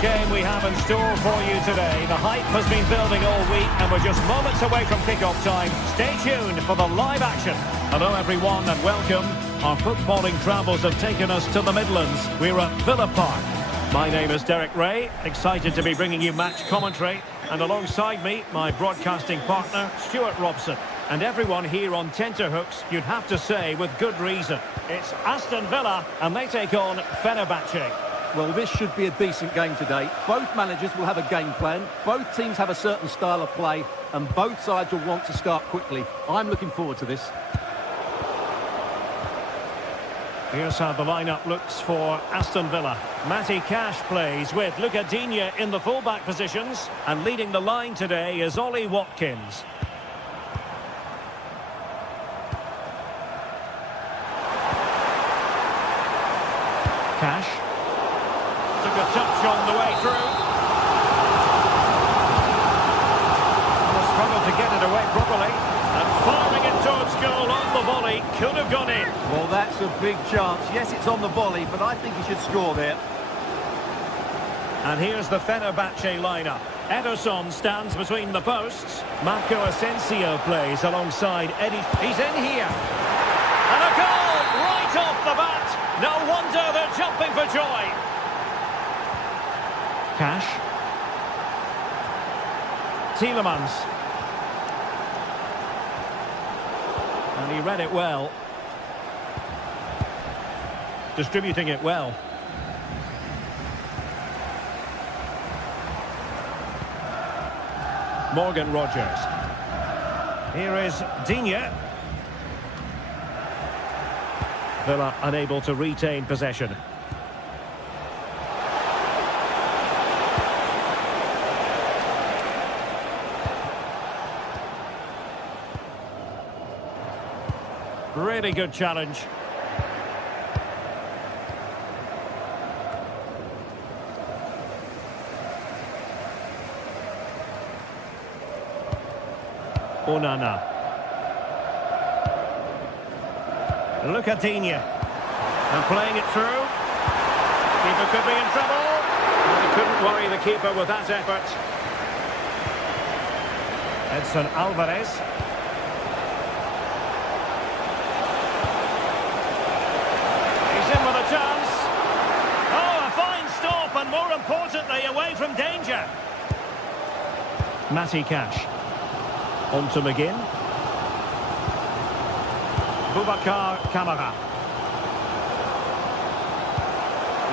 game we have in store for you today. The hype has been building all week and we're just moments away from kick-off time. Stay tuned for the live action. Hello everyone and welcome. Our footballing travels have taken us to the Midlands. We're at Villa Park. My name is Derek Ray, excited to be bringing you match commentary. And alongside me, my broadcasting partner, Stuart Robson. And everyone here on tenterhooks, you'd have to say with good reason. It's Aston Villa and they take on Fenerbahce. Well, this should be a decent game today. Both managers will have a game plan. Both teams have a certain style of play. And both sides will want to start quickly. I'm looking forward to this. Here's how the lineup looks for Aston Villa. Matty Cash plays with Luca Digne in the fullback positions. And leading the line today is Ollie Watkins. Cash. Took a touch on the way through. And struggled to get it away properly. And firing it towards goal on the volley. Could have gone in. Well, that's a big chance. Yes, it's on the volley, but I think he should score there. And here's the Fenerbahce lineup. Ederson stands between the posts. Marco Asensio plays alongside Eddie. He's in here. And a goal right off the bat. No wonder they're jumping for joy. Cash. Tielemans. And he read it well. Distributing it well. Morgan Rogers. Here is Digne. Villa unable to retain possession. Really good challenge. Onana. Luca Digne. And playing it through. Keeper could be in trouble. Well, he couldn't worry the keeper with that effort. Edson Alvarez. He's in with a chance. Oh, a fine stop and more importantly away from danger. Matty Cash. On to McGinn. Boubacar Kamara.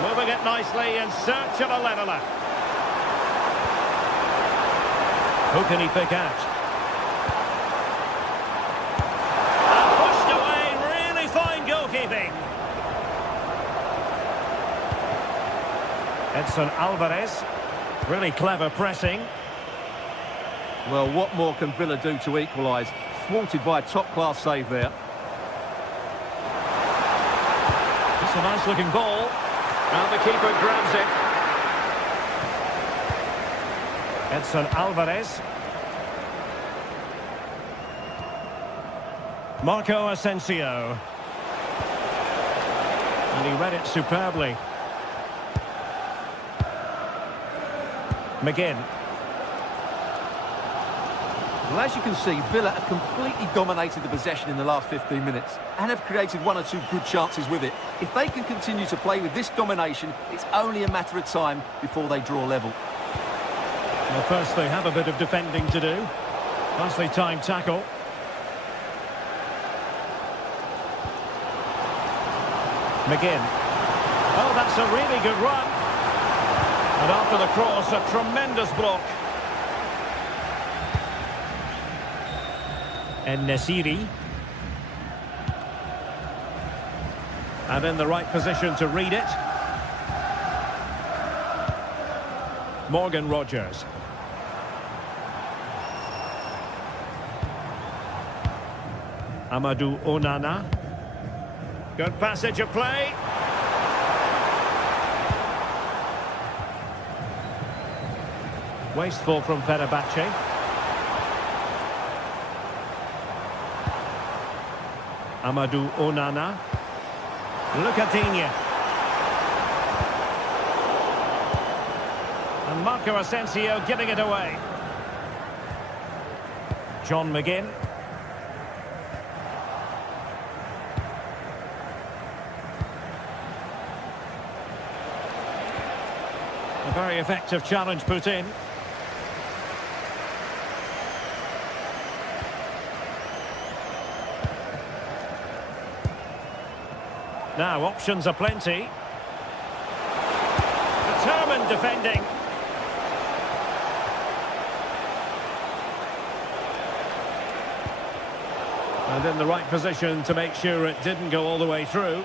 Moving it nicely in search of a leveller. Who can he pick out? And pushed away, really fine goalkeeping. Edson Alvarez. Really clever pressing. Well, what more can Villa do to equalise? Thwarted by a top-class save there. It's a nice-looking ball. And the keeper grabs it. Edson Alvarez. Marco Asensio. And he read it superbly. McGinn. Well, as you can see, Villa have completely dominated the possession in the last 15 minutes and have created one or two good chances with it. If they can continue to play with this domination, it's only a matter of time before they draw level. Well, first they have a bit of defending to do. Nicely timed tackle. McGinn. Oh, that's a really good run. And after the cross, a tremendous block. And Nesiri. And in the right position to read it. Morgan Rogers. Amadou Onana. Good passage of play. Wasteful from Fenerbahce. Amadou Onana. Luca Digne. Marco Asensio giving it away. John McGinn. A very effective challenge put in. Now options are plenty. Determined defending. And in the right position to make sure it didn't go all the way through.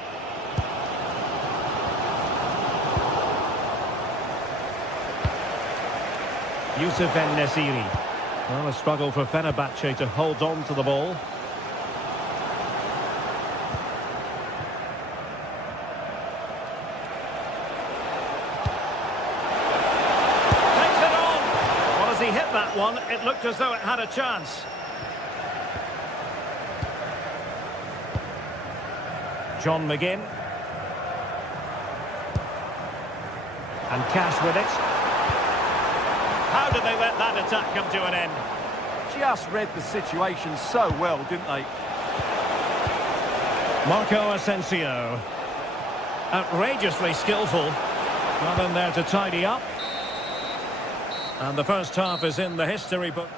Youssef En-Nesyri. Well, a struggle for Fenerbahce to hold on to the ball. He hit that one, it looked as though it had a chance. John McGinn. And Cash with it. How did they let that attack come to an end? Just read the situation so well, didn't they? Marco Asensio. Outrageously skillful. Nothing there to tidy up. And the first half is in the history book.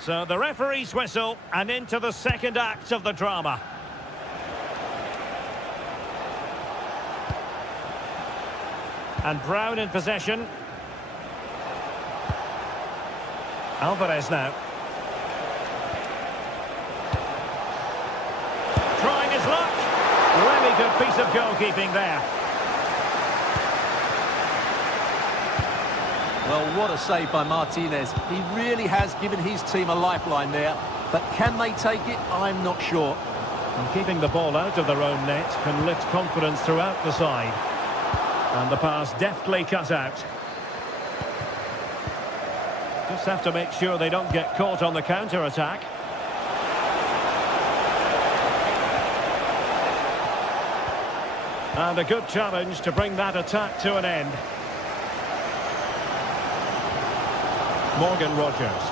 So the referee's whistle, and into the second act of the drama. And Brown in possession. Alvarez now. Trying his luck. Really good piece of goalkeeping there. Well, what a save by Martinez. He really has given his team a lifeline there. But can they take it? I'm not sure. And keeping the ball out of their own net can lift confidence throughout the side. And the pass deftly cut out. Just have to make sure they don't get caught on the counter-attack. And a good challenge to bring that attack to an end. Morgan Rogers.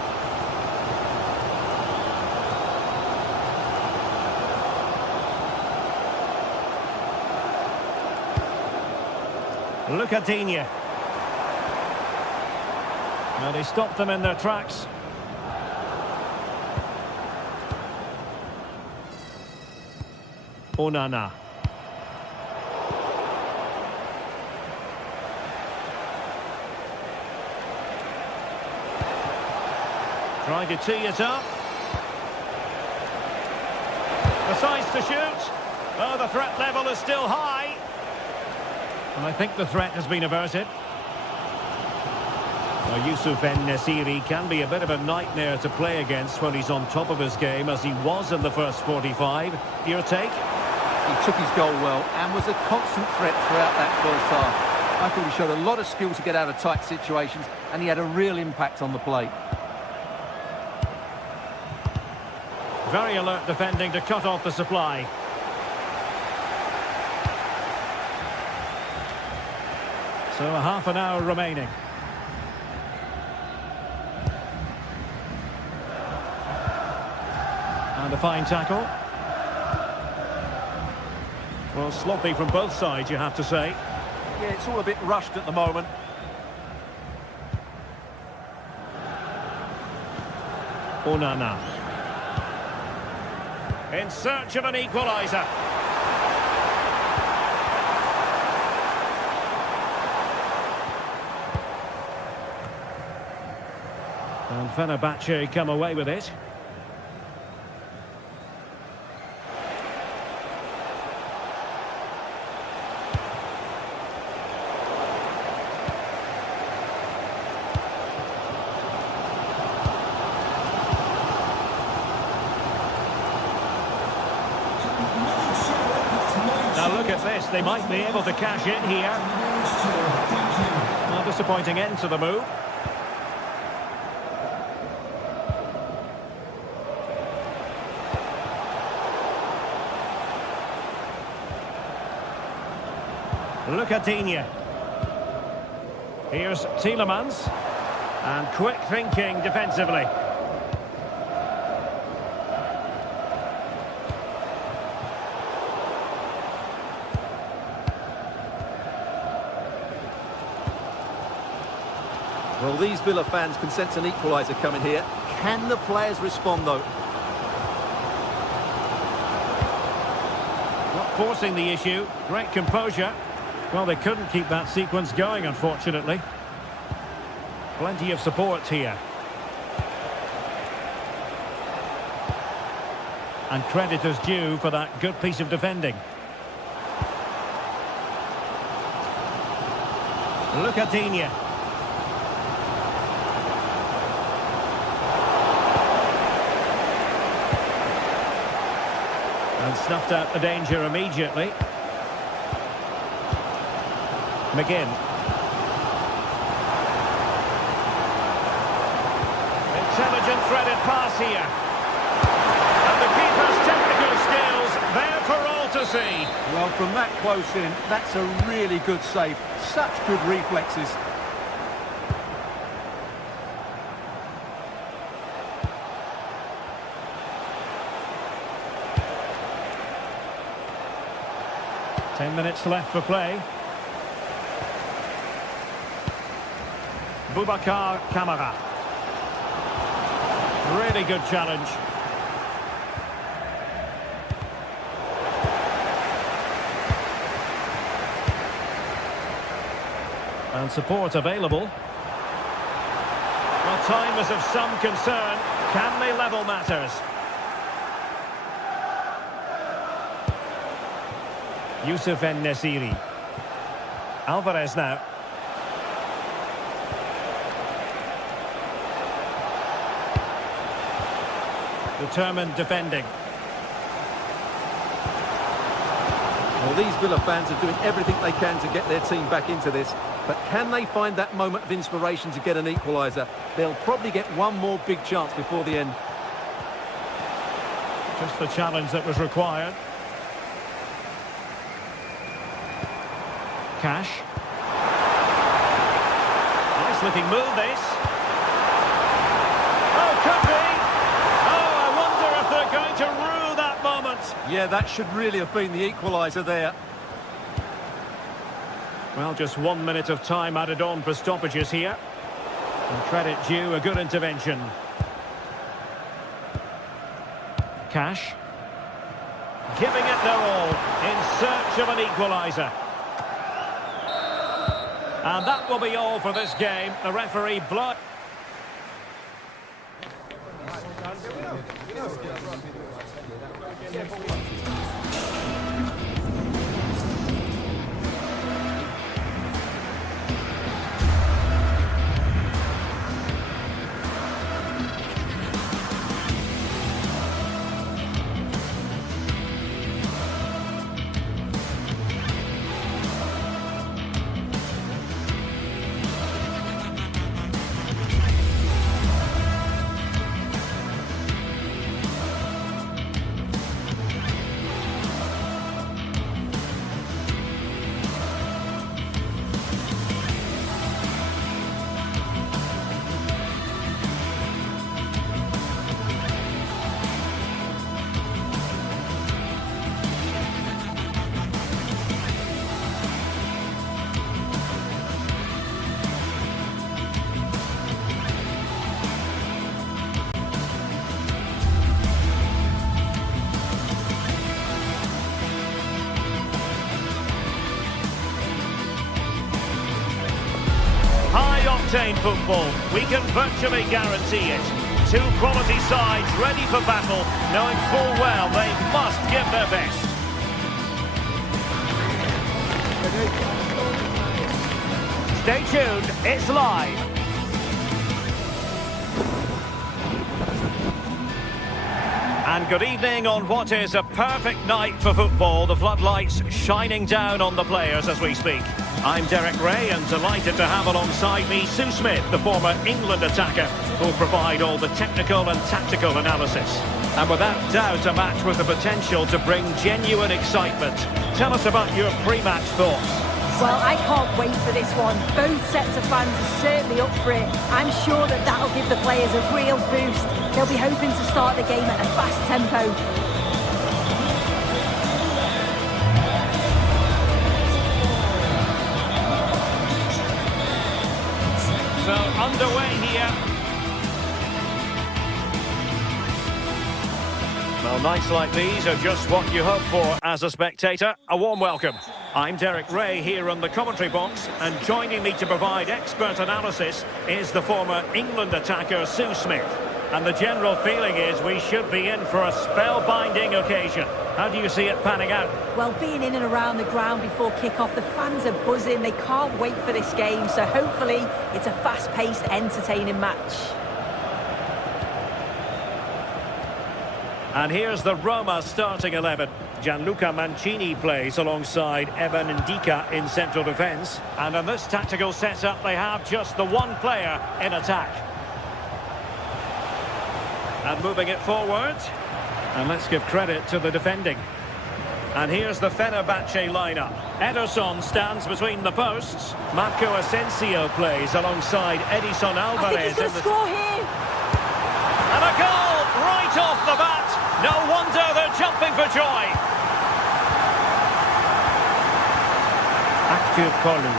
Lucadinha. And he stopped them in their tracks. Onana. Trying to tee it up. Decides to shoot. Oh, the threat level is still high. And I think the threat has been averted. Now, Youssef En-Nesyri can be a bit of a nightmare to play against when he's on top of his game, as he was in the first 45. Your take? He took his goal well and was a constant threat throughout that first half. I thought he showed a lot of skill to get out of tight situations, and he had a real impact on the play. Very alert defending to cut off the supply. So a half an hour remaining. And a fine tackle. Well, sloppy from both sides, you have to say. Yeah, it's all a bit rushed at the moment. Onana. In search of an equaliser. And Fenerbahce come away with it. Now look at this, they might be able to cash in here. Well, disappointing end to the move. Look at Digne. Here's Tielemans. And quick thinking defensively. Well, these Villa fans can sense an equaliser coming here. Can the players respond, though? Not forcing the issue. Great composure. Well, they couldn't keep that sequence going, unfortunately. Plenty of support here. And credit is due for that good piece of defending. Look at Digne. And snuffed out the danger immediately. McGinn. Intelligent threaded pass here. And the keeper's technical skills there for all to see. Well, from that close in, that's a really good save. Such good reflexes. Ten minutes left for play. Boubacar Kamara. Really good challenge. And support available. Well, time is of some concern. Can they level matters? Youssef En-Nesyri. Alvarez now. Determined defending. Well, these Villa fans are doing everything they can to get their team back into this. But can they find that moment of inspiration to get an equaliser? They'll probably get one more big chance before the end. Just the challenge that was required. Cash. Nice looking move, this. Oh, could be. Oh, I wonder if they're going to rue that moment. Yeah, that should really have been the equaliser there. Well, just 1 minute of time added on for stoppages here. And credit due, a good intervention. Cash. Giving it their all in search of an equaliser. And that will be all for this game. The referee blood. High-octane football, we can virtually guarantee it. Two quality sides ready for battle, knowing full well they must give their best. Stay tuned, it's live. And good evening on what is a perfect night for football. The floodlights shining down on the players as we speak. I'm Derek Ray and delighted to have alongside me Sue Smith, the former England attacker, who'll provide all the technical and tactical analysis. And without doubt a match with the potential to bring genuine excitement. Tell us about your pre-match thoughts. Well, I can't wait for this one. Both sets of fans are certainly up for it. I'm sure that that'll give the players a real boost. They'll be hoping to start the game at a fast tempo. So underway here. Well, nights like these are just what you hope for as a spectator. A warm welcome. I'm Derek Ray here on the commentary box, and joining me to provide expert analysis is the former England attacker Sue Smith. And the general feeling is we should be in for a spellbinding occasion. How do you see it panning out? Well, being in and around the ground before kick-off, the fans are buzzing. They can't wait for this game, so hopefully it's a fast-paced, entertaining match. And here's the Roma starting 11. Gianluca Mancini plays alongside Evan Ndika in central defence. And in this tactical setup, they have just the one player in attack. And moving it forward. And let's give credit to the defending. And here's the Fenerbahce lineup. Ederson stands between the posts. Marco Asensio plays alongside Edison Alvarez. I think he's going to score here. And a goal right off the bat. No wonder they're jumping for joy. Aktu Kolu.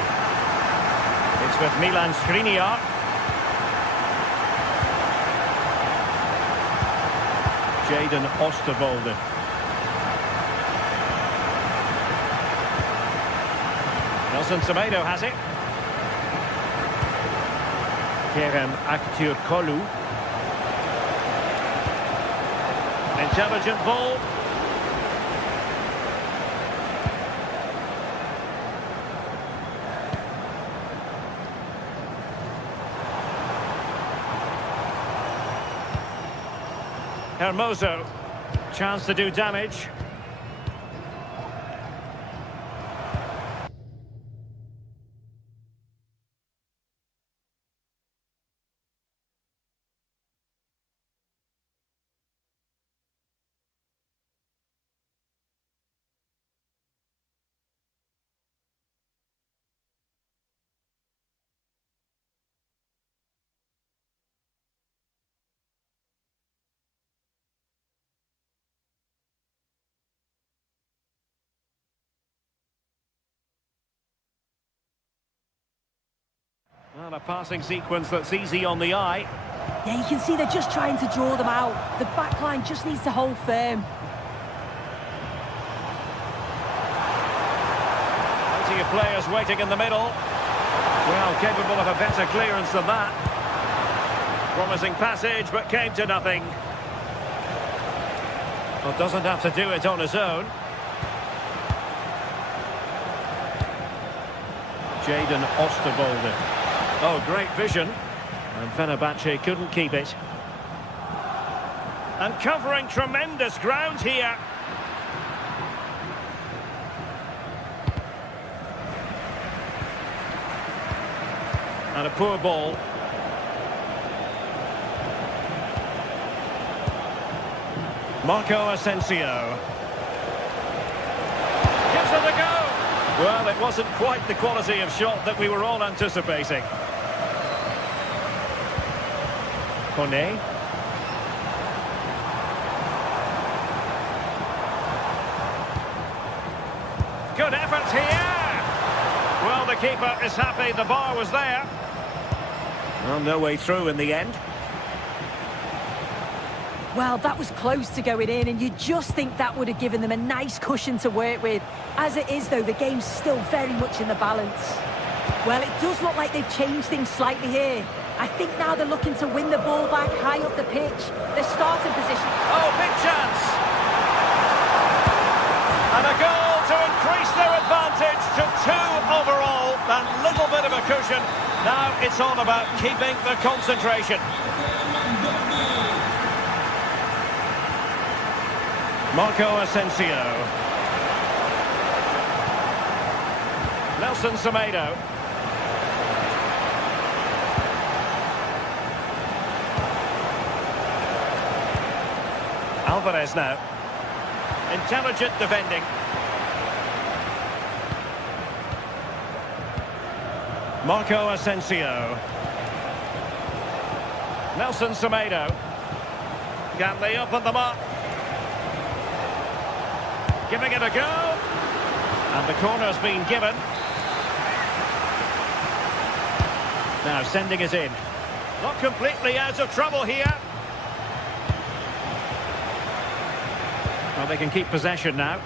It's with Milan Skriniar. Jadon Oosterwolde. Nelson Semedo has it. Kerem Aktürkoğlu. Intelligent ball. Hermoso, chance to do damage. Well, a passing sequence that's easy on the eye. Yeah, you can see they're just trying to draw them out. The back line just needs to hold firm. Plenty of players waiting in the middle. Well, capable of a better clearance than that. Promising passage, but came to nothing. Well, doesn't have to do it on his own. Jadon Oosterwolde. Oh, great vision. And Fenerbahce couldn't keep it. And covering tremendous ground here. And a poor ball. Marco Asensio. Gives it a go. Well, it wasn't quite the quality of shot that we were all anticipating. Kone. Good effort here. Well, the keeper is happy the bar was there. Well, no way through in the end. Well, that was close to going in, and you just think that would have given them a nice cushion to work with. As it is, though, the game's still very much in the balance. Well, it does look like they've changed things slightly here. I think now they're looking to win the ball back high up the pitch. Their starting position... Oh, big chance! And a goal to increase their advantage to 2 overall. That little bit of a cushion. Now it's all about keeping the concentration. Marco Asensio. Nelson Semedo. Alvarez now. Intelligent defending. Marco Asensio. Nelson Semedo. Can they open them up? Giving it a go. And the corner's been given. Now sending it in. Not completely out of trouble here. Well, they can keep possession now.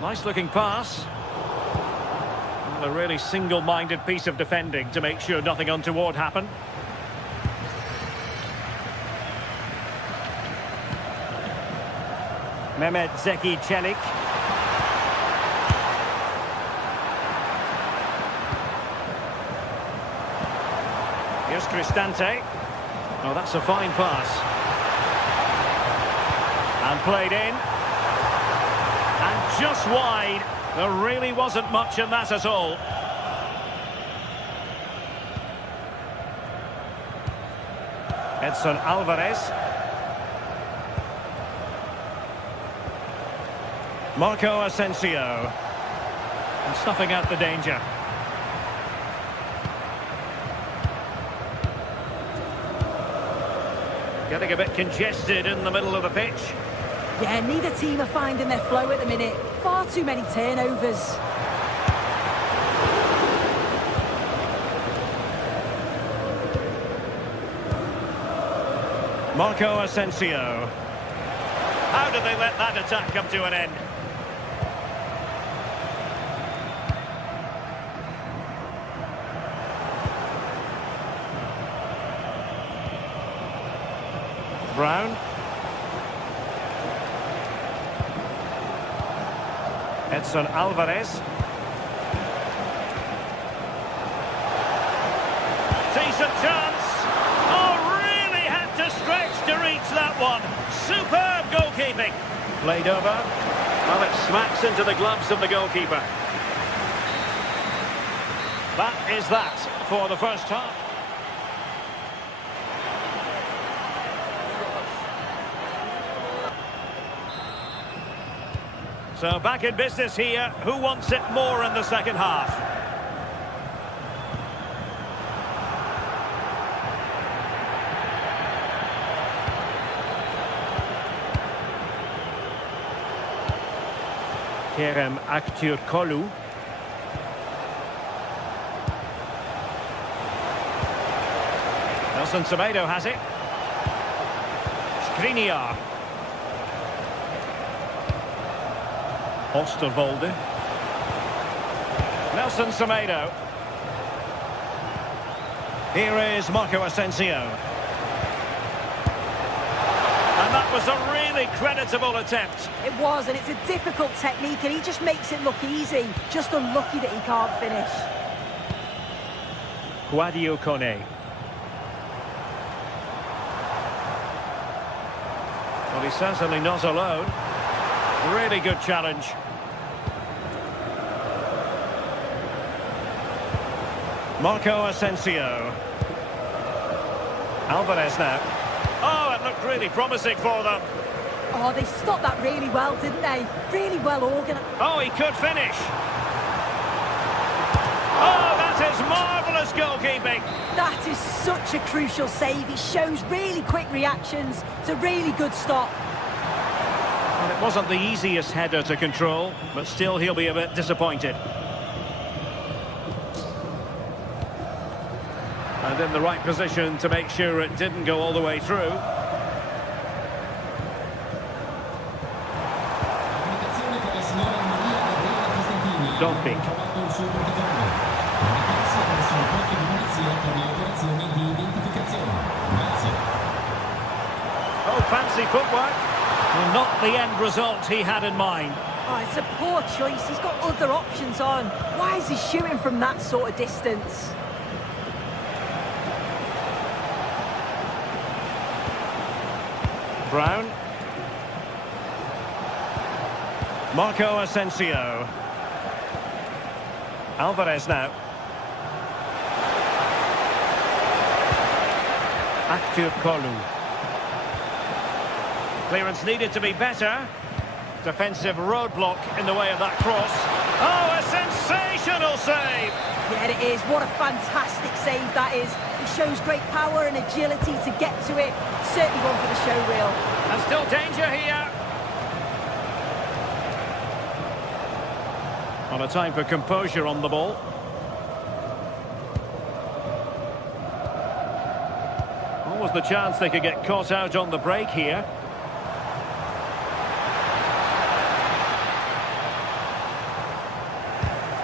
Nice looking pass. Well, a really single-minded piece of defending to make sure nothing untoward happened. Mehmet Zeki Çelik. Here's Cristante. Oh, that's a fine pass. And played in. And just wide. There really wasn't much in that at all. Edson Alvarez. Marco Asensio. And snuffing out the danger. Getting a bit congested in the middle of the pitch. Yeah, neither team are finding their flow at the minute. Far too many turnovers. Marco Asensio. How did they let that attack come to an end? Brown. Edson Alvarez. Decent chance. Oh, really had to stretch to reach that one. Superb goalkeeping. Played over. Well, it smacks into the gloves of the goalkeeper. That is that for the first half. So back in business here. Who wants it more in the second half? Kerem Aktürkoğlu. Nelson Semedo has it. Skriniar. Osterwolde. Nelson Semedo. Here is Marco Asensio. And that was a really creditable attempt. It was, and it's a difficult technique, and he just makes it look easy. Just unlucky that he can't finish. Guadio Kone. Well, he's certainly not alone. Really good challenge. Marco Asensio. Alvarez now. Oh, it looked really promising for them. Oh, they stopped that really well, didn't they? Really well organised. Oh, he could finish. Oh, that is marvellous goalkeeping. That is such a crucial save. He shows really quick reactions. It's a really good stop. Well, it wasn't the easiest header to control, but still he'll be a bit disappointed. And in the right position to make sure it didn't go all the way through. Dompik. Oh, fancy footwork. Well, not the end result he had in mind. Oh, it's a poor choice. He's got other options on. Why is he shooting from that sort of distance? Brown. Marco Asensio. Alvarez now. Aktürkoğlu. Clearance needed to be better. Defensive roadblock in the way of that cross. Oh, a sensational save! Yeah, it is. What a fantastic save that is. It shows great power and agility to get to it. Certainly one for the show reel. And still danger here. On a time for composure on the ball. What was the chance they could get caught out on the break here?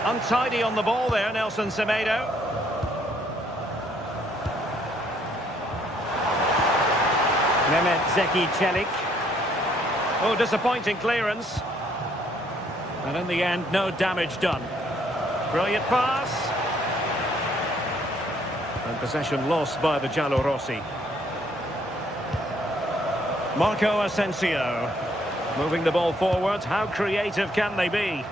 Untidy on the ball there, Nelson Semedo. Mehmet Zeki Çelik. Oh, disappointing clearance. And in the end, no damage done. Brilliant pass. And possession lost by the Giallorossi. Marco Asensio. Moving the ball forward. How creative can they be?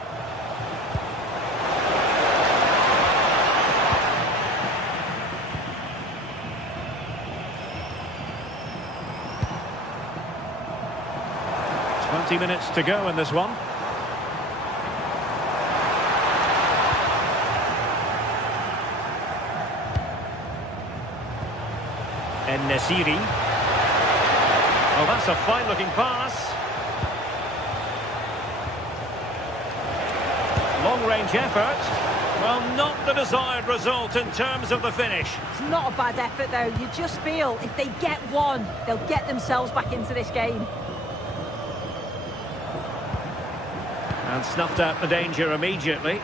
Minutes to go in this one. En-Nesyri. Oh, that's a fine-looking pass. Long-range effort. Well, not the desired result in terms of the finish. It's not a bad effort, though. You just feel if they get one, they'll get themselves back into this game. And snuffed out the danger immediately.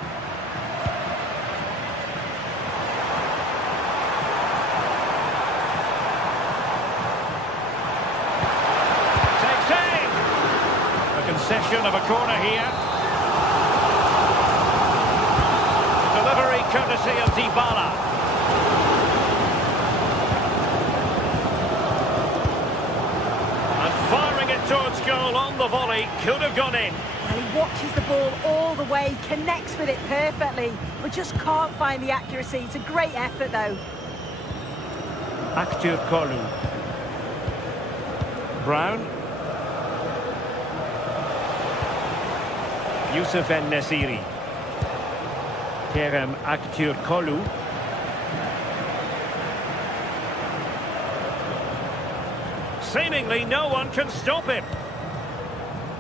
Takes aim! A concession of a corner here. Delivery courtesy of Dybala. And firing it towards goal on the volley. Could have gone in. And he watches the ball all the way, connects with it perfectly, but just can't find the accuracy. It's a great effort, though. Aktür Kolu. Brown. Yusuf En-Nesyri. Kerem Aktür Kolu. Seemingly no one can stop him.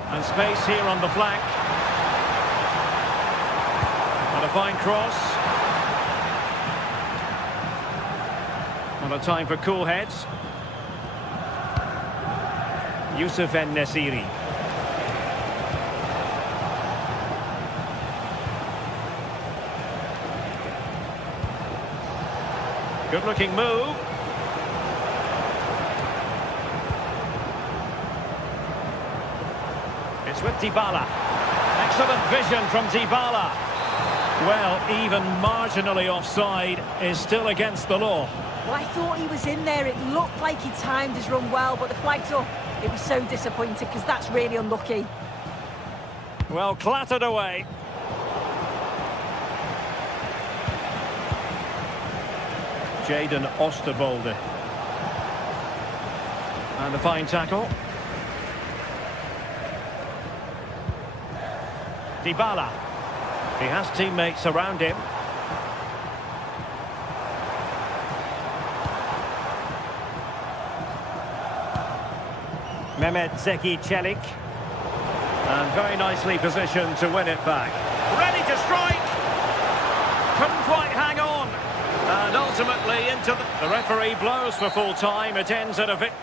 And space here on the flank. And a fine cross. And a time for cool heads. Yusuf En-Nesyri. Good looking move. It's with Dybala. Excellent vision from Dybala. Well, even marginally offside is still against the law. Well, I thought he was in there. It looked like he timed his run well, but the flag's up. It was so disappointing because that's really unlucky. Well, clattered away. Jadon Oosterwolde. And a fine tackle. Dybala. He has teammates around him. Mehmet Zeki Çelik. And very nicely positioned to win it back. Ready to strike. Couldn't quite hang on. And ultimately into the referee blows for full time. It ends at a victory.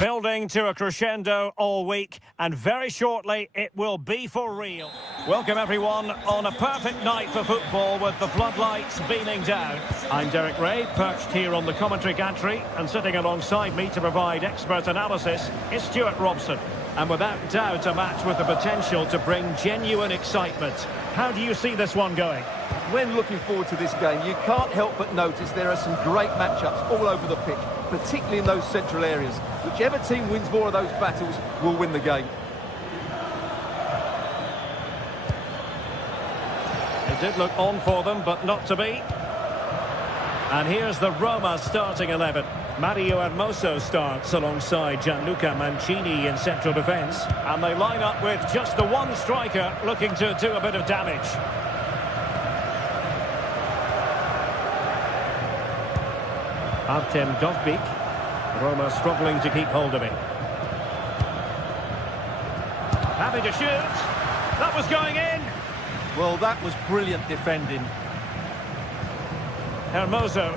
Building to a crescendo all week, and very shortly it will be for real. Welcome everyone on a perfect night for football with the floodlights beaming down. I'm Derek Ray, perched here on the commentary gantry, and sitting alongside me to provide expert analysis is Stuart Robson. And without doubt a match with the potential to bring genuine excitement. How do you see this one going? When looking forward to this game, you can't help but notice there are some great matchups all over the pitch, particularly in those central areas. Whichever team wins more of those battles will win the game. It did look on for them, but not to be. And here's the Roma starting 11. Mario Hermoso starts alongside Gianluca Mancini in central defence. And they line up with just the one striker looking to do a bit of damage. Artem Dovbyk. Roma struggling to keep hold of it. Having to shoot. That was going in. Well, that was brilliant defending. Hermoso.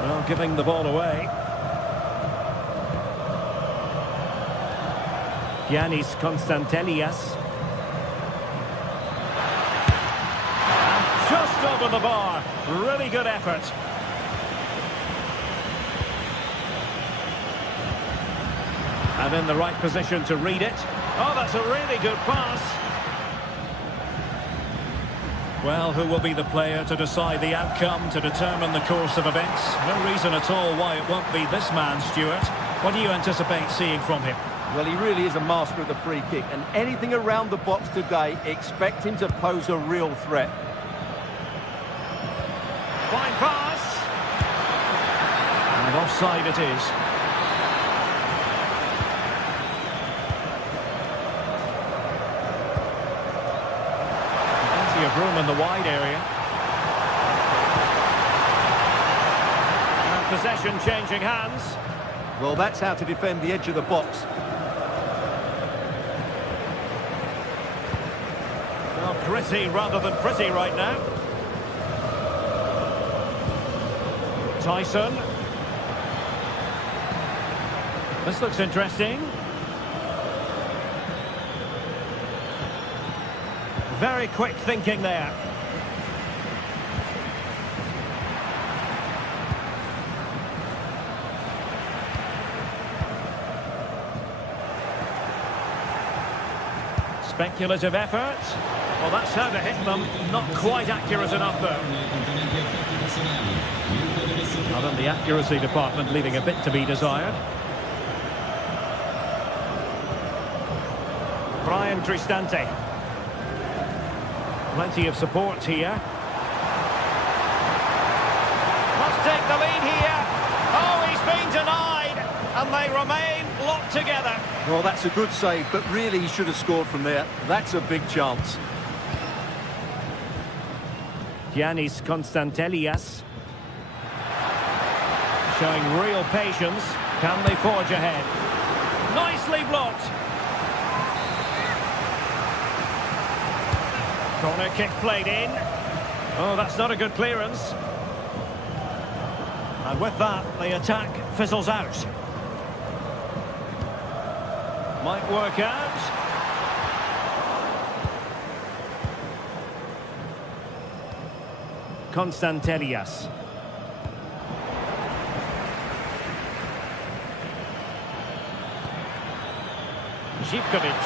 Well, giving the ball away. Giannis Constantelias. And just over the bar. Really good effort. And in the right position to read it. Oh, that's a really good pass. Well, who will be the player to decide the outcome, to determine the course of events? No reason at all why it won't be this man, Stuart. What do you anticipate seeing from him? Well, he really is a master of the free kick, and anything around the box today, expect him to pose a real threat. Fine pass. And offside it is. Of room in the wide area. And possession changing hands. Well, that's how to defend the edge of the box. Well, gritty rather than pretty right now. Tyson. This looks interesting. Very quick thinking there. Speculative effort. Well, that's how to hit them. Not quite accurate enough, though. Not in the accuracy department, leaving a bit to be desired. Brian Cristante. Plenty of support here. Must take the lead here. Oh, he's been denied. And they remain locked together. Well, that's a good save, but really he should have scored from there. That's a big chance. Giannis Constantelias. Showing real patience. Can they forge ahead? Nicely blocked. Corner kick played in. Oh, that's not a good clearance. And with that, the attack fizzles out. Might work out. Constantelias. Zivkovic.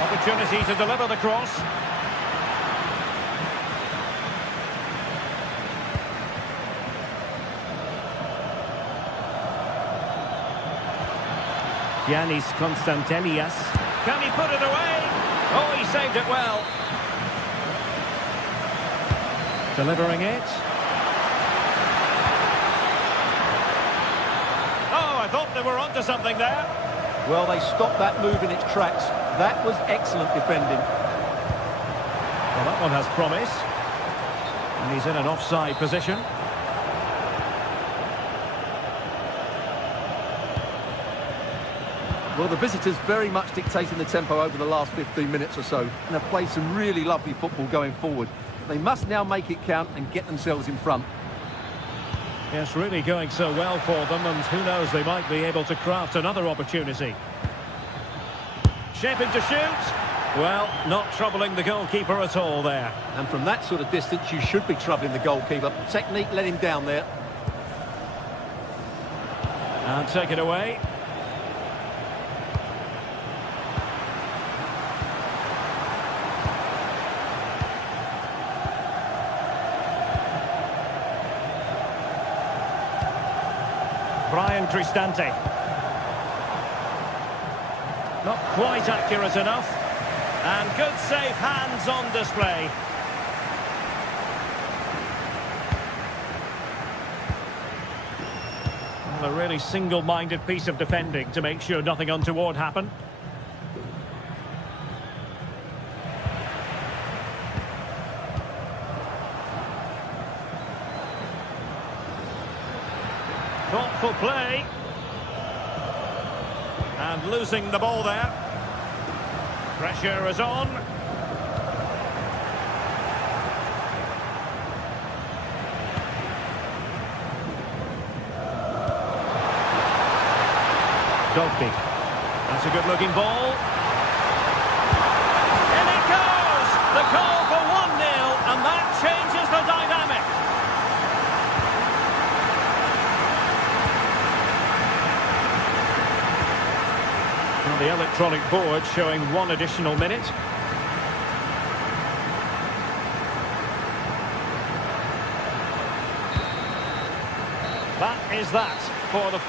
Opportunity to deliver the cross. Giannis Constantelias. Can he put it away? Oh, he saved it well. Delivering it. Oh, I thought they were onto something there. Well, they stopped that move in its tracks. That was excellent defending. Well, that one has promise. And he's in an offside position. Well, the visitors very much dictating the tempo over the last 15 minutes or so, and have played some really lovely football going forward. They must now make it count and get themselves in front. Yes, really going so well for them, and who knows, they might be able to craft another opportunity. Shaping to shoot. Well, not troubling the goalkeeper at all there. And from that sort of distance, you should be troubling the goalkeeper. Technique let him down there. And take it away. Brian Cristante. Not quite accurate enough. And good safe hands on display. Well, a really single-minded piece of defending to make sure nothing untoward happened. Thoughtful play. And losing the ball there. Pressure is on. Dogby. That's a good-looking ball. In it goes! The goal for 1-0, and that changes the dynamic. Well, the electronic board showing 1 additional minute. That is that for the...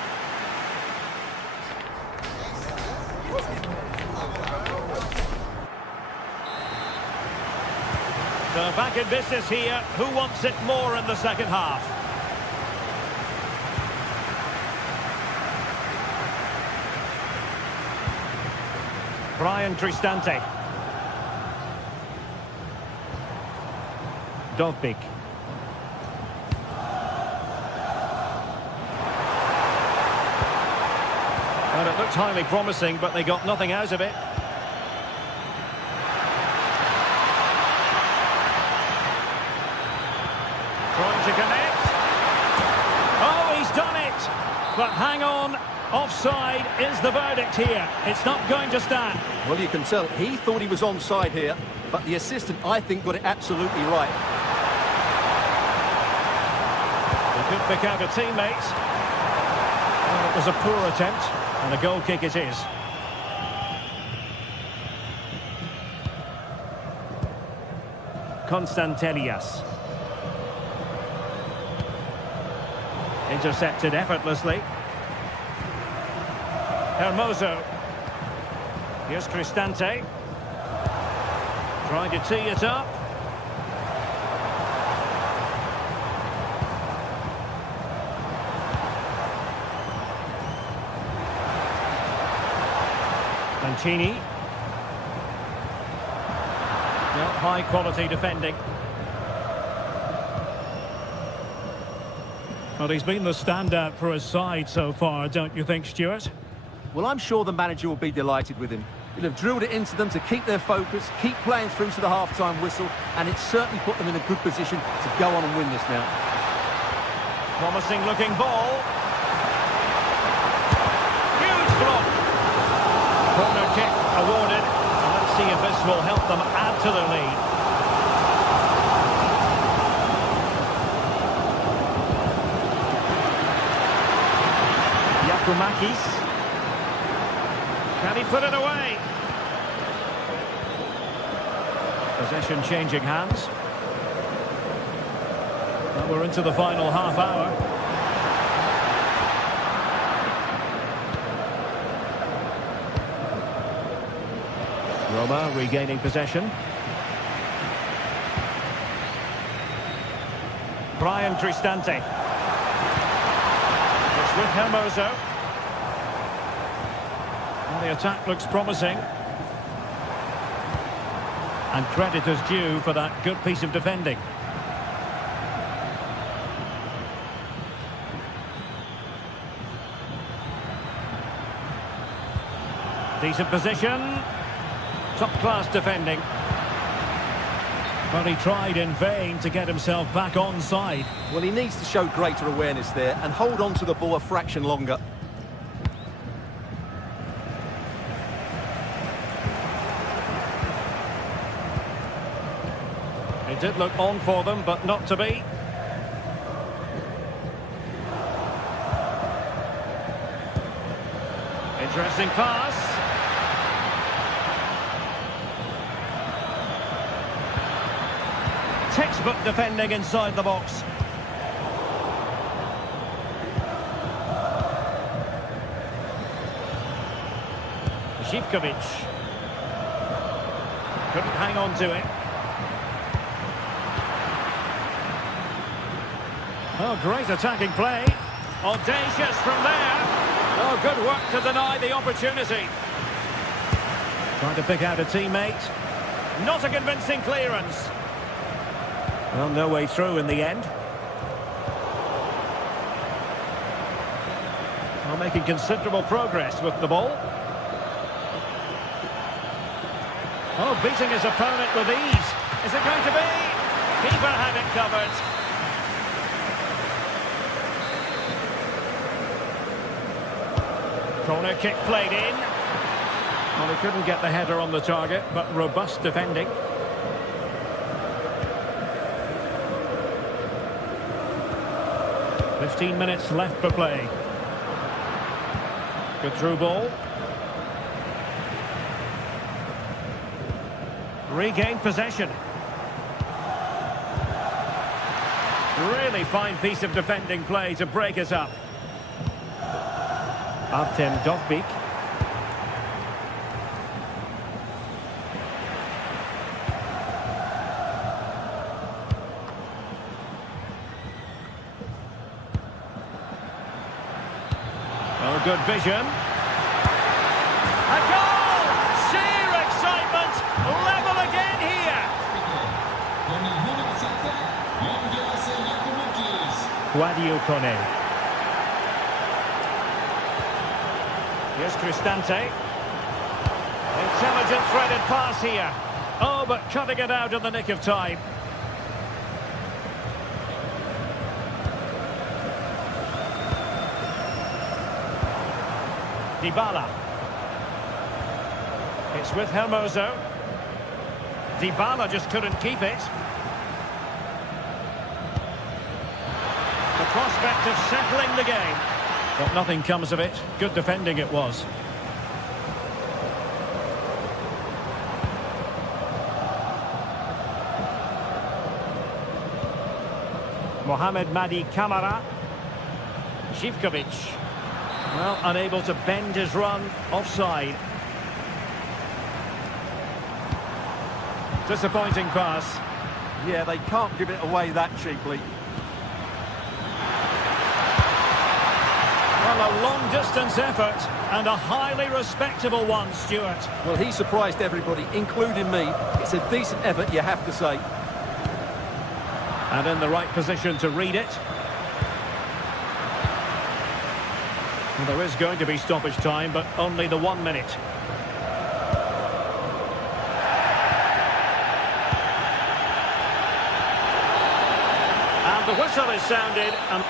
So back in business here. Who wants it more in the second half? Brian Cristante. Dovbik. Well, it looked highly promising, but they got nothing out of it. Trying to connect. Oh, he's done it! But hang on, offside is the verdict here. It's not going to stand. Well, you can tell he thought he was onside here, but the assistant, I think, got it absolutely right. He could pick out a teammate. Well, it was a poor attempt, and a goal kick it is. Constantelias. Intercepted effortlessly. Hermoso. Here's Cristante. Trying to tee it up. Mancini. Well, high quality defending. Well, he's been the standout for his side so far, don't you think, Stuart? Well, I'm sure the manager will be delighted with him. He'll have drilled it into them to keep their focus, keep playing through to the half-time whistle, and it's certainly put them in a good position to go on and win this now. Promising looking ball. Huge block. Corner kick awarded. And let's see if this will help them add to their lead. Yakumakis. Can he put it away? Possession changing hands. Well, we're into the final half hour. Roma regaining possession. Brian Cristante. It's with Hermoso. And the attack looks promising. And credit is due for that good piece of defending. Decent position. Top-class defending. But he tried in vain to get himself back onside. Well, he needs to show greater awareness there and hold on to the ball a fraction longer. It did look on for them, but not to be. Interesting pass. Textbook defending inside the box. Zivkovic. Couldn't hang on to it. Oh, great attacking play. Audacious from there. Oh, good work to deny the opportunity. Trying to pick out a teammate. Not a convincing clearance. Well, no way through in the end. Well, making considerable progress with the ball. Oh, beating his opponent with ease. Is it going to be? Keeper had it covered. Corner kick played in. Well, he couldn't get the header on the target, but robust defending. "15 minutes left for play. Good through ball. Regained possession. Really fine piece of defending play to break us up. Artem Dovbik. Oh, good vision. A goal! Sheer excitement! Level again here! Guadio Kone. Here's Cristante. Intelligent threaded pass here. Oh, but cutting it out in the nick of time. Dybala. It's with Hermoso. Dybala just couldn't keep it. The prospect of settling the game. But nothing comes of it. Good defending it was. Mohamed Madi Camara. Zivkovic. Well, unable to bend his run. Offside. Disappointing pass. Yeah, they can't give it away that cheaply. Well, a long-distance effort and a highly respectable one, Stuart. Well, he surprised everybody, including me. It's a decent effort, you have to say. And in the right position to read it. Well, there is going to be stoppage time, but only the 1 minute. And the whistle is sounded. And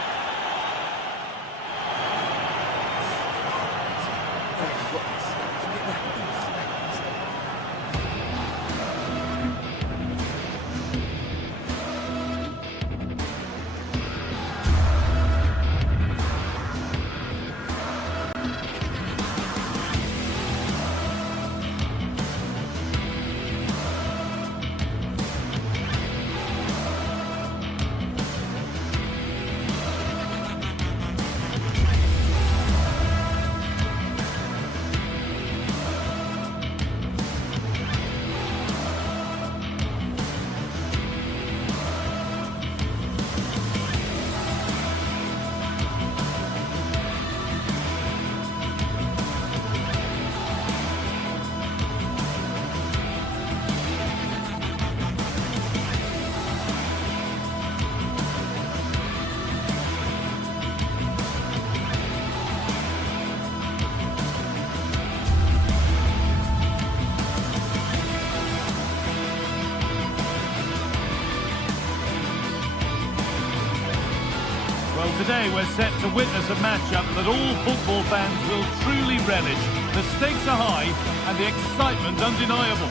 Well, today we're set to witness a matchup that all football fans will truly relish. The stakes are high and the excitement undeniable.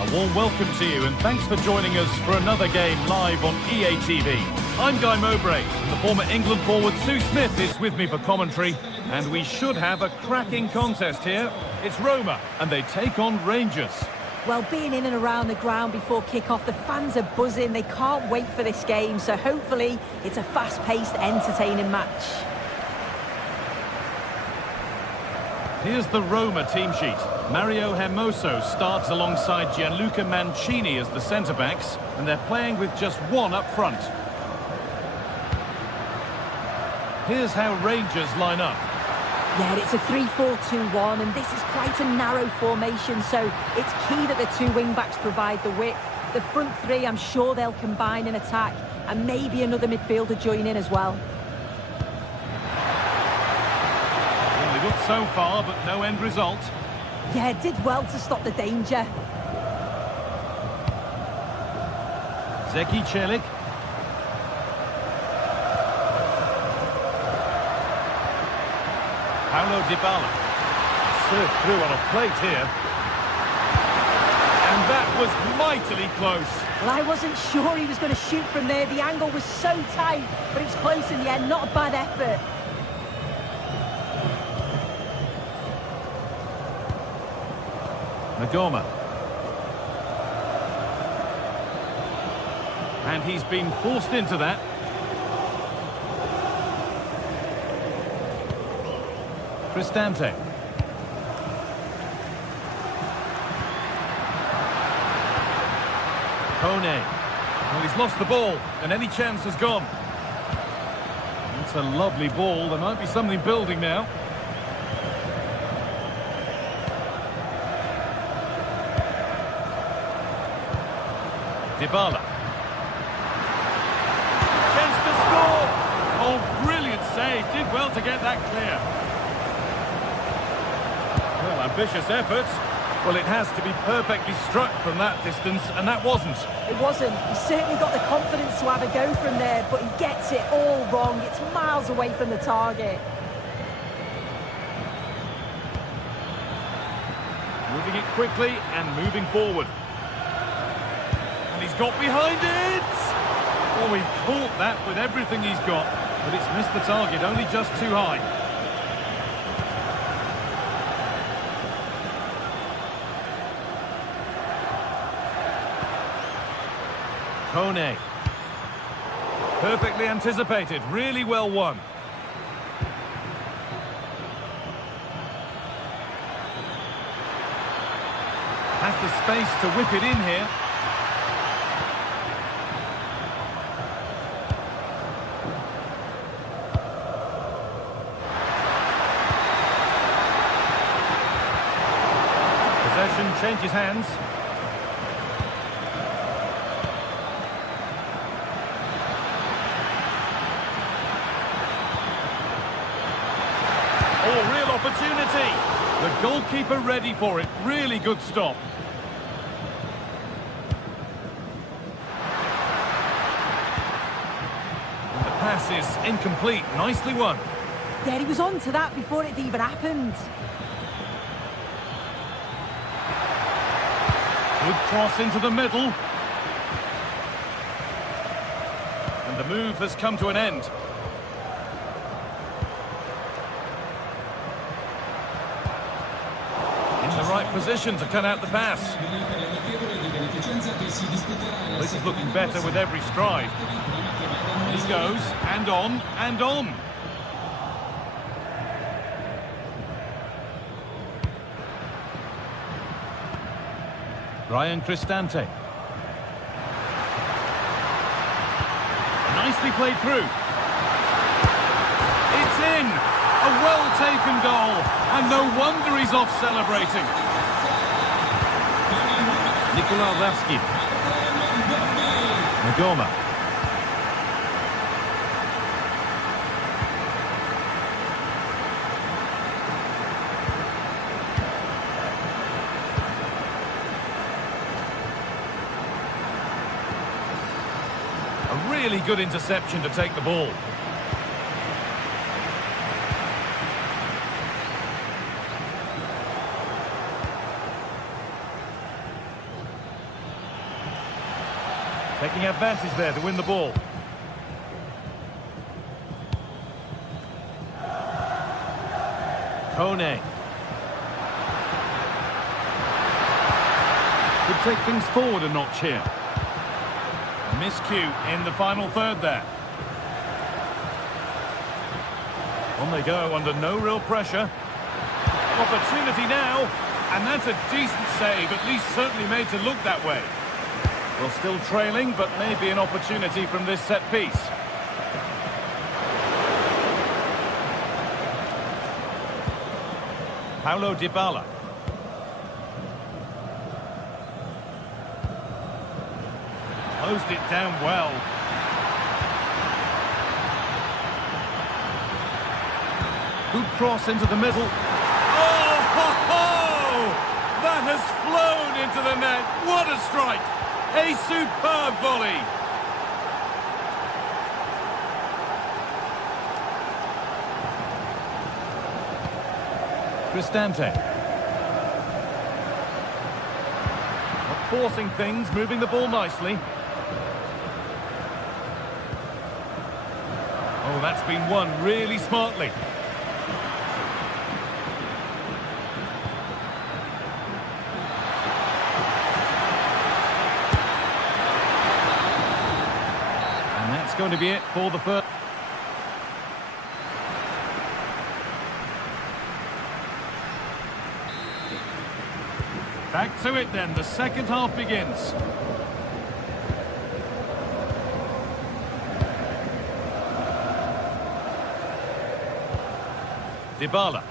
A warm welcome to you and thanks for joining us for another game live on EA TV. I'm Guy Mowbray and the former England forward Sue Smith is with me for commentary, and we should have a cracking contest here. It's Roma and they take on Rangers. Well, being in and around the ground before kick-off, the fans are buzzing. They can't wait for this game, so hopefully it's a fast-paced, entertaining match. Here's the Roma team sheet. Mario Hermoso starts alongside Gianluca Mancini as the centre-backs, and they're playing with just one up front. Here's how Rangers line up. Yeah, it's a 3-4-2-1, and this is quite a narrow formation, so it's key that the two wing-backs provide the width. The front three, I'm sure they'll combine in attack, and maybe another midfielder join in as well. Really good so far, but no end result. Yeah, did well to stop the danger. Zeki Celik. Paulo Dybala. Served through on a plate here. And that was mightily close. Well, I wasn't sure he was going to shoot from there. The angle was so tight, but it was close in the end. Not a bad effort. Magoma. And he's been forced into that. Cristante. Kone. Well, he's lost the ball, and any chance has gone. It's a lovely ball. There might be something building now. Dybala. Chance to score! Oh, brilliant save. Did well to get that clear. Well, ambitious efforts. Well, it has to be perfectly struck from that distance, and that wasn't. It wasn't. He certainly got the confidence to have a go from there, but he gets it all wrong. It's miles away from the target. Moving it quickly and moving forward. And he's got behind it! Oh, he caught that with everything he's got, but it's missed the target, only just too high. Kone. Perfectly anticipated, really well won. Has the space to whip it in here. Possession changes hands. Oh, real opportunity. The goalkeeper ready for it. Really good stop. And the pass is incomplete. Nicely won. Yeah, he was on to that before it even happened. Good cross into the middle. And the move has come to an end. In the right position to cut out the pass. This is looking better with every stride. He goes, and on, and on. Ryan Cristante. Nicely played through. It's in! A well-taken goal, and no wonder he's off celebrating. Nikola Ravsky. Magoma. A really good interception to take the ball. Taking advantage there to win the ball. Kone. Could take things forward a notch here. Miscue in the final third there. On they go under no real pressure. Opportunity now, and that's a decent save, at least certainly made to look that way. Well, still trailing, but maybe an opportunity from this set piece. Paulo Dybala. Closed it down well. Good cross into the middle. Oh, ho, ho! That has flown into the net. What a strike! A superb volley. Cristante. Not forcing things, moving the ball nicely. Oh, that's been won really smartly. And that's going to be it for the first. Back to it then, the second half begins. Dybala.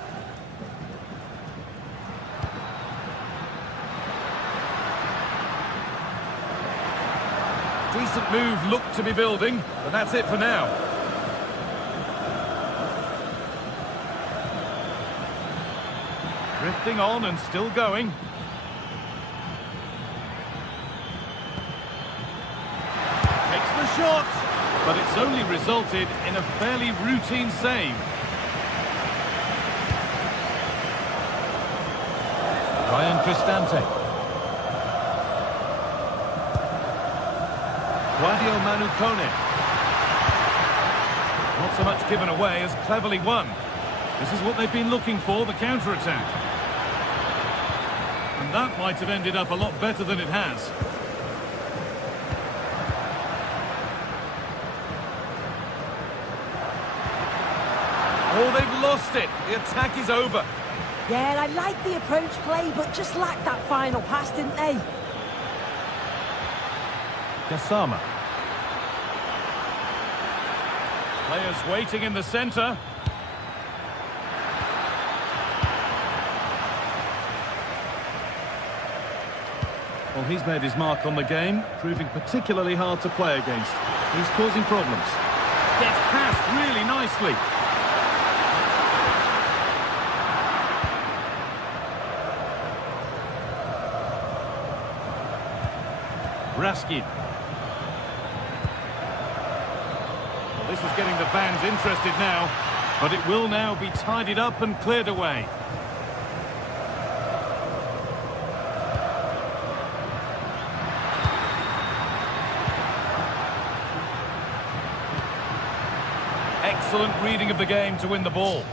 Decent move looked to be building, but that's it for now. Drifting on and still going. Takes the shot, but it's only resulted in a fairly routine save. Ryan Cristante. Guadio Manu Kone. Not so much given away as cleverly won. This is what they've been looking for, the counter-attack. And that might have ended up a lot better than it has. Oh, they've lost it. The attack is over. Yeah, I like the approach play, but just lacked that final pass, didn't they? Gassama. Players waiting in the centre. Well, he's made his mark on the game, proving particularly hard to play against. He's causing problems. Gets past really nicely. Raskin. Well, this is getting the fans interested now, but it will now be tidied up and cleared away. Excellent reading of the game to win the ball.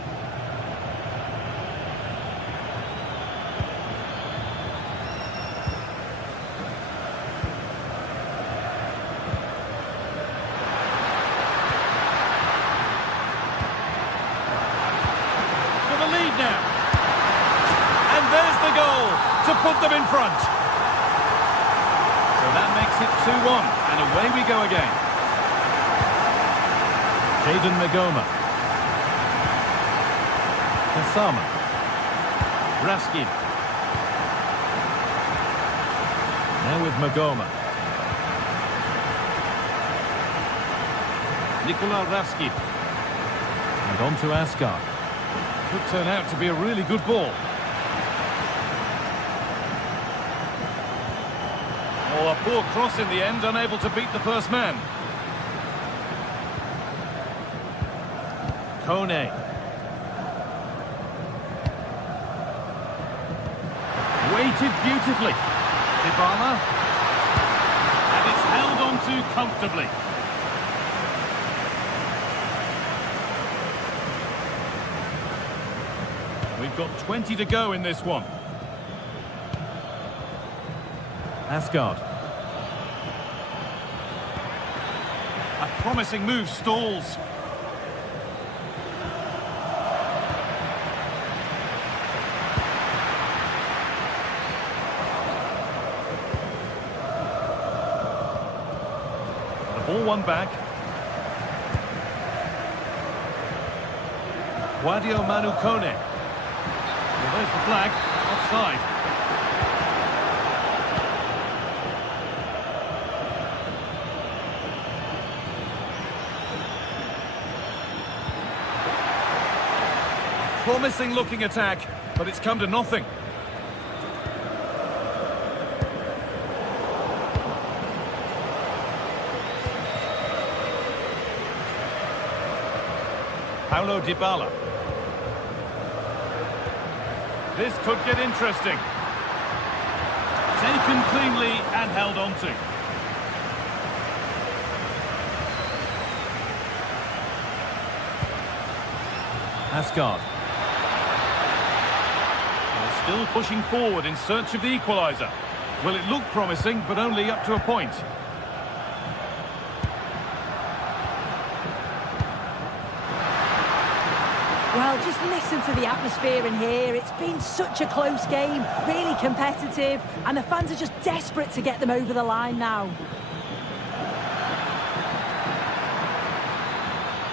Now. And there's the goal to put them in front. So that makes it 2-1, and away we go again. Jayden Magoma. Gassama. Raskin. Now with Magoma. Nikola Raskin. And on to Asgard. Could turn out to be a really good ball. Oh, a poor cross in the end, unable to beat the first man. Kone. Weighted beautifully. Dybala. And it's held on to comfortably. We've got 20 to go in this one. Asgard. A promising move stalls. The ball won back. Guadio Manu Kone. Well, there's the flag. Offside. Promising looking attack, but it's come to nothing. Paulo Dybala. This could get interesting. Taken cleanly and held on to. Asgard. Still pushing forward in search of the equaliser. Well, it looked promising, but only up to a point. Well, just listen to the atmosphere in here. It's been such a close game, really competitive, and the fans are just desperate to get them over the line now.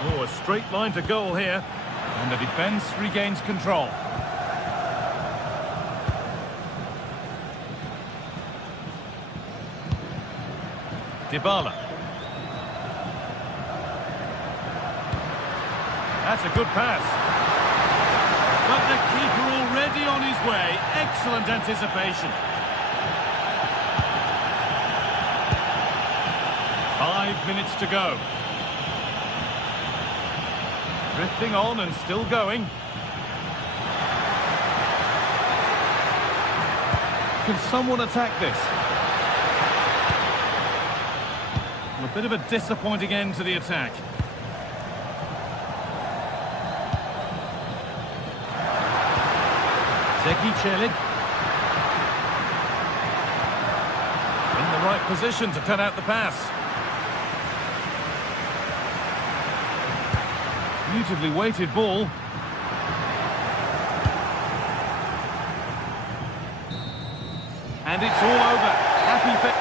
Oh, a straight line to goal here, and the defence regains control. Dybala. That's a good pass. But the keeper already on his way. Excellent anticipation. 5 minutes to go. Drifting on and still going. Can someone attack this? A bit of a disappointing end to the attack. Zeki Celik. In the right position to cut out the pass. Beautifully weighted ball. And it's all over. Happy fit.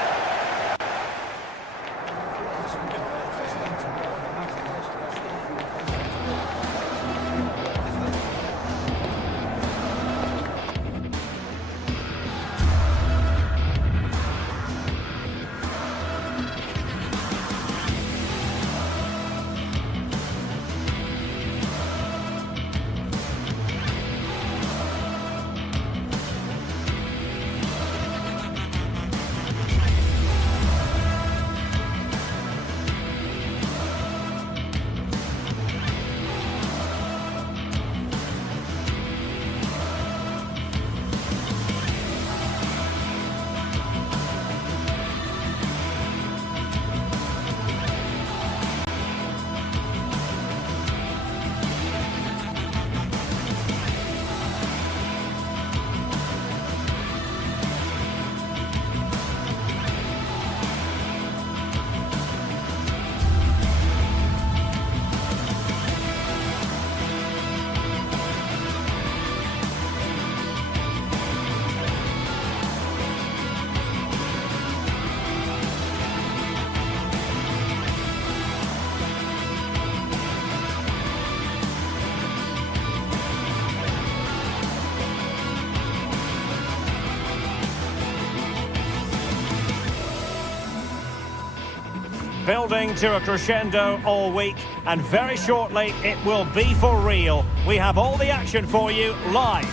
Building to a crescendo all week, and very shortly it will be for real. We have all the action for you live.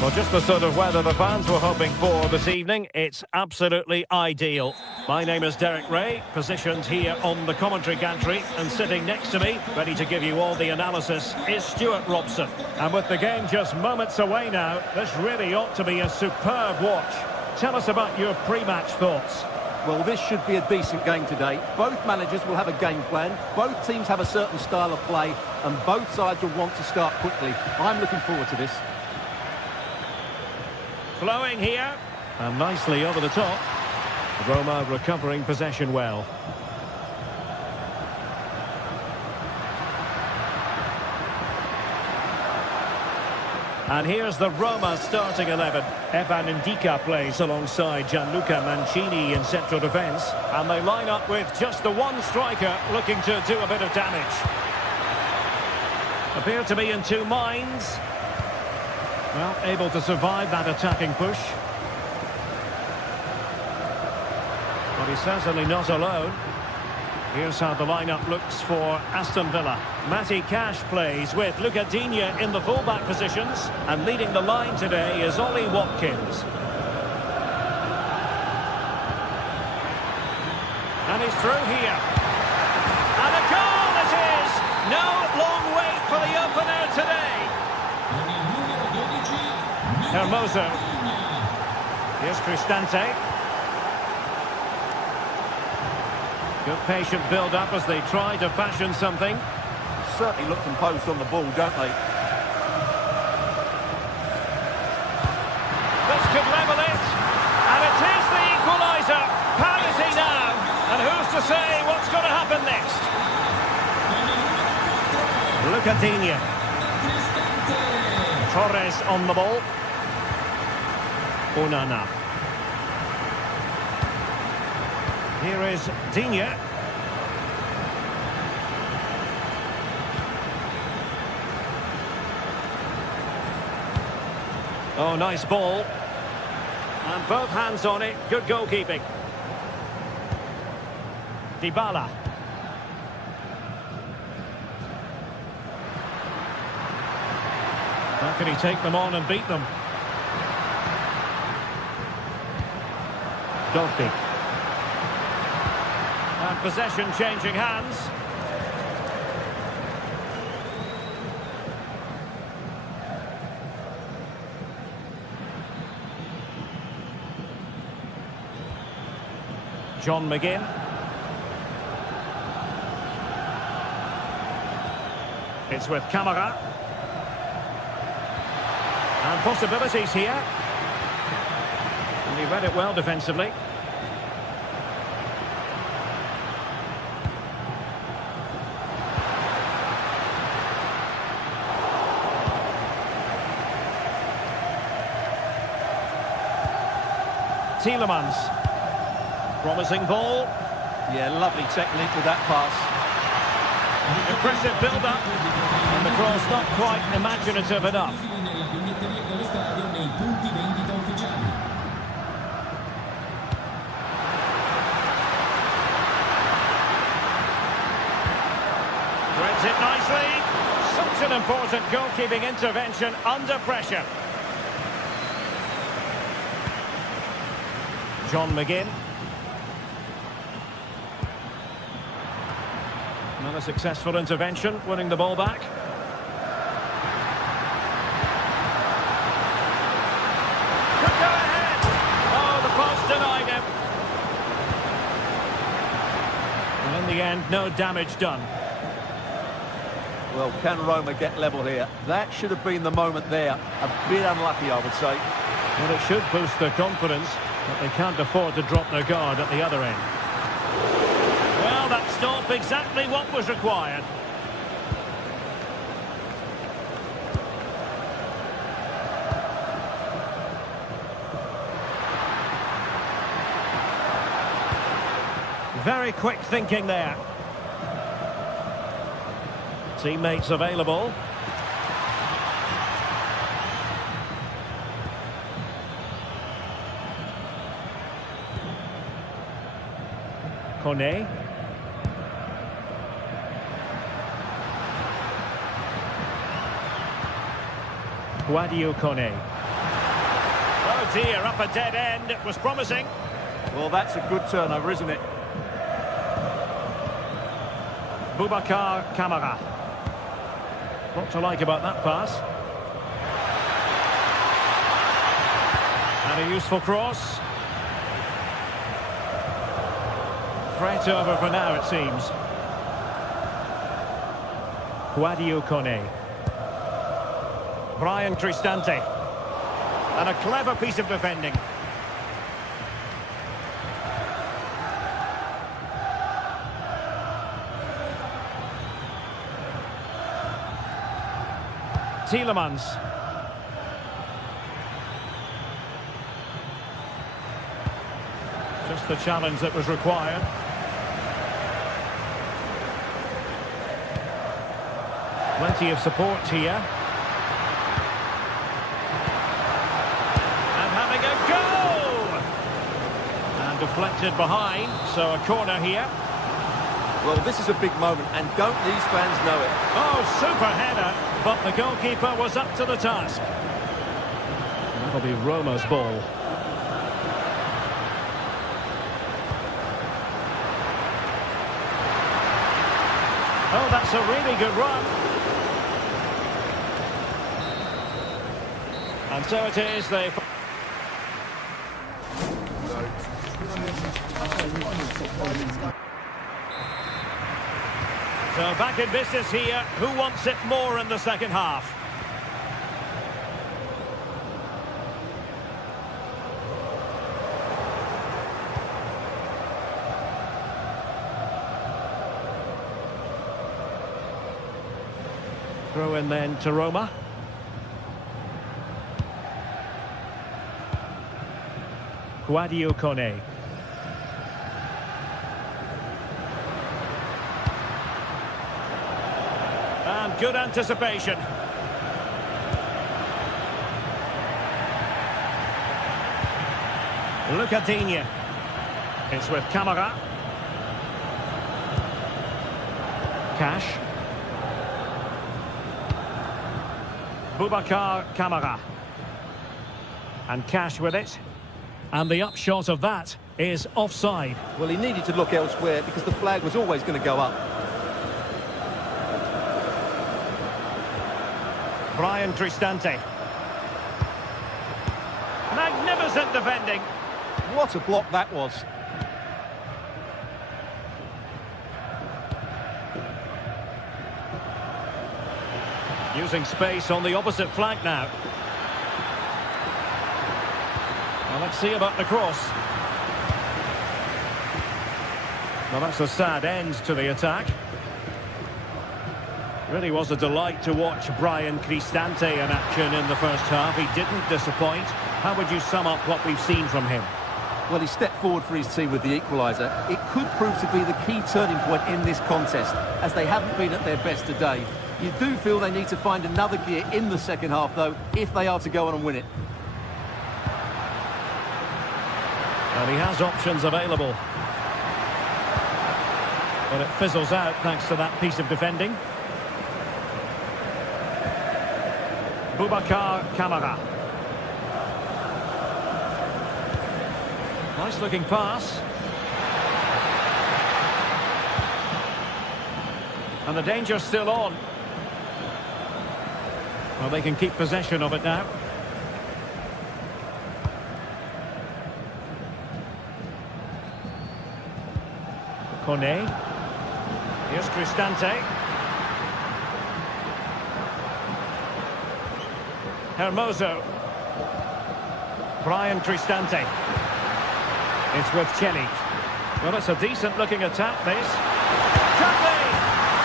Well, just the sort of weather the fans were hoping for this evening. It's absolutely ideal. My name is Derek Ray, positioned here on the commentary gantry, and sitting next to me, ready to give you all the analysis, is Stuart Robson. And with the game just moments away now, this really ought to be a superb watch. tell us about your pre-match thoughts. Well, this should be a decent game today. Both managers will have a game plan. Both teams have a certain style of play, and both sides will want to start quickly. I'm looking forward to this. Flowing here, and nicely over the top. Roma recovering possession well. And here's the Roma starting 11. Evan Ndika plays alongside Gianluca Mancini in central defence. And they line up with just the one striker looking to do a bit of damage. Appear to be in two minds. Well, able to survive that attacking push. But he's certainly not alone. Here's how the lineup looks for Aston Villa. Matty Cash plays with Luca Digne in the fullback positions. And leading the line today is Ollie Watkins. And he's through here. And a goal it is! No long wait for the opener today. Hermoso. Here's Cristante. Good patient build-up as they try to fashion something. Certainly look composed on the ball, don't they? This could level it. And it is the equaliser. Parity now. And who's to say what's going to happen next? Luca Digne. Torres on the ball. Onana. Here is Digne. Oh, nice ball. And both hands on it. Good goalkeeping. Dybala. How can he take them on and beat them? Dobbik. And possession changing hands. John McGinn. It's with Camara. And possibilities here. And he read it well defensively. Tielemans. Promising ball. Yeah, lovely technique with that pass. Impressive build-up. And the cross not quite imaginative enough. Threads it nicely. Such an important goalkeeping intervention under pressure. John McGinn. Another successful intervention, winning the ball back. Could go ahead. Oh, the post denied him. And in the end, no damage done. Well, can Roma get level here? That should have been the moment there. A bit unlucky, I would say. Well, it should boost their confidence, but they can't afford to drop their guard at the other end. Well, that stopped exactly what was required. Very quick thinking there. Teammates available. Kone. Guadio Kone. Oh dear, up a dead end. It was promising. Well, that's a good turnover, isn't it? Boubacar Kamara. What to like about that pass? And a useful cross. threat over for now, it seems. Guadio Kone. Brian Cristante. And a clever piece of defending. Tielemans. Just the challenge that was required. Plenty of support here. And having a go! And deflected behind, so a corner here. Well, this is a big moment, and don't these fans know it? Oh, super header, but the goalkeeper was up to the task. That'll be Roma's ball. Oh, that's a really good run. And so it is, they... So back in business here. Who wants it more in the second half? Throw in then to Roma. Guadio Kone. And good anticipation. Lucadinha. It's with Camara. Cash. Boubacar Camara. And Cash with it. And the upshot of that is offside. Well, he needed to look elsewhere because the flag was always going to go up. Brian Cristante. Magnificent defending. What a block that was. Using space on the opposite flank now. Well, let's see about the cross. Well, that's a sad end to the attack. Really was a delight to watch Brian Cristante in action in the first half. He didn't disappoint. How would you sum up what we've seen from him? Well, he stepped forward for his team with the equaliser. It could prove to be the key turning point in this contest, as they haven't been at their best today. You do feel they need to find another gear in the second half, though, if they are to go on and win it. And he has options available. But it fizzles out thanks to that piece of defending. Boubacar Camara. Nice looking pass. And the danger's still on. Well, they can keep possession of it now. Kone. Here's Cristante. Hermoso. Brian Cristante. It's with Chelik. Well, it's a decent-looking attack, this. Cutley!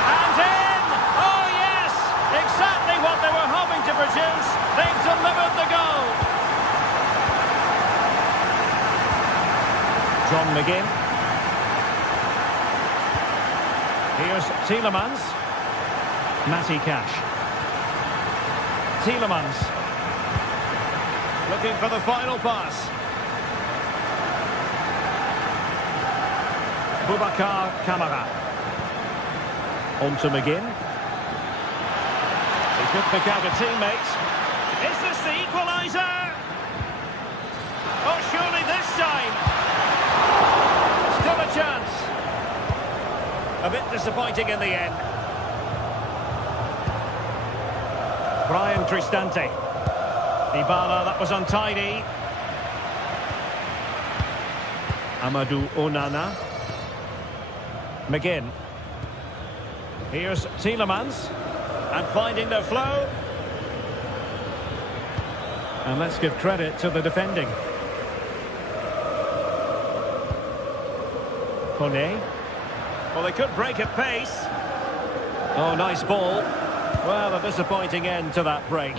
And in! Oh, yes! Exactly what they were hoping to produce. They've delivered the goal. John McGinn. Here's Tielemans. Matty Cash. Tielemans. Looking for the final pass. Boubacar Camara. On to McGinn. He could pick out a teammate. Is this the equaliser? Oh, surely this time. Still a chance. A bit disappointing in the end. Brian Cristante. Dybala, that was untidy. Amadou Onana. McGinn. Here's Tielemans. And finding the flow. And let's give credit to the defending. Kone. Well, they could break at pace. Oh, nice ball. Well, a disappointing end to that break.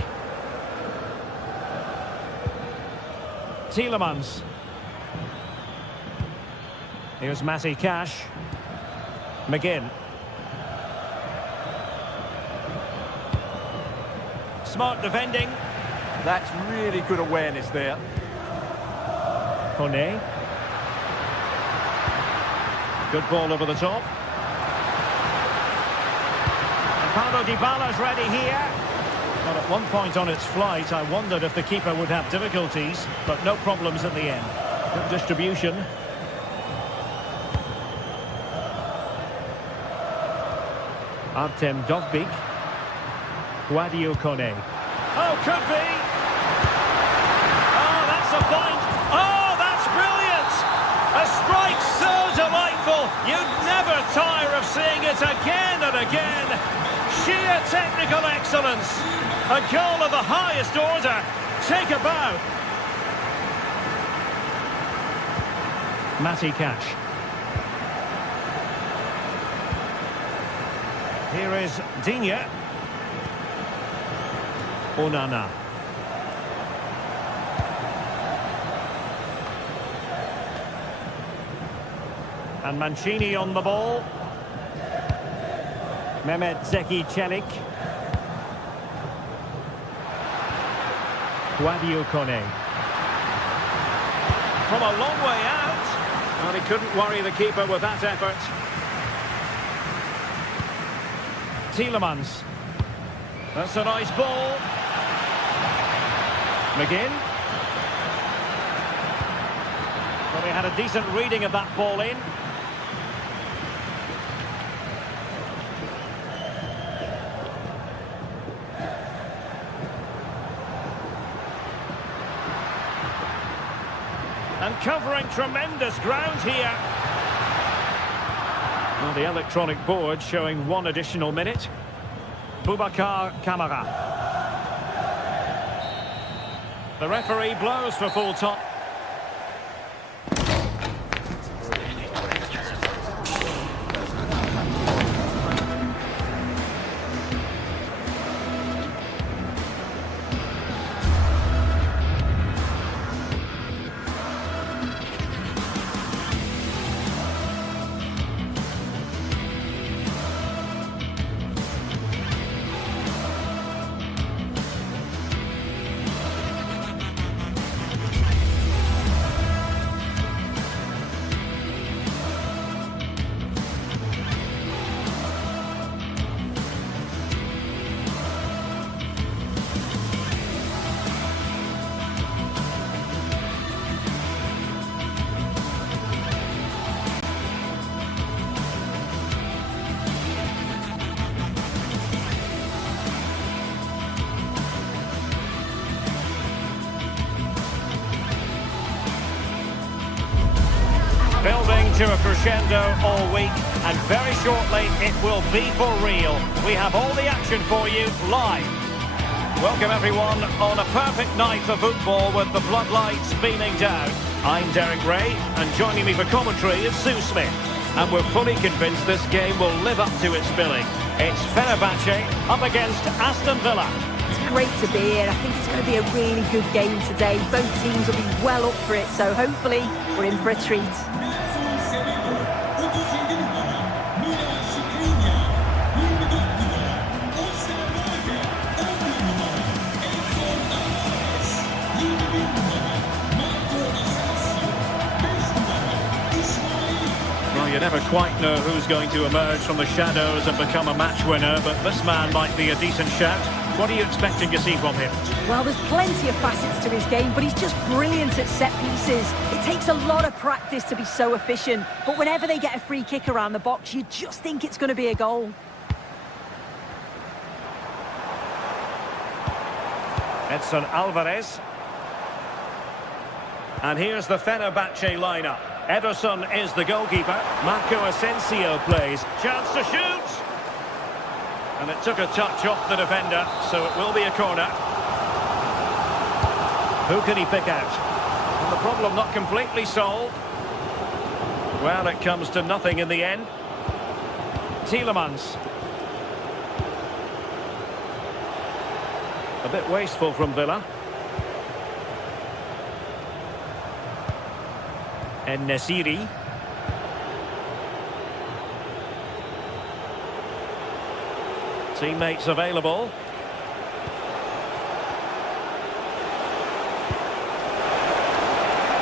Tielemans. Here's Matty Cash. McGinn. Smart defending. That's really good awareness there. Kone. Good ball over the top. And Paulo Dybala's ready here. Well, at one point on its flight, I wondered if the keeper would have difficulties, but no problems at the end. Good distribution. Artem Dovbyk. Guadio Kone. Oh, could be! Oh, that's a point! Oh, that's brilliant! A strike so delightful, you'd never tire of seeing it again and again. Sheer technical excellence. A goal of the highest order. Take a bow. Matty Cash. Here is Digne. Onana. And Mancini on the ball. Mehmet Zeki Çelik. Guadio Kone. From a long way out. And he couldn't worry the keeper with that effort. Tielemans. That's a nice ball. McGinn. Well, he had a decent reading of that ball in. And covering tremendous ground here. Well, the electronic board showing one additional minute. Boubacar Kamara. The referee blows for full time. Building to a crescendo all week, and very shortly it will be for real. We have all the action for you live. Welcome everyone on a perfect night for football with the floodlights beaming down. I'm Derek Ray, and joining me for commentary is Sue Smith. And we're fully convinced this game will live up to its billing. It's Fenerbahce up against Aston Villa. It's great to be here. I think it's going to be a really good game today. Both teams will be well up for it, so hopefully we're in for a treat. You never quite know who's going to emerge from the shadows and become a match winner, but this man might be a decent shout. What are you expecting to see from him? Well, there's plenty of facets to his game, but he's just brilliant at set pieces. It takes a lot of practice to be so efficient, but whenever they get a free kick around the box, you just think it's going to be a goal. Edson Alvarez. And here's the Fenerbahce lineup. Ederson is the goalkeeper. Marco Asensio plays. Chance to shoot! And it took a touch off the defender, so it will be a corner. Who can he pick out? And the problem not completely solved. Well, it comes to nothing in the end. Tielemans. A bit wasteful from Villa. En-Nesyri. Teammates available.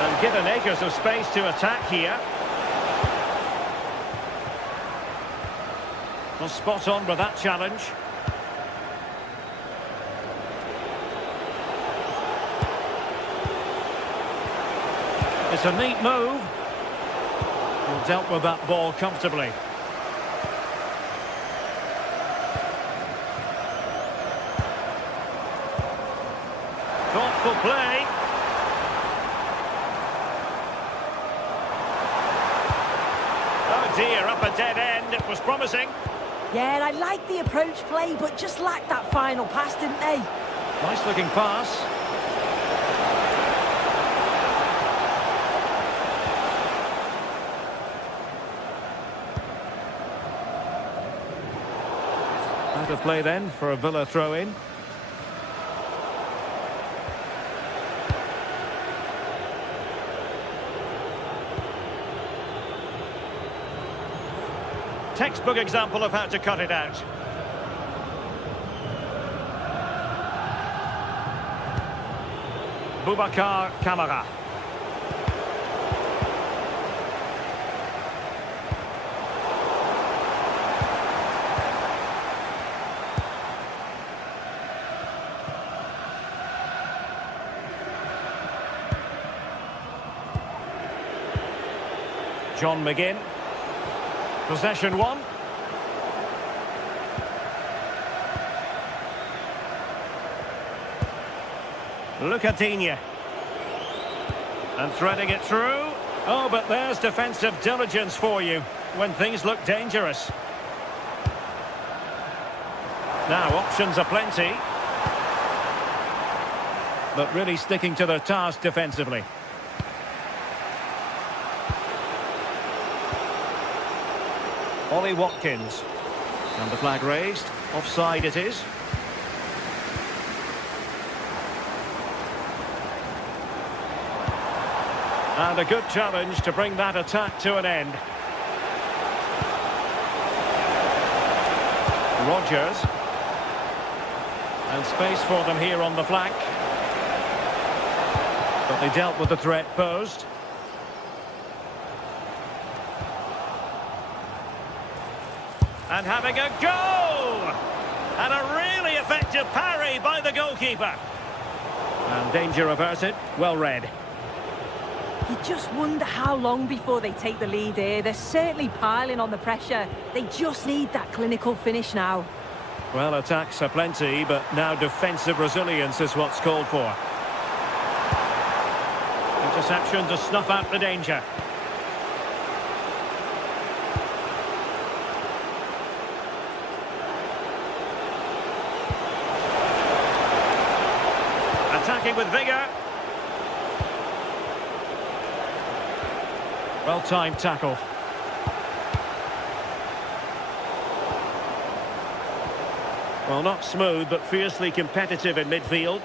And given acres of space to attack here. Well, spot on with that challenge. It's a neat move. Well, dealt with that ball comfortably. Thoughtful play. Oh dear, up a dead end. It was promising. Yeah, I like the approach play, but just lacked that final pass, didn't they? Nice looking pass. Out of play then for a Villa throw-in. Textbook example of how to cut it out. Boubacar Kamara. John McGinn. Possession one. Lucadinha. And threading it through. Oh, but there's defensive diligence for you when things look dangerous. Now, options are plenty. But really sticking to their task defensively. Ollie Watkins. And the flag raised. Offside it is. And a good challenge to bring that attack to an end. Rodgers. And space for them here on the flank. But they dealt with the threat posed. And having a go! And a really effective parry by the goalkeeper. And danger averted, well read. You just wonder how long before they take the lead here. They're certainly piling on the pressure. They just need that clinical finish now. Well, attacks are plenty, but now defensive resilience is what's called for. Interception to snuff out the danger. Attacking with vigour. Well-timed tackle. Well, not smooth, but fiercely competitive in midfield.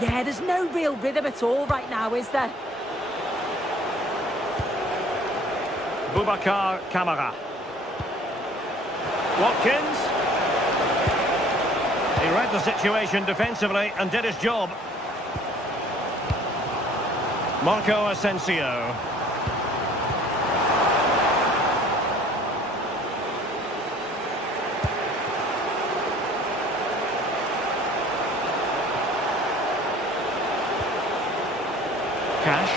Yeah, there's no real rhythm at all right now, is there? Boubacar Kamara. Watkins. He read the situation defensively and did his job. Marco Asensio. Cash.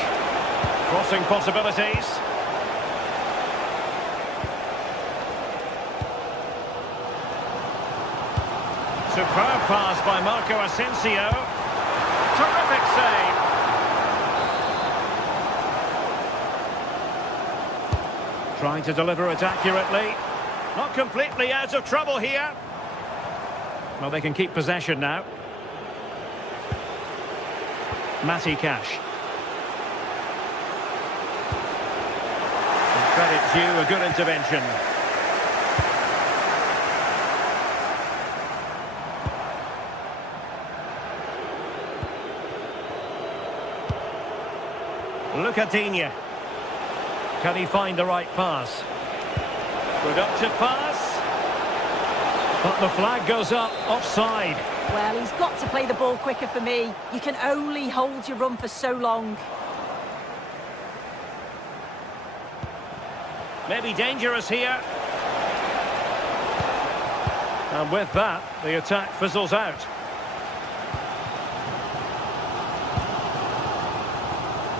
Crossing possibilities. Superb pass by Marco Asensio. Terrific save. Trying to deliver it accurately. Not completely out of trouble here. Well, they can keep possession now. Matty Cash. And credit due, a good intervention. Lucadinha. Can he find the right pass? Productive pass. But the flag goes up, offside. Well, he's got to play the ball quicker for me. You can only hold your run for so long. Maybe dangerous here. And with that, the attack fizzles out.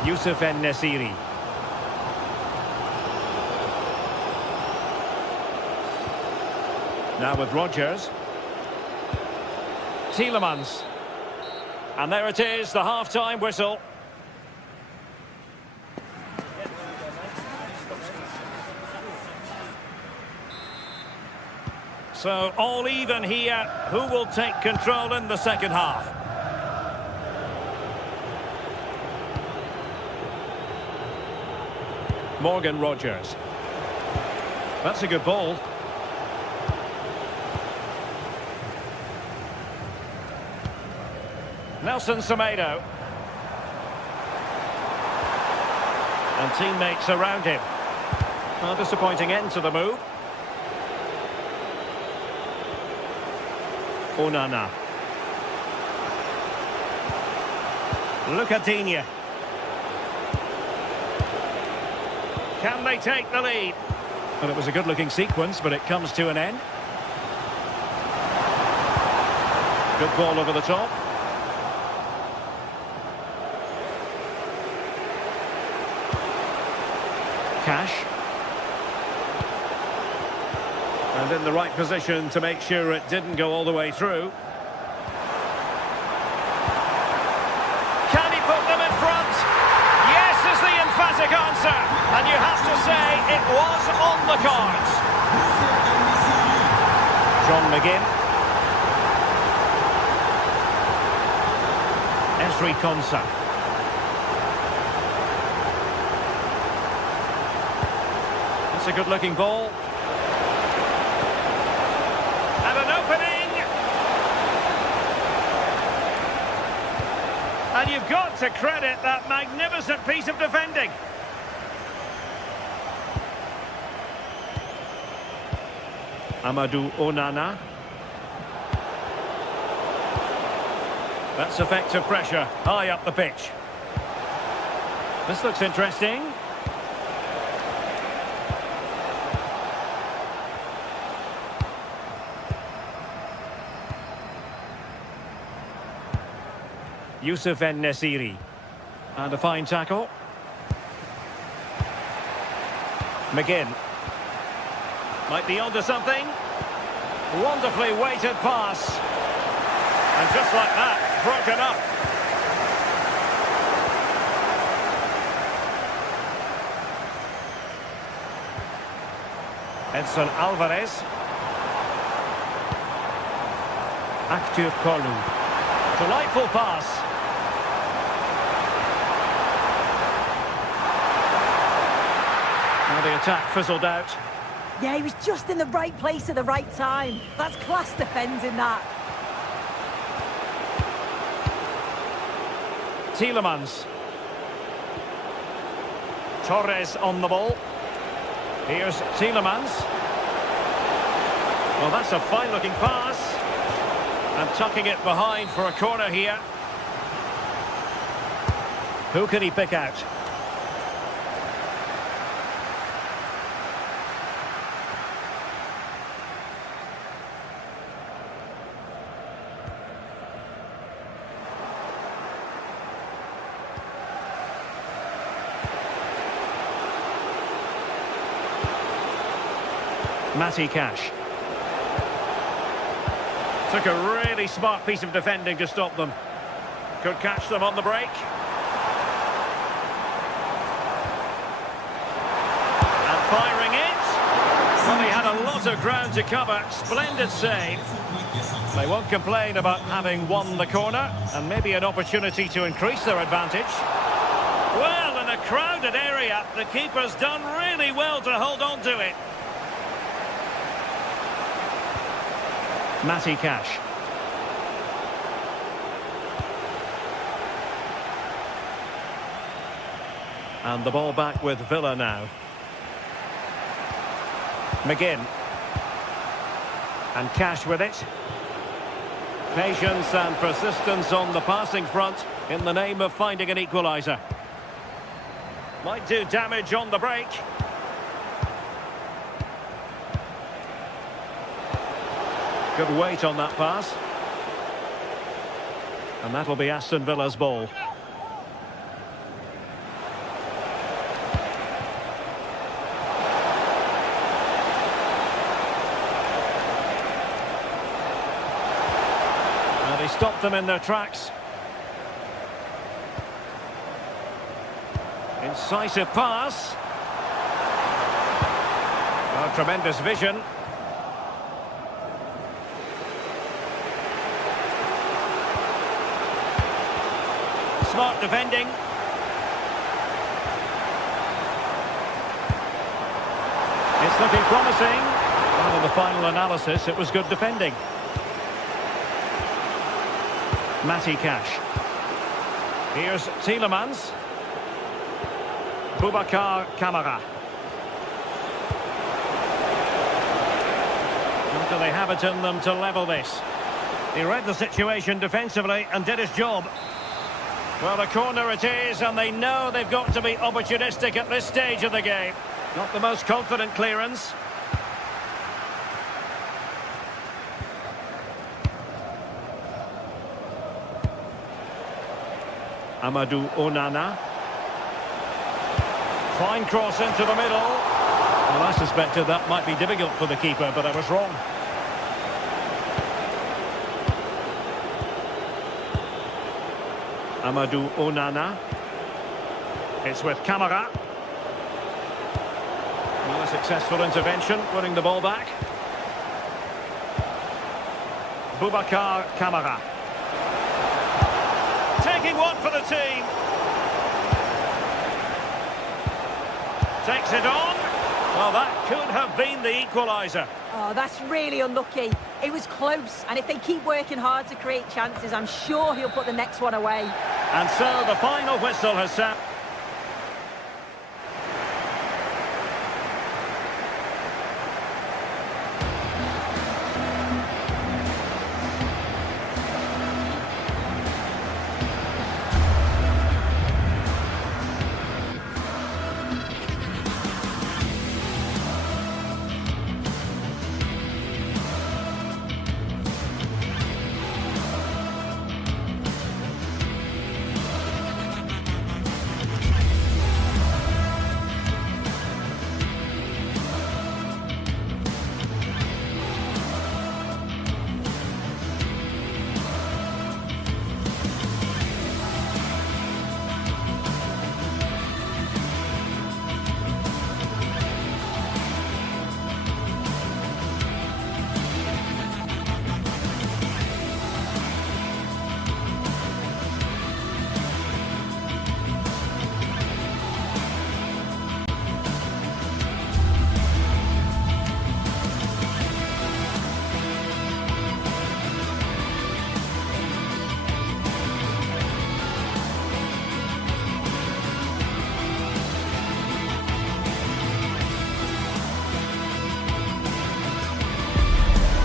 Youssef En-Nesyri. Now with Rodgers. Tielemans. And there it is, the half-time whistle. So all even here. Who will take control in the second half? Morgan Rodgers. That's a good ball. Nelson Semedo. And teammates around him. A disappointing end to the move. Onana. Lucadinha. Can they take the lead? Well, it was a good-looking sequence, but it comes to an end. Good ball over the top. Cash. And in the right position to make sure it didn't go all the way through. Can he put them in front? Yes is the emphatic answer. And you have to say it was on the cards. John McGinn. Esri Konsa. It's a good-looking ball. And an opening! And you've got to credit that magnificent piece of defending. Amadou Onana. That's effective pressure, high up the pitch. This looks interesting. Youssef En-Nesyri. And a fine tackle. McGinn. Might be onto something. Wonderfully weighted pass. And just like that, broken up. Edson Alvarez. Acteur Kolu. Delightful pass. Now the attack fizzled out. Yeah, he was just in the right place at the right time. That's class defending that. Tielemans. Torres on the ball. Here's Tielemans. Well, that's a fine-looking pass. And tucking it behind for a corner here. Who can he pick out? Matty Cash. Took a really smart piece of defending to stop them. Could catch them on the break. And firing in. ground to cover. Splendid save. They won't complain about having won the corner, and maybe an opportunity to increase their advantage. Well, in a crowded area, the keeper's done really well to hold on to it. Matty Cash. And the ball back with Villa now. McGinn. And Cash with it. Patience and persistence on the passing front in the name of finding an equaliser. Might do damage on the break. Good weight on that pass. And that'll be Aston Villa's ball. And he stopped them in their tracks. Incisive pass. Oh, tremendous vision. Smart defending. It's looking promising. Well, in the final analysis, it was good defending. Matty Cash. Here's Tielemans. Boubacar Kamara. Do they have it in them to level this? He read the situation defensively and did his job. Well, a corner it is, and they know they've got to be opportunistic at this stage of the game. Not the most confident clearance. Amadou Onana. Fine cross into the middle. Well, I suspected that might be difficult for the keeper, but I was wrong. Amadou Onana. It's with Kamara. Well, a successful intervention, winning the ball back. Boubacar Kamara. Taking one for the team. Takes it on. Well, that could have been the equaliser. Oh, that's really unlucky. It was close, and if they keep working hard to create chances, I'm sure he'll put the next one away. And so the final whistle has sounded.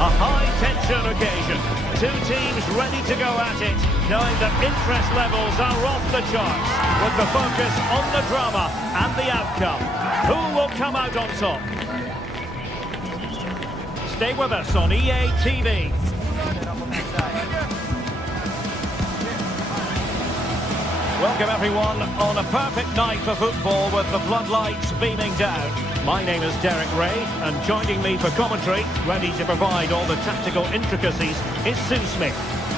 A high-tension occasion. Two teams ready to go at it, knowing that interest levels are off the charts, with the focus on the drama and the outcome. Who will come out on top? Stay with us on EA TV. Welcome everyone on a perfect night for football with the floodlights beaming down. My name is Derek Ray, and joining me for commentary, ready to provide all the tactical intricacies, is Sue Smith.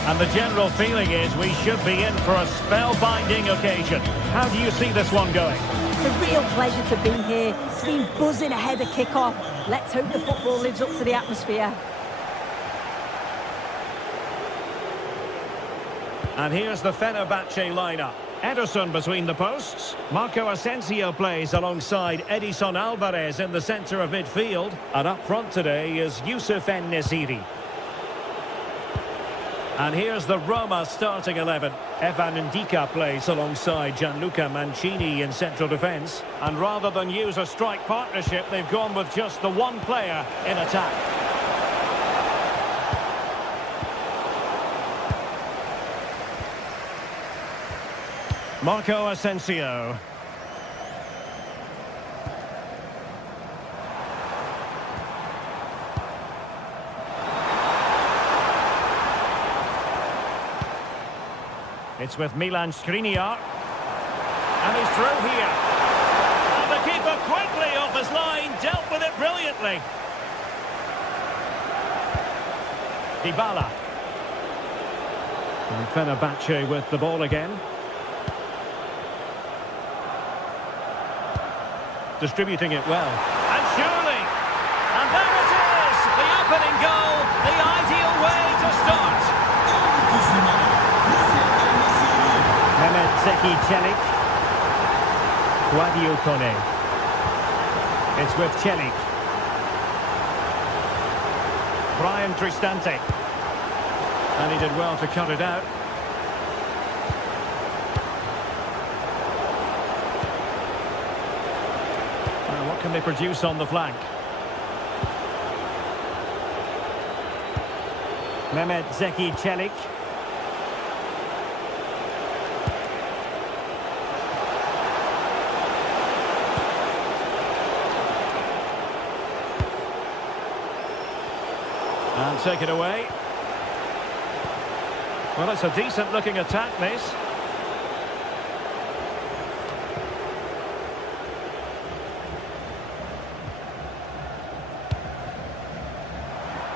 And the general feeling is we should be in for a spellbinding occasion. How do you see this one going? It's a real pleasure to be here. It's been buzzing ahead of kick-off. Let's hope the football lives up to the atmosphere. And here's the Fenerbahce lineup. Ederson between the posts. Marco Asensio plays alongside Edison Alvarez in the centre of midfield. And up front today is Youssef En-Nesyri. And here's the Roma starting 11. Evan Ndika plays alongside Gianluca Mancini in central defence. And rather than use a strike partnership, they've gone with just the one player in attack. Marco Asensio. It's with Milan Skriniar. And he's through here. And the keeper quickly off his line, dealt with it brilliantly. Dybala. And Fenerbahce with the ball again. Distributing it well. And surely! And there it is! The opening goal, the ideal way to start. Mehmet Zeki Çelik. Guadio Kone. It's with Çelik. Brian Cristante. And he did well to cut it out. What can they produce on the flank? Mehmet Zeki Çelik. And take it away. Well, it's a decent looking attack, this.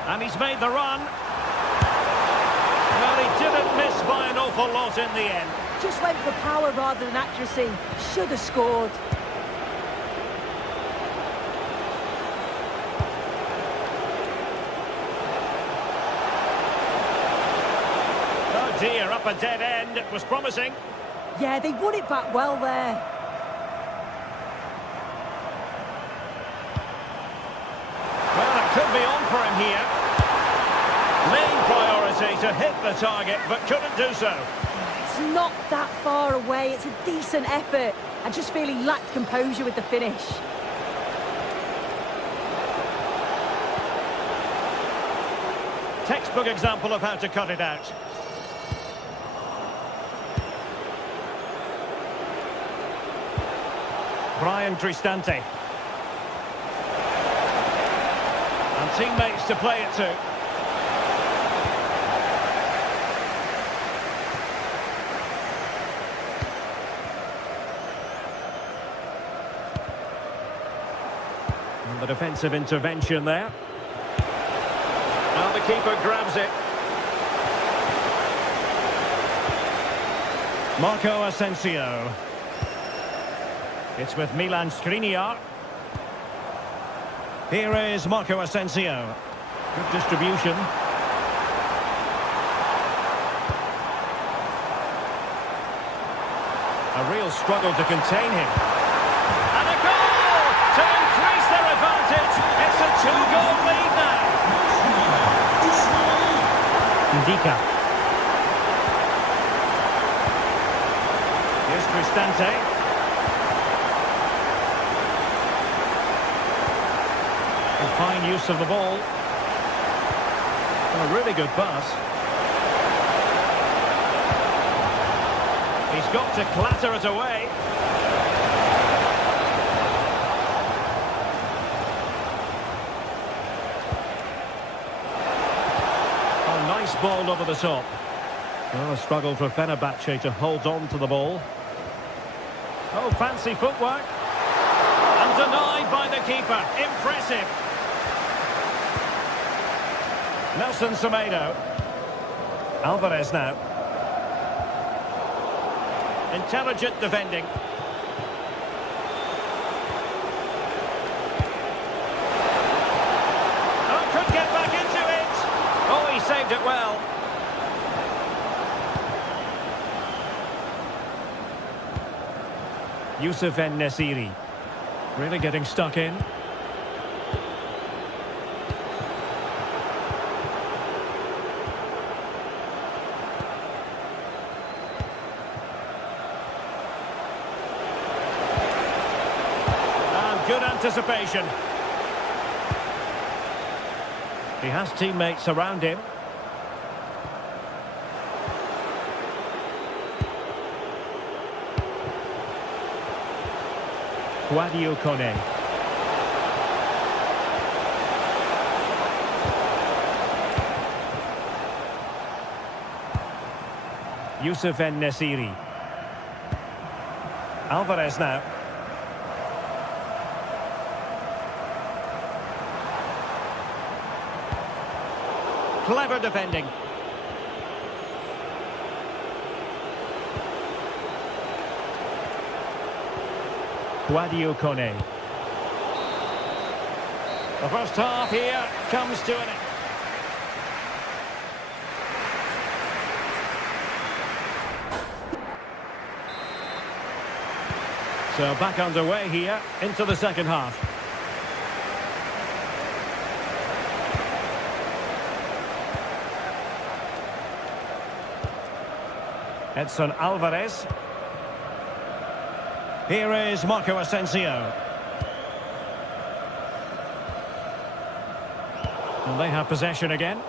And he's made the run. Well, he didn't miss by an awful lot in the end. Just went for power rather than accuracy. Should have scored. Oh dear, up a dead end. It was promising. Yeah, they won it back well there. Well, it could be on for him here. Main priority to hit the target, but couldn't do so. It's not that far away. It's a decent effort. I just feel he lacked composure with the finish. Textbook example of how to cut it out. Brian Cristante. And teammates to play it to. And the defensive intervention there. Now the keeper grabs it. Marco Asensio. It's with Milan Skriniar. Here is Marco Asensio. Good distribution. A real struggle to contain him. And a goal to increase their advantage. It's a two-goal lead now. Ndika. Here's Cristante. Fine use of the ball. A really good pass. He's got to clatter it away. A nice ball over the top. Well, a struggle for Fenerbahce to hold on to the ball. Oh, fancy footwork. And denied by the keeper. Impressive. Nelson Semedo. Alvarez now. Intelligent defending. Youssef En-Nesyri. Really getting stuck in. And good anticipation. He has teammates around him. Sadio Kone. Youssef En-Nesyri. Alvarez now. Clever defending. Sadio Kone. The first half here comes to an end. So back underway here into the second half. Edson Alvarez. Here is Marco Asensio. And they have possession again.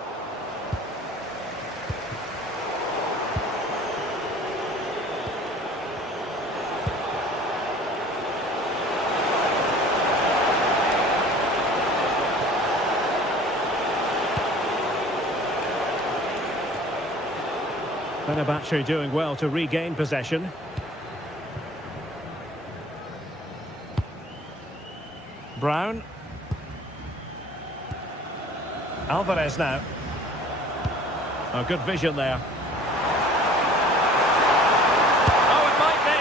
Fenerbahce doing well to regain possession. Brown. Alvarez now. Oh, good vision there. Oh, it might be.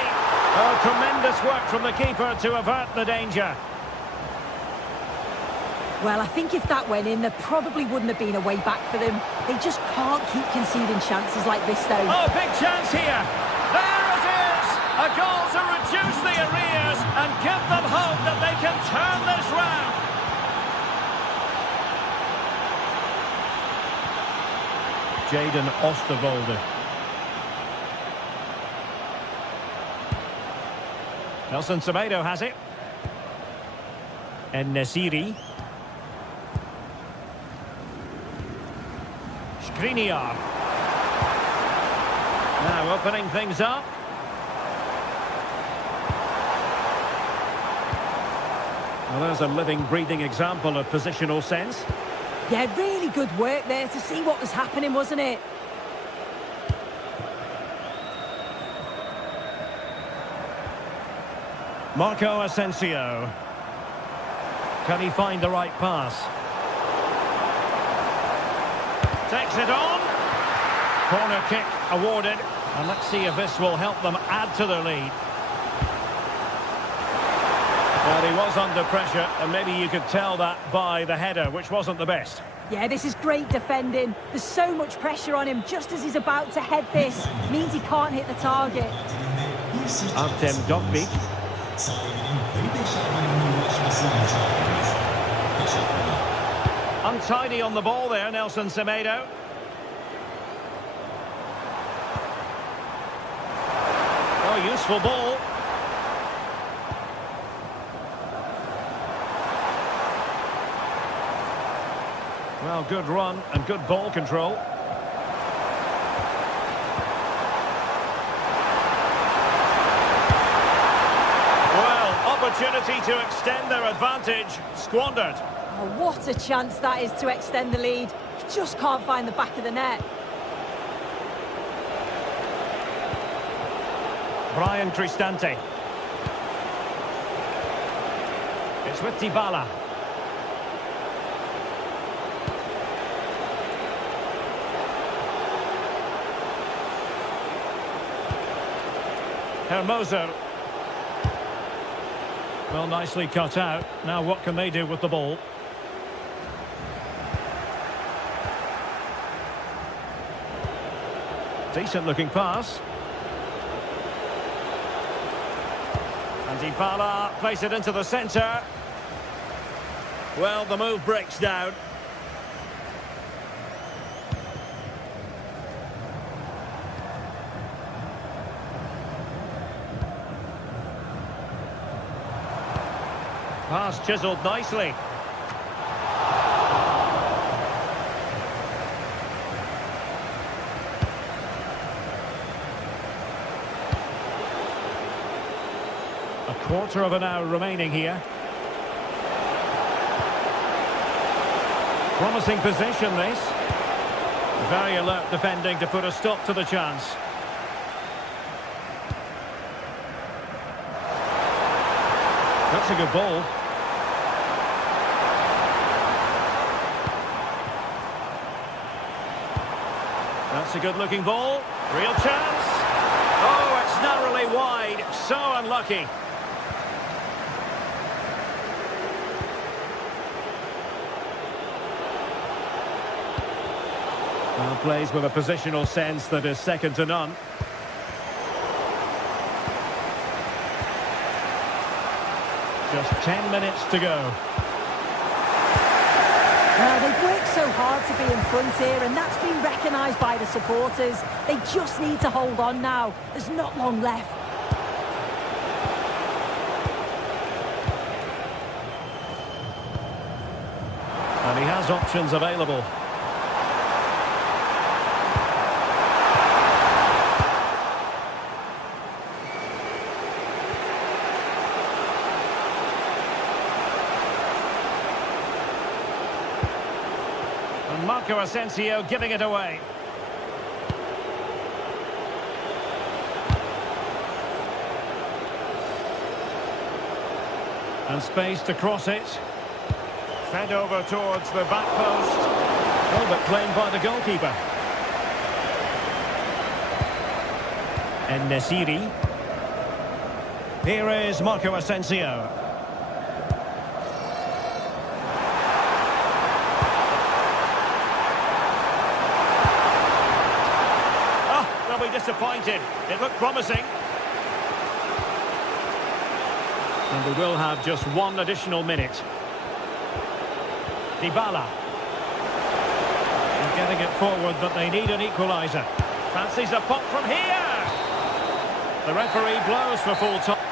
Oh, tremendous work from the keeper to avert the danger. Well, I think if that went in, there probably wouldn't have been a way back for them. They just can't keep conceding chances like this, though. Oh, big chance here. There it is. A goal to reduce the arrears and give them hope that they can turn this round. Jadon Osterwolde. Nelson Semedo has it. En-Nesyri. Skriniar. Now opening things up. Well, there's a living, breathing example of positional sense. Yeah, really good work there to see what was happening, wasn't it? Marco Asensio. Can he find the right pass? Takes it on. Corner kick awarded. And let's see if this will help them add to their lead. Well, he was under pressure, and maybe you could tell that by the header, which wasn't the best. Yeah, this is great defending. There's so much pressure on him just as he's about to head this. Means he can't hit the target. Artem Dovbyk. Untidy on the ball there, Nelson Semedo. Oh, useful ball. Well, good run and good ball control. Well, opportunity to extend their advantage, squandered. Oh, what a chance that is to extend the lead. He just can't find the back of the net. Brian Cristante. It's with Dybala. Hermoso. Well, nicely cut out. Now what can they do with the ball? Decent looking pass. And Dybala plays it into the centre. Well, the move breaks down. Pass chiselled nicely. A quarter of an hour remaining here. Promising position, this. Very alert defending to put a stop to the chance. That's a good ball. That's a good-looking ball. Real chance. Oh, it's narrowly wide. So unlucky. Well, plays with a positional sense that is second to none. Just 10 minutes to go. Well, they've worked so hard to be in front here, and that's been recognised by the supporters. They just need to hold on now. There's not long left. And he has options available. And Marco Asensio giving it away. And space to cross it. Fed over towards the back post. Oh, but claimed by the goalkeeper. And Nesiri. Here is Marco Asensio. They'll be disappointed. It looked promising. And we will have just one additional minute. Dybala. They're getting it forward, but they need an equaliser. Fancies a pop from here. The referee blows for full time.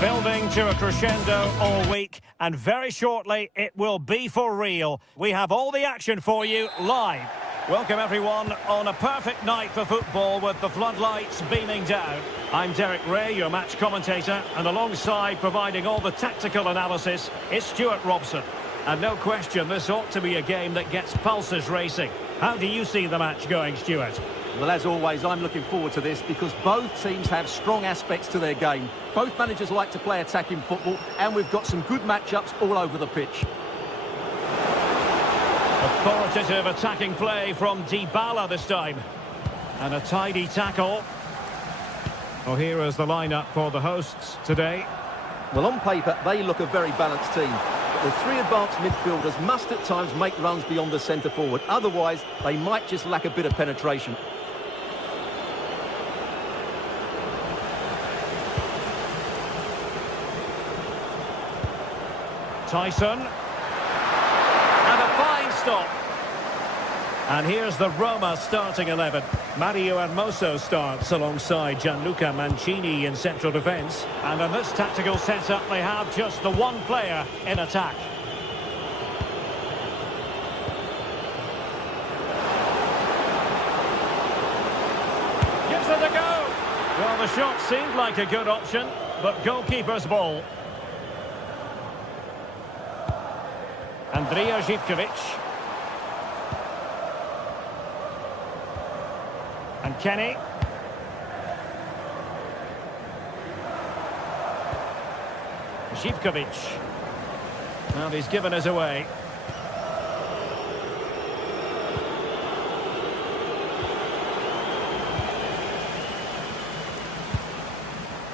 Building to a crescendo all week, and very shortly it will be for real. We have all the action for you live. Welcome everyone on a perfect night for football with the floodlights beaming down. I'm Derek Ray, your match commentator, and alongside providing all the tactical analysis is Stuart Robson. And no question, this ought to be a game that gets pulses racing. How do you see the match going, Stuart? Well, as always, I'm looking forward to this because both teams have strong aspects to their game. Both managers like to play attacking football, and we've got some good matchups all over the pitch. Authoritative attacking play from Dybala this time. And a tidy tackle. Well, here is the lineup for the hosts today. Well, on paper, they look a very balanced team. But the three advanced midfielders must at times make runs beyond the centre forward. Otherwise, they might just lack a bit of penetration. Tyson. And a fine stop. And here's the Roma starting 11. Mario Hermoso starts alongside Gianluca Mancini in central defence. And in this tactical setup, they have just the one player in attack. Gives it a go. Well, the shot seemed like a good option, but goalkeeper's ball. Andrija Zivkovic. And Kenny. Zivkovic. Well, he's given us away.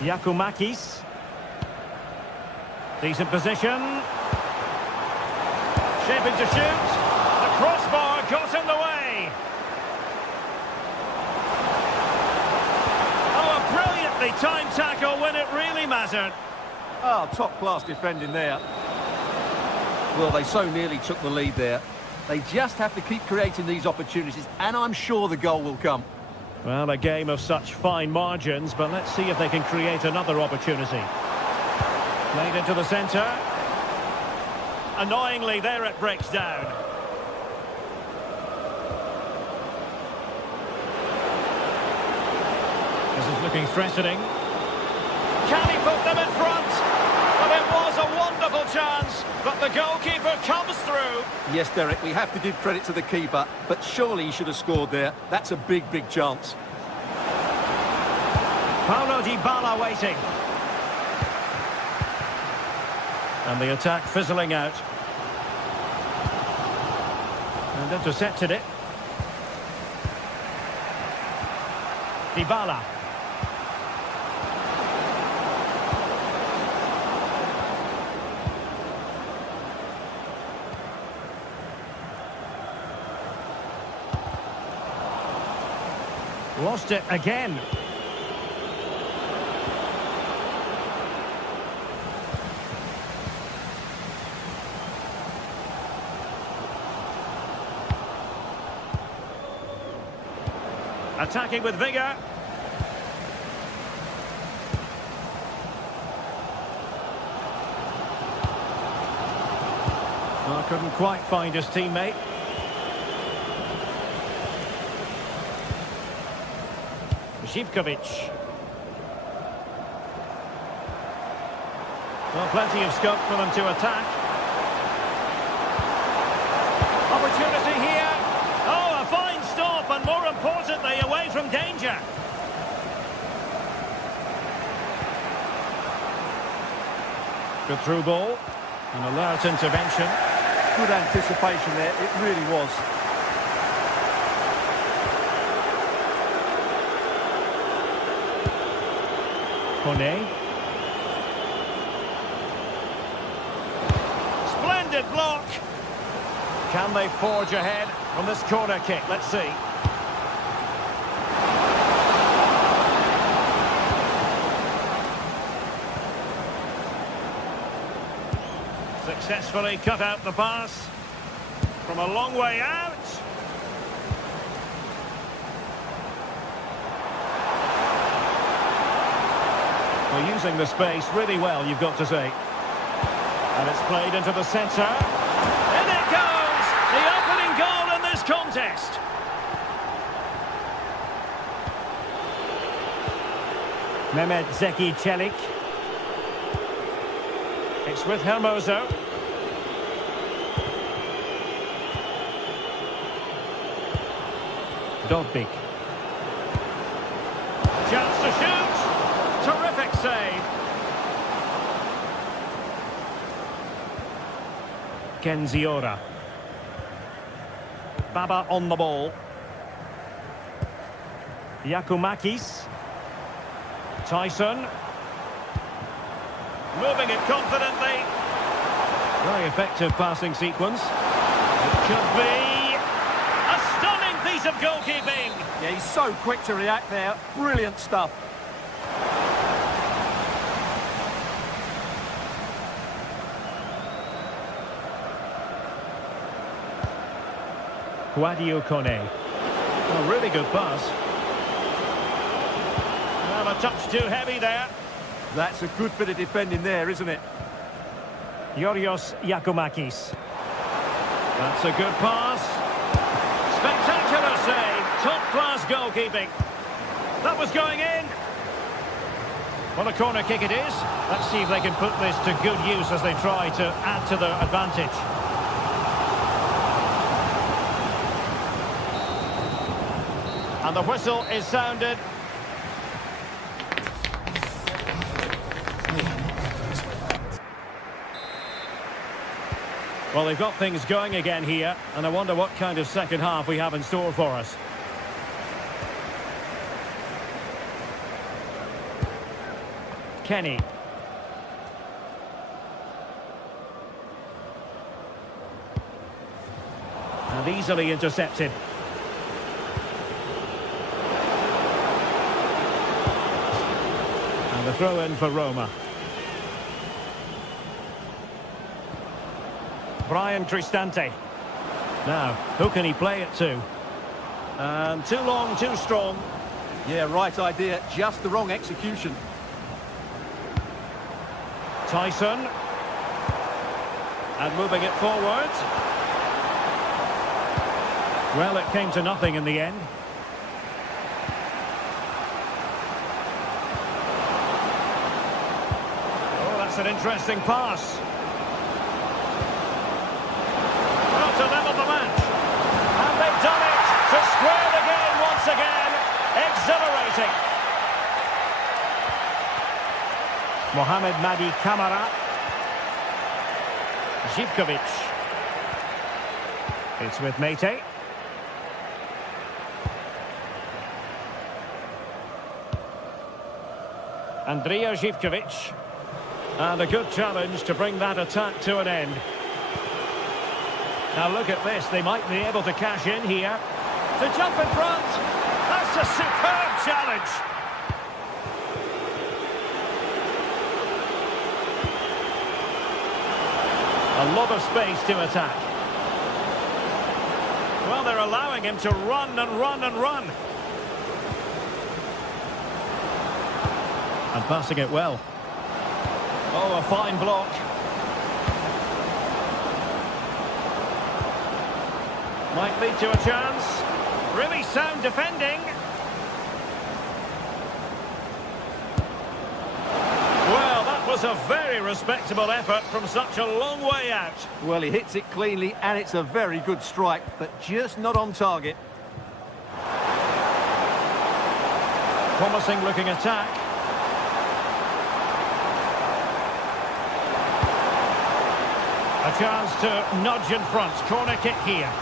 Yakumakis. Decent position. Shaping to shoot. The crossbar got in the way. Oh, a brilliantly timed tackle when it really mattered. Oh, top-class defending there. Well, they so nearly took the lead there. They just have to keep creating these opportunities, and I'm sure the goal will come. Well, a game of such fine margins, but let's see if they can create another opportunity. Played into the centre. Annoyingly, there it breaks down. This is looking threatening. Can he put them in front? Well, it was a wonderful chance, but the goalkeeper comes through. Yes, Derek, we have to give credit to the keeper, but surely he should have scored there. That's a big, big chance. Paulo Dybala waiting. And the attack fizzling out. And intercepted it. Dybala. Lost it again. Attacking with vigour. Well, couldn't quite find his teammate. Zivkovic. Well, plenty of scope for them to attack. Opportunity here. Oh, a fine stop, and more importantly, away from danger. Good through ball. An alert intervention. Good anticipation there, it really was. Kone. Splendid block. Can they forge ahead from this corner kick? Let's see. Successfully cut out the pass from a long way out. We're using the space really well, you've got to say. And it's played into the centre. In it goes! The opening goal in this contest. Mehmet Zeki Çelik. It's with Hermoso. Dobbik. Chance to shoot. Terrific save. Kenziora. Baba on the ball. Yakumakis. Tyson. Moving it confidently. Very effective passing sequence. It could be a stunning piece of goalkeeping. Yeah, he's so quick to react there. Brilliant stuff. Guadio Kone. A really good pass. Well, a touch too heavy there. That's a good bit of defending there, isn't it? Yorios Yakumakis. That's a good pass. Spectacular save. Top-class goalkeeping. That was going in. Well, a corner kick it is. Let's see if they can put this to good use as they try to add to their advantage. And the whistle is sounded. Well, they've got things going again here, and I wonder what kind of second half we have in store for us. Kenny. And easily intercepted. And the throw in for Roma. Brian Cristante. Now, who can he play it to? And too long, too strong. Yeah, right idea, just the wrong execution. Tyson. And moving it forward. Well, it came to nothing in the end. Oh, that's an interesting pass. To level the match. And they've done it to square the game once again. Exhilarating. Mohamed Madi Kamara. Zivkovic. It's with Mete. Andrija Zivkovic. And a good challenge to bring that attack to an end. Now look at this, they might be able to cash in here. To jump in front, that's a superb challenge. A lot of space to attack. Well, they're allowing him to run and run and run. And passing it well. Oh, a fine block. Might lead to a chance. Really sound defending. Well, that was a very respectable effort from such a long way out. Well, he hits it cleanly, and it's a very good strike, but just not on target. Promising looking attack. A chance to nudge in front. Corner kick here.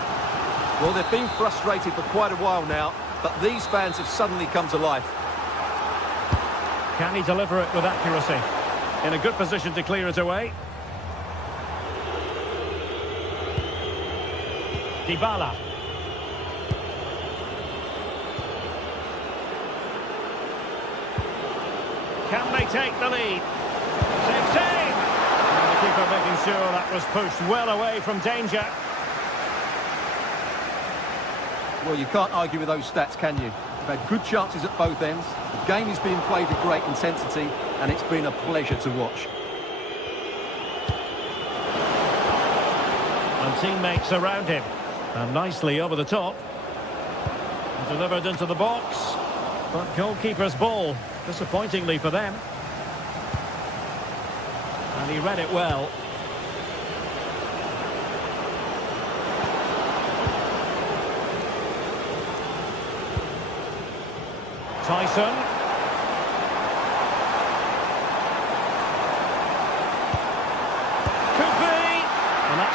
Well, they've been frustrated for quite a while now, but these fans have suddenly come to life. Can he deliver it with accuracy? In a good position to clear it away. Dybala. Can they take the lead? Save! And the keeper making sure that was pushed well away from danger. Well, you can't argue with those stats, can you? They've had good chances at both ends. The game is being played with great intensity, and it's been a pleasure to watch. And teammates around him. And nicely over the top. Delivered into the box. But goalkeeper's ball, disappointingly for them. And he read it well. Tyson.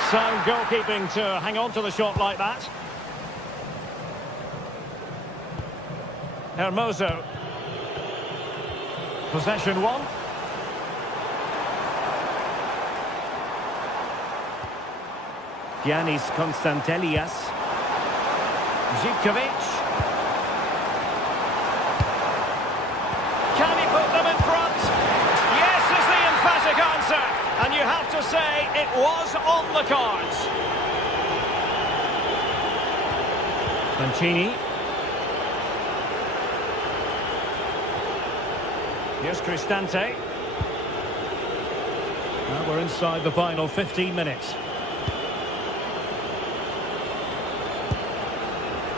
Sound goalkeeping to hang on to the shot like that. Hermoso. Possession one. Giannis Konstantelias. Zivkovic. Can he put them in front? Yes is the emphatic answer. And you have to say it was on the cards. Mancini. Here's Cristante. Now we're inside the final 15 minutes.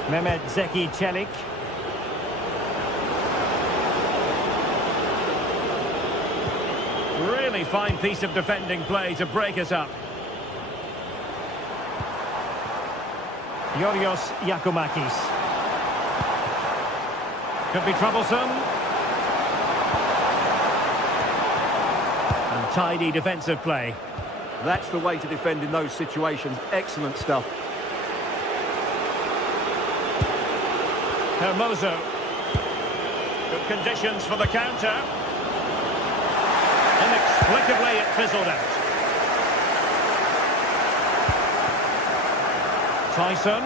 Mehmet Zeki Çelik. Really fine piece of defending play to break us up. Yorios Yakumakis. Could be troublesome. And tidy defensive play. That's the way to defend in those situations. Excellent stuff. Hermoso. Good conditions for the counter. Inexplicably it fizzled out. Tyson.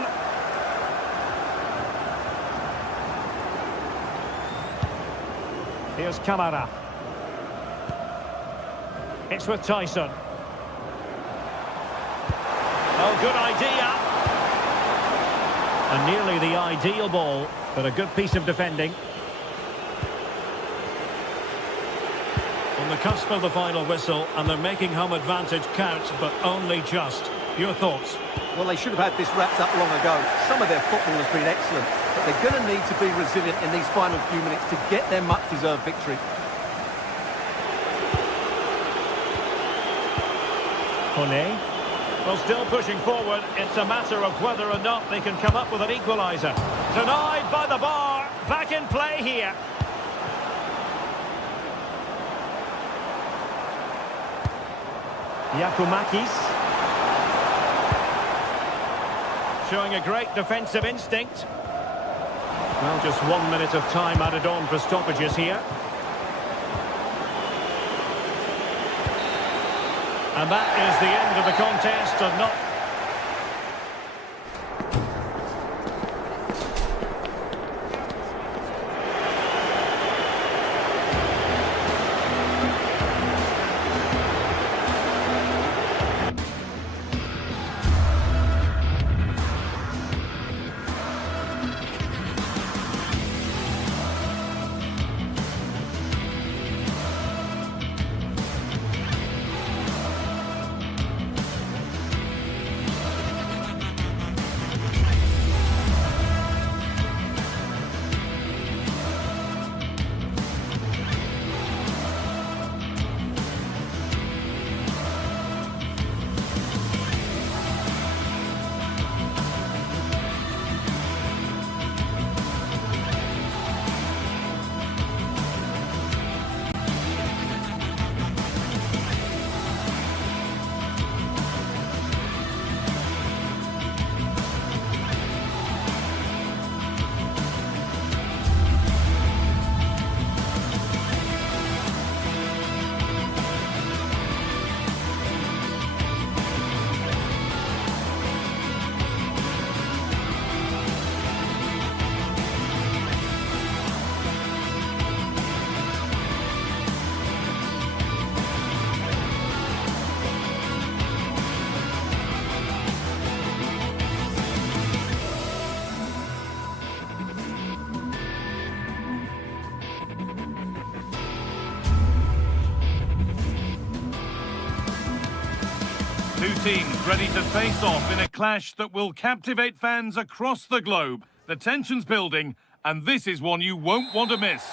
Here's Kamara. It's with Tyson. Oh, good idea. And nearly the ideal ball, but a good piece of defending. On the cusp of the final whistle, and they're making home advantage count, but only just. Your thoughts? Well, they should have had this wrapped up long ago. Some of their football has been excellent, but they're going to need to be resilient in these final few minutes to get their much-deserved victory. Kone. Well, still pushing forward. It's a matter of whether or not they can come up with an equaliser. Denied by the bar. Back in play here. Yakumakis. Showing a great defensive instinct. Well, just 1 minute of time added on for stoppages here. And that is the end of the contest, and not... Two teams ready to face off in a clash that will captivate fans across the globe. The tension's building, and this is one you won't want to miss.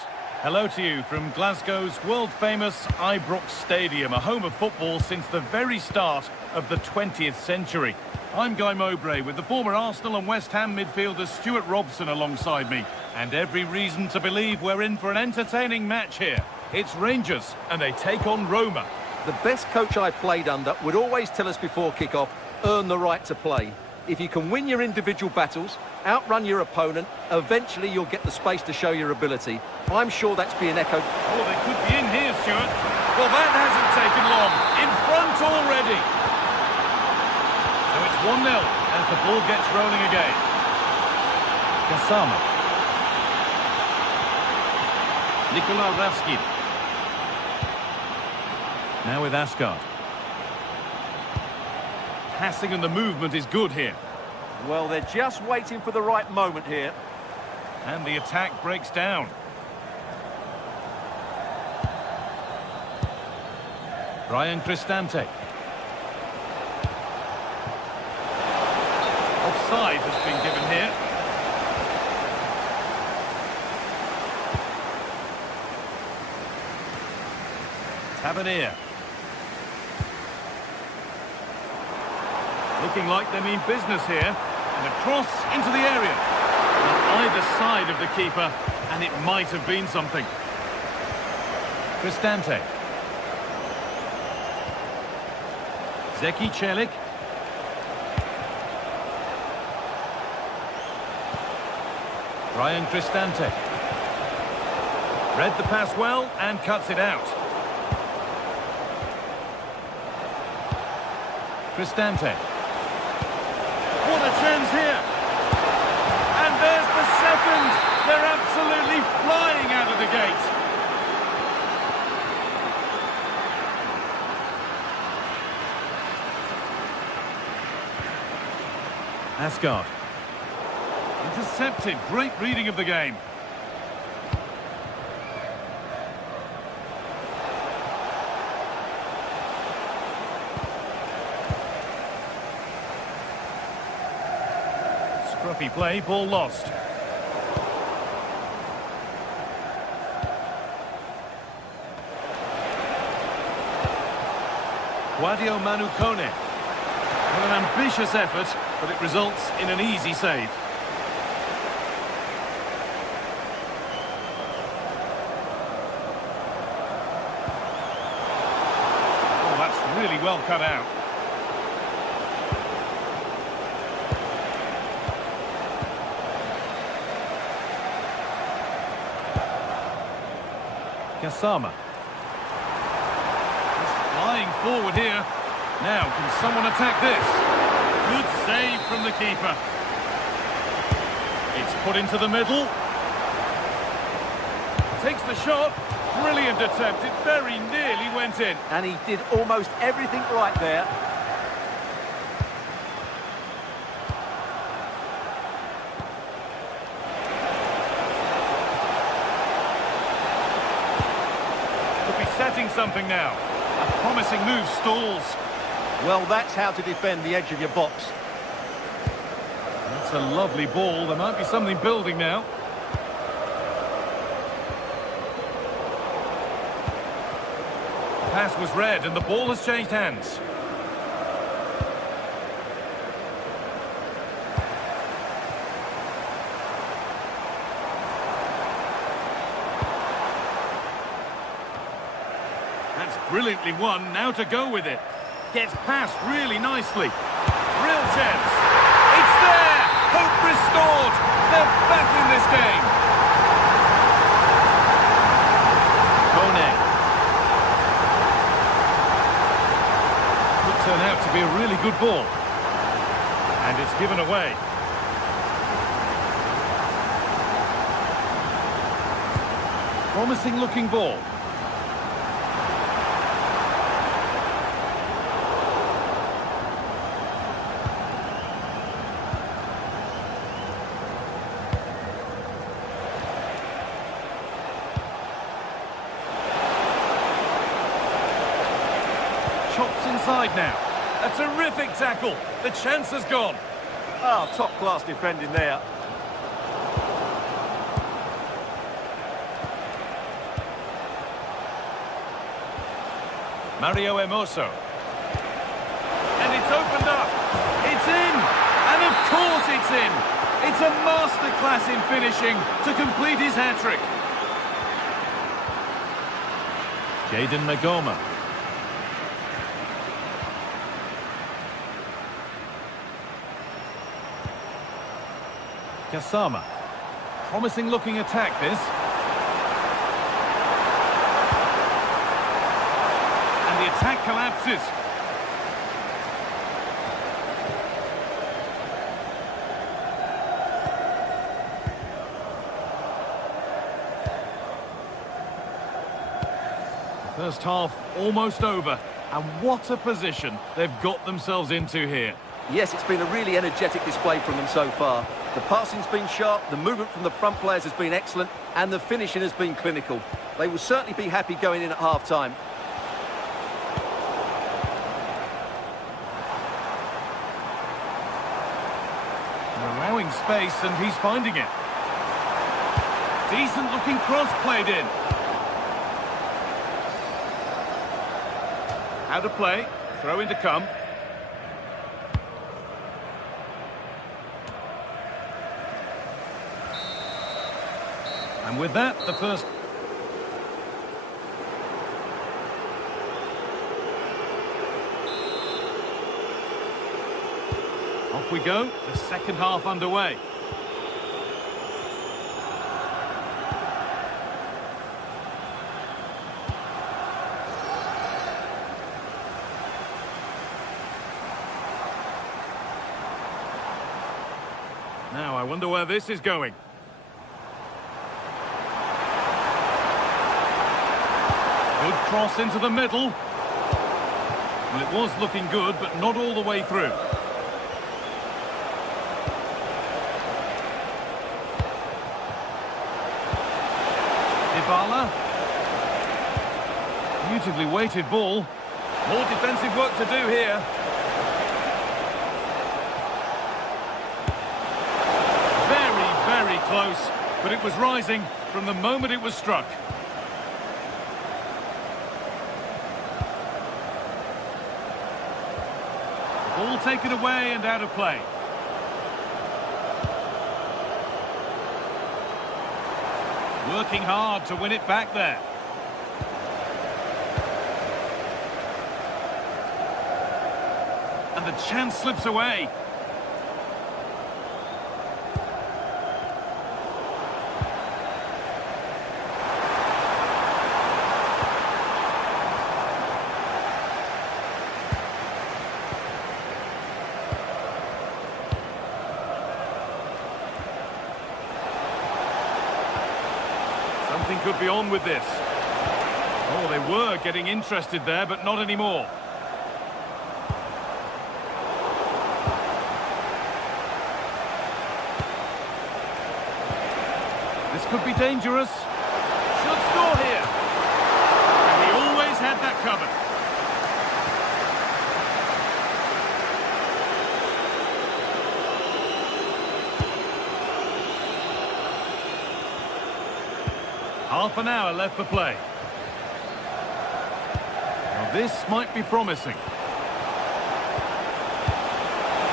Hello to you from Glasgow's world-famous Ibrox Stadium, a home of football since the very start of the 20th century. I'm Guy Mowbray with the former Arsenal and West Ham midfielder Stuart Robson alongside me. And every reason to believe we're in for an entertaining match here. It's Rangers, and they take on Roma. The best coach I played under would always tell us before kick-off, earn the right to play. If you can win your individual battles, outrun your opponent, eventually you'll get the space to show your ability. I'm sure that's being echoed. Oh, they could be in here, Stuart. Well, that hasn't taken long. In front already. So it's 1-0 as the ball gets rolling again. Kasama. Nikola Raskin. Now with Asgard. Passing and the movement is good here. Well, they're just waiting for the right moment here. And the attack breaks down. Brian Cristante. Offside has been given here. Tavernier. Looking like they mean business here. And a cross into the area. On either side of the keeper, and it might have been something. Cristante. Zeki Celik. Brian Cristante. Read the pass well and cuts it out. Cristante. What a chance here. And there's the second. They're absolutely flying out of the gate. Asgard. Intercepted. Great reading of the game. Scruffy play, ball lost. Guadio Manukone. Well, an ambitious effort, but it results in an easy save. Oh, that's really well cut out. Kasama. He's flying forward here. Now, can someone attack this? Good save from the keeper. It's put into the middle. Takes the shot. Brilliant attempt. It very nearly went in. And he did almost everything right there. Could be setting something now. A promising move stalls. Well, that's how to defend the edge of your box. That's a lovely ball. There might be something building now. Pass was read and the ball has changed hands. That's brilliantly won. Now to go with it. Gets past really nicely. Real chance. It's there! Hope restored! They're back in this game! Kone. Could turn out to be a really good ball. And it's given away. Promising looking ball. Chops inside now. A terrific tackle. The chance has gone. Oh, top-class defending there. Mario Hermoso. And it's opened up. It's in. And of course it's in. It's a masterclass in finishing to complete his hat-trick. Jaden Magoma. Kasama. Promising looking attack this. And the attack collapses. First half almost over, and what a position they've got themselves into here. Yes, it's been a really energetic display from them so far. The passing's been sharp, the movement from the front players has been excellent, and the finishing has been clinical. They will certainly be happy going in at half-time. Allowing space, and he's finding it. Decent looking cross played in. How to play, throw in to come. And with that, the first... Off we go, the second half underway. Now, I wonder where this is going. Good cross into the middle. Well, it was looking good, but not all the way through. Dybala. Beautifully weighted ball. More defensive work to do here. Very close, but it was rising from the moment it was struck. Ball taken away and out of play. Working hard to win it back there. And the chance slips away. Something could be on with this. Oh, they were getting interested there, but not anymore. This could be dangerous. Should score here. And he always had that covered. Half an hour left for play. Now this might be promising.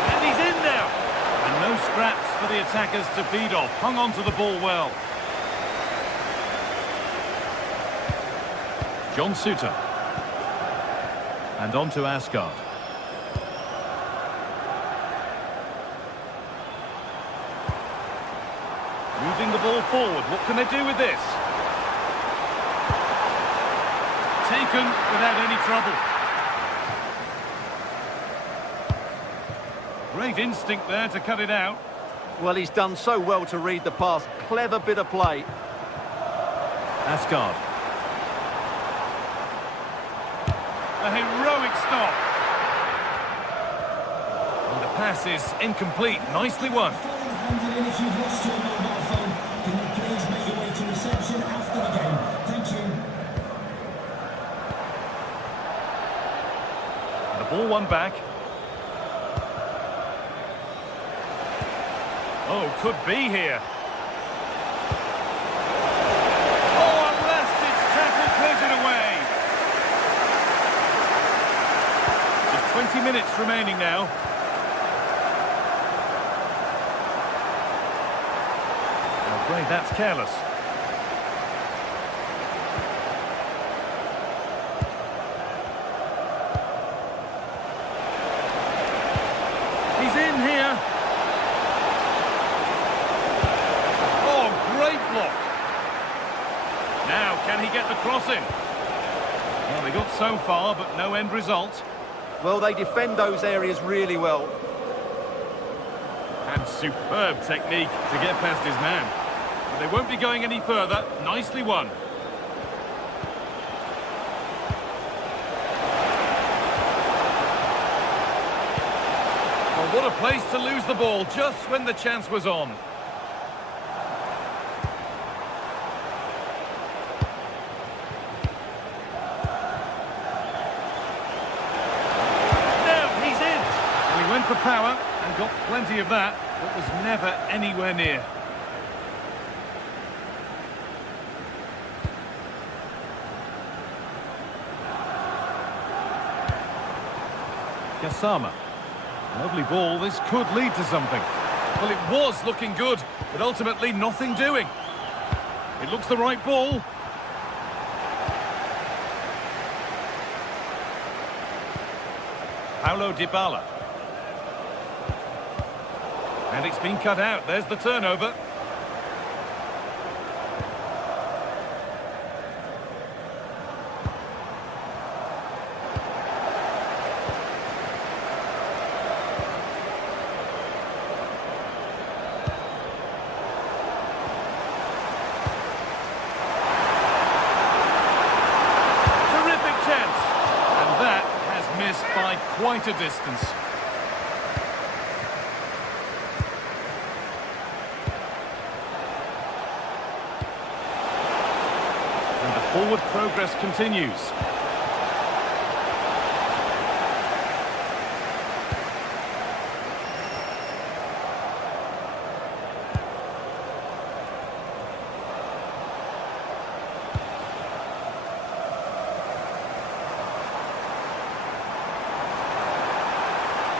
And he's in now. And no scraps for the attackers to feed off. Hung on to the ball well. John Suter. And on to Asgard. Moving the ball forward. What can they do with this? Taken without any trouble. Great instinct there to cut it out. Well, he's done so well to read the pass. Clever bit of play. Asgard. A heroic stop. And the pass is incomplete. Nicely won. If you've lost your mobile phone, can you please make your way to reception after the game? Thank you. The ball won back. Oh, could be here. Oh, at last it's tackled, clears it away. Just 20 minutes remaining now. I'm afraid that's careless. He's in here. can he get the cross in? Well, they got so far, but no end result. Well, they defend those areas really well. And superb technique to get past his man. But they won't be going any further. Nicely won. Well, what a place to lose the ball just when the chance was on. Now he's in. And he went for power and got plenty of that, but was never anywhere near. Gassama. Lovely ball, this could lead to something. Well, it was looking good, but ultimately nothing doing. It looks the right ball. Paulo Dybala. And it's been cut out, there's the turnover. By quite a distance. And the forward progress continues.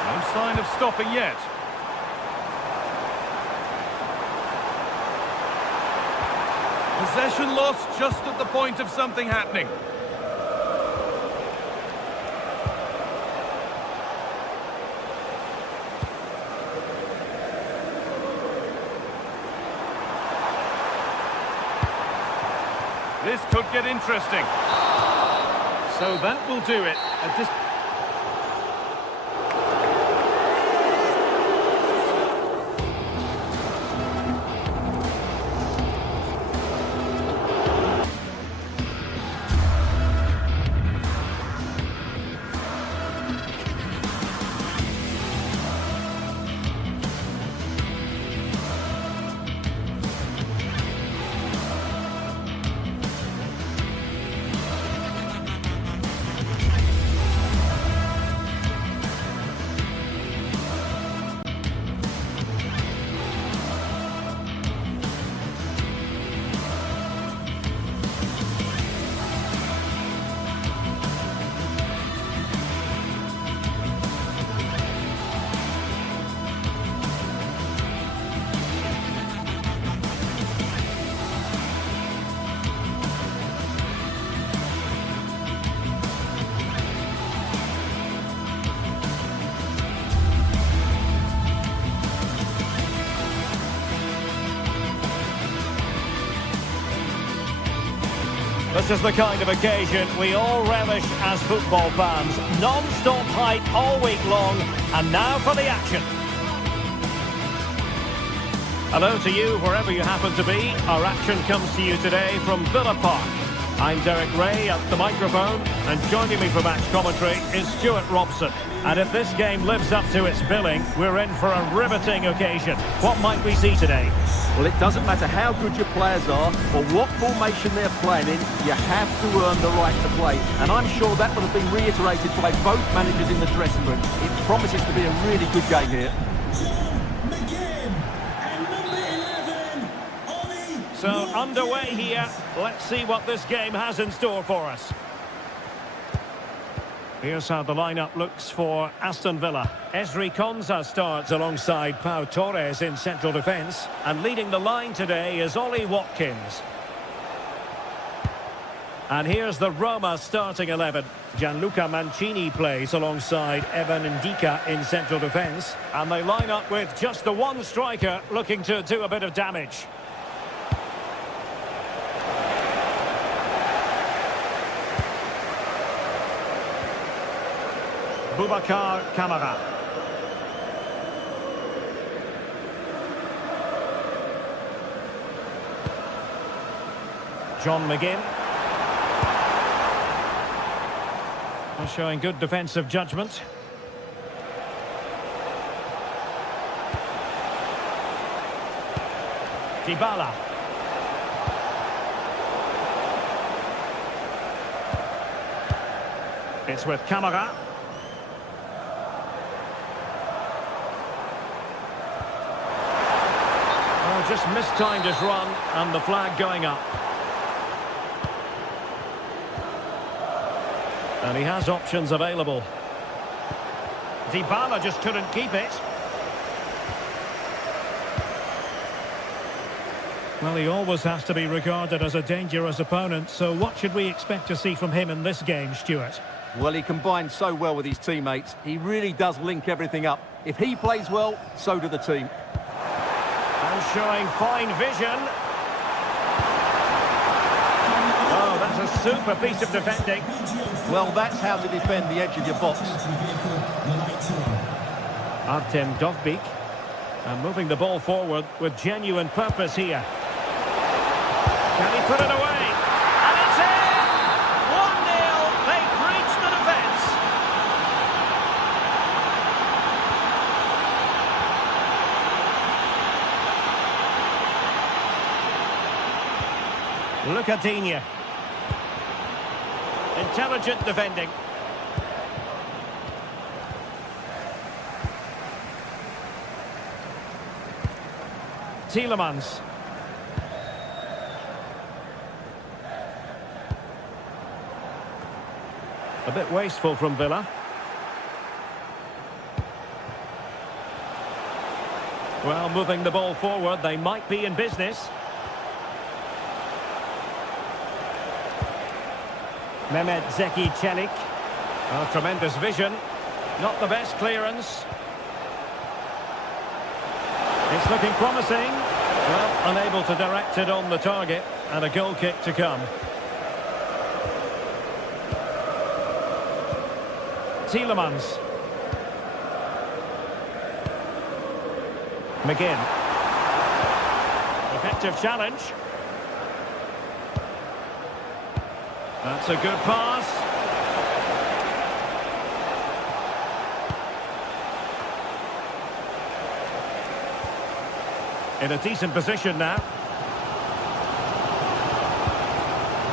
No sign of stopping yet. Possession lost just at the point of something happening. This could get interesting. So that will do it. At this This is the kind of occasion we all relish as football fans. Non-stop hype all week long, and now for the action. Hello to you wherever you happen to be. Our action comes to you today from Villa Park. I'm Derek Ray at the microphone, and joining me for match commentary is Stuart Robson. And if this game lives up to its billing, we're in for a riveting occasion. What might we see today? Well, it doesn't matter how good your players are or what formation they're playing in, you have to earn the right to play. And I'm sure that will have been reiterated by both managers in the dressing room. It promises to be a really good game here. So, underway here. Let's see what this game has in store for us. Here's how the lineup looks for Aston Villa. Ezri Konsa starts alongside Pau Torres in central defence. And leading the line today is Ollie Watkins. And here's the Roma starting 11. Gianluca Mancini plays alongside Evan Ndika in central defence. And they line up with just the one striker looking to do a bit of damage. Boubacar Kamara. John McGinn. Showing good defensive judgment. Dybala. It's with Kamara. Oh, just mistimed his run and the flag going up. And he has options available. Dybala just couldn't keep it. Well, he always has to be regarded as a dangerous opponent, so what should we expect to see from him in this game, Stuart? Well, he combines so well with his teammates. He really does link everything up. If he plays well, so do the team. And showing fine vision. Oh, that's a super piece of defending. Well, that's how to defend the edge of your box. Artem Dovbyk. And moving the ball forward with genuine purpose here. Can he put it away? And it's in! 1-0. They breach the defence. Look at Digne. Intelligent defending. Tielemans. A bit wasteful from Villa. Well, moving the ball forward, they might be in business. Mehmet Zeki Çelik. Oh, tremendous vision. Not the best clearance. It's looking promising. Well, unable to direct it on the target. And a goal kick to come. Tielemans. McGinn. Effective challenge. That's a good pass. In a decent position now.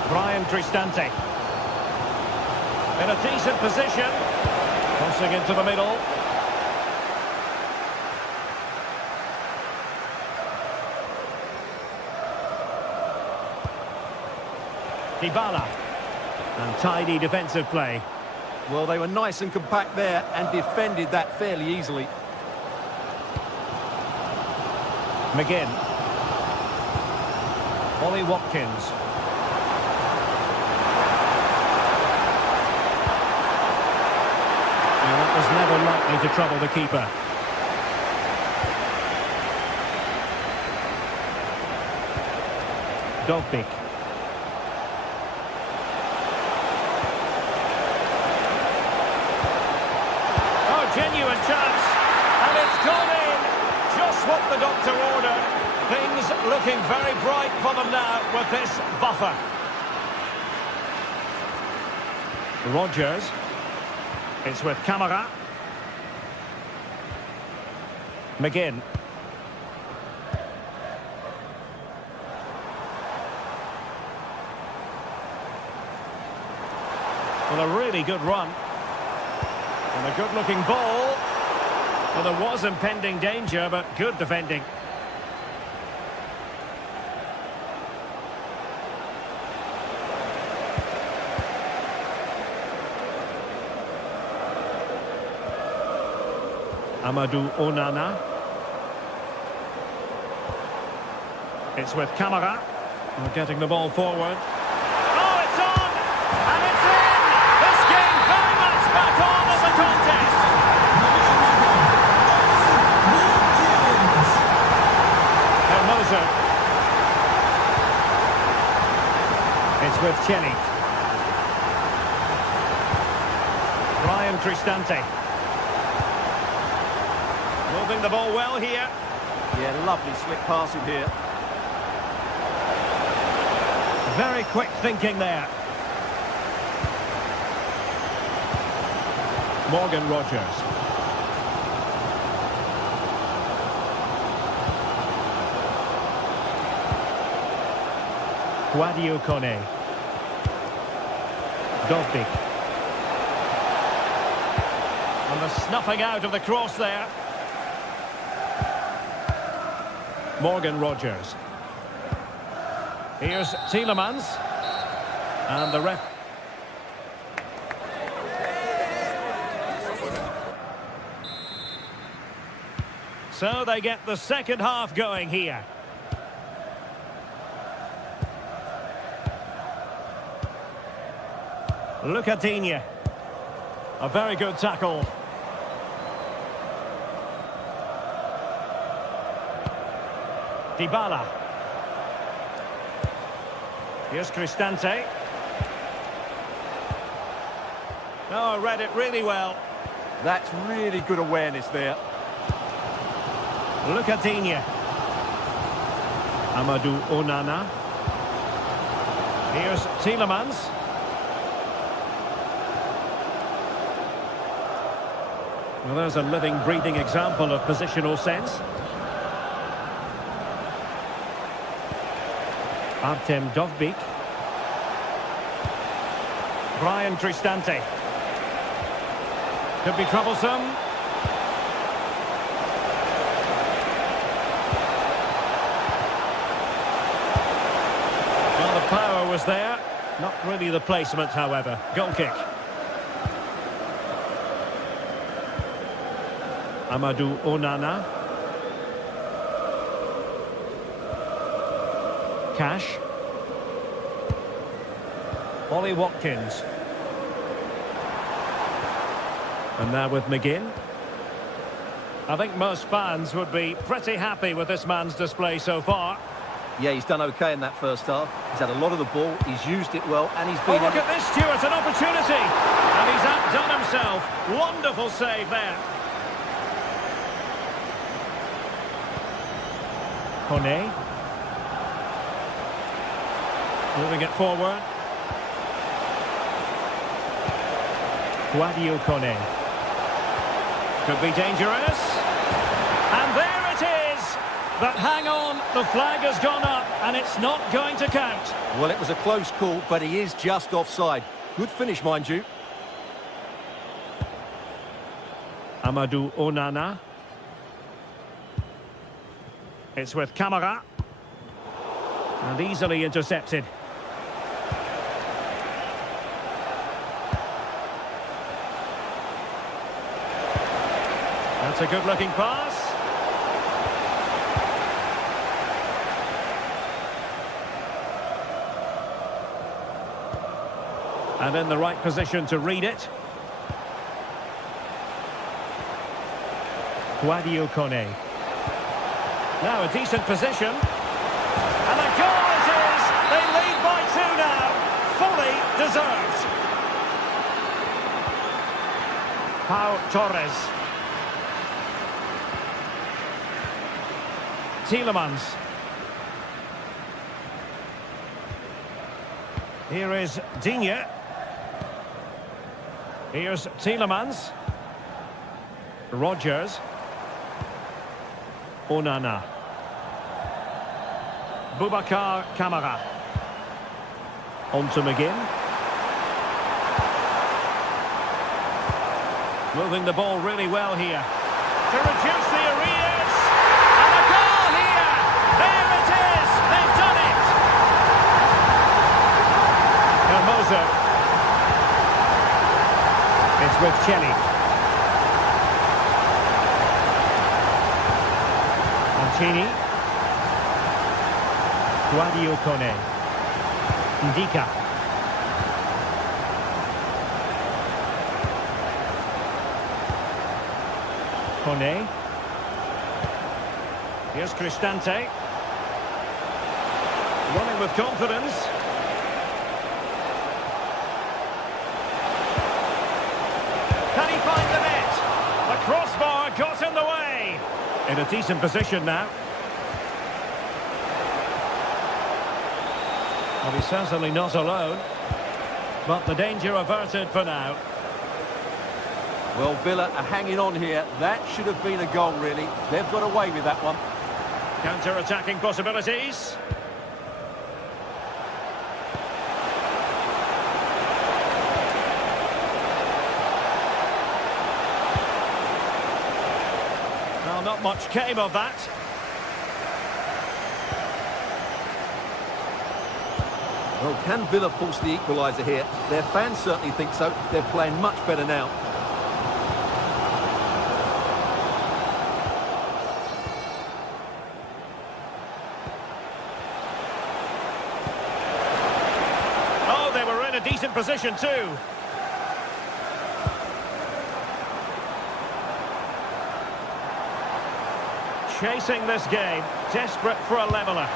Brian Cristante. In a decent position. Crossing into the middle. Dybala. And tidy defensive play. Well, they were nice and compact there and defended that fairly easily. McGinn. Ollie Watkins. And that was never likely to trouble the keeper. Dovbyk. Oh, genuine chance. And it's gone in. Just what the doctor ordered. Things looking very bright for them now with this buffer. Rodgers. It's with Kamara. McGinn. Well, a really good run. And a good-looking ball. Well, there was impending danger, but good defending. Amadou Onana. It's with Kamara. Getting the ball forward. Oh, it's on! And it's in! This game very much back on as a contest. Hermoso. It's with Çelik. Brian Cristante. Moving the ball well here. Yeah, lovely slick passing here. Very quick thinking there. Morgan Rogers. Guadio Kone. Dovbik. And the snuffing out of the cross there. Morgan Rogers. Here's Tielemans. And the ref. So they get the second half going here. Look at Digne. A very good tackle. Dybala. Here's Cristante. Oh, read it really well. That's really good awareness there. Look at Digne. Amadou Onana. Here's Tielemans. Well, there's a living, breathing example of positional sense. Artem Dovbik. Brian Cristante. Could be troublesome. Well, the power was there. Not really the placement, however. Goal kick. Amadou Onana. Cash. Ollie Watkins. And now with McGinn. I think most fans would be pretty happy with this man's display so far. Yeah, he's done okay in that first half. He's had a lot of the ball, he's used it well, and he's been... Oh, look at this, Stuart, an opportunity! And he's outdone himself. Wonderful save there. Kone. Moving it forward. Guadio Kone. Could be dangerous. And there it is! But hang on, the flag has gone up and it's not going to count. Well, it was a close call, but he is just offside. Good finish, mind you. Amadou Onana. It's with Camara. And easily intercepted. That's a good-looking pass. And in the right position to read it. Guadio Kone. Now a decent position. And a goal it is! They lead by 2 now. Fully deserved. Pau Torres. Tielemans. Here is Digne. Here's Tielemans. Rogers. Onana. Boubacar Camara. On to McGinn. Moving the ball really well here. To reduce the arrears. And a goal here! There it is! They've done it! Hermoso. It's with Chelly. Mancini. Guadio Kone. Ndika. Kone. Here's Cristante. Running with confidence. In a decent position now. Well, he's certainly not alone. But the danger averted for now. Well, Villa are hanging on here. That should have been a goal, really. They've got away with that one. Counter-attacking possibilities. Well, not much came of that. Well, can Villa force the equaliser here? Their fans certainly think so. They're playing much better now. Oh, they were in a decent position too. Chasing this game, desperate for a leveller.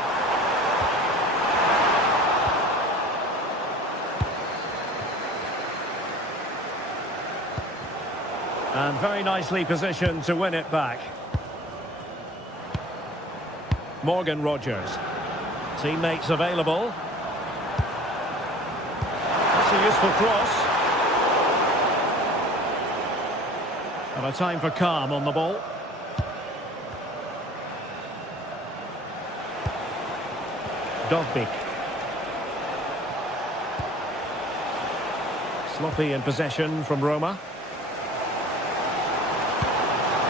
And very nicely positioned to win it back. Morgan Rogers. Teammates available. That's a useful cross. And a time for calm on the ball. Dovbik. Sloppy in possession from Roma.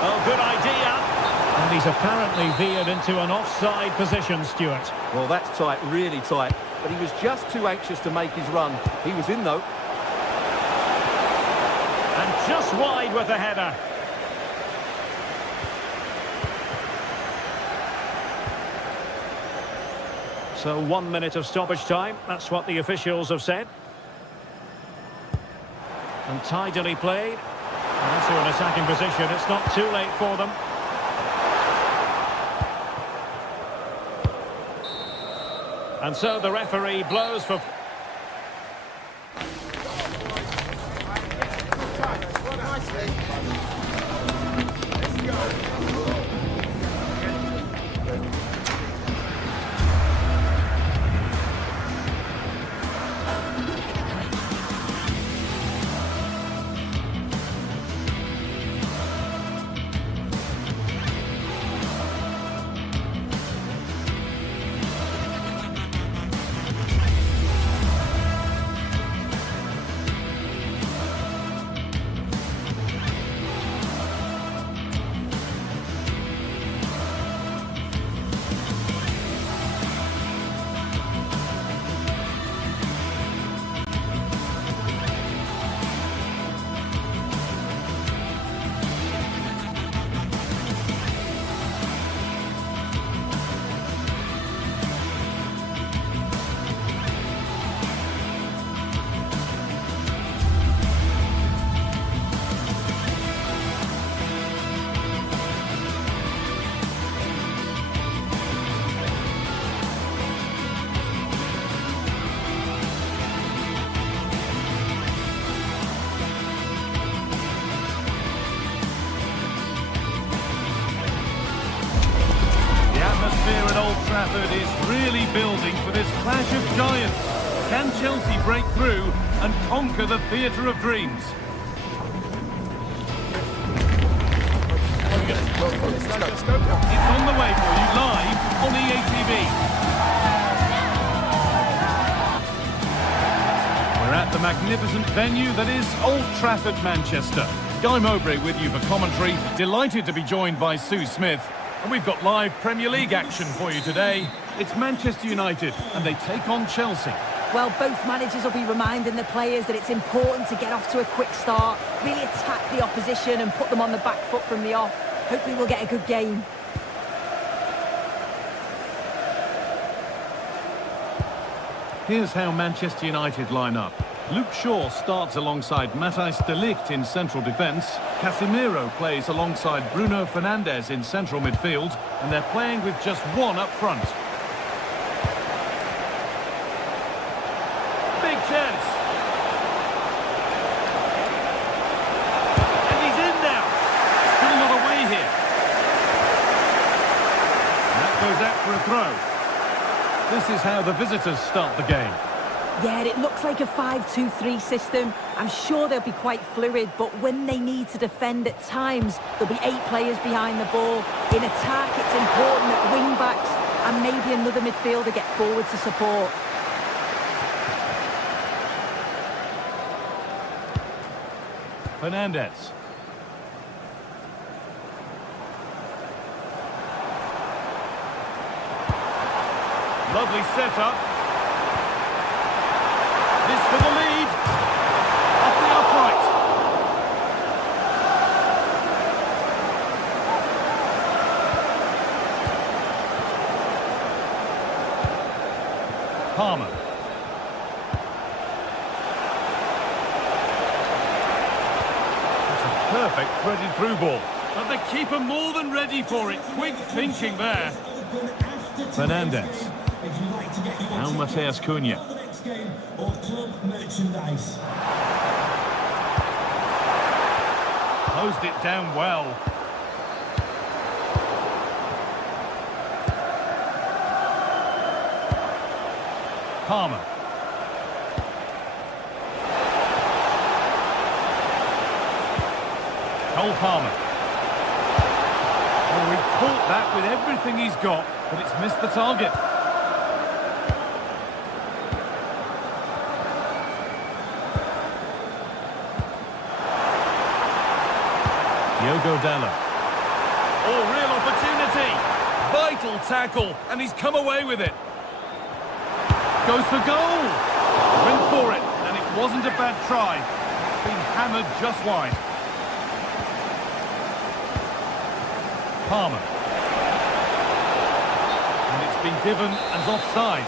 Oh, good idea. And he's apparently veered into an offside position, Stuart. Well, that's tight, really tight. But he was just too anxious to make his run. He was in, though. And just wide with the header. So 1 minute of stoppage time. That's what the officials have said. And tidily played. And into an attacking position. It's not too late for them. And so the referee blows for... At Old Trafford is really building for this clash of giants. Can Chelsea break through and conquer the theatre of dreams? It's on the way for you live on EA TV. We're at the magnificent venue that is Old Trafford, Manchester. Guy Mowbray with you for commentary. Delighted to be joined by Sue Smith. And we've got live Premier League action for you today. It's Manchester United, and they take on Chelsea. Well, both managers will be reminding the players that it's important to get off to a quick start, really attack the opposition and put them on the back foot from the off. Hopefully we'll get a good game. Here's how Manchester United line up. Luke Shaw starts alongside Matthijs de Ligt in central defence. Casemiro plays alongside Bruno Fernandes in central midfield. And they're playing with just one up front. Big chance. And he's in now. Still not away here. throw. This is how the visitors start the game. Yeah, it looks like a 5-2-3 system. I'm sure they'll be quite fluid, but when they need to defend at times, there'll be 8 players behind the ball. In attack, it's important that wing-backs and maybe another midfielder get forward to support. Fernandez. Lovely setup. This for the lead. Off the upright. Palmer. It's a perfect threaded through ball. But the keeper more than ready for it. Quick thinking there. Fernandez. Now Mateus Cunha. Closed it down well. Palmer. Cole Palmer. Oh, he caught that with everything he's got, but it's missed the target. Diogo Dallo. Oh, real opportunity. Vital tackle, and he's come away with it. Goes for goal. Went for it, and it wasn't a bad try. It's been hammered just wide. Palmer. And it's been given as offside.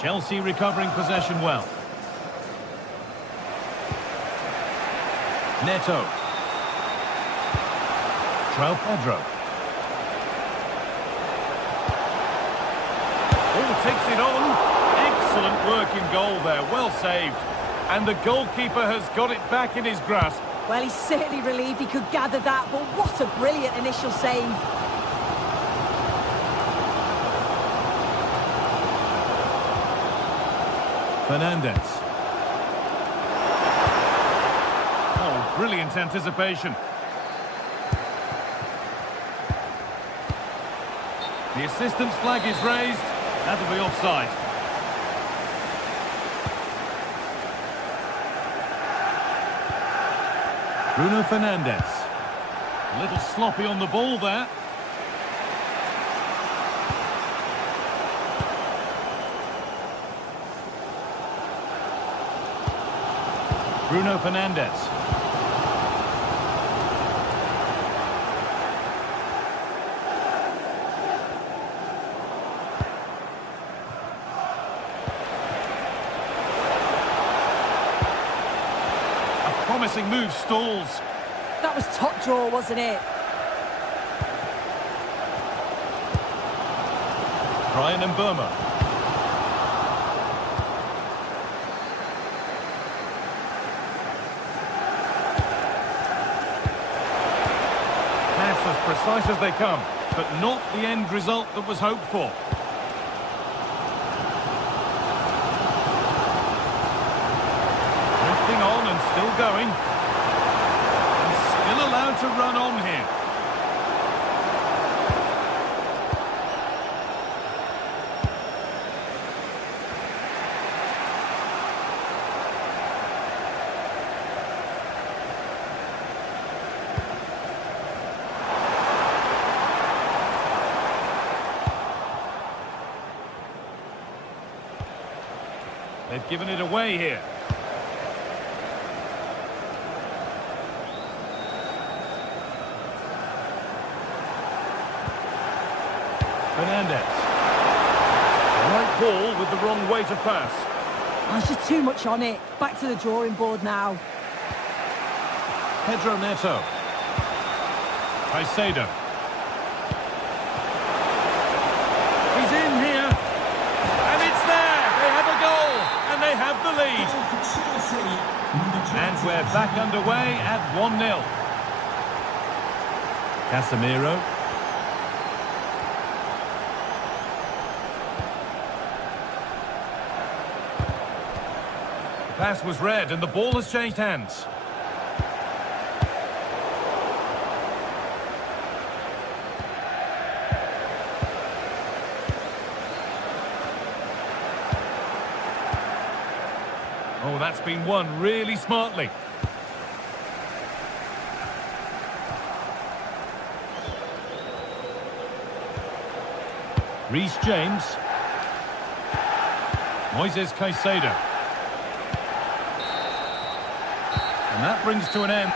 Chelsea recovering possession well. Neto. João Pedro. Oh, takes it on. Excellent work in goal there. Well saved. And the goalkeeper has got it back in his grasp. Well, he's certainly relieved he could gather that, but what a brilliant initial save. Fernandez. Oh, brilliant anticipation. The assistant's flag is raised. That'll be offside. Bruno Fernandez. A little sloppy on the ball there. Bruno Fernandez. A promising move stalls. That was top draw, wasn't it? Brian and Burma. As precise as they come, but not the end result that was hoped for. Drifting on and still going. And still allowed to run on here. They've given it away here. Fernandez. Right ball with the wrong way to pass. There's just too much on it. Back to the drawing board now. Pedro Neto. Caicedo. He's in here. And it's there. the lead. And we're back underway at 1-0. Casemiro. The pass was read and the ball has changed hands. Oh, that's been won really smartly. Reece James. Moises Caicedo. And that brings to an end.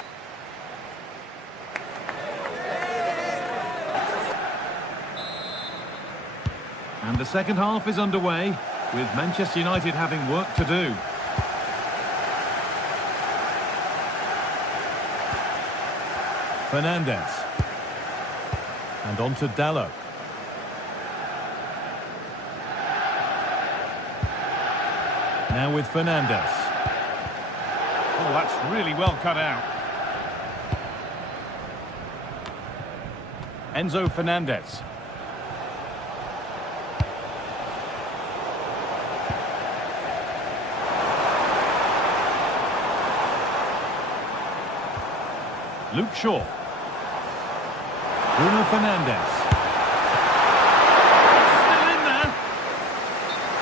And the second half is underway, with Manchester United having work to do. Fernandes. And on to Dalot. Now with Fernandes. Oh, that's really well cut out. Enzo Fernandez. Luke Shaw. Bruno Fernandes. It's still in there.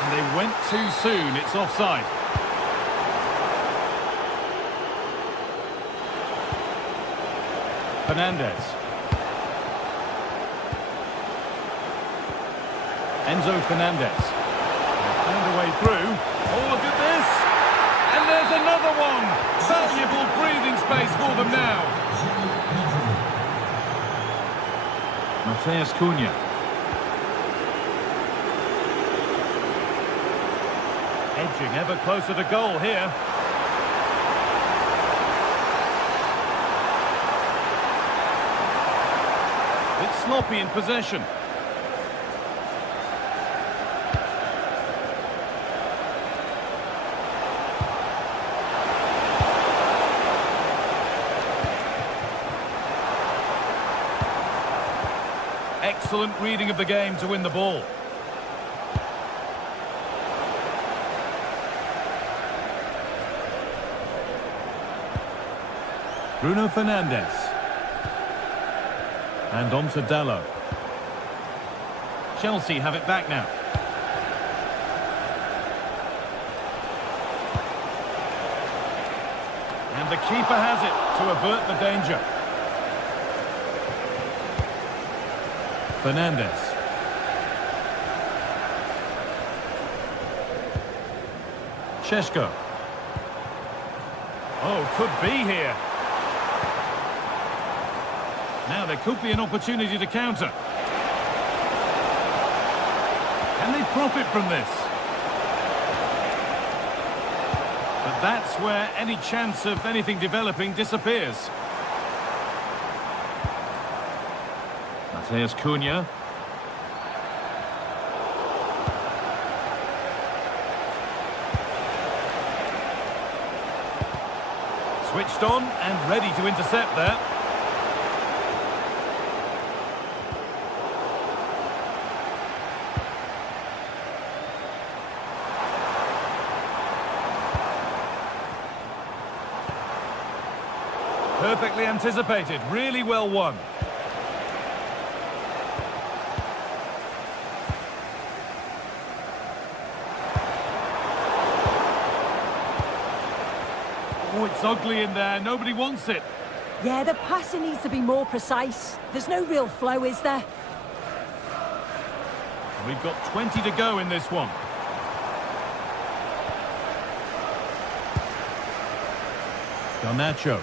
And they went too soon. It's offside. Fernandes. Enzo Fernandez. Found a way through. Oh, look at this. And there's another one. Valuable breathing space for them now. Matheus Cunha. Edging ever closer to goal here. It's sloppy in possession. Excellent reading of the game to win the ball. Bruno Fernandes. And on to Dalot. Chelsea have it back now. And the keeper has it to avert the danger. Fernandes. Šeško. Oh, could be here. Now there could be an opportunity to counter. Can they profit from this? But that's where any chance of anything developing disappears. Matheus Cunha. Switched on and ready to intercept there. Perfectly anticipated, really well won. Oh, it's ugly in there. Nobody wants it. Yeah, the passing needs to be more precise. There's no real flow, is there? We've got 20 to go in this one. Garnacho.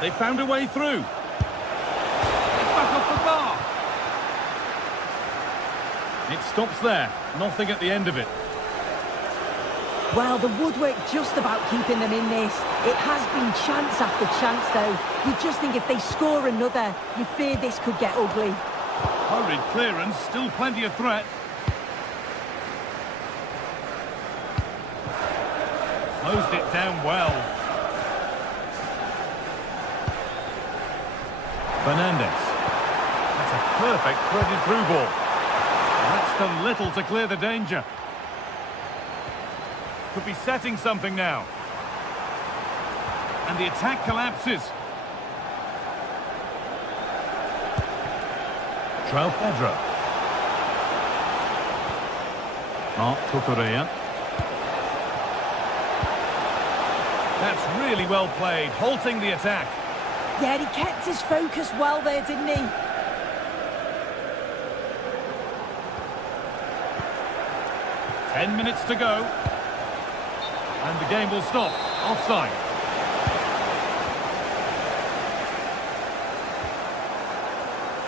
They found a way through. It's back off the bar. It stops there. Nothing at the end of it. Well, the woodwork just about keeping them in this. It has been chance after chance, though. You just think if they score another, you fear this could get ugly. Hurried clearance, still plenty of threat. Closed it down well. Fernandez. That's a perfect threaded through ball. That's done little to clear the danger. Could be setting something now. And the attack collapses. João Pedro. Mark Cucurella. That's really well played, halting the attack. Yeah, he kept his focus well there, didn't he? Ten minutes to go. And the game will stop. Offside.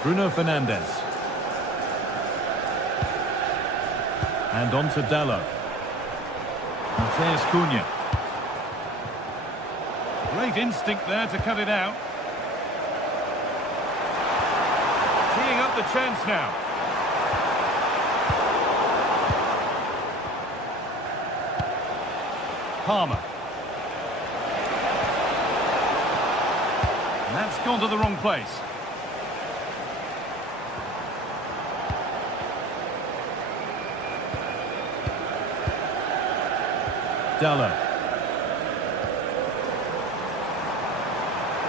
Bruno Fernandes. And on to Dallo. Mateus Cunha. Great instinct there to cut it out. Teeing up the chance now. Palmer. And that's gone to the wrong place. Dallo.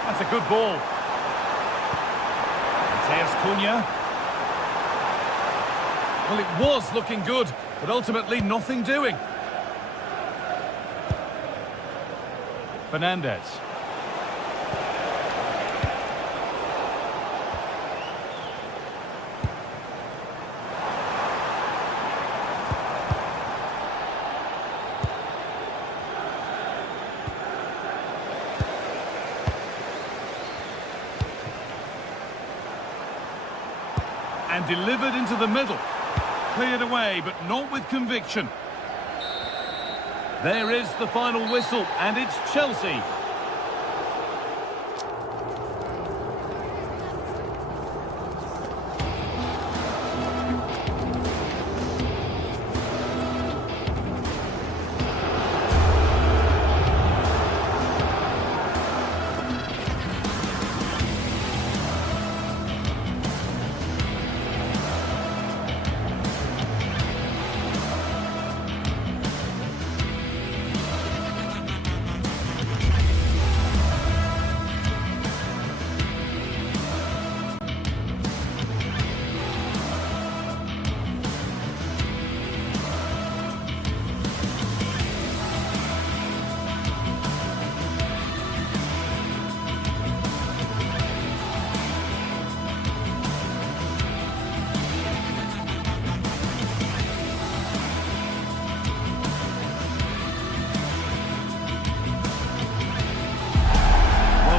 That's a good ball. Mateus Cunha. Well, it was looking good, but ultimately nothing doing. Fernandez. And delivered into the middle. Cleared away, but not with conviction. There is the final whistle, and it's Chelsea.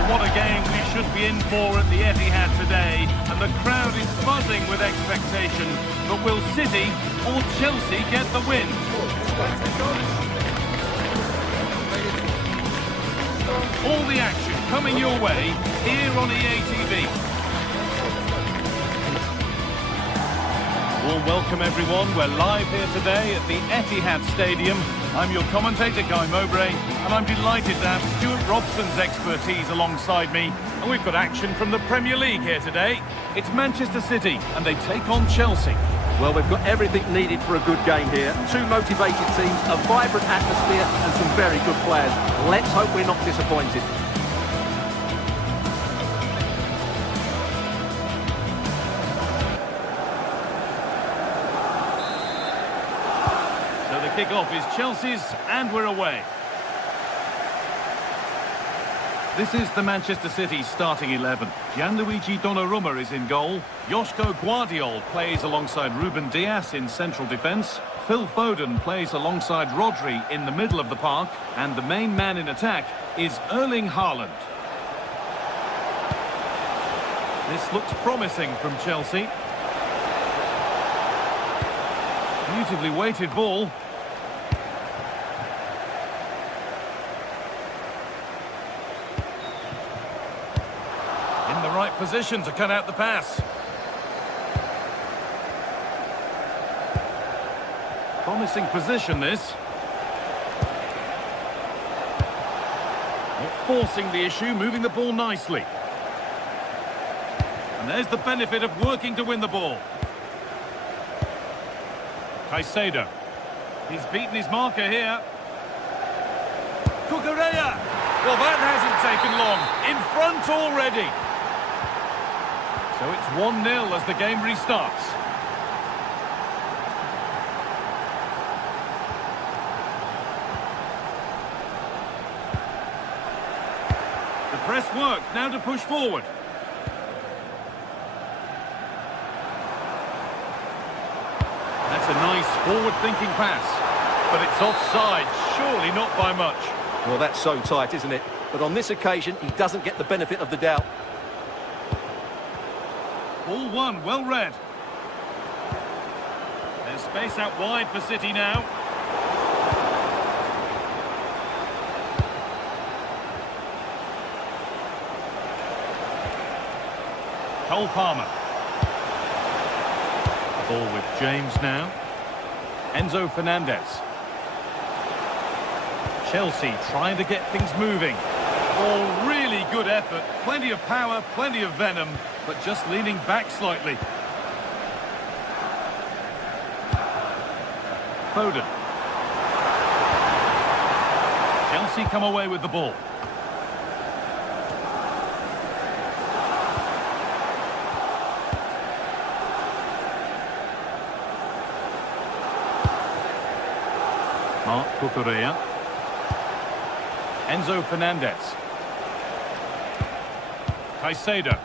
What a game we should be in for at the Etihad today, and the crowd is buzzing with expectation. But will City or Chelsea get the win? All the action coming your way here on EA TV. Well, welcome everyone. We're live here today at the Etihad Stadium. I'm your commentator, Guy Mowbray, and I'm delighted to have Stuart Robson's expertise alongside me. And we've got action from the Premier League here today. It's Manchester City, and they take on Chelsea. Well, we've got everything needed for a good game here. Two motivated teams, a vibrant atmosphere, and some very good players. Let's hope we're not disappointed. Kick-off is Chelsea's, and we're away. This is the Manchester City starting 11. Gianluigi Donnarumma is in goal. Joško Guardiol plays alongside Ruben Dias in central defence. Phil Foden plays alongside Rodri in the middle of the park. And the main man in attack is Erling Haaland. This looks promising from Chelsea. Beautifully weighted ball. In the right position to cut out the pass. Promising position, this. Not forcing the issue, moving the ball nicely. And there's the benefit of working to win the ball. Caicedo. He's beaten his marker here. Cucurella. Well, that hasn't taken long. In front already. So it's 1-0 as the game restarts. The press works, now to push forward. That's a nice forward-thinking pass. But it's offside, surely not by much. Well, that's so tight, isn't it? But on this occasion, he doesn't get the benefit of the doubt. Ball one, well read. There's space out wide for City now. Cole Palmer. Ball with James now. Enzo Fernandez. Chelsea trying to get things moving. Oh, really good effort. Plenty of power, plenty of venom, but just leaning back slightly. Foden. Chelsea come away with the ball. Marc Cucurella. Enzo Fernandez. Caicedo.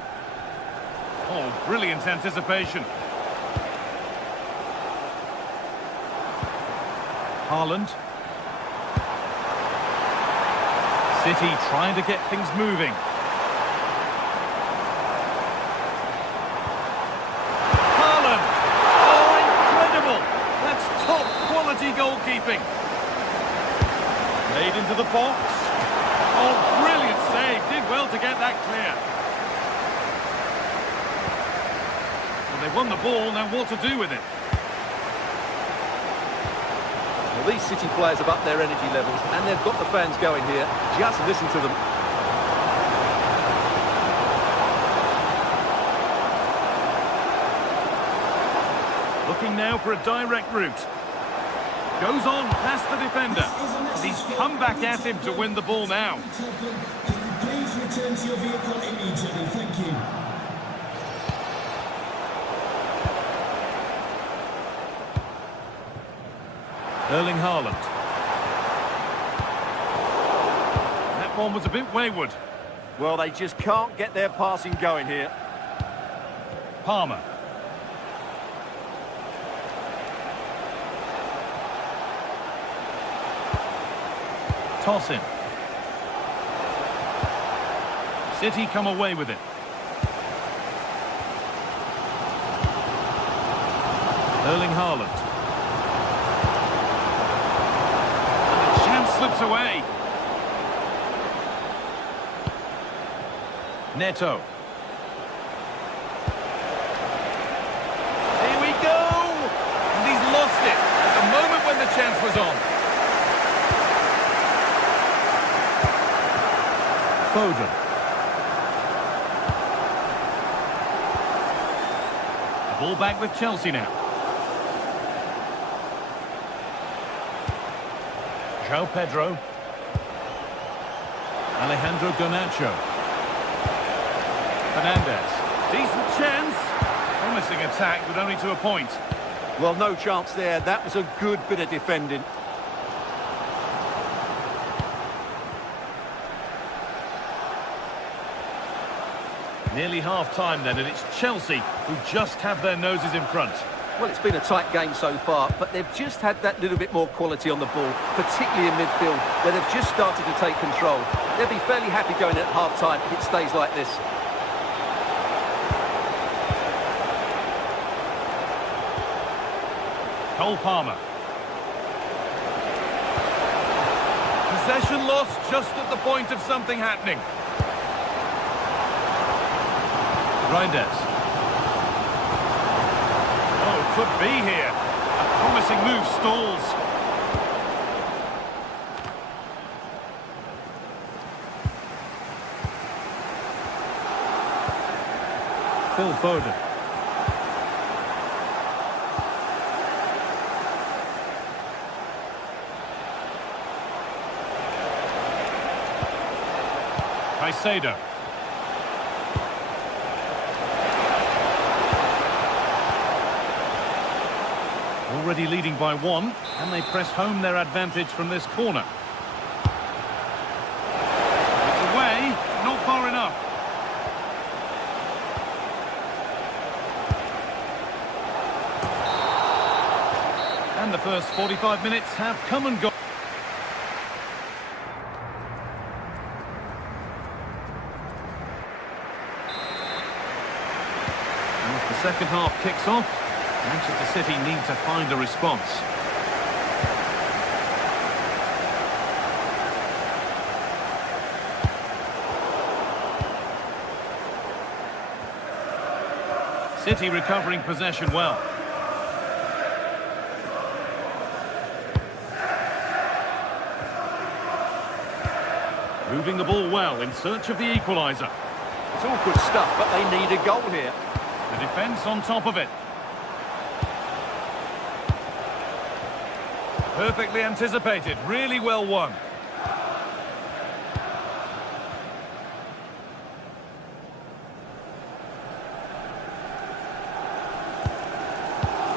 Oh, brilliant anticipation. Haaland. City trying to get things moving. Haaland! Oh, incredible! That's top quality goalkeeping. Made into the box. Oh, brilliant save. Did well to get that clear. Well, they won the ball, now what to do with it? Well, these City players have upped their energy levels, and they've got the fans going here. Just listen to them. Looking now for a direct route. Goes on past the defender. And he's come back at him to win the ball now. Please return to your vehicle immediately. Thank you. Erling Haaland. That one was a bit wayward. Well, they just can't get their passing going here. Palmer. Toss in. City come away with it. Erling Haaland. And the chance slips away. Neto. Here we go! And he's lost it at the moment when the chance was on. Foden. The ball back with Chelsea now. João Pedro. Alejandro Garnacho. Fernandez. Decent chance. Promising attack, but only to a point. Well, no chance there. That was a good bit of defending. Nearly half-time then, and it's Chelsea who just have their noses in front. Well, it's been a tight game so far, but they've just had that little bit more quality on the ball, particularly in midfield, where they've just started to take control. They'll be fairly happy going at half-time if it stays like this. Cole Palmer. Possession lost just at the point of something happening. Reinders. Oh, could be here. A promising move stalls. Phil Foden. Caicedo. Already leading by one, and they press home their advantage from this corner. It's away, not far enough. And the first 45 minutes have come and gone. As the second half kicks off, Manchester City need to find a response. City recovering possession well. Moving the ball well in search of the equaliser. It's all good stuff, but they need a goal here. The defence on top of it. Perfectly anticipated, really well won.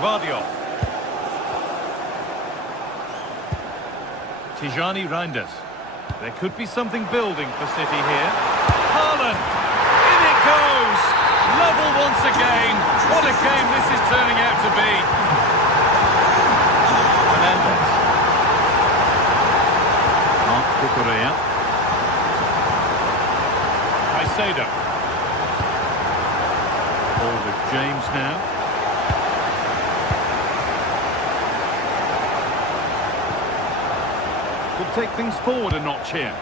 Guardiola. Tijani Reinders. There could be something building for City here. Haaland! In it goes! Level once again. What a game this is turning out to be. Fernandes. Marc Cucurella. Caicedo. Ball with James now. Could take things forward a notch here.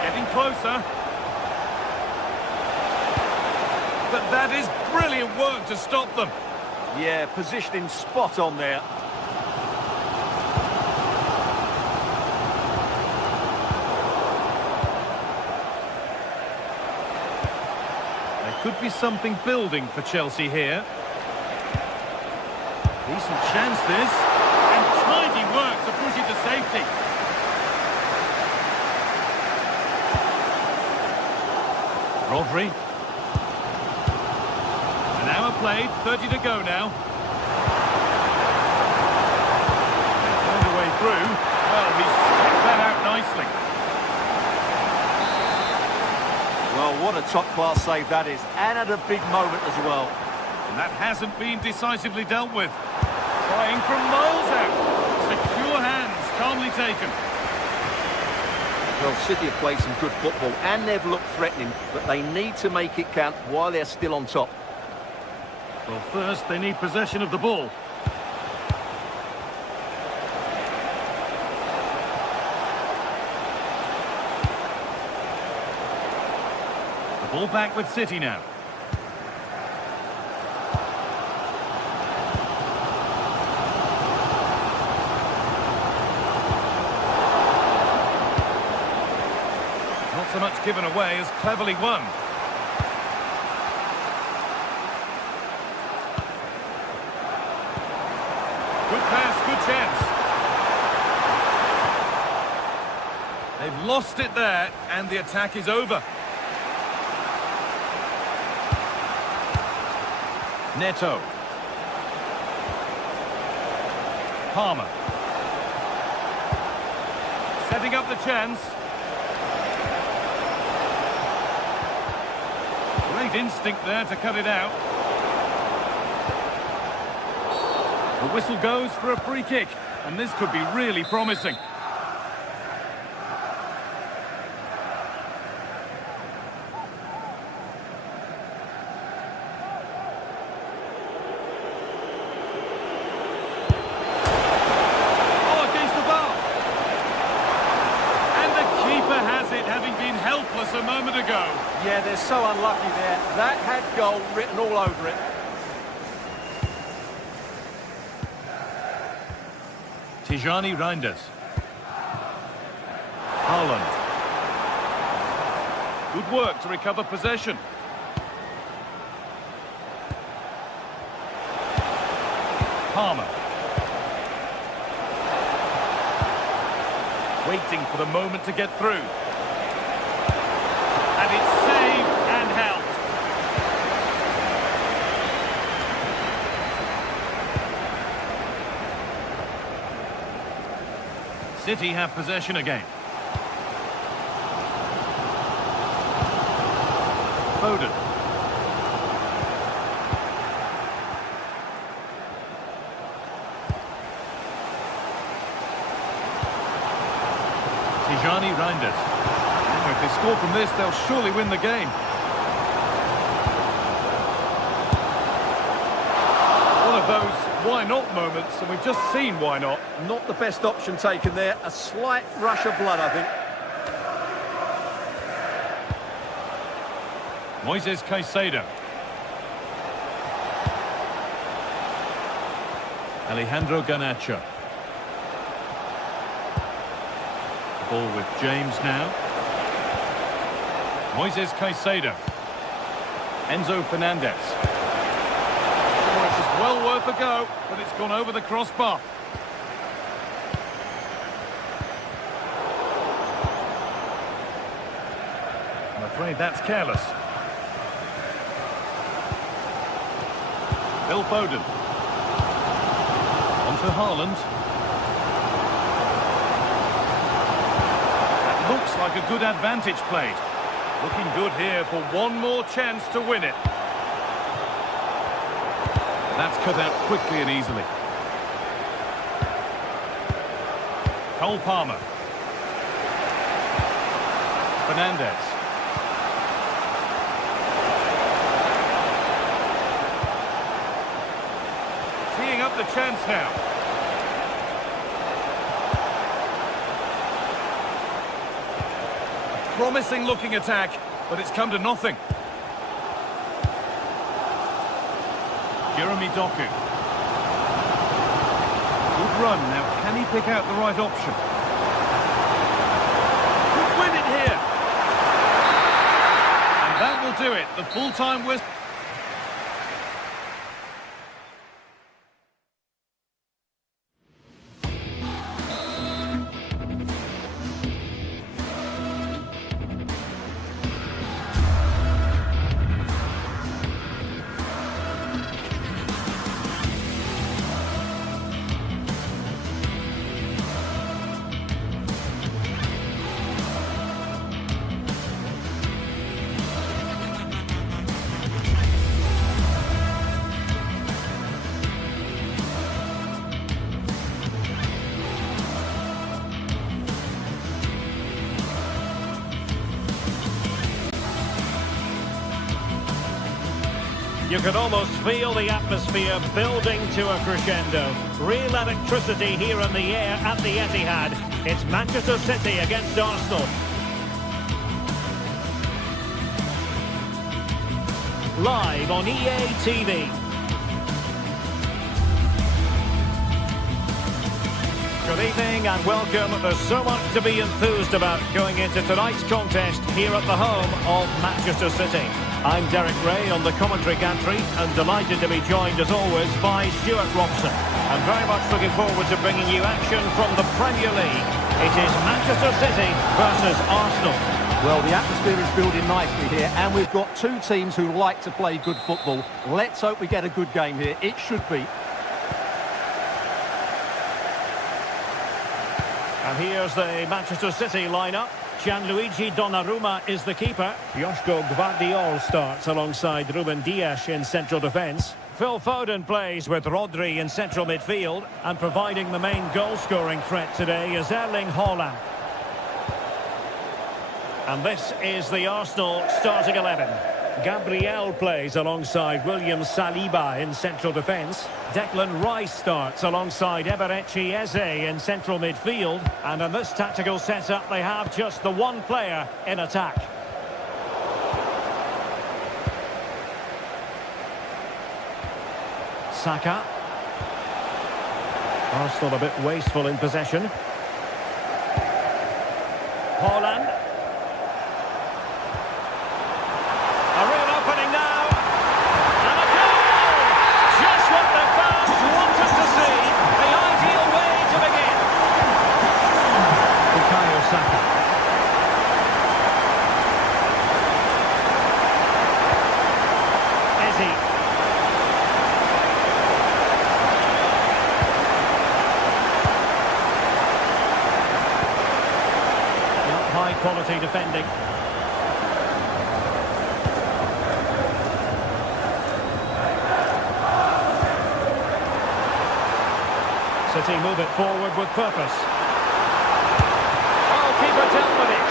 Getting closer. But that is brilliant work to stop them. Yeah, positioning spot on there. There could be something building for Chelsea here. Decent chance this, and tidy work to push it to safety. Rodri. An hour played, 30 to go now. Found a way through. Well, he stuck that out nicely. Well, what a top-class save that is, and at a big moment as well. And that hasn't been decisively dealt with. Trying from miles out. Secure hands, calmly taken. Well, City have played some good football and they've looked threatening, but they need to make it count while they're still on top. Well, first they need possession of the ball. The ball back with City now. Not so much given away as cleverly won. Good pass, good chance. They've lost it there, and the attack is over. Neto. Palmer. Setting up the chance. Great instinct there to cut it out. The whistle goes for a free kick, and this could be really promising. Oh, against the bar. And the keeper has it, having been helpless a moment ago. Yeah, they're so unlucky there. That had goal written all over it. Tijani Reinders. Haaland. Good work to recover possession. Palmer. Waiting for the moment to get through. And it's saved and helped. City have possession again. Foden. Tijani Reinders. If they score from this, they'll surely win the game. One of those why not moments, and we've just seen why not. Not the best option taken there. A slight rush of blood, I think. Moises Caicedo. Alejandro Garnacho. Ball with James now. Moises Caicedo. Enzo Fernandez. Oh, it was well worth a go, but it's gone over the crossbar. I'm afraid that's careless. Phil Foden. On to Haaland. That looks like a good advantage played. Looking good here for one more chance to win it. That's cut out quickly and easily. Cole Palmer. Fernandez. Teeing up the chance now. A promising looking attack, but it's come to nothing. Jeremy Doku. Good run. Now, can he pick out the right option? Could win it here. And that will do it. The full-time whistle. You can almost feel the atmosphere building to a crescendo. Real electricity here in the air at the Etihad. It's Manchester City against Arsenal. Live on EA TV. Good evening and welcome. There's so much to be enthused about going into tonight's contest here at the home of Manchester City. I'm Derek Ray on the commentary gantry and delighted to be joined as always by Stuart Robson. I'm very much looking forward to bringing you action from the Premier League. It is Manchester City versus Arsenal. Well, the atmosphere is building nicely here, and we've got two teams who like to play good football. Let's hope we get a good game here. It should be. And here's the Manchester City lineup. Gianluigi Donnarumma is the keeper. Joško Gvardiol starts alongside Ruben Dias in central defence. Phil Foden plays with Rodri in central midfield. And providing the main goal-scoring threat today is Erling Haaland. And this is the Arsenal starting 11. Gabriel plays alongside William Saliba in central defence. Declan Rice starts alongside Eberechi Eze in central midfield. And in this tactical setup, they have just the one player in attack. Saka. Arsenal a bit wasteful in possession. Haaland. quality defending. City move it forward with purpose. Oh, keeper dealt with it.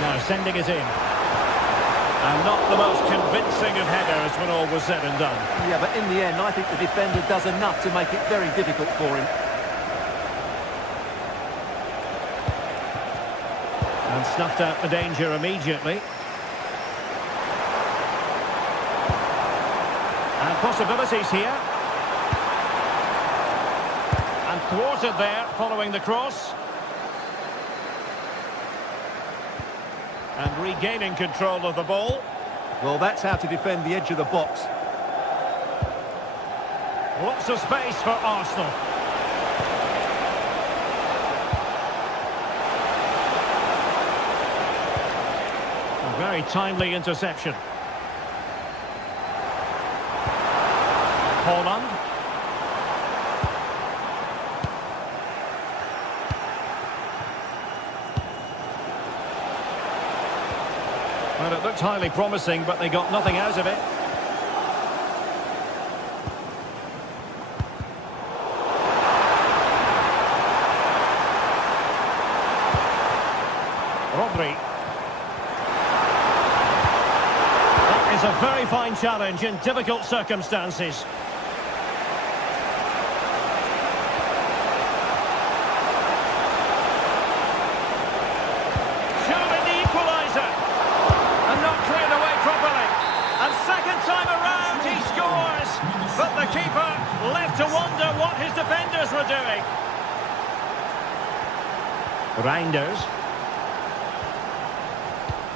Now sending it in. And not the most convincing of headers when all was said and done. Yeah, but in the end, I think the defender does enough to make it very difficult for him. And snuffed out the danger immediately. And possibilities here. And thwarted there following the cross. And regaining control of the ball. Well, that's how to defend the edge of the box. Lots of space for Arsenal. A very timely interception. Holland. Well, it looked highly promising, but they got nothing out of it. Rodri. That is a very fine challenge in difficult circumstances. But the keeper left to wonder what his defenders were doing. Reinders.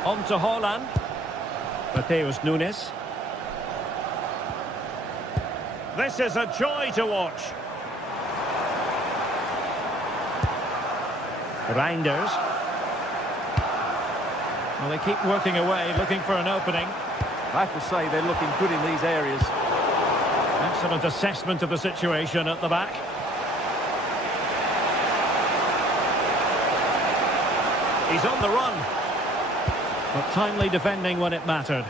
On to Holland. Mateus Nunes. This is a joy to watch. Reinders. Well, they keep working away, looking for an opening. I have to say they're looking good in these areas. Excellent assessment of the situation at the back. He's on the run. But timely defending when it mattered.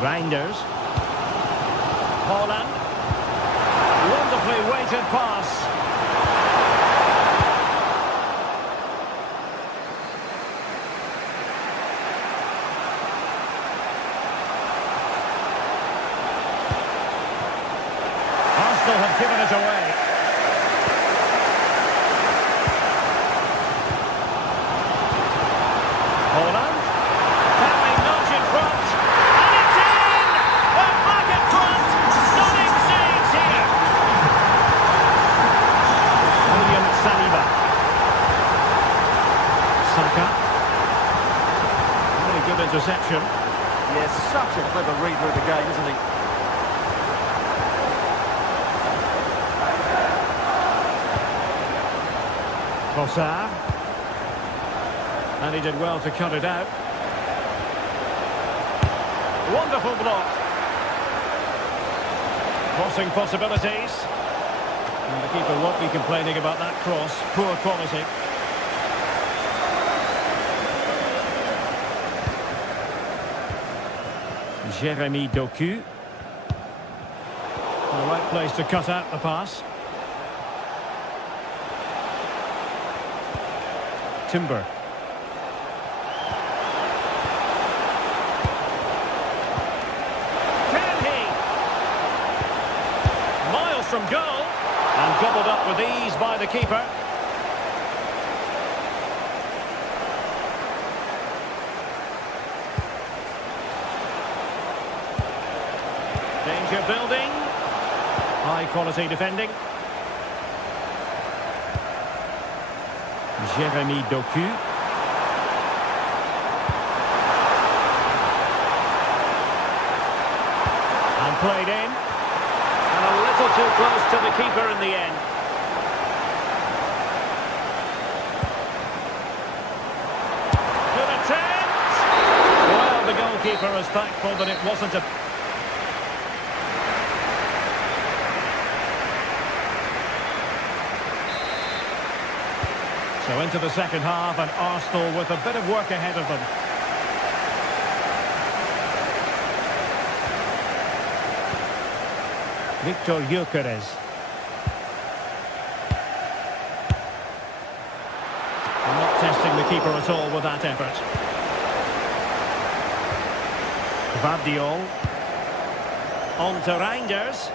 Reinders. Holland. Wonderfully weighted pass. Have given it away. Holland. Can they nudge in front? And it's in! They're back in front! Stunning saves here! William Saliba. Saka. Really good interception. Yes, such a clever reader of the game, isn't he? Bossard. And he did well to cut it out. Wonderful block. Crossing possibilities. And the keeper won't be complaining about that cross. Poor quality. Jeremy Doku. The right place to cut out the pass. Timber. Can he? Miles from goal. And gobbled up with ease by the keeper. Danger building. High quality defending. Jeremy Doku. And played in. And a little too close to the keeper in the end. Good attempt! Well, the goalkeeper is thankful that it wasn't a... So into the second half, and Arsenal with a bit of work ahead of them. Victor Gyökeres. Not testing the keeper at all with that effort. Vardiol. On to Reinders.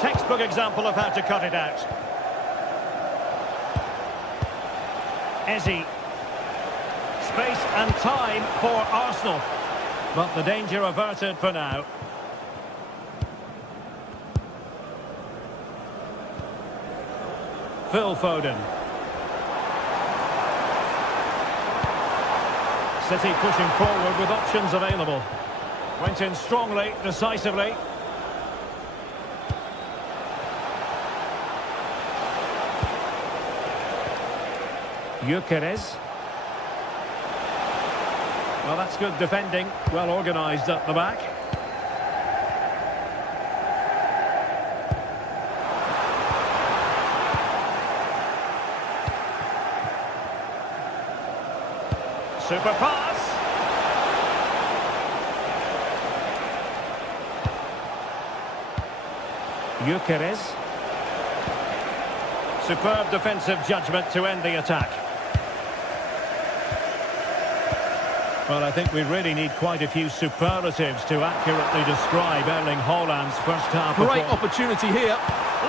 Textbook example of how to cut it out. Eze. Space and time for Arsenal. But the danger averted for now. Phil Foden. City pushing forward with options available. Went in strongly, decisively. Gyökeres. Well, that's good defending. Well organised at the back. Super pass. Gyökeres. Superb defensive judgment to end the attack. Well, I think we really need quite a few superlatives to accurately describe Erling Haaland's first half. Great opportunity here.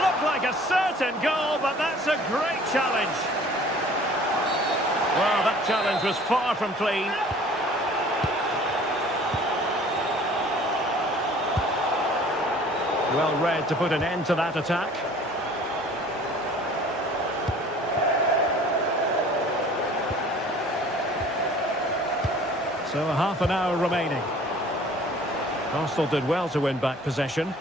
Looked like a certain goal, but that's a great challenge. Well, that challenge was far from clean. Well read to put an end to that attack. So a half an hour remaining. Arsenal did well to win back possession.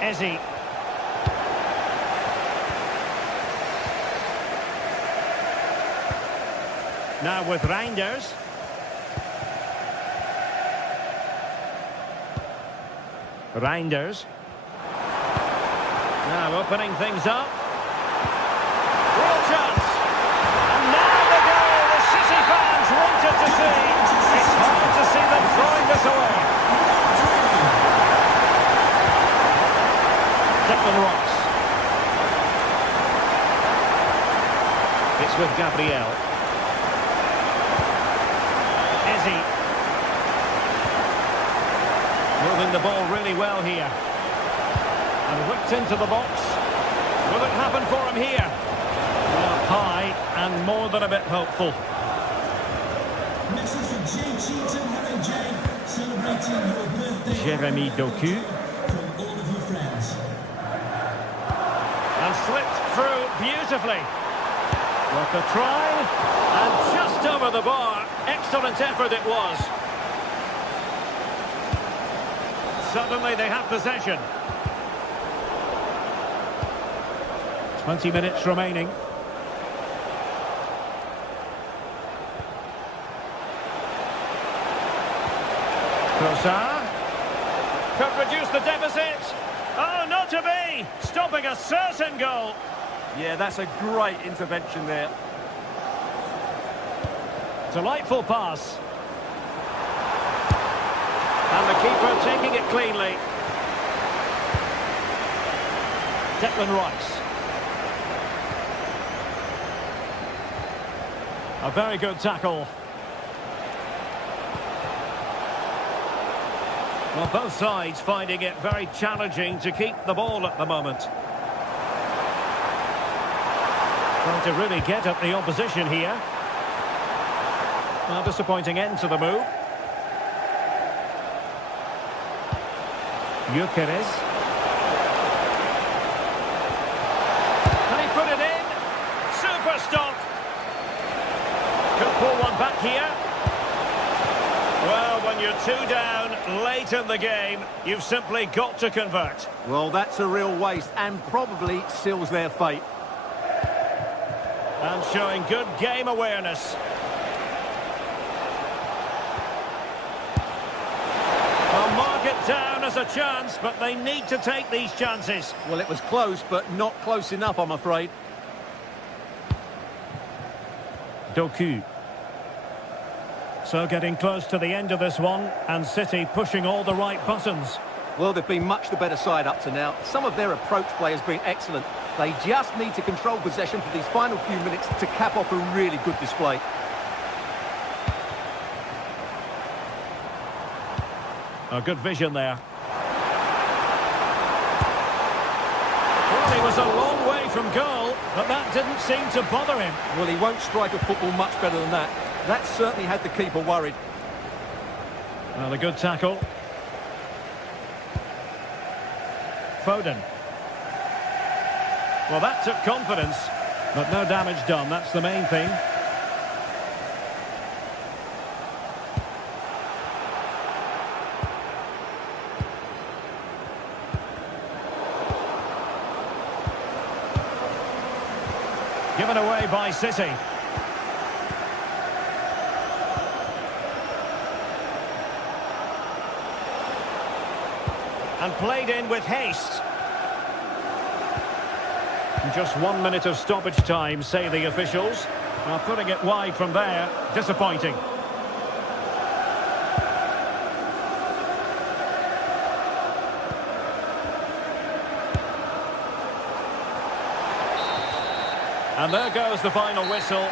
Eze. Now with Reinders. Reinders. Now opening things up. Real chance. And now the goal the City fans wanted to see. It's hard to see them throwing this away. Declan Rice. It's with Gabriel. Eze. Moving the ball really well here. And whipped into the box. Will it happen for him here? Well, high and more than a bit hopeful. Message for Jay, celebrating your birthday. Jeremy Doku. From all of your friends. And slipped through beautifully. Worth a try. And just over the bar. Excellent effort it was. Suddenly they have possession. 20 minutes remaining. Trossard could reduce the deficit. Oh, not to be! Stopping a certain goal. Yeah, that's a great intervention there. Delightful pass. And the keeper taking it cleanly. Declan Rice. A very good tackle. Well, both sides finding it very challenging to keep the ball at the moment. Trying to really get at the opposition here. Well, disappointing end to the move. Gyökeres. Can he put it in? Super stop. Could pull one back here. Well, when you're 2 down late in the game, you've simply got to convert. Well, that's a real waste and probably seals their fate. And showing good game awareness. Oh, us a chance, but they need to take these chances. Well, it was close, but not close enough, I'm afraid. Doku. So getting close to the end of this one, and City pushing all the right buttons. Well, they've been much the better side up to now. Some of their approach play has been excellent. They just need to control possession for these final few minutes to cap off a really good display. A good vision there. Well, he was a long way from goal, but that didn't seem to bother him. Well, he won't strike a football much better than that. That certainly had the keeper worried. Well, a good tackle. Foden. Well, that took confidence, but no damage done. That's the main thing. Given away by City. And played in with haste. Just 1 minute of stoppage time, say the officials. Well, putting it wide from there, disappointing. And there goes the final whistle.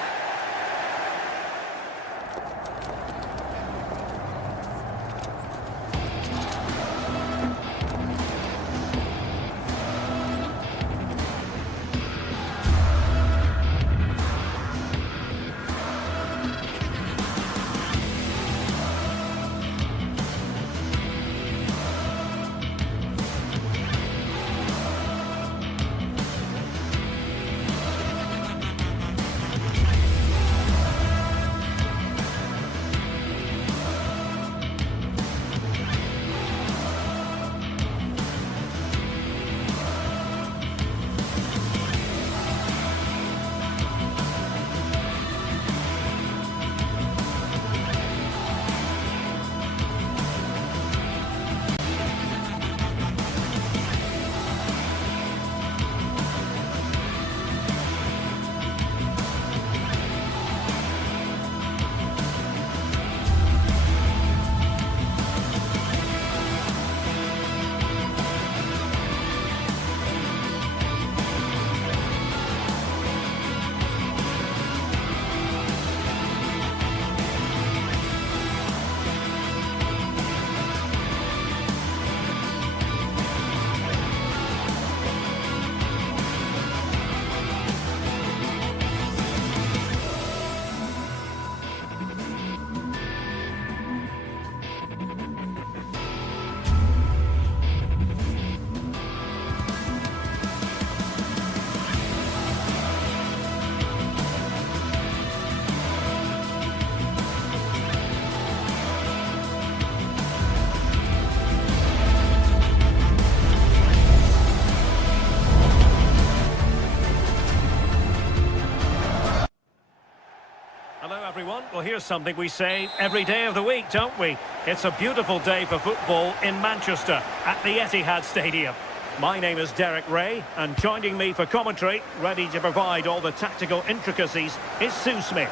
Everyone, well, here's something we say every day of the week, don't we? It's a beautiful day for football in Manchester at the Etihad Stadium. My name is Derek Ray, and joining me for commentary, ready to provide all the tactical intricacies, is Sue Smith.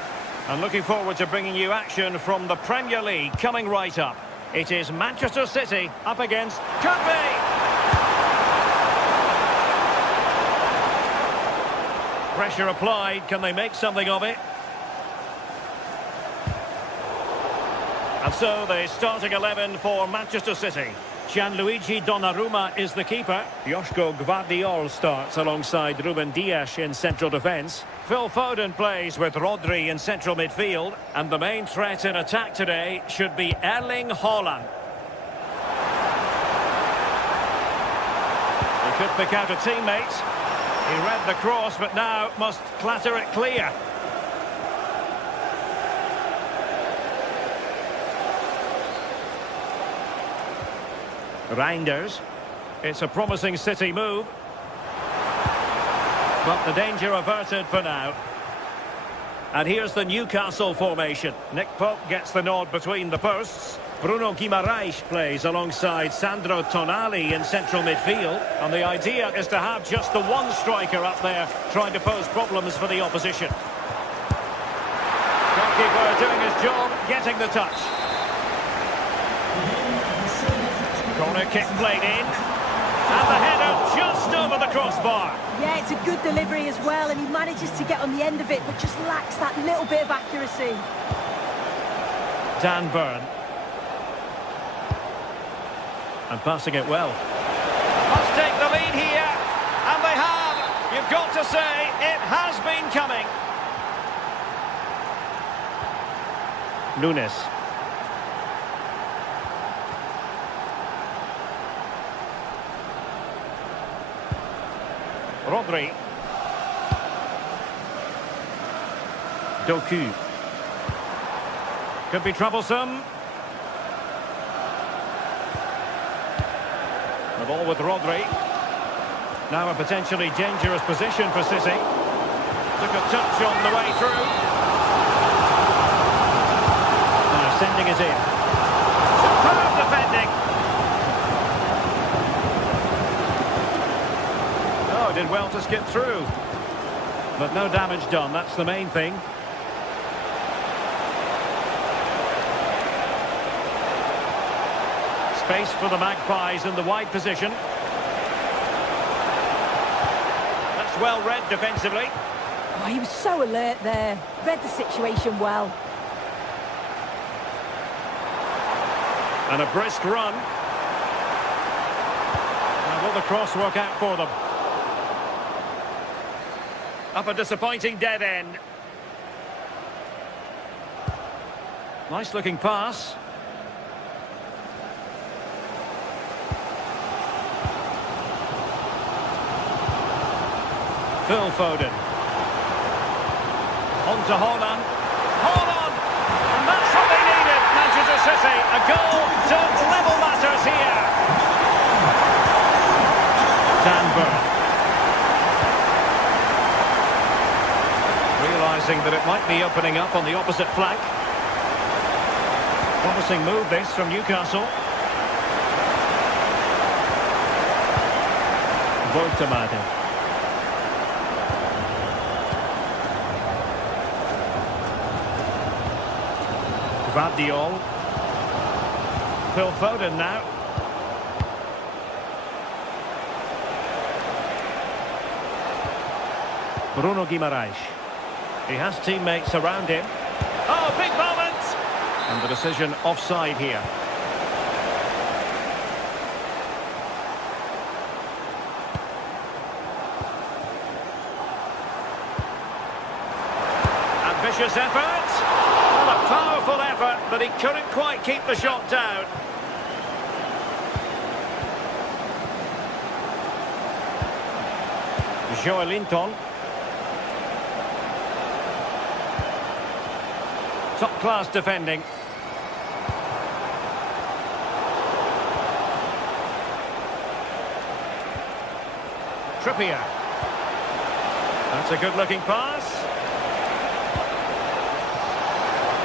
And looking forward to bringing you action from the Premier League coming right up. It is Manchester City up against could be! Pressure applied, can they make something of it? And so the starting 11 for Manchester City. Gianluigi Donnarumma is the keeper. Joško Gvardiol starts alongside Ruben Dias in central defence. Phil Foden plays with Rodri in central midfield. And the main threat in attack today should be Erling Haaland. He could pick out a teammate. He read the cross, but now must clatter it clear. Reinders. It's a promising City move. But the danger averted for now. And here's the Newcastle formation. Nick Pope gets the nod between the posts. Bruno Guimaraes plays alongside Sandro Tonali in central midfield. And the idea is to have just the one striker up there trying to pose problems for the opposition. Goalkeeper doing his job, getting the touch. Corner kick played in. And the header just over the crossbar. Yeah, it's a good delivery as well, and he manages to get on the end of it, but just lacks that little bit of accuracy. Dan Burn. And passing it well. Must take the lead here, and they have. You've got to say, it has been coming. Nunes. Rodri. Doku. Could be troublesome. The ball with Rodri. Now a potentially dangerous position for City. Took a touch on the way through. Now sending it in. Superb defending. Oh, did well to skip through. But no damage done, that's the main thing. Space for the Magpies in the wide position. That's well read defensively. Oh, he was so alert there. Read the situation well. And a brisk run. Now will the cross work out for them? Up a disappointing dead end. Nice looking pass. Phil Foden. On to Haaland. Haaland! And that's what they needed, Manchester City. A goal to level matters here. Dan Burn. Realising that it might be opening up on the opposite flank. Promising move this from Newcastle. Voltamade. Gvardiol. Phil Foden now. Bruno Guimaraes. He has teammates around him. Oh, big moment! And the decision offside here. Ambitious effort. Well, a powerful effort, but he couldn't quite keep the shot down. Joelinton. Top-class defending. Trippier. That's a good-looking pass.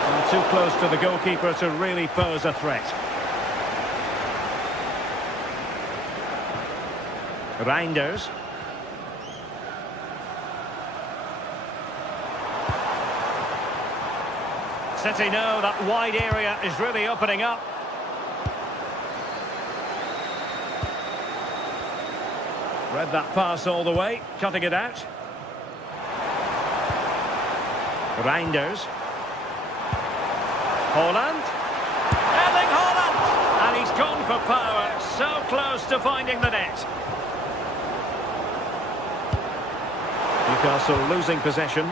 And too close to the goalkeeper to really pose a threat. Reinders. City know that wide area is really opening up. Read that pass all the way, cutting it out. Reinders. Haaland. Erling Haaland! And he's gone for power, so close to finding the net. Newcastle losing possession.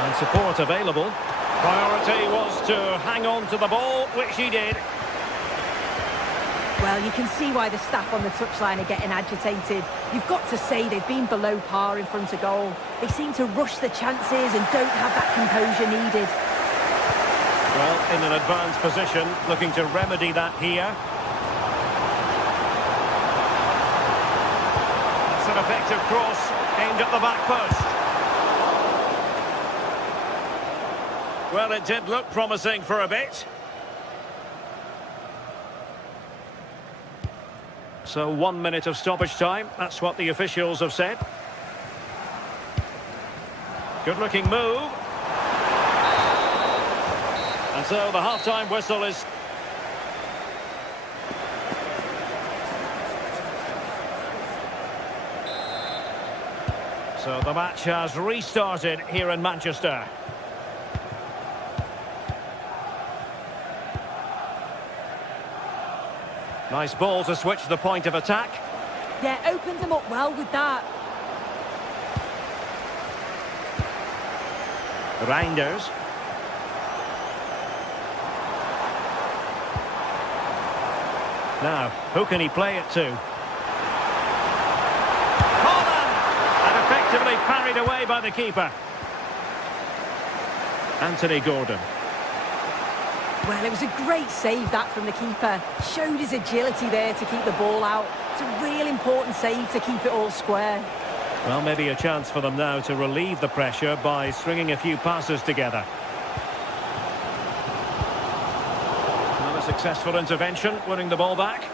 And support available. Priority was to hang on to the ball, which he did. Well, you can see why the staff on the touchline are getting agitated. You've got to say they've been below par in front of goal. They seem to rush the chances and don't have that composure needed. Well, in an advanced position, looking to remedy that here. That's an effective cross aimed at the back post. Well, it did look promising for a bit. So 1 minute of stoppage time. That's what the officials have said. Good-looking move. And so the half-time whistle is... So the match has restarted here in Manchester. Nice ball to switch the point of attack. Yeah, opened them up well with that. Reinders. Now, who can he play it to? Holland! And effectively parried away by the keeper. Anthony Gordon. Well, it was a great save, that, from the keeper. Showed his agility there to keep the ball out. It's a real important save to keep it all square. Well, maybe a chance for them now to relieve the pressure by stringing a few passes together. Another successful intervention, winning the ball back.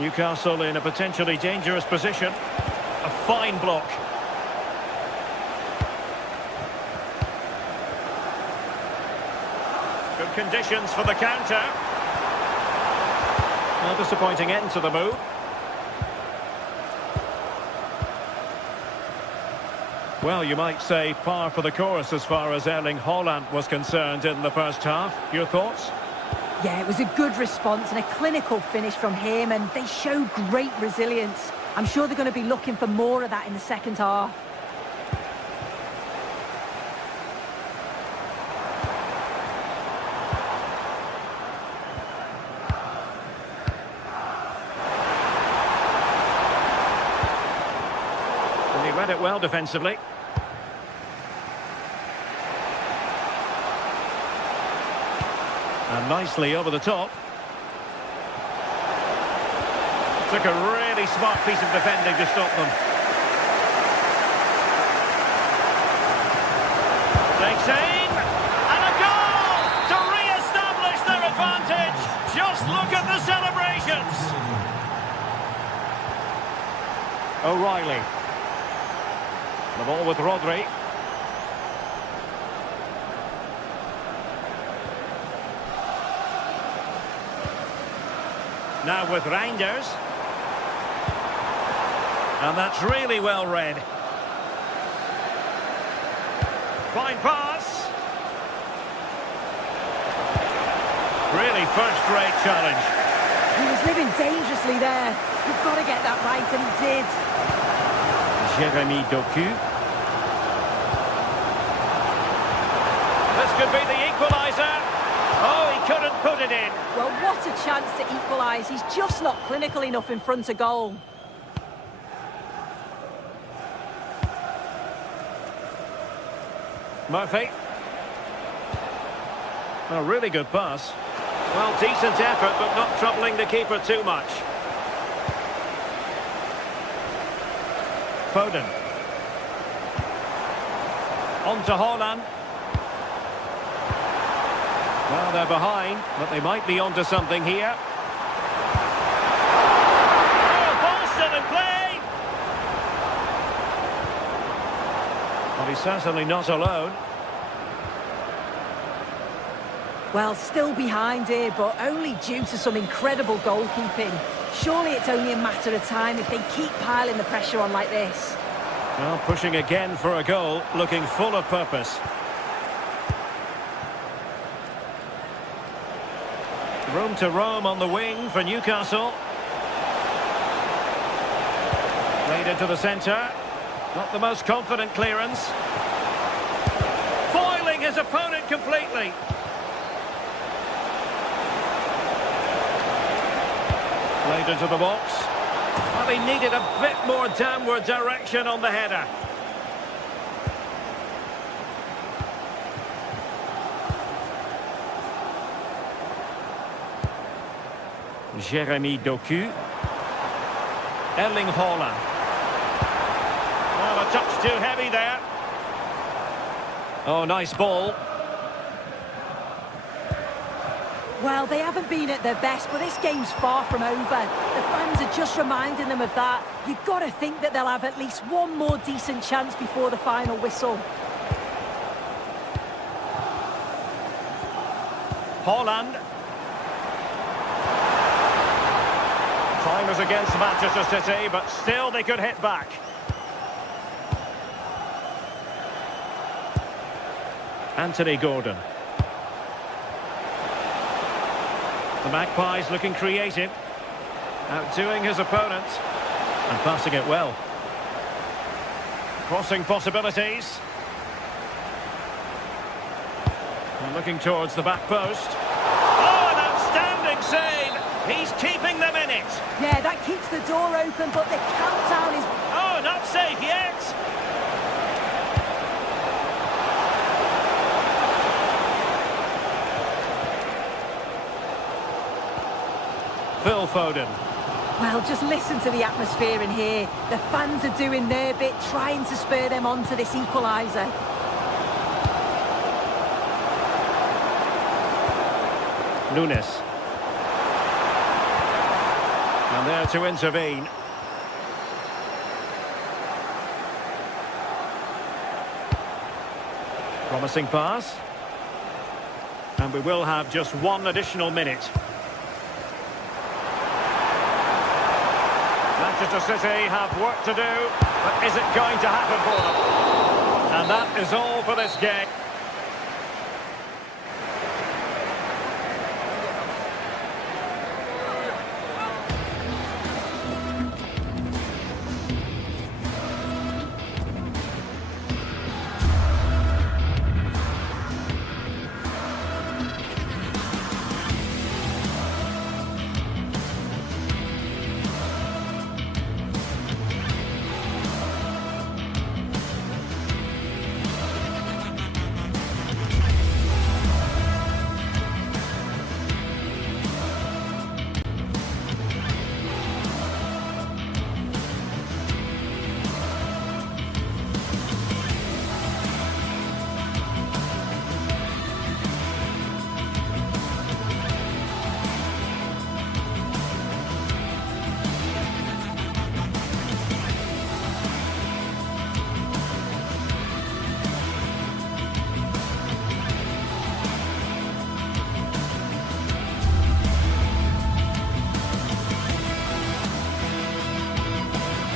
Newcastle in a potentially dangerous position. A fine block. Good conditions for the counter. A disappointing end to the move. Well, you might say par for the course as far as Erling Haaland was concerned in the first half. Your thoughts? Yeah, it was a good response and a clinical finish from him, and they showed great resilience. I'm sure they're going to be looking for more of that in the second half. And he read it well defensively. And nicely over the top. Took a really smart piece of defending to stop them. Takes aim, and a goal to re-establish their advantage. Just look at the celebrations. O'Reilly. The ball with Rodri. Now with Reinders. And that's really well read. Fine pass. Really first-rate challenge. He was living dangerously there. You've got to get that right, and he did. Jeremy Doku. This could be the equaliser. Oh, he couldn't put it in. Well, what a chance to equalise. He's just not clinical enough in front of goal. Murphy. A really good pass. Well, decent effort, but not troubling the keeper too much. Foden. On to Haaland. Well, they're behind, but they might be onto something here. Oh, ball still in play! Well, he's certainly not alone. Well, still behind here, but only due to some incredible goalkeeping. Surely it's only a matter of time if they keep piling the pressure on like this. Well, pushing again for a goal, looking full of purpose. Room to roam on the wing for Newcastle. Played into the centre. Not the most confident clearance. Foiling his opponent completely. Played into the box. Well, he needed a bit more downward direction on the header. Jeremy Doku. Erling Haaland. Well, a touch too heavy there. Oh, nice ball. Well, they haven't been at their best, but this game's far from over. The fans are just reminding them of that. You've got to think that they'll have at least one more decent chance before the final whistle. Haaland. Time is against Manchester City, but still they could hit back. Anthony Gordon. The Magpies looking creative, outdoing his opponent and passing it well. Crossing possibilities. And looking towards the back post. Oh, an outstanding save! He's keeping them in it. Yeah, that keeps the door open, but the countdown is... Oh, not safe yet! Phil Foden. Well, just listen to the atmosphere in here. The fans are doing their bit, trying to spur them on to this equaliser. Nunes. And there to intervene. Promising pass. And we will have just one additional minute. Manchester City have work to do, but is it going to happen for them? And that is all for this game.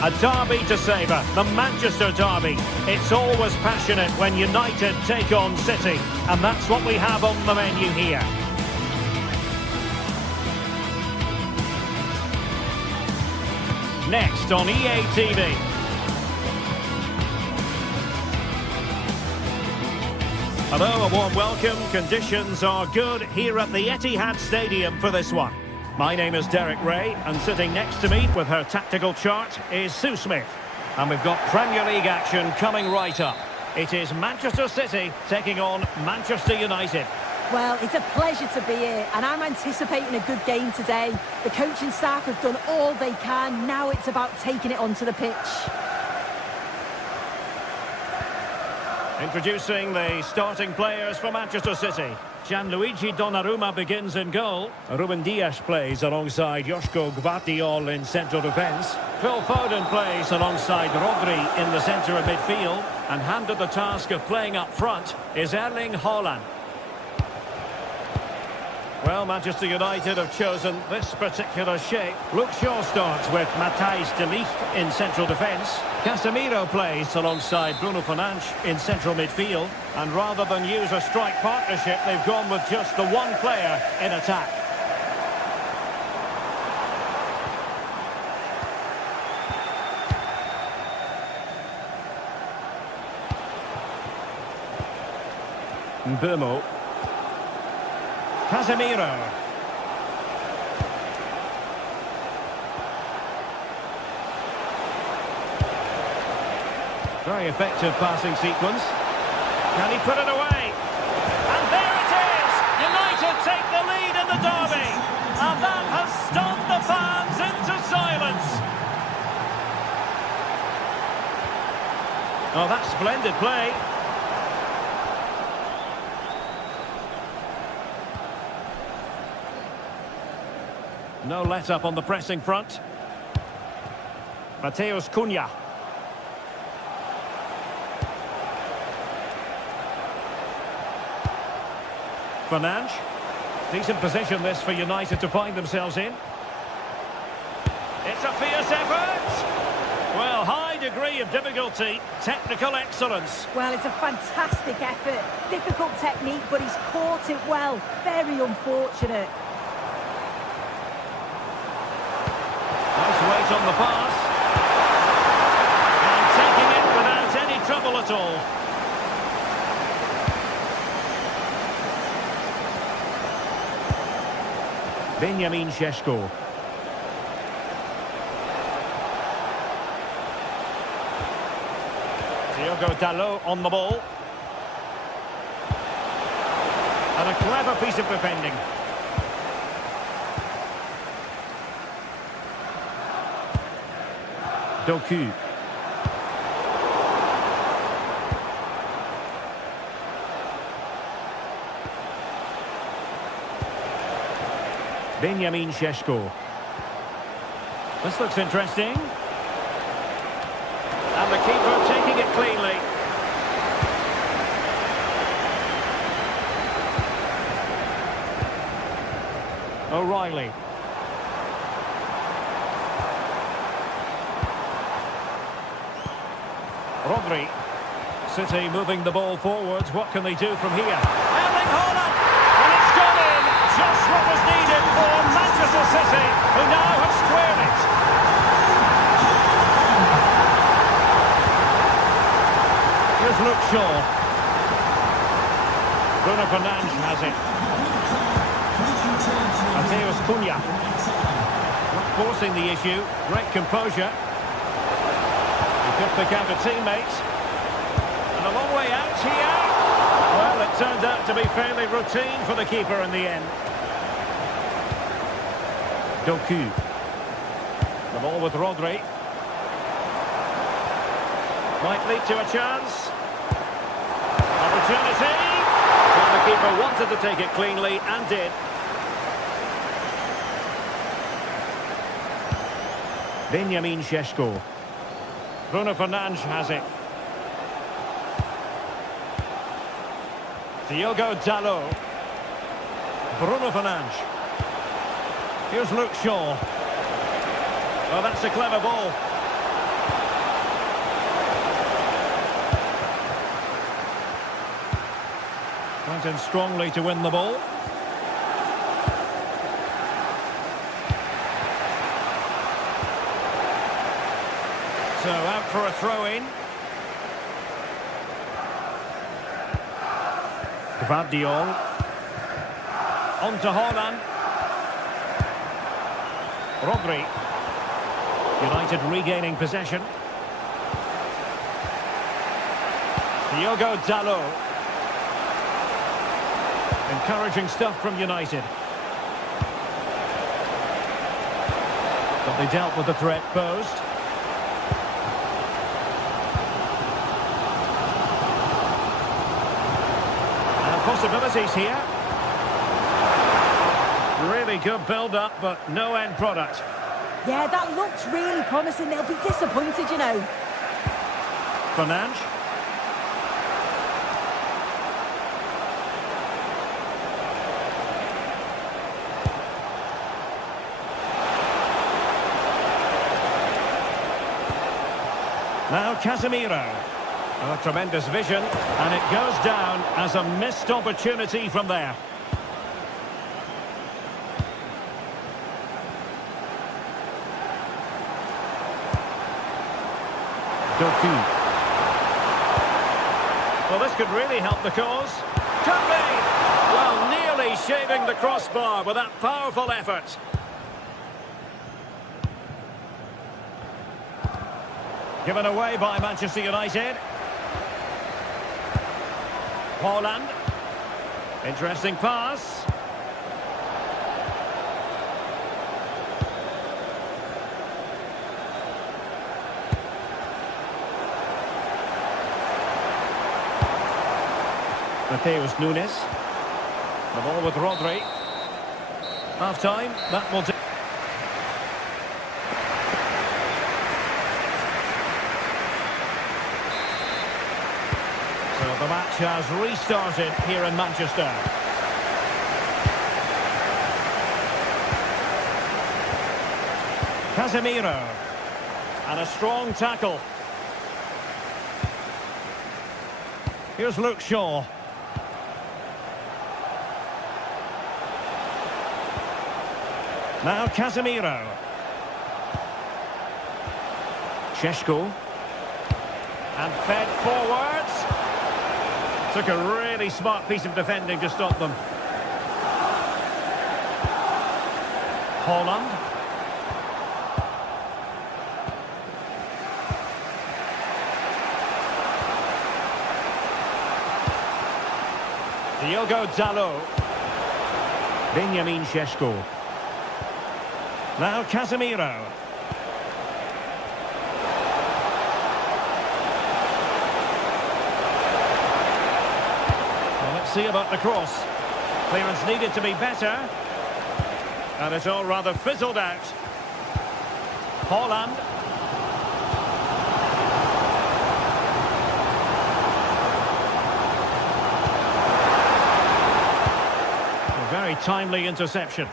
A derby to savour, the Manchester derby. It's always passionate when United take on City, and that's what we have on the menu here. Next on EA TV. Hello, a warm welcome. Conditions are good here at the Etihad Stadium for this one. My name is Derek Ray, and sitting next to me with her tactical chart is Sue Smith. And we've got Premier League action coming right up. It is Manchester City taking on Manchester United. Well, it's a pleasure to be here, and I'm anticipating a good game today. The coaching staff have done all they can. Now it's about taking it onto the pitch. Introducing the starting players for Manchester City. Gianluigi Donnarumma begins in goal. Ruben Dias plays alongside Joško Gvardiol in central defence. Phil Foden plays alongside Rodri in the centre of midfield. And handed the task of playing up front is Erling Haaland. Well, Manchester United have chosen this particular shape. Luke Shaw starts with Matthijs de Ligt in central defence. Casemiro plays alongside Bruno Fernandes in central midfield. And rather than use a strike partnership, they've gone with just the one player in attack. Mbeumo. Casemiro. Very effective passing sequence. Can he put it away? And there it is! United take the lead in the derby. And that has stunned the fans into silence. Oh, that's splendid play. No let-up on the pressing front. Mateus Cunha. Fernandes. Decent position this for United to find themselves in. It's a fierce effort. Well, high degree of difficulty, technical excellence. Well, it's a fantastic effort. Difficult technique, but he's caught it well. Very unfortunate. Nice weight on the pass. And taking it without any trouble at all. Benjamin Šeško. Diogo Dalot on the ball. And a clever piece of defending. Doku. Benjamin Šeško. This looks interesting. And the keeper taking it cleanly. O'Reilly. Rodri. City moving the ball forwards. What can they do from here? Erling Haaland! And it's gone in! Just what was needed for Manchester City, who now have squared it. Here's Luke Shaw. Bruno Fernandes has it. Mateus Cunha. Not forcing the issue. Great composure. He could pick out a teammate. And a long way out here. Well, it turned out to be fairly routine for the keeper in the end. Doku. The ball with Rodri. Might lead to a chance. Opportunity. Well, the keeper wanted to take it cleanly and did. Benjamin Šeško. Bruno Fernandes has it. Diogo Dalot. Bruno Fernandes. Here's Luke Shaw. Oh, that's a clever ball. Went in strongly to win the ball. So out for a throw-in. Gvardiol. On to Haaland. Rodri. United regaining possession. Diogo Dalot. Encouraging stuff from United. But they dealt with the threat posed. And possibilities here. Really good build-up, but no end product. Yeah, that looked really promising. They'll be disappointed, you know. Fernandes. Now Casemiro. A tremendous vision, and it goes down as a missed opportunity from there. Doku. Well, this could really help the cause. Could be! Well, nearly shaving the crossbar with that powerful effort. Given away by Manchester United. Haaland. Interesting pass. Mateus Nunes. The ball with Rodri. Half-time, that will do. So the match has restarted here in Manchester. Casemiro. And a strong tackle. Here's Luke Shaw. Now Casemiro. Šeško. And fed forwards. Took a really smart piece of defending to stop them. Haaland. Diogo Dalot. Benjamin Šeško. Now Casemiro. Well, let's see about the cross. Clearance needed to be better. And it's all rather fizzled out. Haaland. A very timely interception.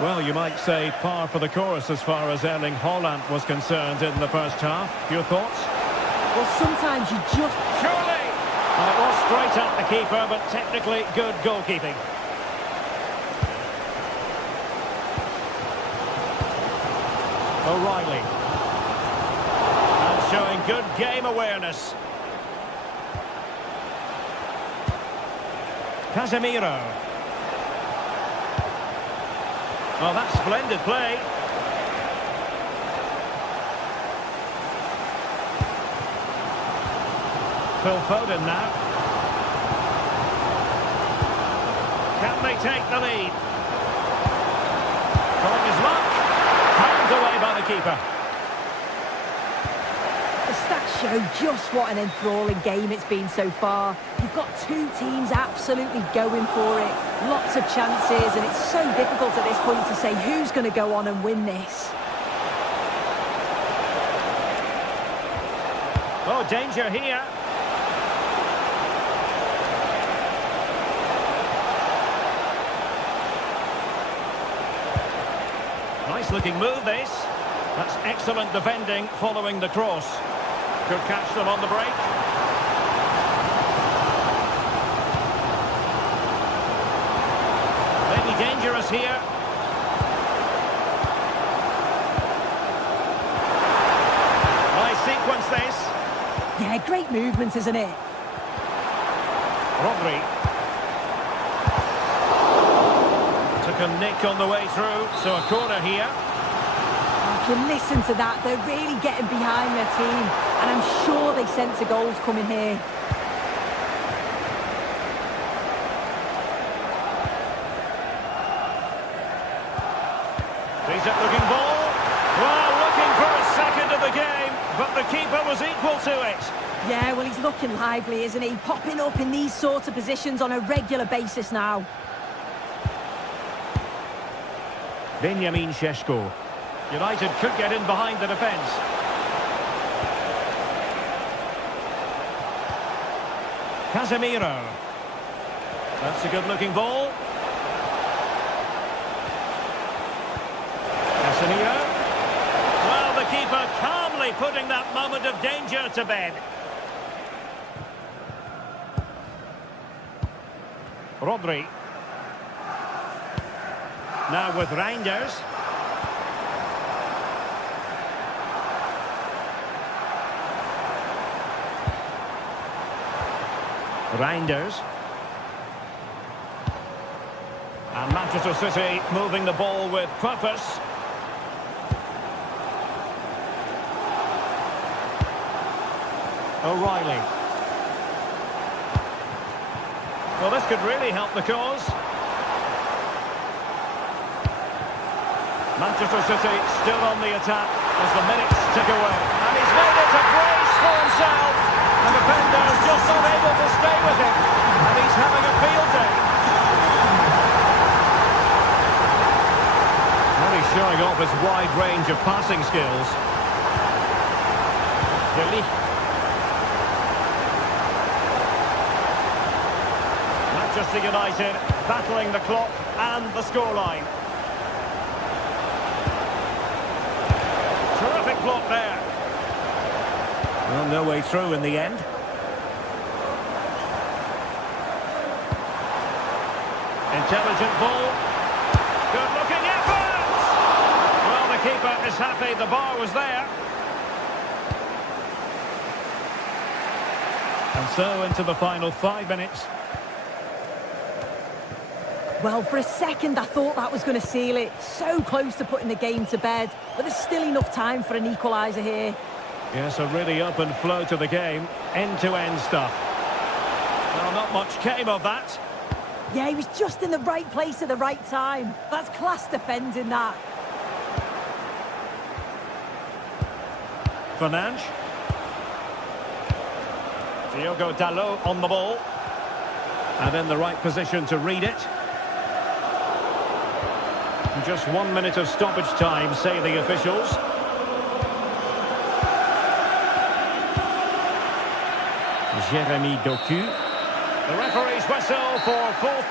Well, you might say par for the course as far as Erling Haaland was concerned in the first half. Your thoughts? Well, sometimes you just... Surely! And it was straight at the keeper, but technically good goalkeeping. O'Reilly. And showing good game awareness. Casemiro. Well, that's splendid play. Phil Foden now. Can they take the lead? Trying his luck. Handed away by the keeper. The stats show just what an enthralling game it's been so far. You've got two teams absolutely going for it. Lots of chances, and it's so difficult at this point to say who's going to go on and win this. Oh, danger here. Nice looking move this. That's excellent defending following the cross. Could catch them on the break. Maybe dangerous here. Nice sequence this. Yeah, great movement, isn't it? Rodri. Took a nick on the way through, so a corner here. If you listen to that, they're really getting behind their team, and I'm sure they sense a goal's coming here. Decent looking ball. Well, looking for a second of the game, but the keeper was equal to it. Yeah, well, he's looking lively, isn't he? Popping up in these sorts of positions on a regular basis now. Benjamin Šeško. United could get in behind the defence. Casemiro. That's a good-looking ball. Casemiro. Well, the keeper calmly putting that moment of danger to bed. Rodri. Now with Reinders. Reinders. And Manchester City moving the ball with purpose. O'Reilly. Well, this could really help the cause. Manchester City still on the attack as the minutes tick away. And he's made it a brace for himself. The defender's just unable wide range of passing skills. De Ligt. Manchester United battling the clock and the scoreline. Terrific block there. Well, no way through in the end. Intelligent ball. Good looking effort! Well, the keeper is happy the bar was there. And so into the final 5 minutes. Well, for a second, I thought that was going to seal it. So close to putting the game to bed, but there's still enough time for an equaliser here. Yes, a really open flow to the game. End-to-end stuff. Well, not much came of that. Yeah, he was just in the right place at the right time. That's class defending, that. Fernandes. Diogo Dalot on the ball. And in the right position to read it. Just 1 minute of stoppage time, say the officials. Jeremy Doku. The referee's whistle for full.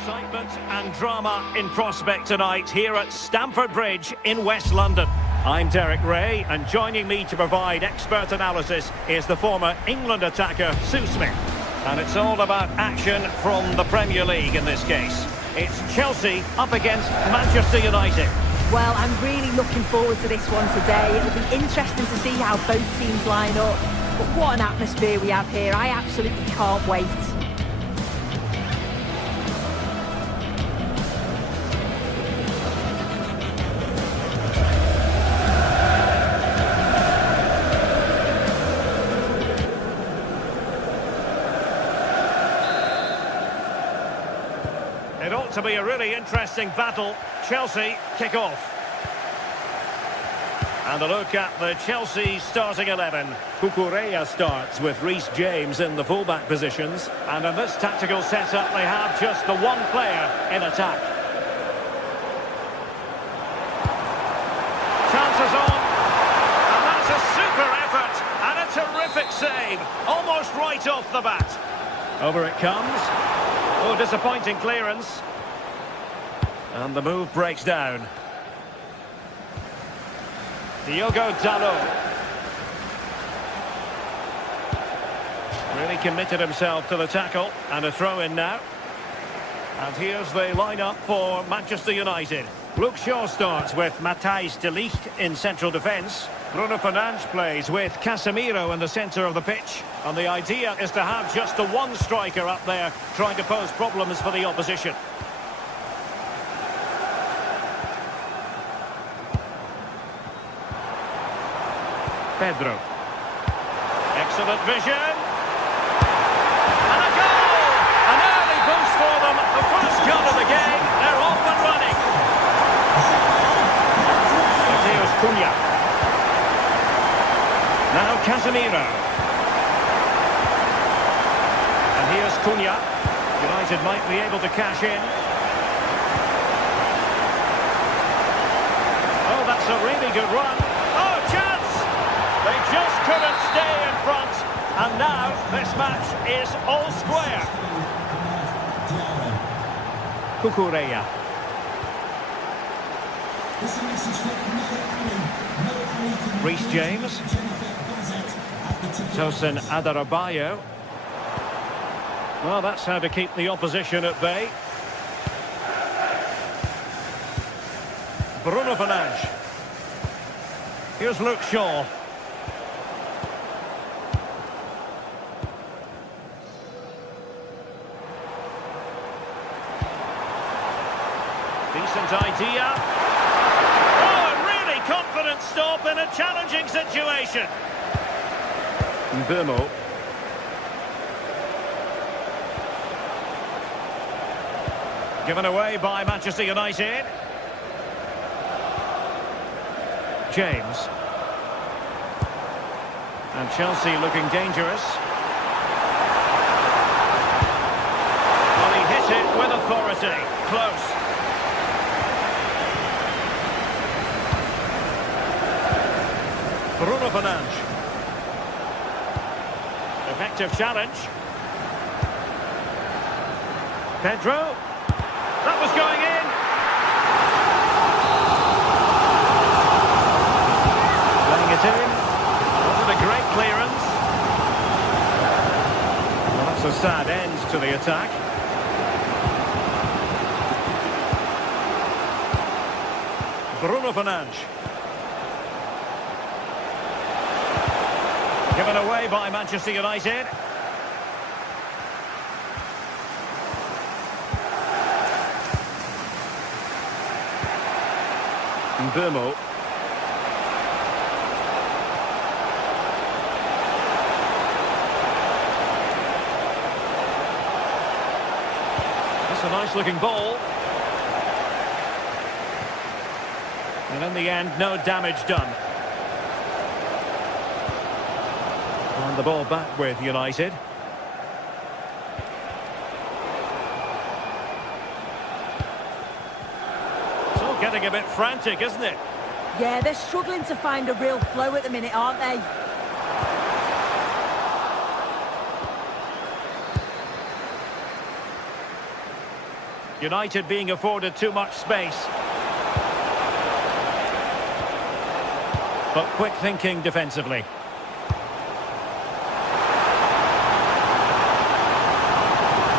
Excitement and drama in prospect tonight here at Stamford Bridge in West London. I'm Derek Ray, and joining me to provide expert analysis is the former England attacker Sue Smith. And it's all about action from the Premier League in this case. It's Chelsea up against Manchester United. Well, I'm really looking forward to this one today. It'll be interesting to see how both teams line up. But what an atmosphere we have here. I absolutely can't wait. It ought to be a really interesting battle. Chelsea kick off. And a look at the Chelsea starting 11. Cucurella starts with Reece James in the fullback positions. And in this tactical setup, they have just the one player in attack. Chances on. And that's a super effort. And a terrific save. Almost right off the bat. Over it comes. Oh, disappointing clearance. And the move breaks down. Diogo Dalot. Really committed himself to the tackle. And a throw in now. And here's the lineup for Manchester United. Luke Shaw starts with Matthijs de Ligt in central defence. Bruno Fernandes plays with Casemiro in the centre of the pitch. And the idea is to have just the one striker up there trying to pose problems for the opposition. Pedro. Excellent vision. And a goal! An early boost for them. The first goal of the game. They're off and running. Mateus Cunha. Now Casemiro. And here's Cunha. United might be able to cash in. Oh, that's a really good run. Oh, chance! They just couldn't stay in front. And now this match is all square. Cucurella. Reece James. Tosin Adarabioyo. Well, that's how to keep the opposition at bay. Bruno Fernandes. Here's Luke Shaw. Decent idea. Oh, a really confident stop in a challenging situation. Mbeumo. Given away by Manchester United. James. And Chelsea looking dangerous. Well, he hit it with authority. Close. Bruno Fernandes. Effective challenge. Pedro. That was going in. Playing it in. Wasn't a great clearance. Well, that's a sad end to the attack. Bruno Fernandes. Given away by Manchester United. Mbeumo. That's a nice looking ball. And in the end, no damage done. And the ball back with United. It's all getting a bit frantic, isn't it? Yeah, they're struggling to find a real flow at the minute, aren't they? United being afforded too much space. But quick thinking defensively.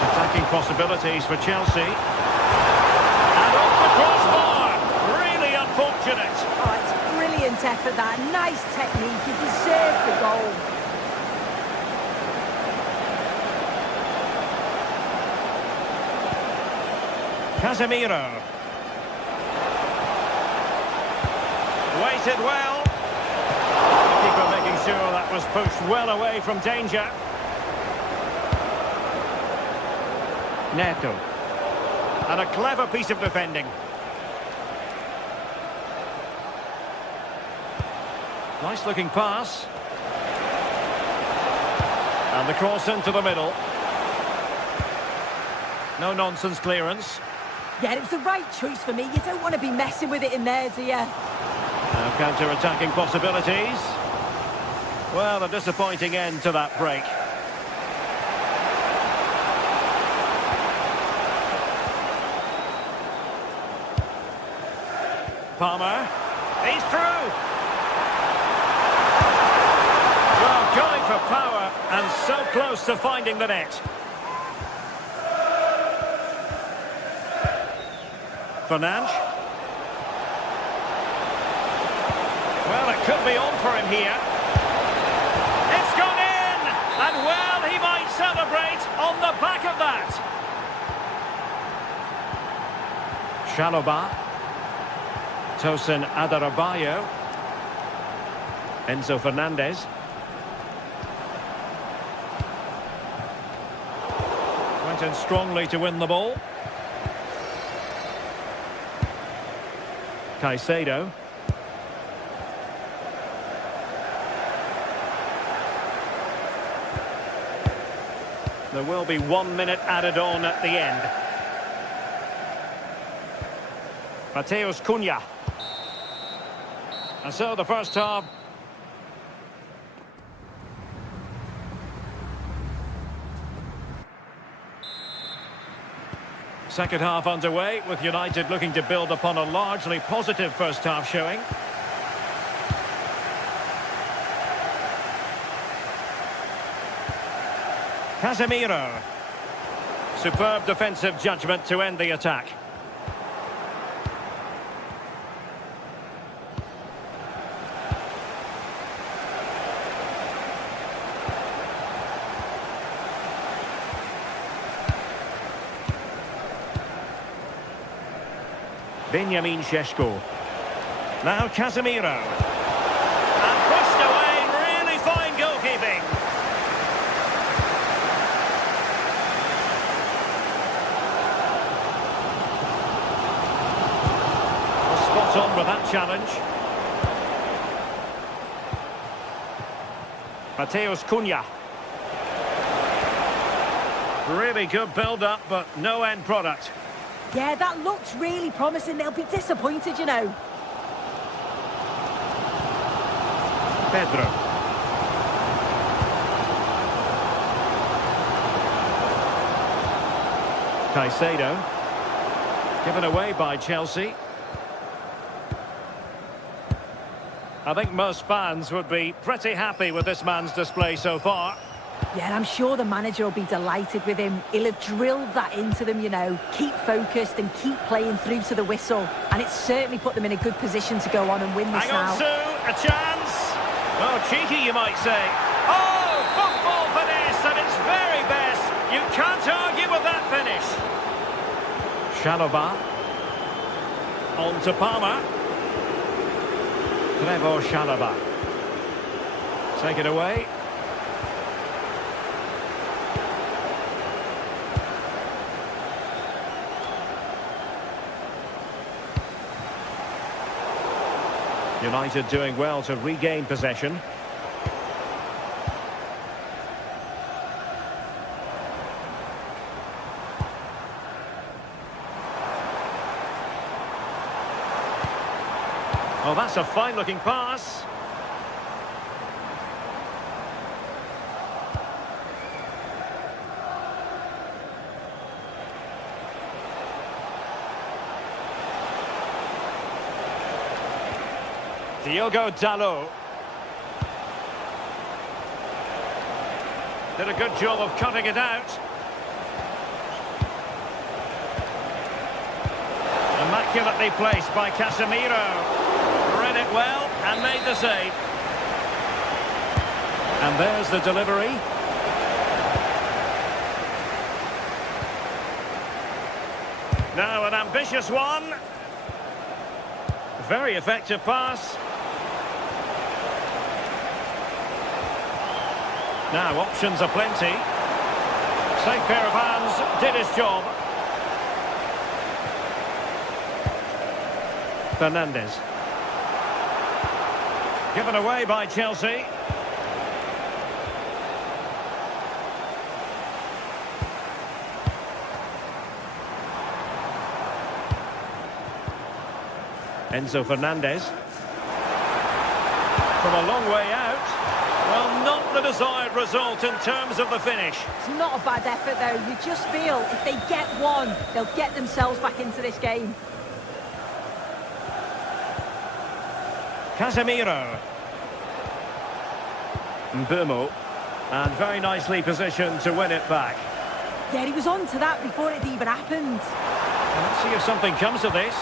Attacking possibilities for Chelsea. And off the crossbar! Really unfortunate. Oh, it's brilliant effort, that. Nice technique. You deserve the goal. Casemiro. Waited well. The keeper making sure that was pushed well away from danger. Neto. And a clever piece of defending. Nice looking pass. And the cross into the middle. No nonsense clearance. Yeah, it was the right choice for me. You don't want to be messing with it in there, do you? Now counter-attacking possibilities. Well, a disappointing end to that break. Palmer. He's through. Well, going for power and so close to finding the net. Fernandes. Well, it could be on for him here. It's gone in! And well, he might celebrate on the back of that. Chalobah. Tosin Adarabayo. Enzo Fernandez. Went in strongly to win the ball. Caicedo. There will be 1 minute added on at the end. Mateus Cunha. And so the first half. Second half underway, with United looking to build upon a largely positive first half showing. Casemiro. Superb defensive judgment to end the attack. Benjamin Šeško. Now Casemiro. And pushed away, really fine goalkeeping. Spot on with that challenge. Mateus Cunha. Really good build-up, but no end product. Yeah, that looks really promising. They'll be disappointed, you know. Pedro. Caicedo. Given away by Chelsea. I think most fans would be pretty happy with this man's display so far. Yeah, I'm sure the manager will be delighted with him. He'll have drilled that into them, you know. Keep focused and keep playing through to the whistle. And it's certainly put them in a good position to go on and win this now. Hang on, Sue, a chance. Well, cheeky, you might say. Oh, football finesse at its very best. You can't argue with that finish. Chalobah. On to Palmer. Trevor Chalobah. Take it away. United doing well to regain possession. Oh, that's a fine-looking pass. Diogo Dalot. Did a good job of cutting it out. Immaculately placed by Casemiro. Read it well and made the save. And there's the delivery. Now an ambitious one. Very effective pass. Now options aplenty. Safe pair of hands, did his job. Fernandes. Given away by Chelsea. Enzo Fernandez. From a long way out. Well, not the desired result in terms of the finish. It's not a bad effort, though. You just feel if they get one, they'll get themselves back into this game. Casemiro. Mbeumo. And very nicely positioned to win it back. Yeah, he was on to that before it even happened. Let's see if something comes of this.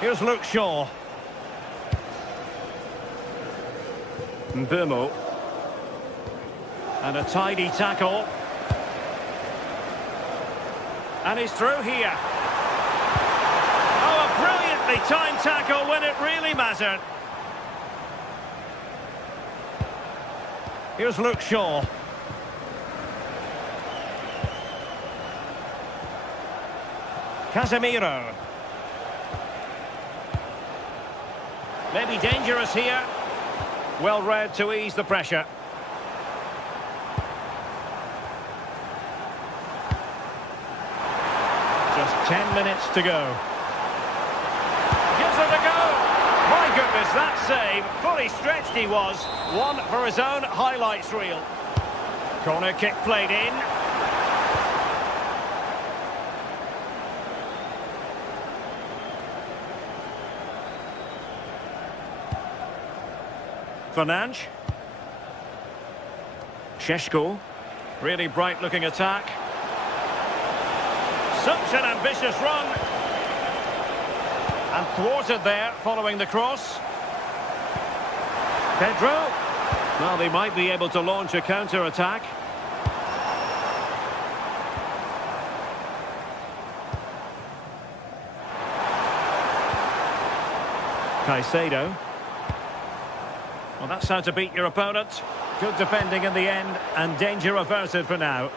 Here's Luke Shaw. Mbeumo. And a tidy tackle. And he's through here. Oh, a brilliantly timed tackle when it really mattered. Here's Luke Shaw. Casemiro. Maybe dangerous here. Well read to ease the pressure. Just 10 minutes to go. Gives it a go. My goodness, that save. Fully stretched he was. One for his own highlights reel. Corner kick played in. Fernandes. Šeško. Really bright looking attack. Such an ambitious run. And thwarted there following the cross. Pedro. Well, they might be able to launch a counter-attack. Caicedo. Well, that's how to beat your opponent. Good defending in the end, and danger averted for now.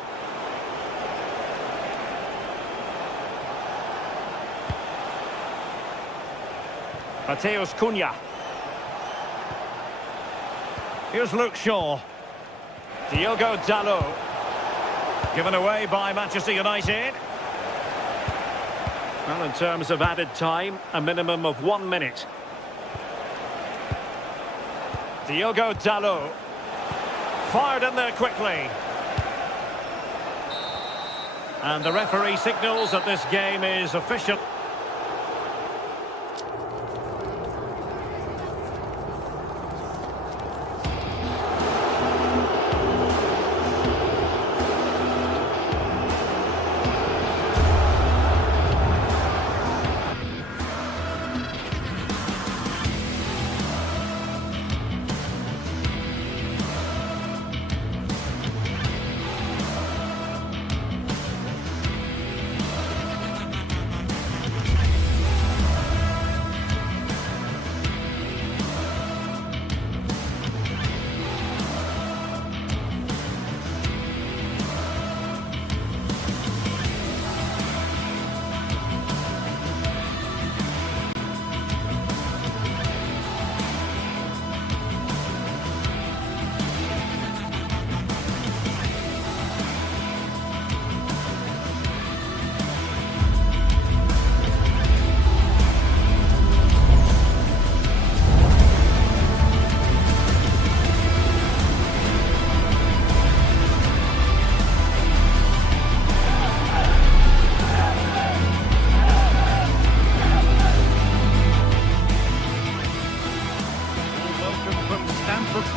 Mateus Cunha. Here's Luke Shaw. Diogo Dalot. Given away by Manchester United. Well, in terms of added time, a minimum of 1 minute. Diogo Dalot. Fired in there quickly. And the referee signals that this game is official.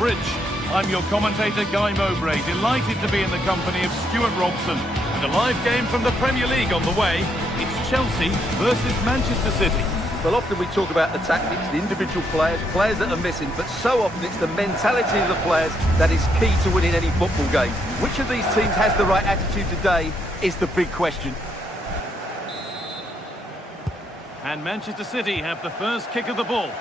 Bridge. I'm your commentator, Guy Mowbray, delighted to be in the company of Stuart Robson. And a live game from the Premier League on the way. It's Chelsea versus Manchester City. Well, often we talk about the tactics, the individual players that are missing, but so often it's the mentality of the players that is key to winning any football game. Which of these teams has the right attitude today is the big question. And Manchester City have the first kick of the ball.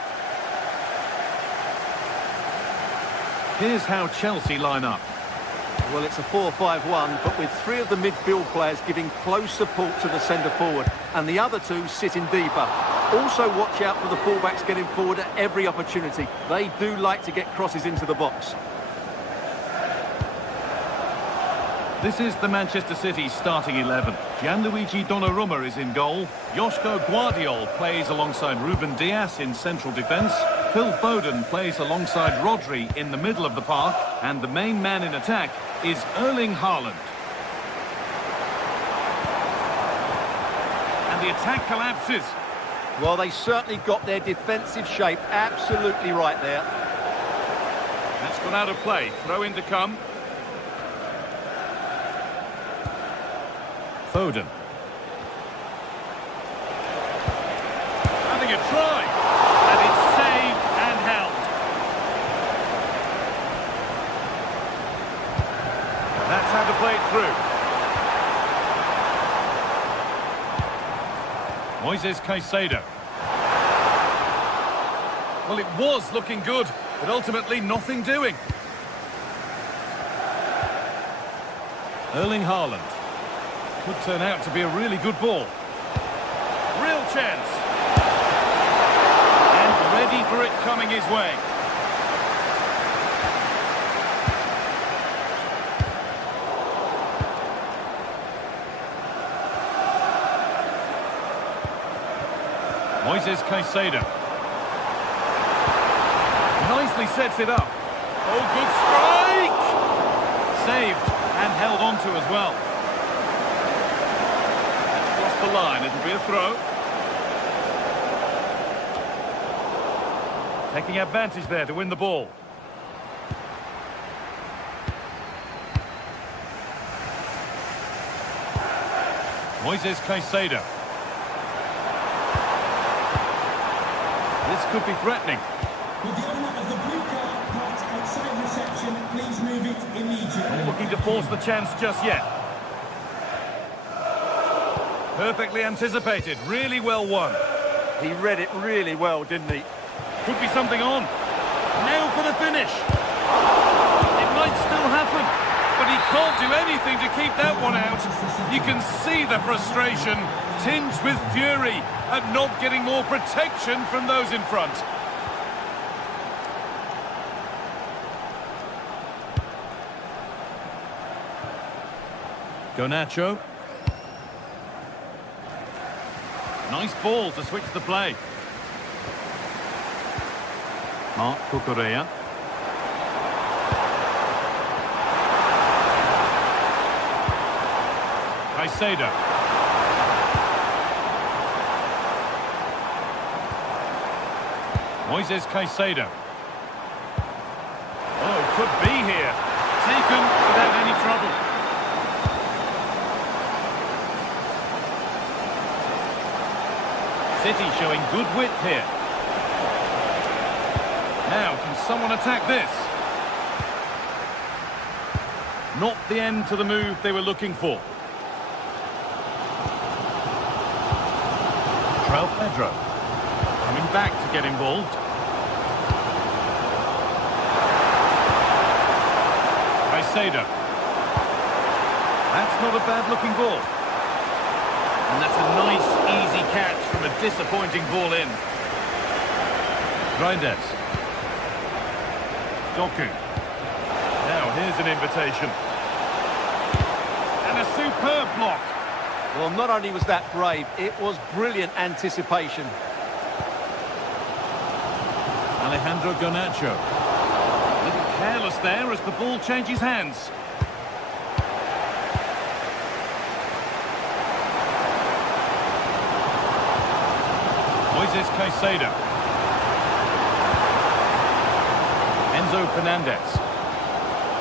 Here's how Chelsea line up. Well, it's a 4-5-1, but with three of the midfield players giving close support to the centre forward, and the other two sitting deeper. Also watch out for the fullbacks getting forward at every opportunity. They do like to get crosses into the box. This is the Manchester City starting 11. Gianluigi Donnarumma is in goal. Joško Guardiol plays alongside Ruben Dias in central defence. Phil Foden plays alongside Rodri in the middle of the park. And the main man in attack is Erling Haaland. And the attack collapses. Well, they certainly got their defensive shape absolutely right there. That's gone out of play. Throw in to come. Foden. Having a try. And it's saved and held. That's how to play it through. Moises Caicedo. Well, it was looking good, but ultimately nothing doing. Erling Haaland. Could turn out to be a really good ball. Real chance. And ready for it coming his way. Moises Caicedo. Nicely sets it up. Oh, good strike! Saved and held on to as well. The line, it'll be a throw. Taking advantage there to win the ball. Moises Caicedo. This could be threatening. With the owner of the blue car parked outside reception, please move it immediately. Looking to force the chance just yet. Perfectly anticipated, really well won. He read it really well, didn't he? Could be something on. Now for the finish. It might still happen, but he can't do anything to keep that one out. You can see the frustration, tinged with fury, at not getting more protection from those in front. Garnacho. Nice ball to switch the play. Marc Cucurella. Caicedo. Moises Caicedo. Oh, could be here. Taken without any trouble. City showing good width here. Now, can someone attack this? Not the end to the move they were looking for. Pedro coming back to get involved. Caicedo. That's not a bad-looking ball. And that's a nice, easy catch from a disappointing ball in. Reinders. Doku. Now, here's an invitation. And a superb block. Well, not only was that brave, it was brilliant anticipation. Alejandro Garnacho. A little careless there as the ball changes hands. Moises Caicedo. Enzo Fernandez.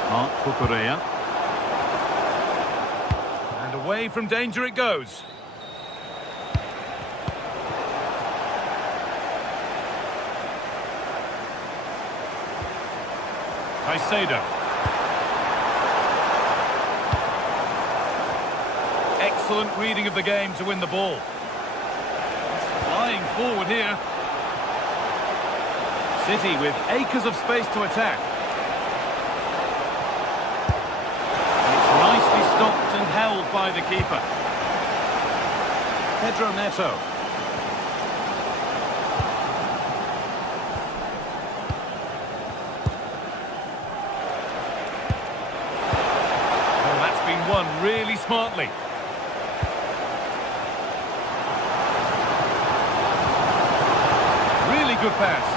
Mark Cucurella. And away from danger it goes. Caicedo. Excellent reading of the game to win the ball. It's flying forward here. City with acres of space to attack. And it's nicely stopped and held by the keeper. Pedro Neto. Oh, that's been won really smartly. Really good pass.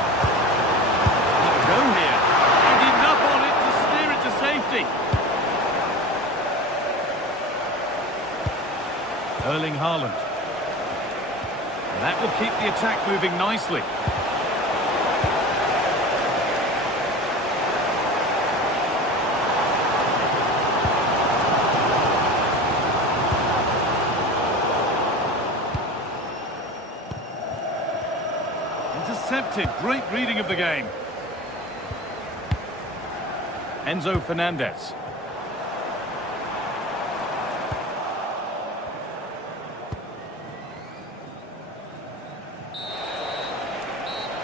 Go here, and enough on it to steer it to safety. Erling Haaland. And that will keep the attack moving nicely. Intercepted, great reading of the game. Enzo Fernandez.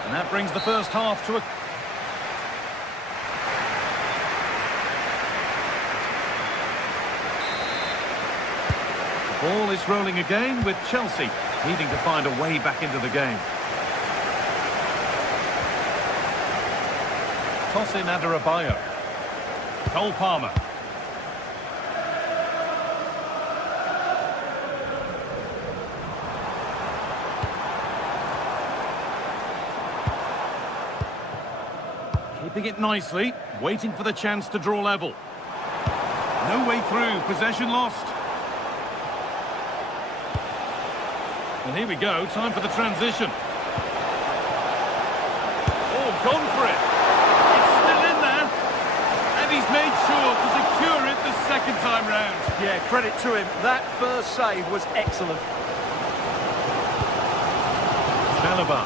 And that brings the first half to a... The ball is rolling again with Chelsea needing to find a way back into the game. Toss in Adarabioyo. Cole Palmer. Keeping it nicely, waiting for the chance to draw level. No way through, possession lost. Well, here we go, time for the transition. Oh, gone for it. He's made sure to secure it the second time round. Yeah, credit to him. That first save was excellent. Chalobah.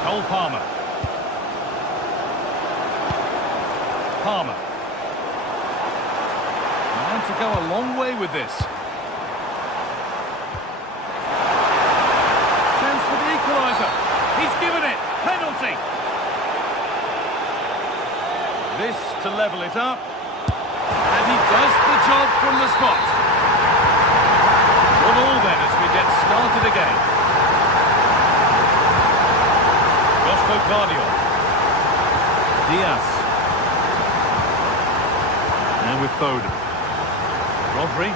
Cole Palmer. Palmer. And to go a long way with this. Chance for the equaliser. He's given it. Penalty. This to level it up. And he does the job from the spot. 1-1 then as we get started again. Josko Guardiola. Diaz. And with Foden. Rodri.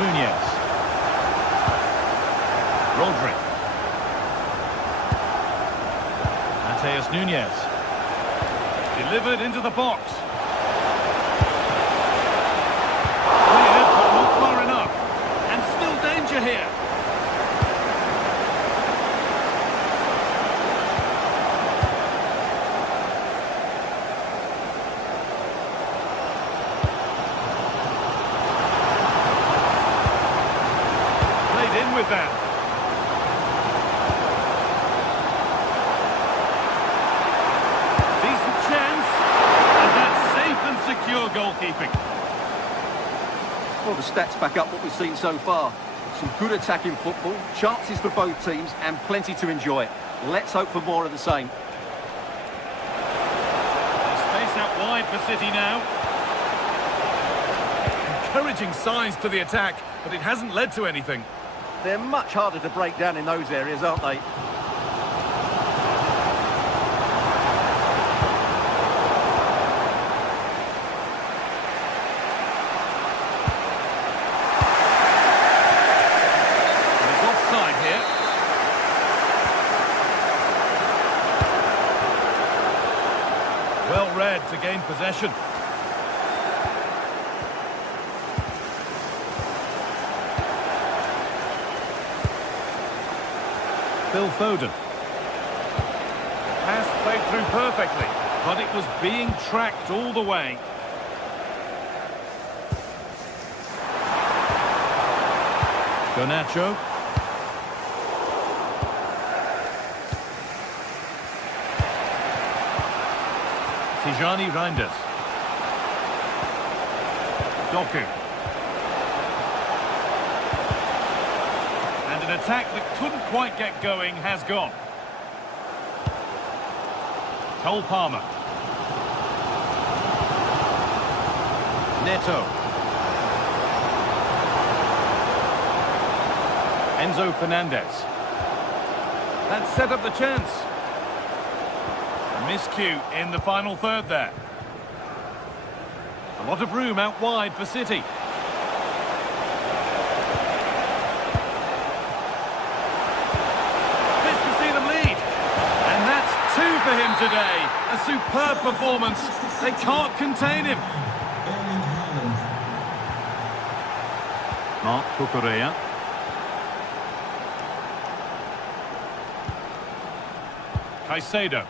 Nunez. Rodri. Mateus Nunez. Delivered into the box. Cleared, but not far enough. And still danger here. Played in with that. Secure goalkeeping. Well, the stats back up what we've seen so far. Some good attacking football, chances for both teams, and plenty to enjoy. Let's hope for more of the same. Space out wide for City now. Encouraging signs to the attack, but it hasn't led to anything. They're much harder to break down in those areas, aren't they? Well read to gain possession. Phil Foden. Pass played through perfectly, but it was being tracked all the way. Garnacho. Tijani Reinders. Doku. And an attack that couldn't quite get going has gone. Cole Palmer. Neto. Enzo Fernandez. That set up the chance. A miscue in the final third there. A lot of room out wide for City. Pleased to see them lead. And that's 2 for him today. A superb performance. They can't contain him. Marc Cucurella. Caicedo.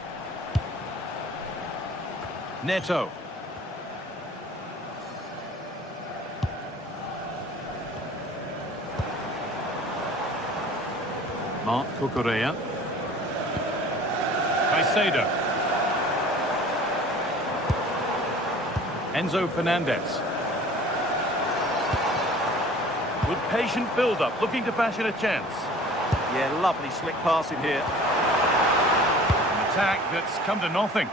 Neto. Marc Cucurella. Caicedo. Enzo Fernandez. Good patient build-up, looking to fashion a chance. Yeah, lovely slick passing here. An attack that's come to nothing.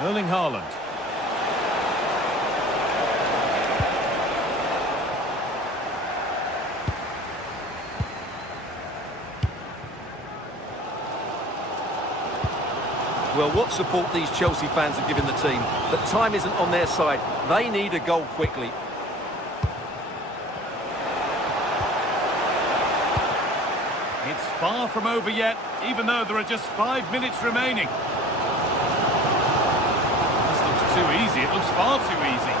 Erling Haaland. Well, what support these Chelsea fans have given the team. But time isn't on their side. They need a goal quickly. It's far from over yet, even though there are just 5 minutes remaining. This looks too easy. It looks far too easy.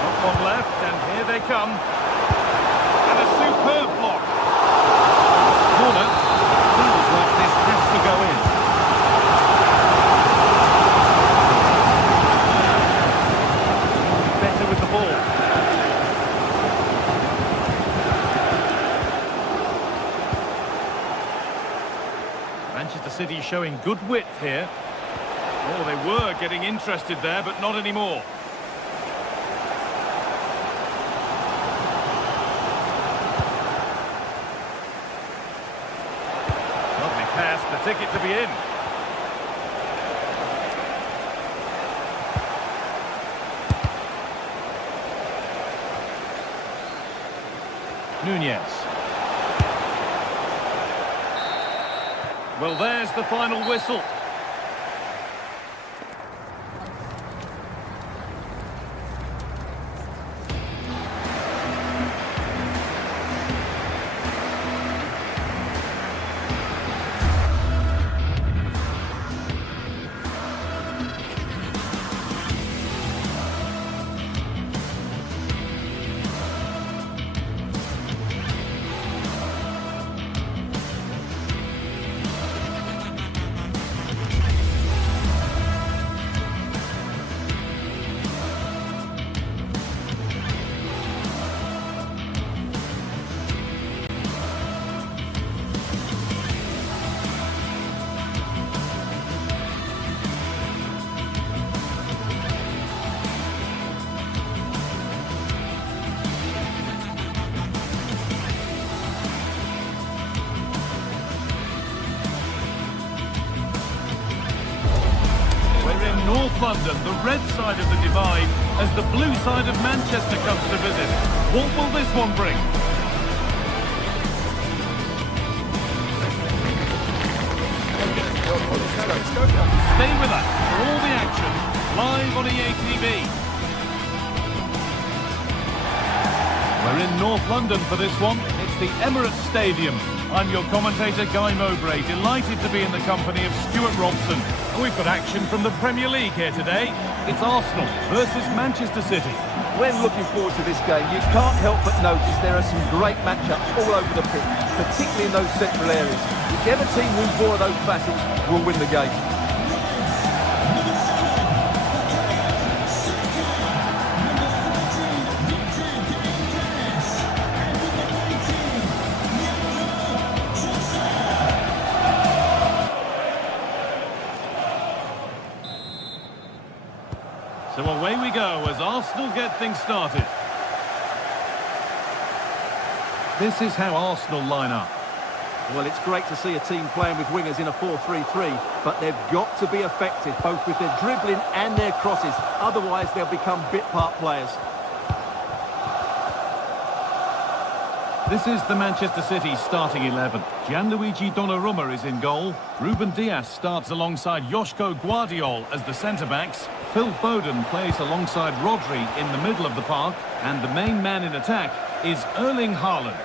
Not one left, and here they come. And a superb block. Corner. Feels like this has to go in. Better with the ball. Manchester City showing good width here. Oh, they were getting interested there, but not anymore. Lovely pass, the ticket to be in. Nunez. Well, there's the final whistle. North London, the red side of the divide, as the blue side of Manchester comes to visit. What will this one bring? Stay with us for all the action, live on EA TV. We're in North London for this one. It's the Emirates Stadium. I'm your commentator, Guy Mowbray, delighted to be in the company of Stuart Robson. And we've got action from the Premier League here today. It's Arsenal versus Manchester City. When looking forward to this game, you can't help but notice there are some great matchups all over the pitch, particularly in those central areas. Whichever team wins more of those battles will win the game. So away we go as Arsenal get things started. This is how Arsenal line up. Well, it's great to see a team playing with wingers in a 4-3-3, but they've got to be effective, both with their dribbling and their crosses. Otherwise, they'll become bit-part players. This is the Manchester City starting 11. Gianluigi Donnarumma is in goal. Ruben Dias starts alongside Joško Guardiol as the centre-backs. Phil Foden plays alongside Rodri in the middle of the park. And the main man in attack is Erling Haaland.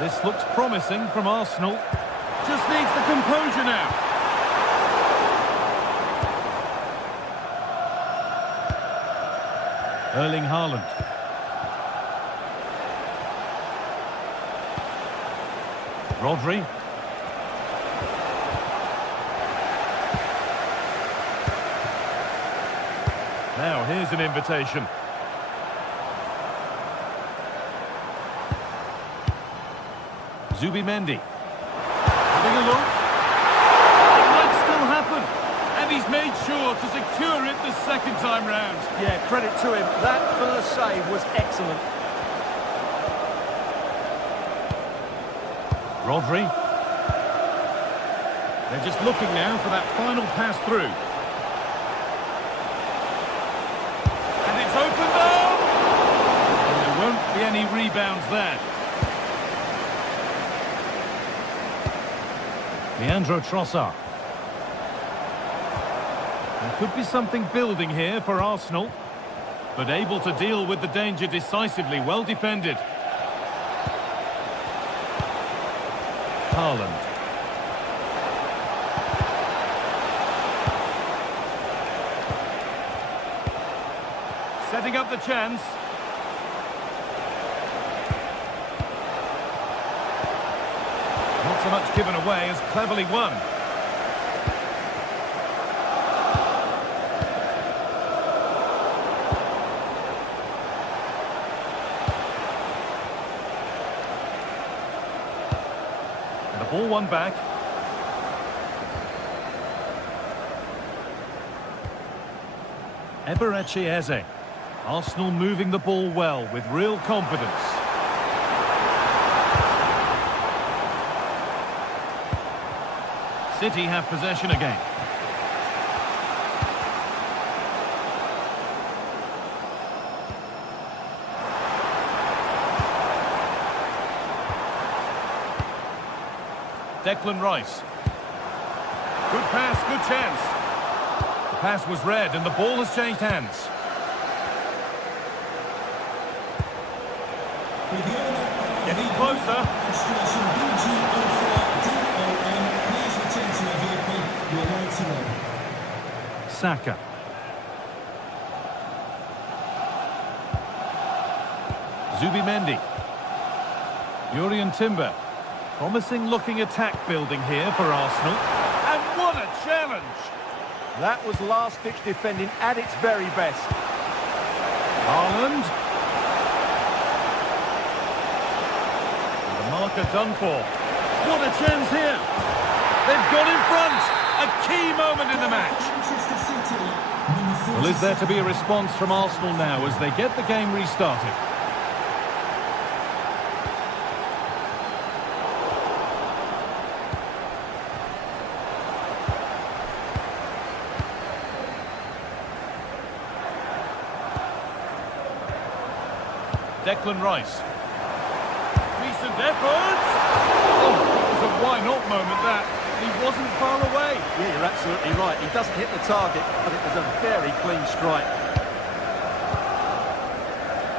This looks promising from Arsenal. Just needs the composure now. Erling Haaland. Rodri. Now here's an invitation. Zubimendi. Having a look. It might still happen. And he's made sure to secure it the second time round. Yeah, credit to him. That first save was excellent. Rodri. They're just looking now for that final pass through. And it's opened up! And there won't be any rebounds there. Leandro Trossard. There could be something building here for Arsenal, but able to deal with the danger decisively, well defended. Haaland. Setting up the chance. Not so much given away as cleverly won. And the ball won back. Eberechi Eze. Arsenal moving the ball well with real confidence. City have possession again. Declan Rice. Good pass, good chance. The pass was read and the ball has changed hands. Getting closer. Saka. Zubimendi. Jurrien Timber. Promising looking attack building here for Arsenal. And what a challenge! That was last-ditch defending at its very best. Haaland. And the marker done for. What a chance here! They've got in front! A key moment in the match! Well, is there to be a response from Arsenal now as they get the game restarted? Declan Rice. Decent effort! Oh, that was a why-not moment, that. He wasn't far away. Yeah, you're absolutely right. He doesn't hit the target, but it was a very clean strike.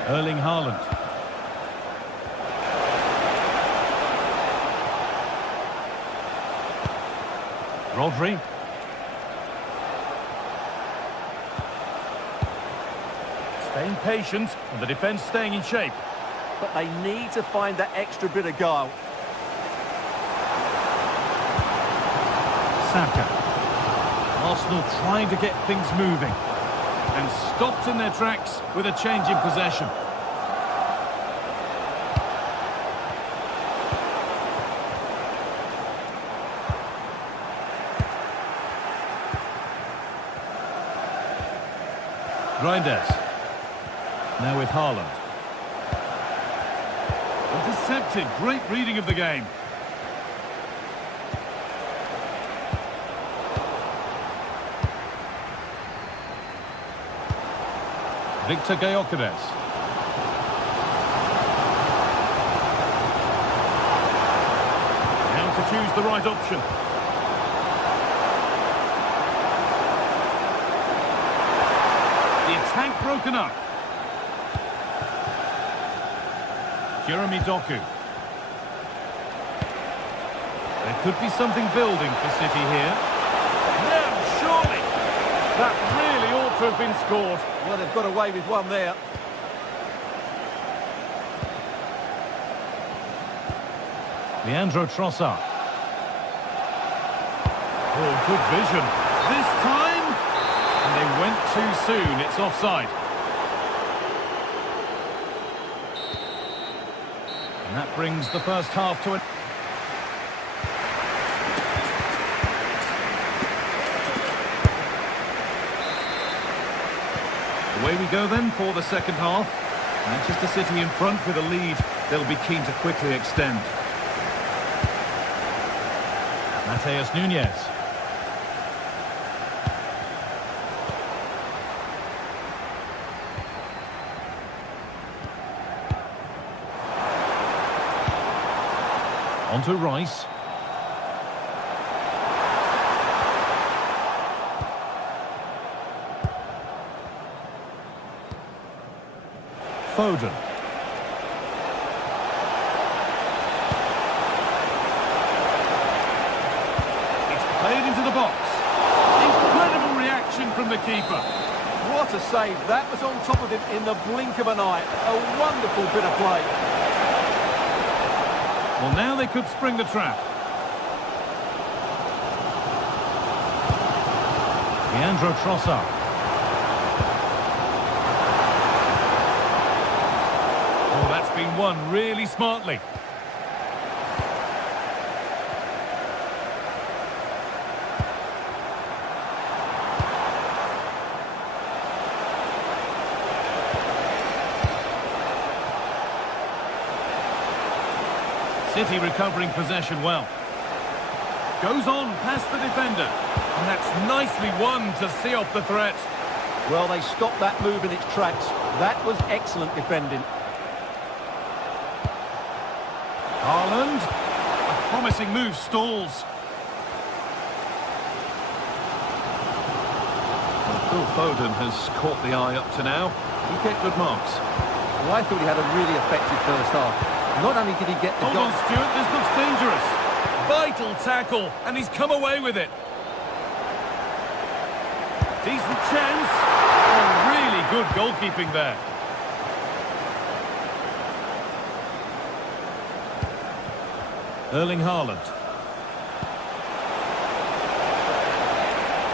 Erling Haaland. Rodri. Staying patient, and the defence staying in shape. But they need to find that extra bit of guile. Saka. Arsenal trying to get things moving. And stopped in their tracks with a change in possession. Reinders. Now with Haaland. Intercepted. Great reading of the game. Victor Gyökeres. Now to choose the right option. The attack broken up. Jeremy Doku. There could be something building for City here. No, surely! That really ought to have been scored. Well, they've got away with one there. Leandro Trossard. Oh, good vision. This time, and they went too soon. It's offside. And that brings the first half to an... Away we go then for the second half. Manchester City in front with a lead. They'll be keen to quickly extend. Mateus Nunes. On to Rice. Foden. It's played into the box. Incredible reaction from the keeper. What a save. That was on top of him in the blink of an eye. A wonderful bit of play. Well, now they could spring the trap. Leandro Trossard. Oh, that's been won really smartly. City recovering possession well. Goes on past the defender. And that's nicely won to see off the threat. Well, they stopped that move in its tracks. That was excellent defending. Haaland. A promising move stalls. Well, Phil Foden has caught the eye up to now. He get good marks. Well, I thought he had a really effective first half. Not only did he get the Hold on, Stuart, this looks dangerous. Vital tackle, and he's come away with it. Decent chance. Oh, really good goalkeeping there. Erling Haaland.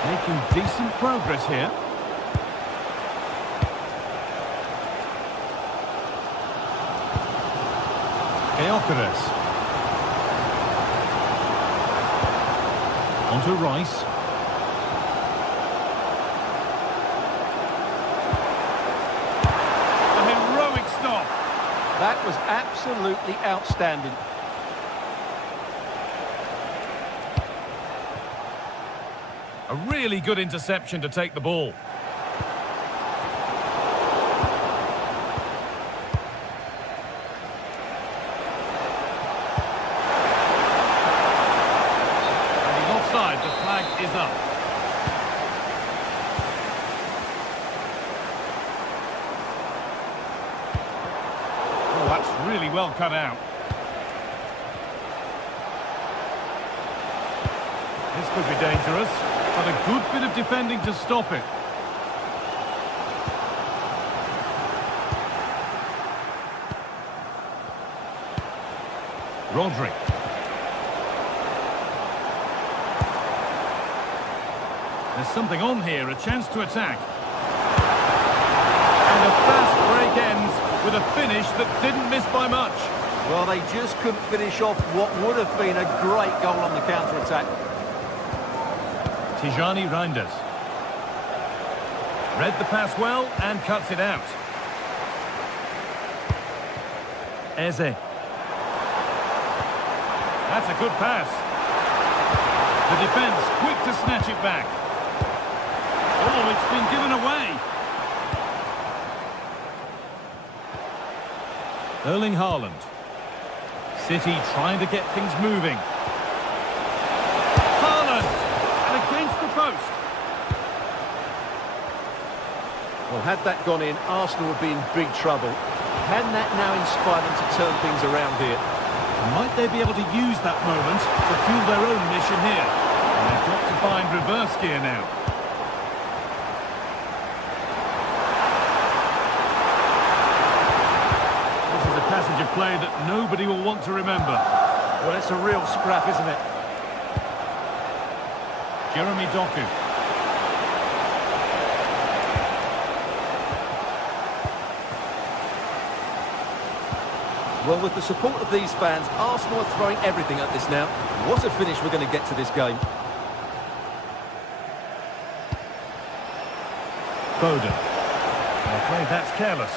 Making decent progress here. Gyökeres. On to Rice. A heroic stop. That was absolutely outstanding. A really good interception to take the ball. The flag is up. Oh, that's really well cut out. This could be dangerous, but a good bit of defending to stop it. Rodri. There's something on here, a chance to attack. And a fast break ends with a finish that didn't miss by much. Well, they just couldn't finish off what would have been a great goal on the counter-attack. Tijani Reinders. Read the pass well and cuts it out. Eze. That's a good pass. The defence quick to snatch it back. Oh, it's been given away. Erling Haaland. City trying to get things moving. Haaland! And against the post. Well, had that gone in, Arsenal would be in big trouble. Can that now inspire them to turn things around here? Might they be able to use that moment to fuel their own mission here? And they've got to find reverse gear now. This is a passage of play that nobody will want to remember. Well, it's a real scrap, isn't it? Jeremy Doku. Well, with the support of these fans, Arsenal are throwing everything at this now. What a finish we're going to get to this game. Foden. I'm afraid that's careless.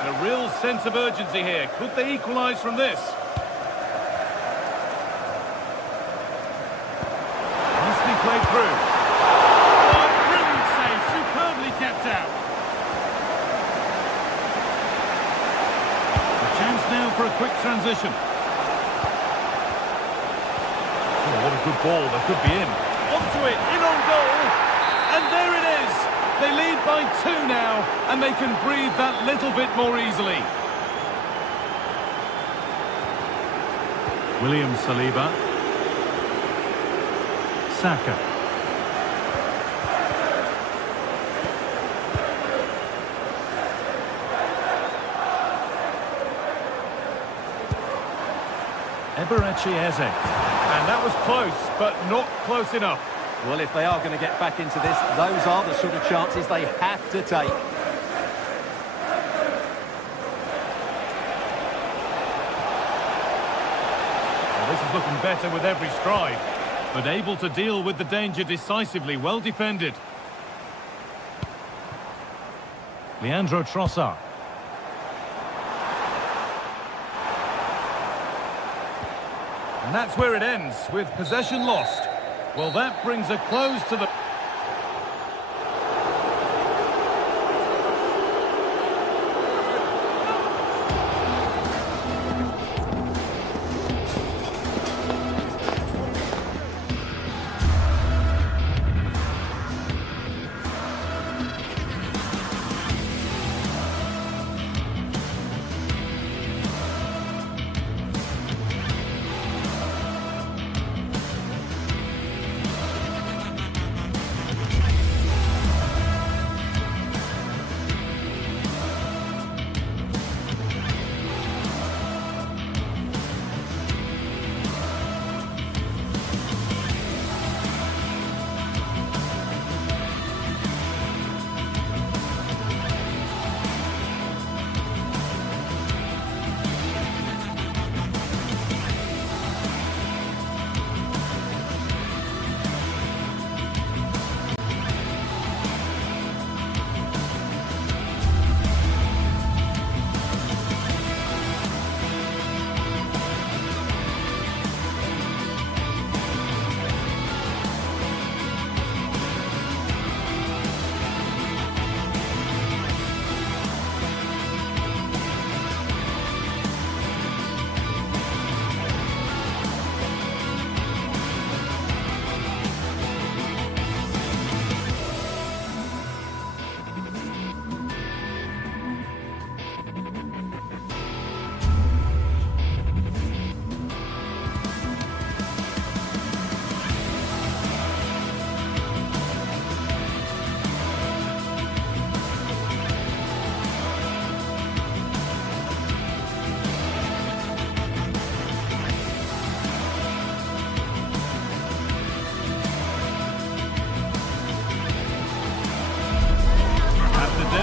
And a real sense of urgency here. Could they equalise from this? Nicely played through. Oh, brilliant save. Superbly kept out. Chance now for a quick transition. Oh, what a good ball. They could be in. Onto it, in on goal. And there it is. They lead by 2 now, and they can breathe that little bit more easily. William Saliba. Saka. Eberechi Eze. And that was close, but not close enough. Well, if they are going to get back into this, those are the sort of chances they have to take. Well, this is looking better with every stride, but able to deal with the danger decisively. Well defended. Leandro Trossard. And that's where it ends, with possession lost. Well, that brings a close to the...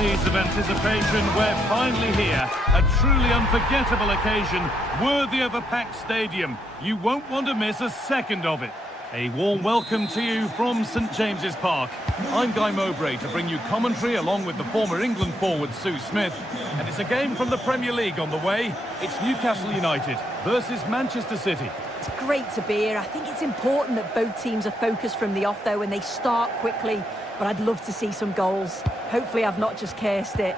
days of anticipation, we're finally here. A truly unforgettable occasion, worthy of a packed stadium. You won't want to miss a second of it. A warm welcome to you from St James's Park. I'm Guy Mowbray to bring you commentary along with the former England forward Sue Smith. And it's a game from the Premier League on the way. It's Newcastle United versus Manchester City. It's great to be here. I think it's important that both teams are focused from the off, though, and they start quickly. But I'd love to see some goals. Hopefully I've not just cursed it.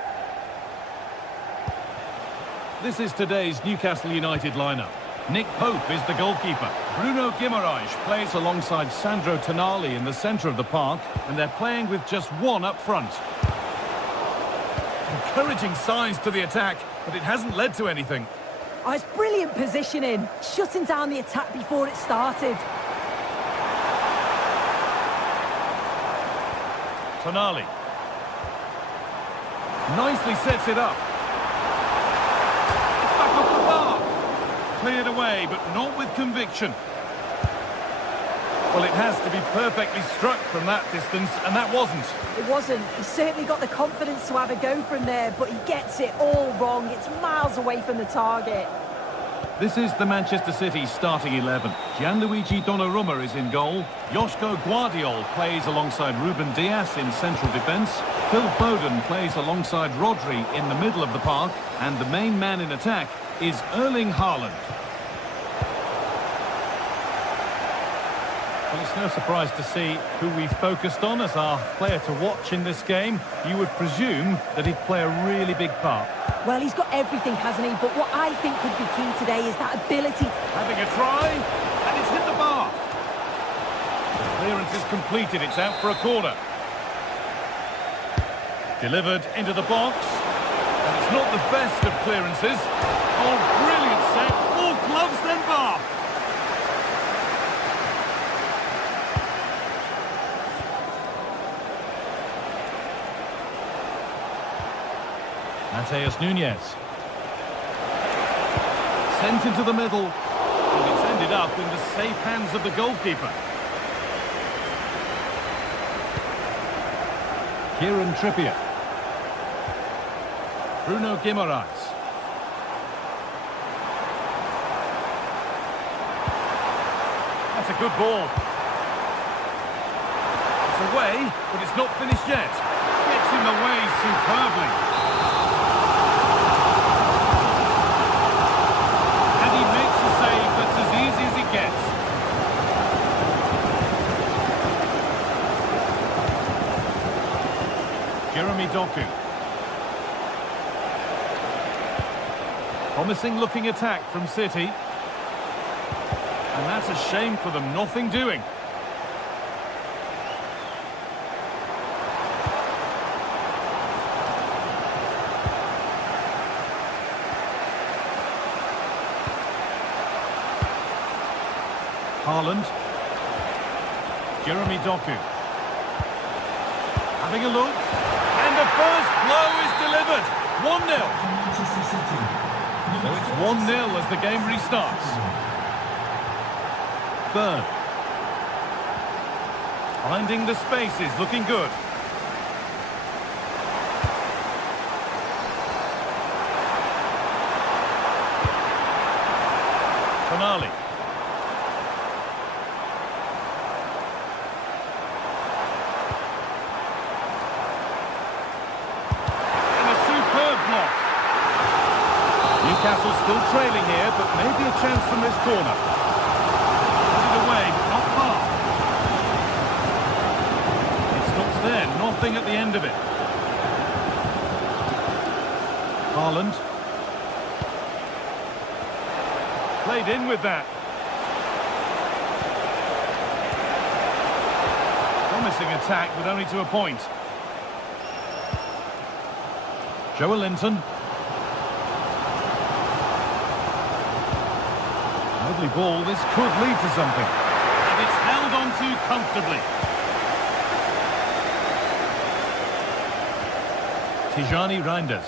This is today's Newcastle United lineup. Nick Pope is the goalkeeper. Bruno Guimaraes plays alongside Sandro Tonali in the centre of the park, and they're playing with just one up front. Encouraging signs to the attack, but it hasn't led to anything. Oh, it's brilliant positioning, shutting down the attack before it started. Tonali. Nicely sets it up. It's back off the bar. Cleared away, but not with conviction. Well, it has to be perfectly struck from that distance, and that wasn't. It wasn't. He certainly got the confidence to have a go from there, but he gets it all wrong. It's miles away from the target. This is the Manchester City starting 11. Gianluigi Donnarumma is in goal. Joško Guardiol plays alongside Ruben Dias in central defence. Phil Foden plays alongside Rodri in the middle of the park. And the main man in attack is Erling Haaland. Well, it's no surprise to see who we focused on as our player to watch in this game. You would presume that he'd play a really big part. Well, he's got everything, hasn't he? But what I think could be key today is that ability to... Having a try, and it's hit the bar. The clearance is completed, it's out for a corner. Delivered into the box. And it's not the best of clearances. Oh, brilliant set. All gloves, then bar. Mateus Nunes. Sent into the middle. And it's ended up in the safe hands of the goalkeeper. Kieran Trippier. Bruno Guimaraes. That's a good ball. It's away, but it's not finished yet. Gets in the way superbly. Jeremy Doku. Promising looking attack from City. And that's a shame for them, nothing doing. Haaland. Jeremy Doku. Having a look. And the first blow is delivered. 1-0. So it's 1-0 as the game restarts. Burn. Finding the spaces, looking good. Tonali. Newcastle still trailing here, but maybe a chance from this corner. Put it away, but not far. It stops there, nothing at the end of it. Haaland. Played in with that. Promising attack, but only to a point. Joelinton. Lovely ball, this could lead to something. And it's held on to comfortably. Tijani Reinders.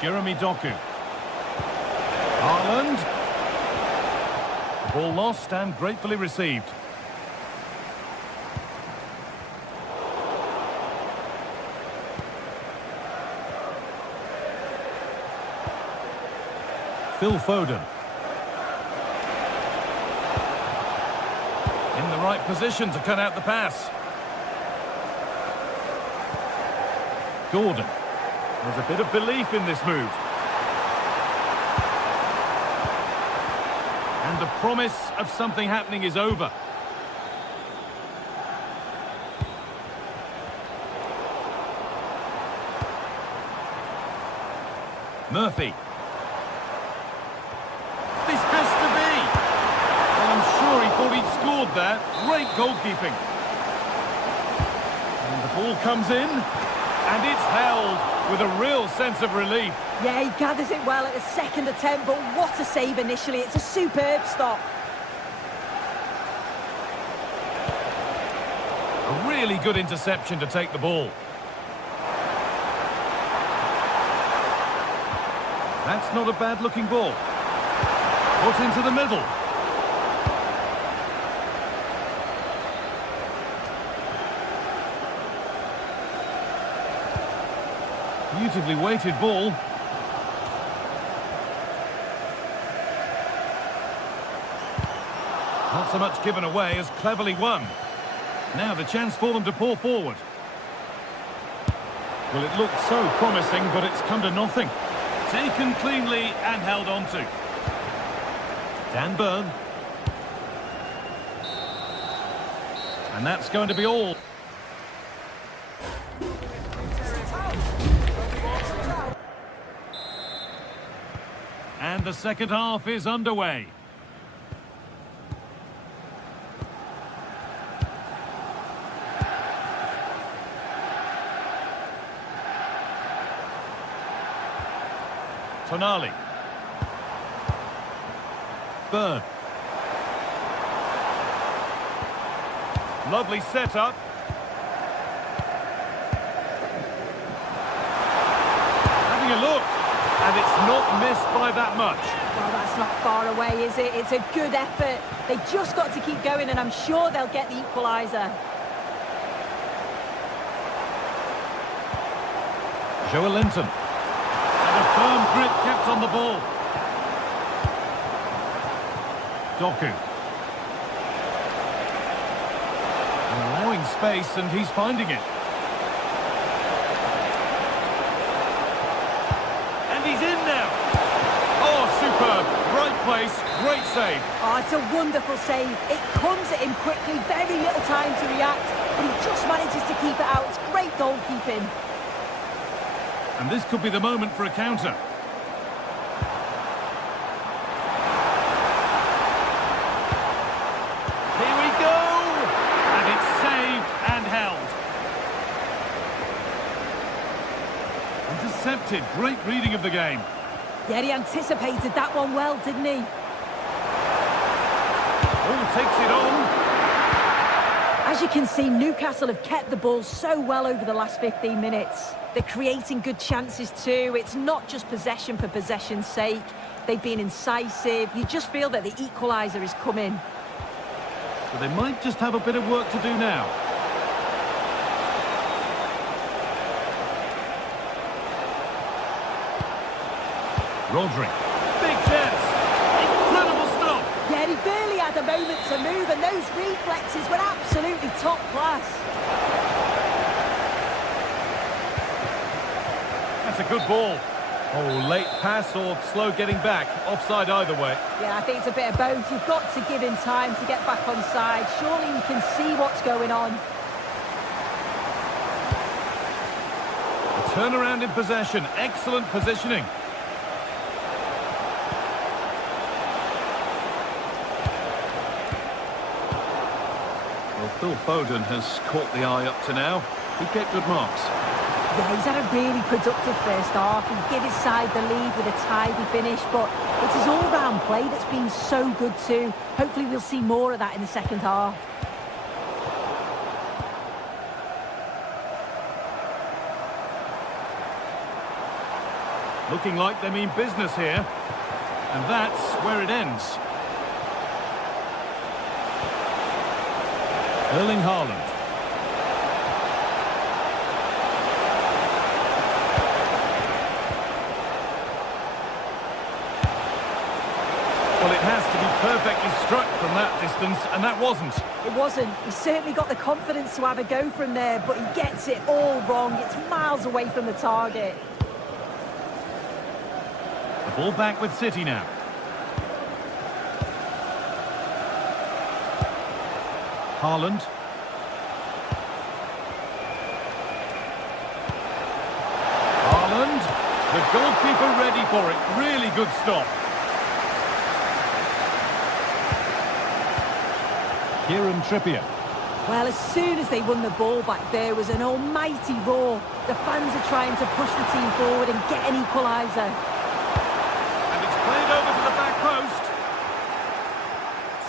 Jeremy Doku. Haaland. Ball lost and gratefully received. Phil Foden. In the right position to cut out the pass. Gordon. There's a bit of belief in this move. And the promise of something happening is over. Murphy. This has to be. Well, I'm sure he thought he'd scored there. Great goalkeeping. And the ball comes in, and it's held with a real sense of relief. Yeah, he gathers it well at the second attempt, but what a save initially. It's a superb stop. A really good interception to take the ball. That's not a bad-looking ball. Put into the middle. Beautifully weighted ball. Not so much given away as cleverly won. Now the chance for them to pour forward. Well, it looked so promising, but it's come to nothing. Taken cleanly and held on to. Dan Burn. And that's going to be all. And the second half is underway. Tonali. Burn. Lovely setup. Having a look. And it's not missed by that much. Well, that's not far away, is it? It's a good effort. They've just got to keep going, and I'm sure they'll get the equaliser. Joe Linton. And a firm grip kept on the ball. Doku. And allowing space, and he's finding it. And he's in now. Oh, superb. Right place, great save. Oh, it's a wonderful save. It comes at him quickly, very little time to react, but he just manages to keep it out. It's great goalkeeping. And this could be the moment for a counter. Here we go! And it's saved and held. Intercepted. Great reading of the game. Yeah, he anticipated that one well, didn't he? Oh, takes it on. As you can see, Newcastle have kept the ball so well over the last 15 minutes. They're creating good chances too. It's not just possession for possession's sake. They've been incisive. You just feel that the equaliser is coming. So they might just have a bit of work to do now. Rodri. Big chance. Incredible stop. Yeah, he barely had a moment to move, and those reflexes were absolutely top class. That's a good ball. Oh, late pass or slow getting back. Offside either way. Yeah, I think it's a bit of both. You've got to give him time to get back on side. Surely he can see what's going on. A turnaround in possession. Excellent positioning. Well, Phil Foden has caught the eye up to now. He get good marks. Yeah, he's had a really productive first half. He gave his side the lead with a tidy finish, but it's his all-round play that's been so good too. Hopefully we'll see more of that in the second half. Looking like they mean business here. And that's where it ends. Erling Haaland. Well, it has to be perfectly struck from that distance, and that wasn't. It wasn't. He's certainly got the confidence to have a go from there, but he gets it all wrong. It's miles away from the target. The ball back with City now. Haaland. Haaland. The goalkeeper ready for it. Really good stop. Kieran Trippier. Well, as soon as they won the ball back, there was an almighty roar. The fans are trying to push the team forward and get an equaliser. And it's played over to the back post.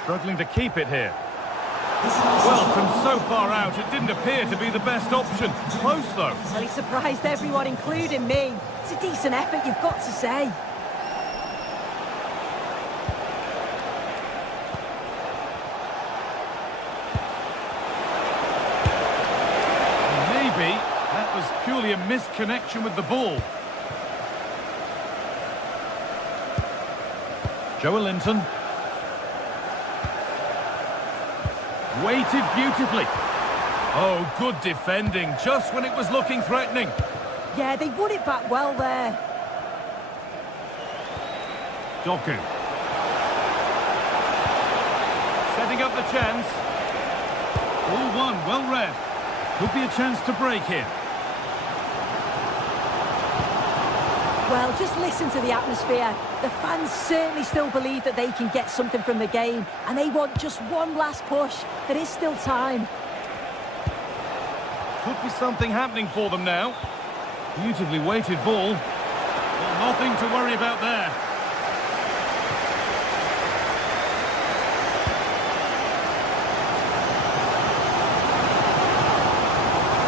Struggling to keep it here. Well, from so far out, it didn't appear to be the best option. Close, though. Well, he surprised everyone, including me. It's a decent effort, you've got to say. Maybe that was purely a misconnection with the ball. Joelinton. Waited beautifully. Oh, good defending, just when it was looking threatening. Yeah, they won it back well there. Doku. Setting up the chance. All one, well read. Could be a chance to break here. Well, just listen to the atmosphere. The fans certainly still believe that they can get something from the game, and they want just one last push. There is still time. Could be something happening for them now. Beautifully weighted ball. Well, nothing to worry about there.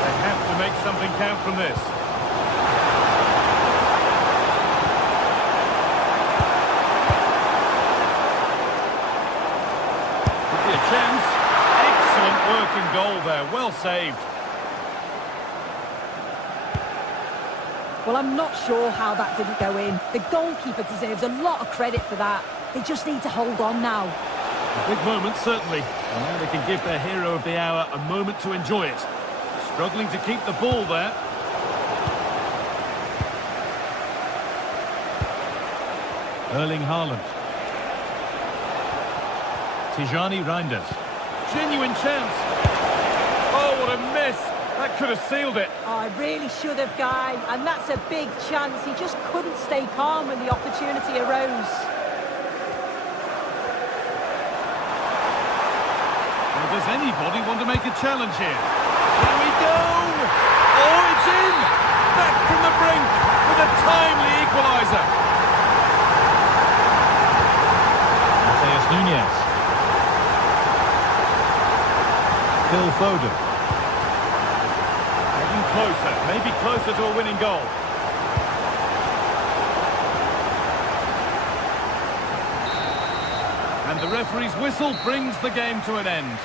They have to make something count from this. Could be a chance. Excellent work in goal there. Well saved. Well, I'm not sure how that didn't go in. The goalkeeper deserves a lot of credit for that. They just need to hold on now. A big moment, certainly. And now they can give their hero of the hour a moment to enjoy it. Struggling to keep the ball there. Erling Haaland. Tijani Reinders. Genuine chance. Oh, what a miss. That could have sealed it. Oh, I really should have, Guy. And that's a big chance. He just couldn't stay calm when the opportunity arose. Well, does anybody want to make a challenge here? Here we go! Oh, it's in! Back from the brink with a timely equaliser. Mateus Nunes. Phil Foden. Getting closer, maybe closer to a winning goal. And the referee's whistle brings the game to an end.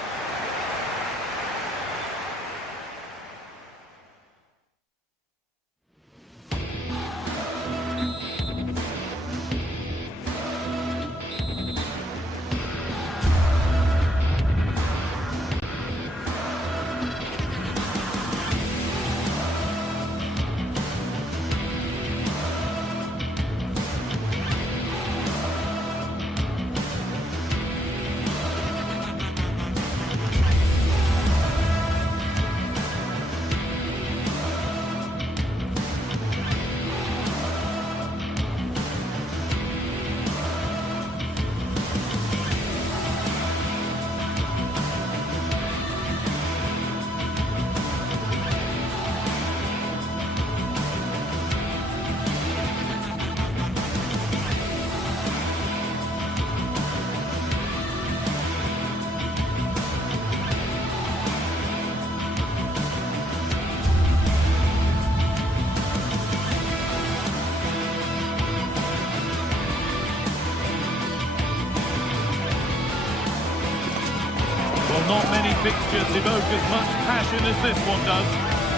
Not many fixtures evoke as much passion as this one does.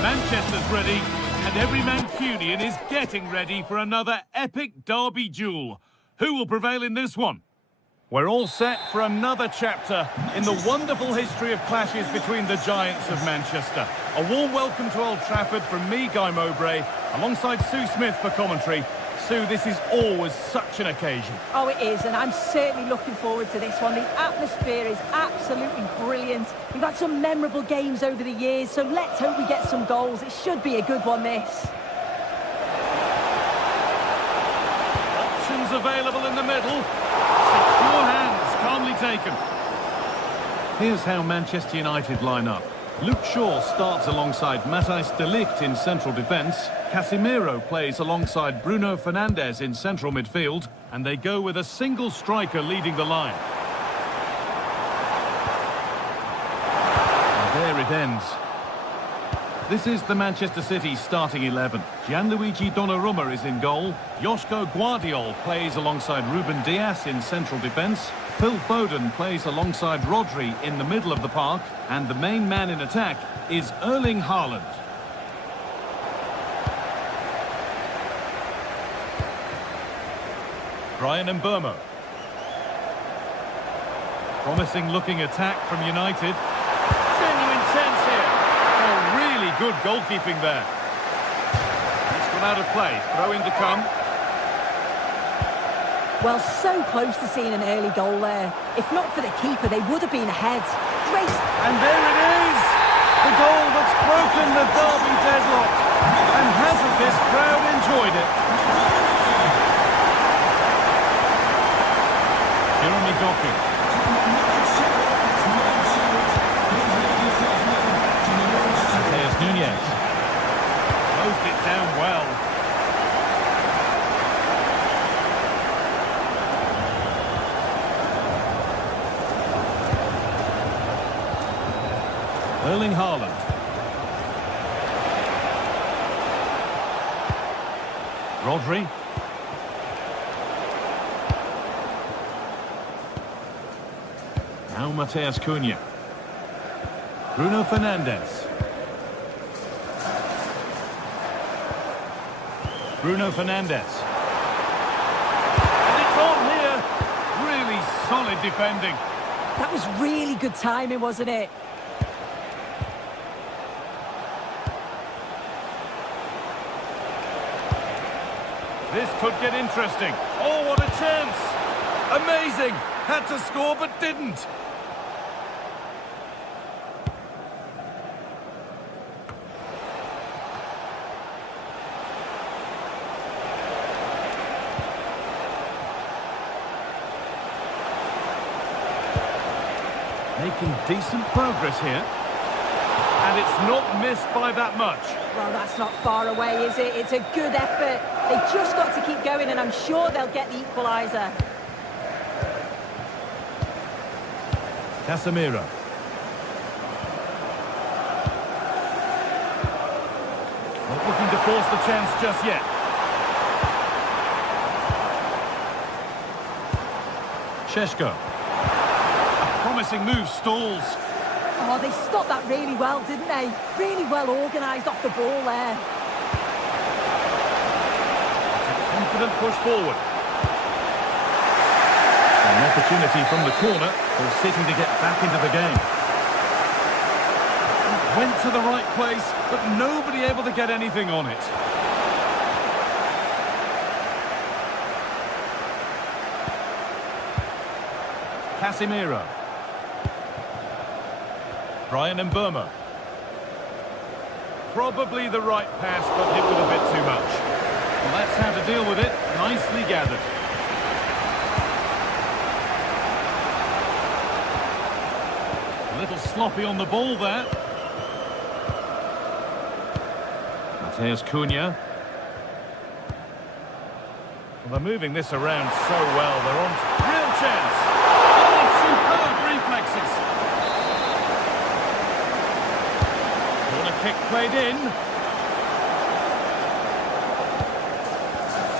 Manchester's ready, and every Mancunian is getting ready for another epic derby duel. Who will prevail in this one? We're all set for another chapter in the wonderful history of clashes between the giants of Manchester. A warm welcome to Old Trafford from me, Guy Mowbray, alongside Sue Smith for commentary. Sue, this is always such an occasion. Oh, it is, and I'm certainly looking forward to this one. The atmosphere is absolutely brilliant. We've had some memorable games over the years, so let's hope we get some goals. It should be a good one, this. Options available in the middle. Secure hands, calmly taken. Here's how Manchester United line up. Luke Shaw starts alongside Matthijs de Ligt in central defence. Casemiro plays alongside Bruno Fernandes in central midfield. And they go with a single striker leading the line. And there it ends. This is the Manchester City starting 11. Gianluigi Donnarumma is in goal. Joško Guardiol plays alongside Ruben Dias in central defence. Phil Foden plays alongside Rodri in the middle of the park. And the main man in attack is Erling Haaland. Bryan Mbeumo. Promising looking attack from United. Genuine chance here. Oh, really good goalkeeping there. It's gone out of play. Throw in to come. Well, so close to seeing an early goal there. If not for the keeper, they would have been ahead. Great. And there it is! The goal that's broken the derby deadlock. And hasn't this crowd enjoyed it? Jeremy Doku. Mateus Nunes. Closed it down well. Erling Haaland. Rodri. Now Matheus Cunha. Bruno Fernandes. Bruno Fernandes. And it's on here. Really solid defending. That was really good timing, wasn't it? This could get interesting. Oh, what a chance! Amazing! Had to score, but didn't. Making decent progress here. And it's not missed by that much. Well, that's not far away, is it? It's a good effort. They've just got to keep going, and I'm sure they'll get the equaliser. Casemiro. Not looking to force the chance just yet. Šeško. A promising move stalls. Oh, they stopped that really well, didn't they? Really well organised off the ball there. Confident push forward. An opportunity from the corner for City to get back into the game. Went to the right place, but nobody able to get anything on it. Casemiro. Bryan Mbeumo. Probably the right pass, but hit with a bit too much. Well, that's how to deal with it. Nicely gathered. A little sloppy on the ball there. Mateus Cunha. Well, they're moving this around so well. They're on real chance. Oh, superb reflexes. Corner kick played in.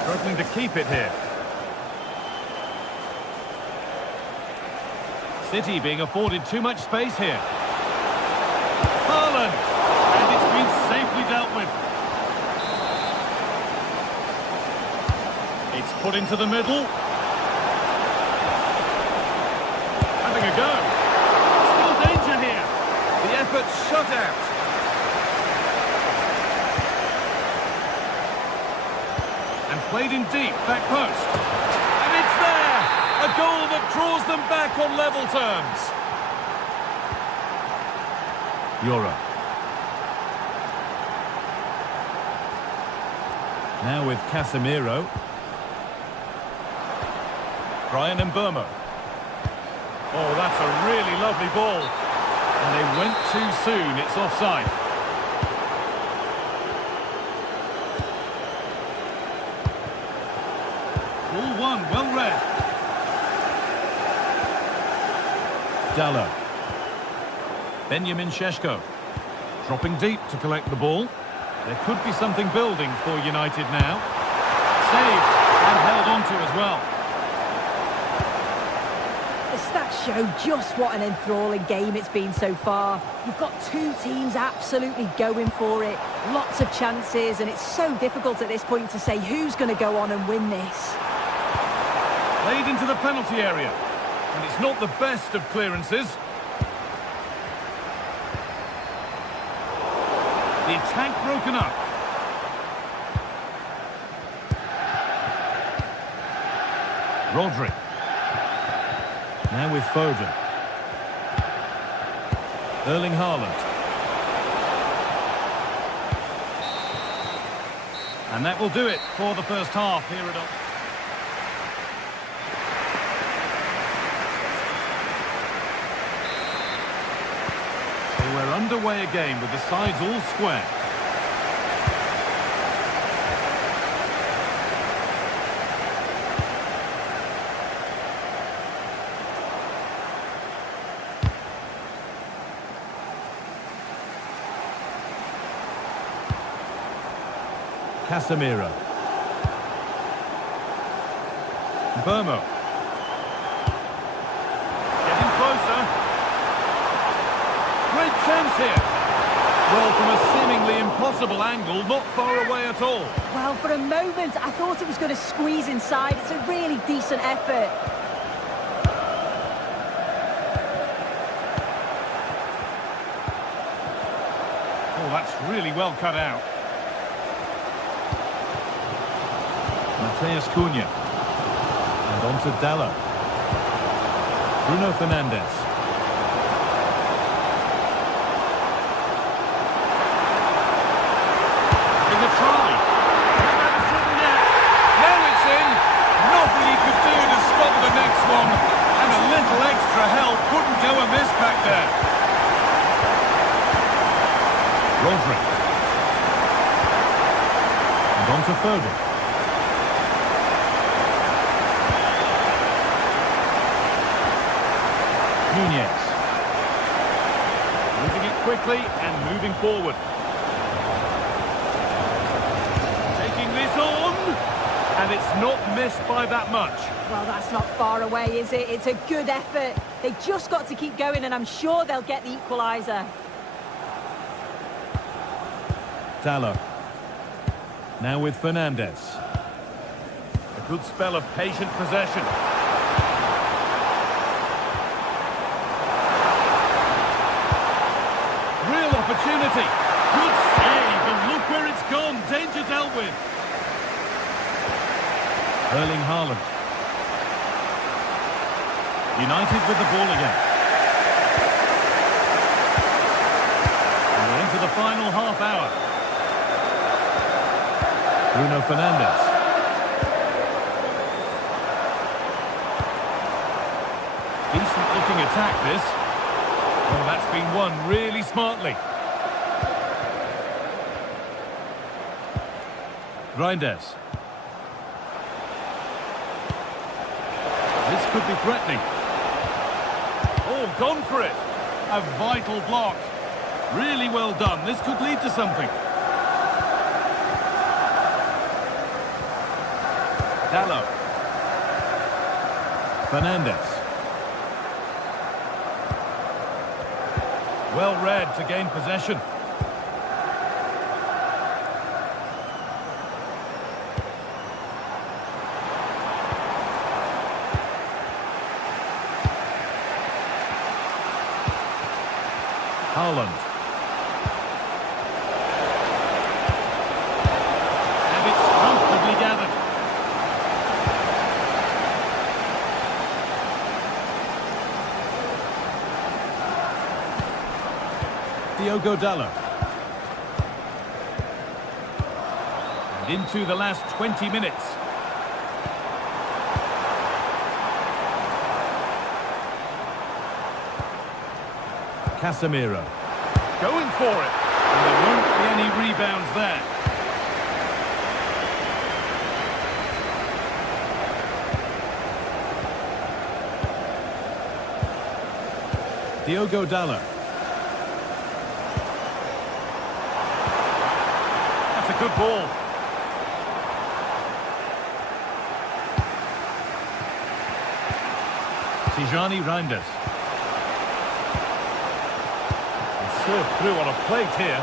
Struggling to keep it here. City being afforded too much space here. Haaland! And it's been safely dealt with. It's put into the middle. go. Still danger here. The effort shut out. And played in deep, back post. And it's there! A goal that draws them back on level terms. Euro. Now with Casemiro. Brian Mbeumo. Oh, that's a really lovely ball. And they went too soon. It's offside. Ball one, well read. Dallo. Benjamin Šeško. Dropping deep to collect the ball. There could be something building for United now. Saved and held onto as well. The stats show just what an enthralling game it's been so far. You've got two teams absolutely going for it. Lots of chances, and it's so difficult at this point to say who's going to go on and win this. Played into the penalty area. And it's not the best of clearances. The attack broken up. Rodri. Now with Foden. Erling Haaland. And that will do it for the first half here at Old. So we're underway again with the sides all square. Casemiro. Mbeumo. Getting closer. Great chance here. Well, from a seemingly impossible angle, not far away at all. Well, for a moment, I thought it was going to squeeze inside. It's a really decent effort. Oh, that's really well cut out. Mateus Cunha. And on to Dallo. Bruno Fernandes. In the try. Now it's in. Nothing he could do to stop the next one. And a little extra help couldn't go amiss back there. Rodri. And on to Foden. Nunez. Moving it quickly and moving forward. Taking this on. And it's not missed by that much. Well, that's not far away, is it? It's a good effort. They just got to keep going, and I'm sure they'll get the equaliser. Dallo. Now with Fernandes. A good spell of patient possession. Real opportunity. Good save, and look where it's gone. Danger dealt with. Erling Haaland. United with the ball again. And we're into the final half hour. Bruno Fernandes. Decent looking attack this. Well, that's been won really smartly. Reinders. This could be threatening. Oh, gone for it. A vital block. Really well done. This could lead to something. Dallo. Fernandes. Well read to gain possession. Haaland. And it's comfortably gathered. Diogo Dalot. And into the last 20 minutes. Casemiro. Going for it. And there won't be any rebounds there. Diogo Dalot. That's a good ball. Tijani Reinders. Served through on a plate here.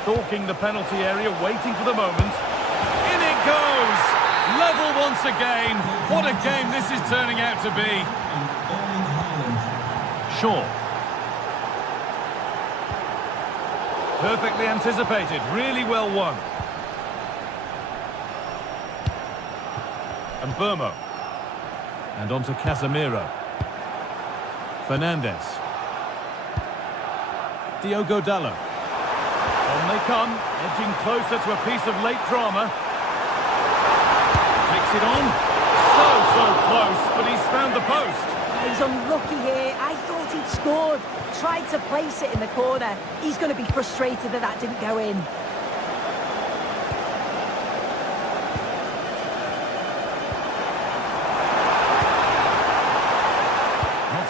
Stalking the penalty area, waiting for the moment. In it goes! Level once again. What a game this is turning out to be. Shaw. Perfectly anticipated, really well won. And Burmo. And on to Casemiro. Fernandes. Diogo Dalot. On they come, edging closer to a piece of late drama. Takes it on. So close, but he's found the post. He's unlucky here. I thought he'd scored. Tried to place it in the corner. He's going to be frustrated that that didn't go in.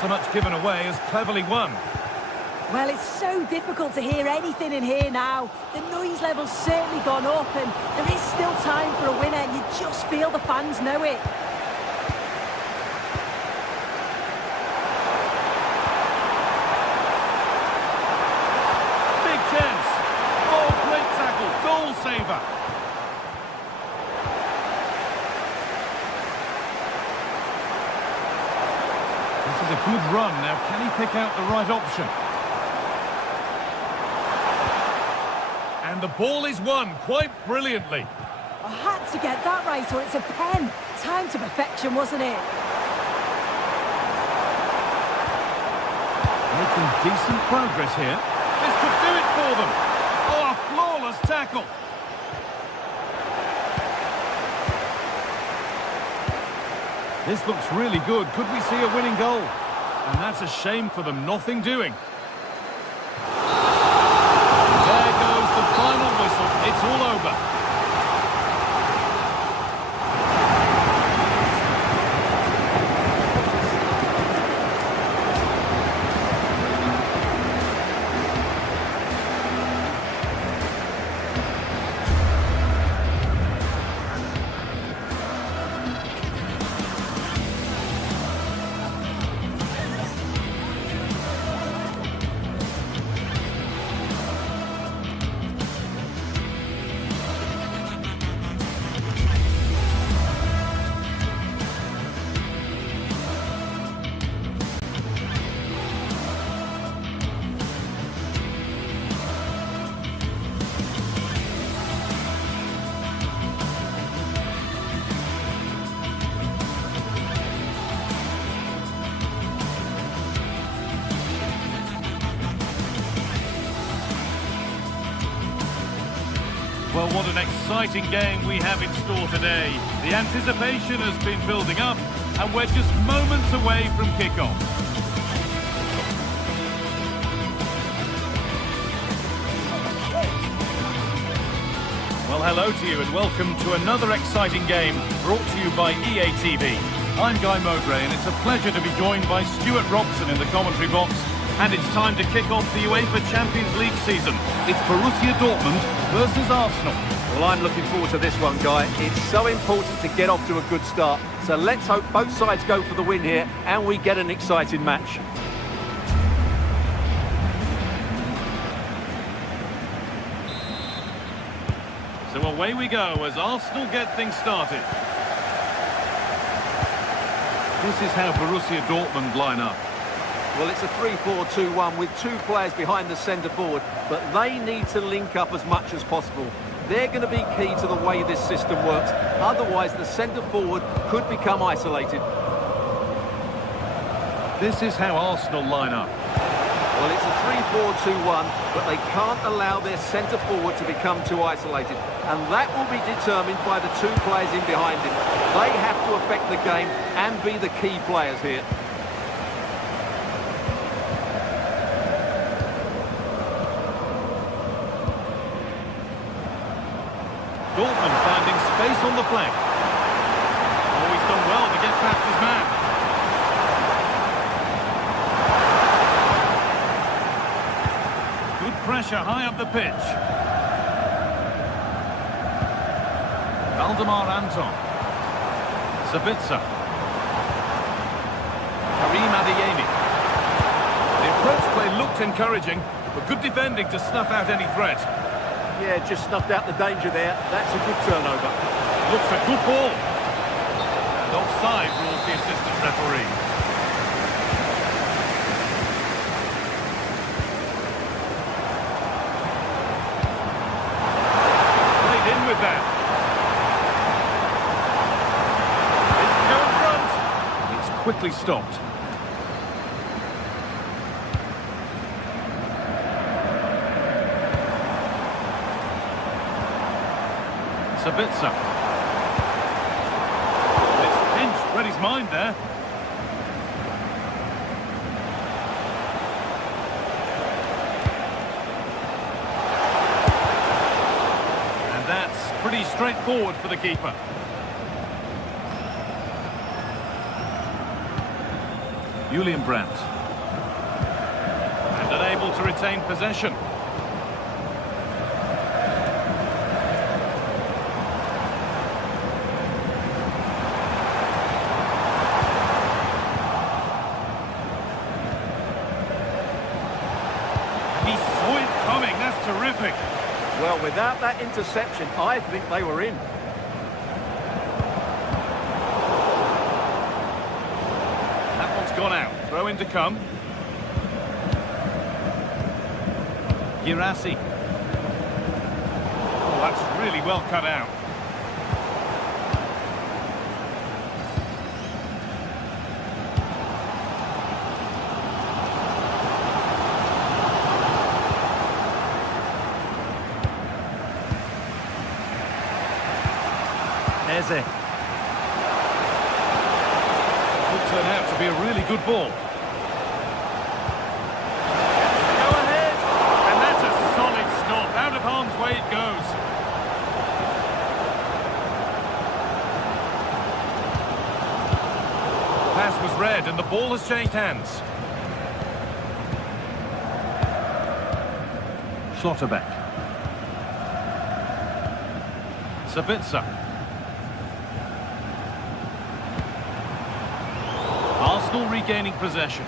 So much given away as cleverly won. Well, it's so difficult to hear anything in here now. The noise level's certainly gone up and there is still time for a winner. You just feel the fans know it. Big chance. Oh, great tackle. Goal saver. This is a good run. Now, can he pick out the right option? And the ball is won quite brilliantly. I had to get that right or it's a pen. Time to perfection, wasn't it? Making decent progress here. This could do it for them. Oh, a flawless tackle. This looks really good. Could we see a winning goal? And that's a shame for them. Nothing doing. There goes the final whistle. It's all over. Well, what an exciting game we have in store today. The anticipation has been building up, and we're just moments away from kick-off. Well, hello to you, and welcome to another exciting game brought to you by EA TV. I'm Guy Mowbray, and it's a pleasure to be joined by Stuart Robson in the commentary box. And it's time to kick off the UEFA Champions League season. It's Borussia Dortmund versus Arsenal. Well, I'm looking forward to this one, Guy. It's so important to get off to a good start. So let's hope both sides go for the win here and we get an exciting match. So away we go as Arsenal get things started. This is how Borussia Dortmund line up. Well, it's a 3-4-2-1 with two players behind the centre forward, but they need to link up as much as possible. They're going to be key to the way this system works. Otherwise, the centre forward could become isolated. This is how Arsenal line up. Well, it's a 3-4-2-1, but they can't allow their centre forward to become too isolated. And that will be determined by the two players in behind him. They have to affect the game and be the key players here. Dortmund finding space on the flank. Oh, he's done well to get past his man. Good pressure high up the pitch. Valdemar Anton. Sabitzer. Karim Adeyemi. The approach play looked encouraging, but good defending to snuff out any threat. Yeah, just snuffed out the danger there. That's a good turnover. Looks a good ball. And offside rules the assistant referee. Played in with that. It's to go in front. It's quickly stopped. Sabitzer. It's pinched, read his mind there. And that's pretty straightforward for the keeper. Julian Brandt. And unable to retain possession. Terrific. Well, without that interception, I think they were in. That one's gone out. Throw in to come. Girassi. Oh, that's really well cut out. Eze. Could turn out to be a really good ball. Go ahead! And that's a solid stop. Out of harm's way it goes. Pass was read and the ball has changed hands. Schlotterbeck. Sabitzer. Arsenal regaining possession.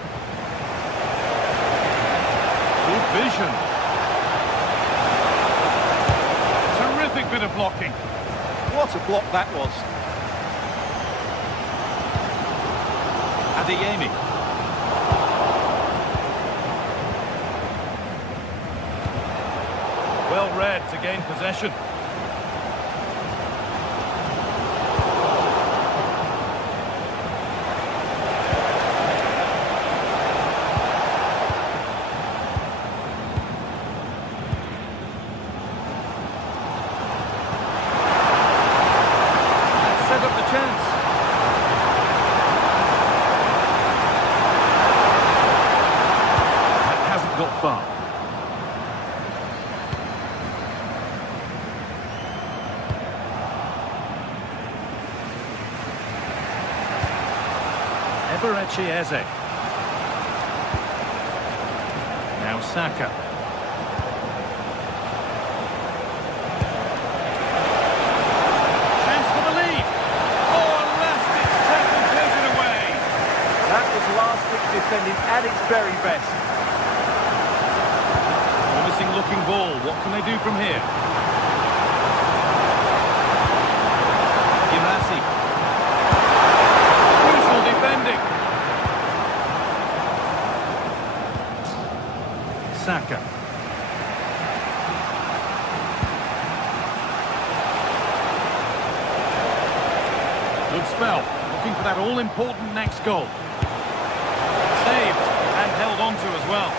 Good vision. Terrific bit of blocking. What a block that was. Adeyemi. Well read to gain possession. Far. Eberechi Eze. Now Saka. Chance for the lead. Oh, elastic tackle clears it away. That was last-ditch defending at its very best. Looking ball. What can they do from here? Girassi. Crucial defending. Good spell. Looking for that all-important next goal. Saved and held on to as well.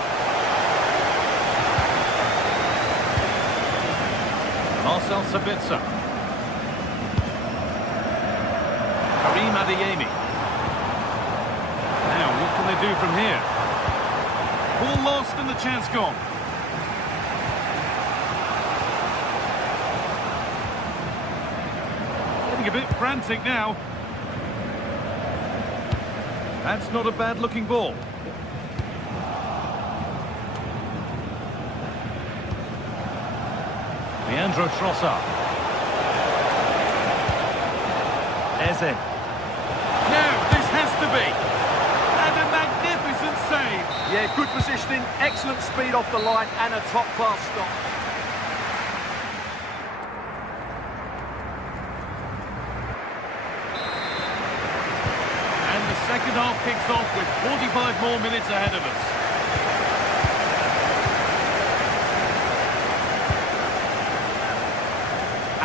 Marcel Sabitzer. Karim Adeyemi. Now, what can they do from here? Ball lost and the chance gone. Getting a bit frantic now. That's not a bad-looking ball. Leandro Trossard. Eze. Now, this has to be. And a magnificent save. Yeah, good positioning, excellent speed off the line, and a top-class stop. And the second half kicks off with 45 more minutes ahead of us.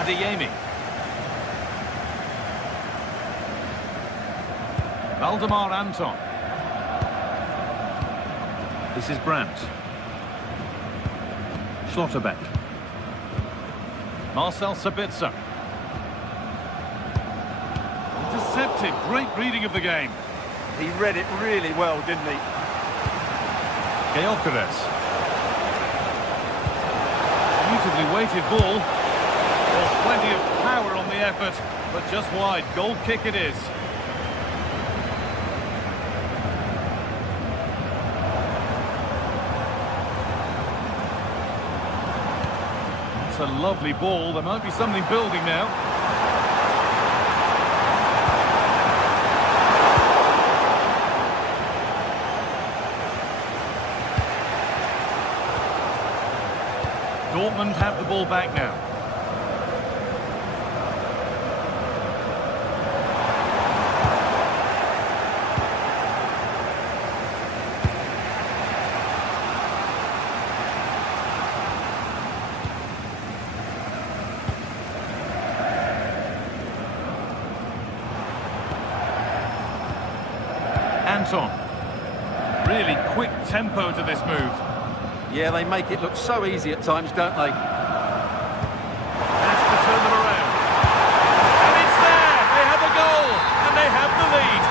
Adeyemi. Valdemar Anton. This is Brandt. Schlotterbeck. Marcel Sabitzer. Intercepted. Great reading of the game. He read it really well, didn't he? Gyökeres. Beautifully weighted ball. Well, plenty of power on the effort, but just wide. Goal kick it is. It's a lovely ball. There might be something building now. Dortmund have the ball back now. Anton. Really quick tempo to this move. Yeah, they make it look so easy at times, don't they? Has to turn them around. And it's there! They have a goal! And they have the lead!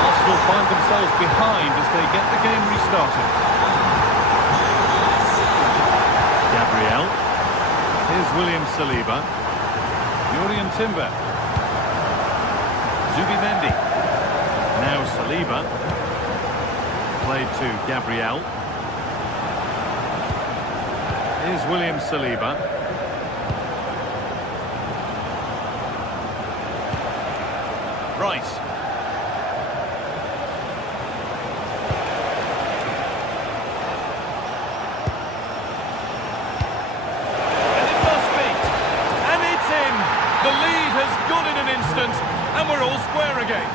Arsenal find themselves behind as they get the game restarted. Gabriel. Here's William Saliba. Jurrien Timber. Zubimendi. Now Saliba. Played to Gabriel. Here's William Saliba. Rice. And it must be. And it's in. The lead has gone in an instant, and we're all square again.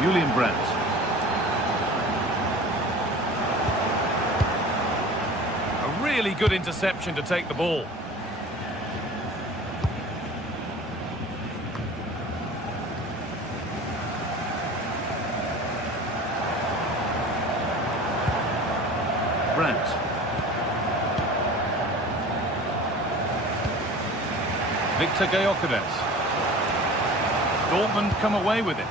Julian Brandt. A really good interception to take the ball. Brandt. Victor Gyökeres. Dortmund come away with it.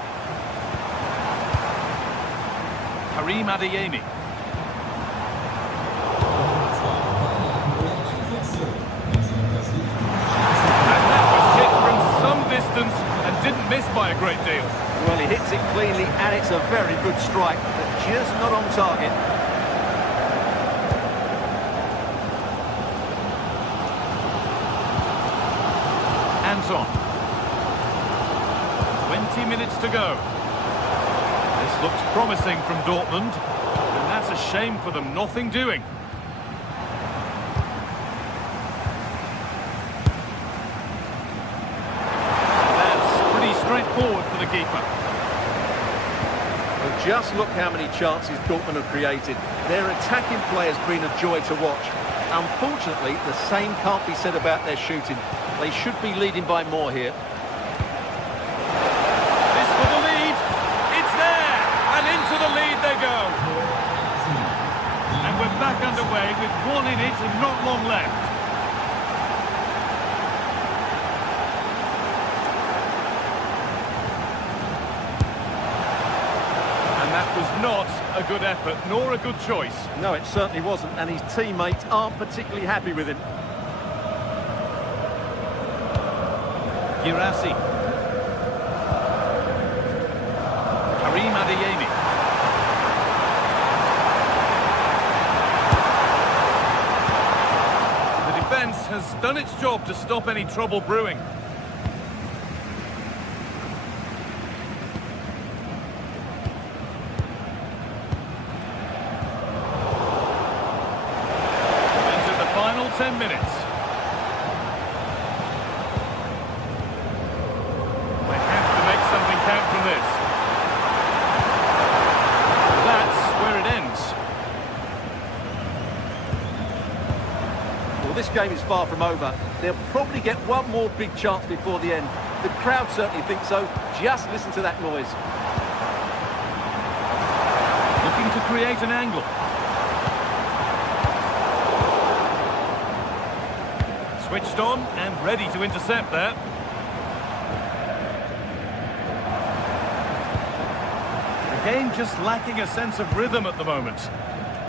Karim Adeyemi. And that was hit from some distance and didn't miss by a great deal. Well, he hits it cleanly, and it's a very good strike, but just not on target. Anton. 20 minutes to go. This looks promising from Dortmund, and that's a shame for them. Nothing doing. That's pretty straightforward for the keeper. Well, just look how many chances Dortmund have created. Their attacking play has been a joy to watch. Unfortunately, the same can't be said about their shooting. They should be leading by more here. This for the lead. It's there. And into the lead they go. And we're back underway with one in it and not long left. That was not a good effort, nor a good choice. No, it certainly wasn't, and his teammates aren't particularly happy with him. Girassi. Karim Adeyemi. The defence has done its job to stop any trouble brewing. Into the final 10 minutes. They have to make something count from this. That's where it ends. Well, this game is far from over. They'll probably get one more big chance before the end. The crowd certainly think so. Just listen to that noise. Looking to create an angle. Switched on and ready to intercept there. The game just lacking a sense of rhythm at the moment.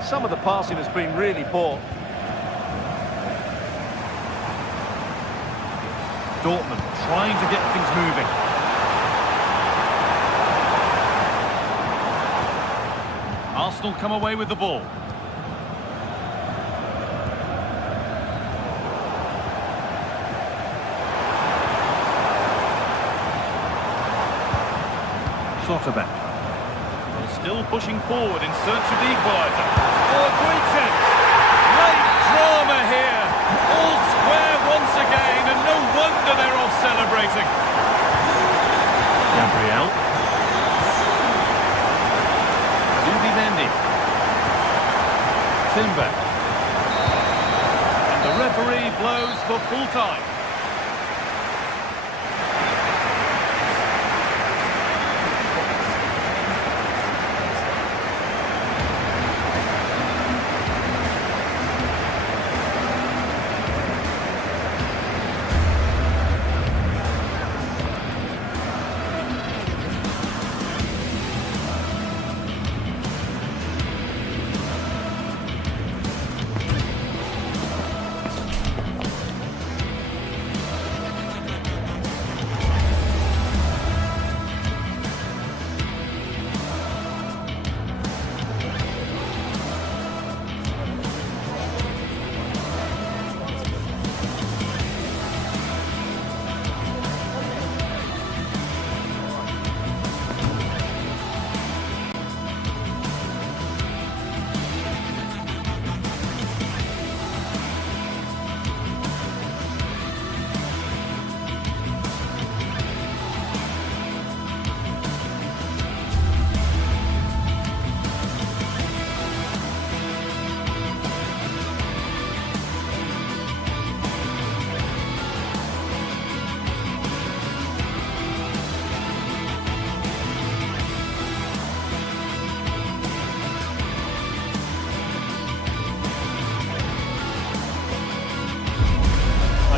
Some of the passing has been really poor. Dortmund trying to get things moving. Arsenal come away with the ball. Schlotterbeck. Well, still pushing forward in search of the equaliser. Oh, great chance! Great drama here! All square once again, and no wonder they're off celebrating. Gabriel. Zubimendi. Timber. And the referee blows for full time.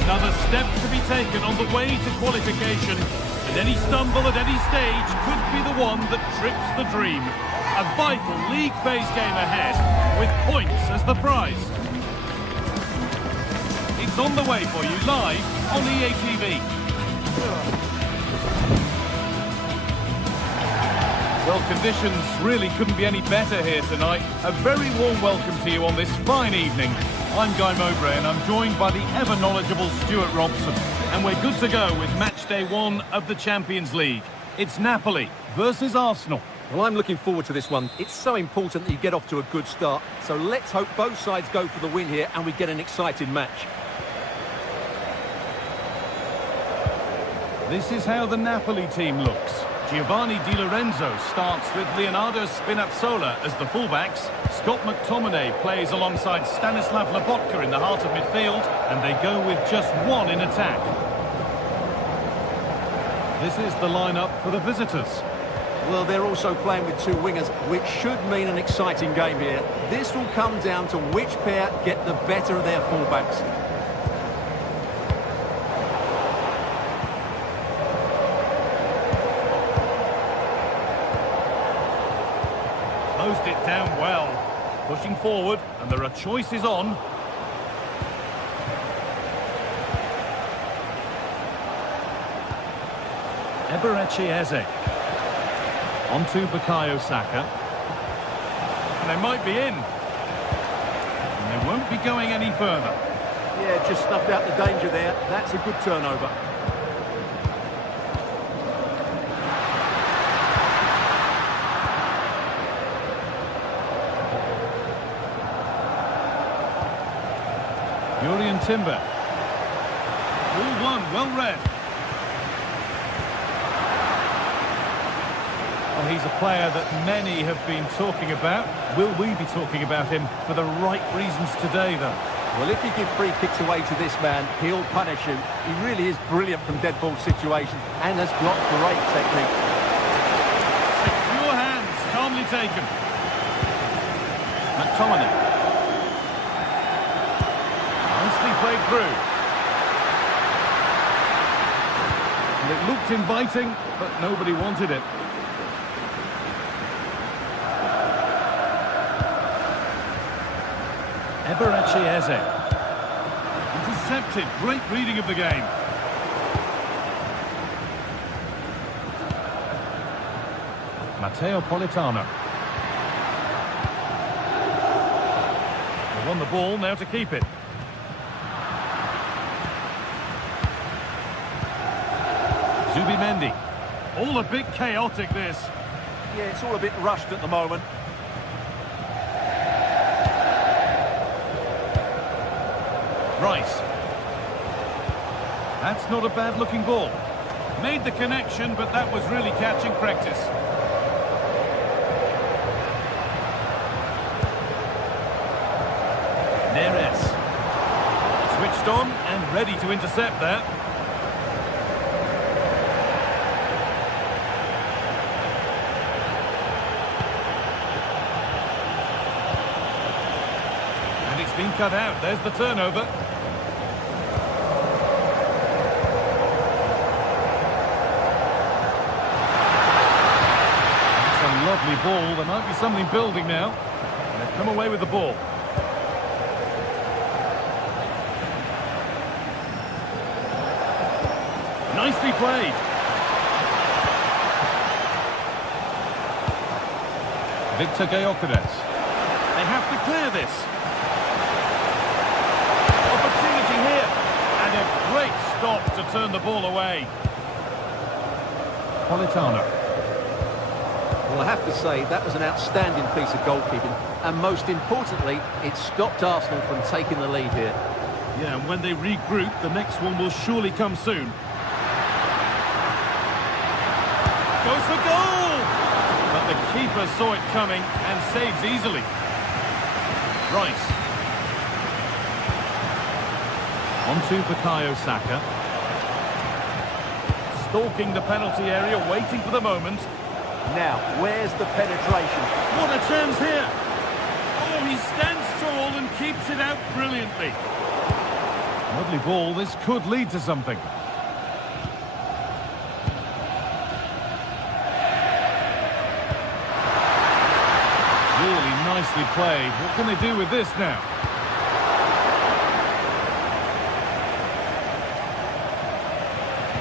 Another step to be taken on the way to qualification, and any stumble at any stage could be the one that trips the dream. A vital league phase game ahead, with points as the prize. It's on the way for you live on EA TV. Well, conditions really couldn't be any better here tonight. A very warm welcome to you on this fine evening. I'm Guy Mowbray and I'm joined by the ever-knowledgeable Stuart Robson. And we're good to go with match day 1 of the Champions League. It's Napoli versus Arsenal. Well, I'm looking forward to this one. It's so important that you get off to a good start. So let's hope both sides go for the win here and we get an exciting match. This is how the Napoli team looks. Giovanni Di Lorenzo starts with Leonardo Spinazzola as the fullbacks. Scott McTominay plays alongside Stanislav Lobotka in the heart of midfield, and they go with just one in attack. This is the lineup for the visitors. Well, they're also playing with two wingers, which should mean an exciting game here. This will come down to which pair get the better of their fullbacks. Closed it down well. Pushing forward, and there are choices on. Eberechi Eze. On to Bukayo Saka. And they might be in. And they won't be going any further. Yeah, just snuffed out the danger there. That's a good turnover. Julian Timber. Ball one, well read. Well, he's a player that many have been talking about. Will we be talking about him for the right reasons today, though? Well, if you give free kicks away to this man, he'll punish you. He really is brilliant from dead ball situations and has got great technique. Secure hands, calmly taken. McTominay. Nicely played through. And it looked inviting, but nobody wanted it. Eberechi Eze. Intercepted. Great reading of the game. Matteo Politano. They won the ball, now to keep it. Zubimendi. All a bit chaotic, this. Yeah, it's all a bit rushed at the moment. Rice. That's not a bad-looking ball. Made the connection, but that was really catching practice. Neres. Switched on and ready to intercept that. And it's been cut out. There's the turnover. Lovely ball. There might be something building now. And they've come away with the ball. Nicely played. Victor Gyökeres. They have to clear this. Opportunity here. And a great stop to turn the ball away. Politano. Well, I have to say, that was an outstanding piece of goalkeeping. And most importantly, it stopped Arsenal from taking the lead here. Yeah, and when they regroup, the next one will surely come soon. Goes for goal! But the keeper saw it coming and saves easily. Rice. On to Bukayo Saka. Stalking the penalty area, waiting for the moment. Now, where's the penetration? What a chance here! Oh, he stands tall and keeps it out brilliantly. Lovely ball, this could lead to something. Really nicely played. What can they do with this now?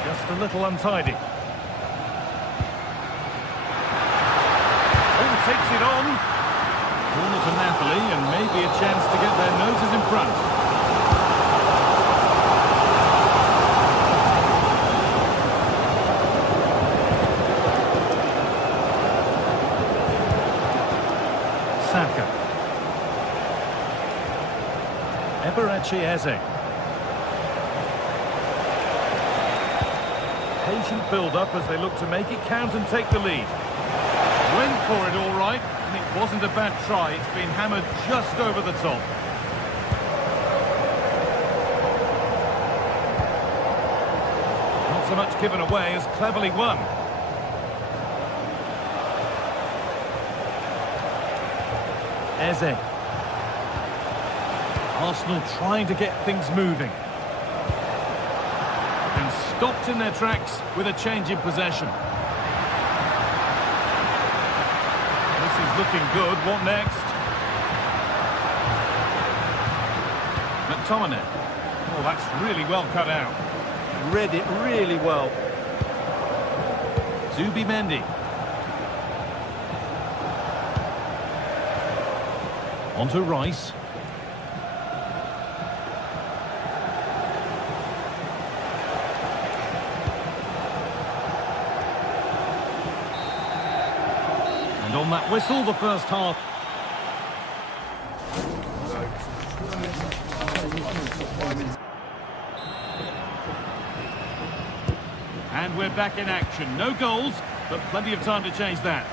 Just a little untidy. Takes it on. Corner to Napoli, and maybe a chance to get their noses in front. Saka. Eberechi Eze. Patient build-up as they look to make it count and take the lead. Went for it all right. And it wasn't a bad try. It's been hammered just over the top. Not so much given away as cleverly won. Eze. Arsenal trying to get things moving. And stopped in their tracks with a change in possession. This is looking good. What next? McTominay. Oh, that's really well cut out. Read it really well. Zubimendi. On to Rice. And on that whistle, the first half. And we're back in action. No goals, but plenty of time to change that.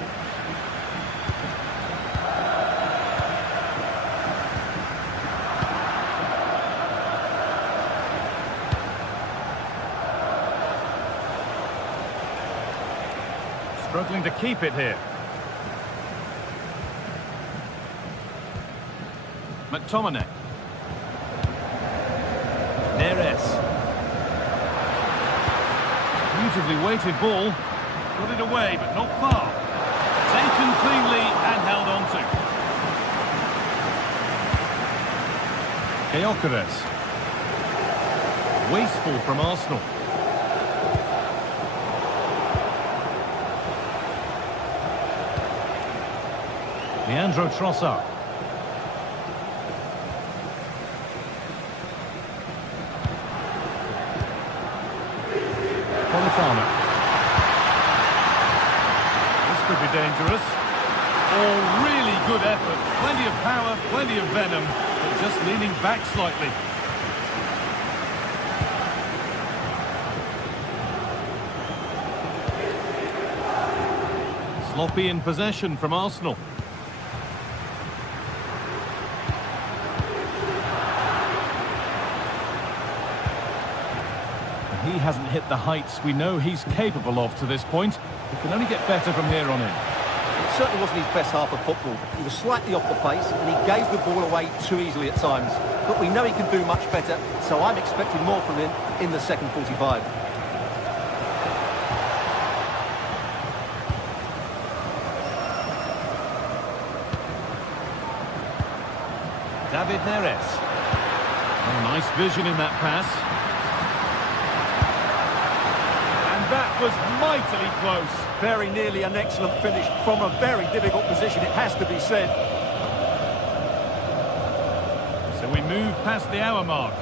Struggling to keep it here. McTominay. Neres. Beautifully weighted ball. Got it away, but not far. Taken cleanly and held on to. Gyökeres. Wasteful from Arsenal. Leandro Trossard. Politano. This could be dangerous. Oh, really good effort. Plenty of power, plenty of venom, but just leaning back slightly. Sloppy in possession from Arsenal. He hasn't hit the heights we know he's capable of to this point. He can only get better from here on in. It certainly wasn't his best half of football. He was slightly off the pace and he gave the ball away too easily at times. But we know he can do much better, so I'm expecting more from him in the second 45. David Neres. Oh, nice vision in that pass. That was mightily close. Very nearly an excellent finish from a very difficult position, it has to be said. So we move past the hour mark.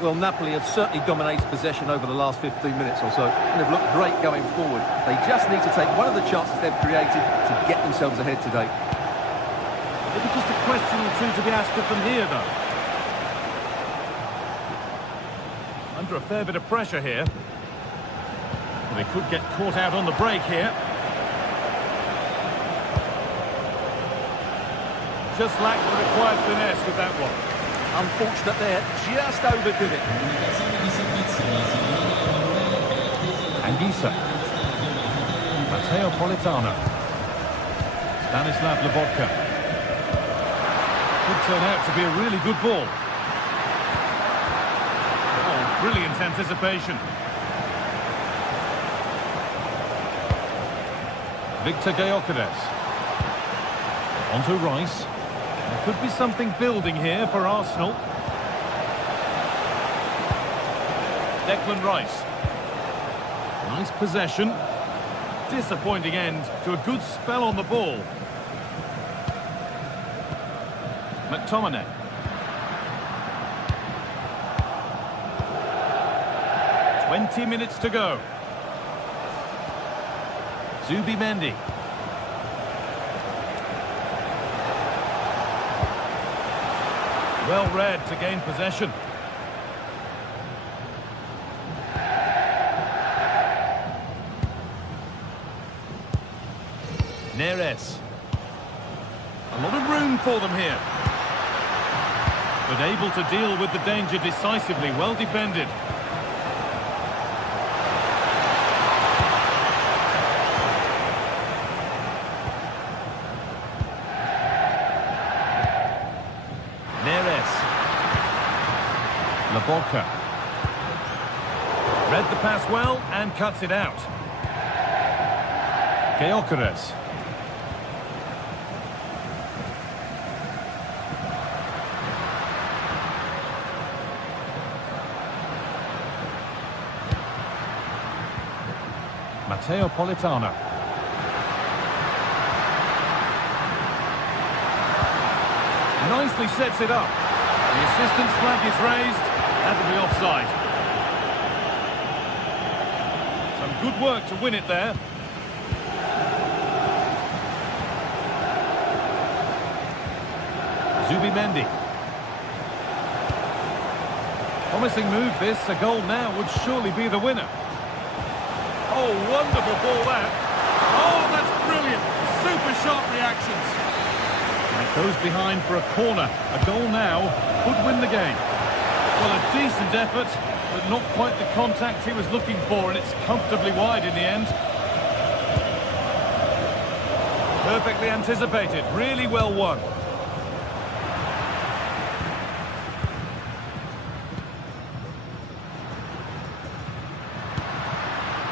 Well, Napoli have certainly dominated possession over the last 15 minutes or so, and have looked great going forward. They just need to take one of the chances they've created to get themselves ahead today. Maybe just a question or two to be asked of them here, though. Under a fair bit of pressure here. Well, they could get caught out on the break here. Just lacked the required finesse with that one. Unfortunate there, just overdid it. Anguissa. Matteo Politano. Stanislav Lobotka. Could turn out to be a really good ball. Brilliant anticipation. Victor Gyökeres. On to Rice. There could be something building here for Arsenal. Declan Rice. Nice possession. Disappointing end to a good spell on the ball. McTominay. 20 minutes to go. Zubimendi. Well read to gain possession. Neres. A lot of room for them here. But able to deal with the danger decisively. Well defended. Neres. Laborca. Read the pass well and cuts it out. Gyökeres. Matteo Politano. Nicely sets it up. The assistant's flag is raised. That'll be offside. Some good work to win it there. Zubimendi. Promising move this. A goal now would surely be the winner. Oh, wonderful ball that. Oh, that's brilliant. Super sharp reactions. And it goes behind for a corner. A goal now could win the game. Well, a decent effort, but not quite the contact he was looking for, and it's comfortably wide in the end. Perfectly anticipated. Really well won.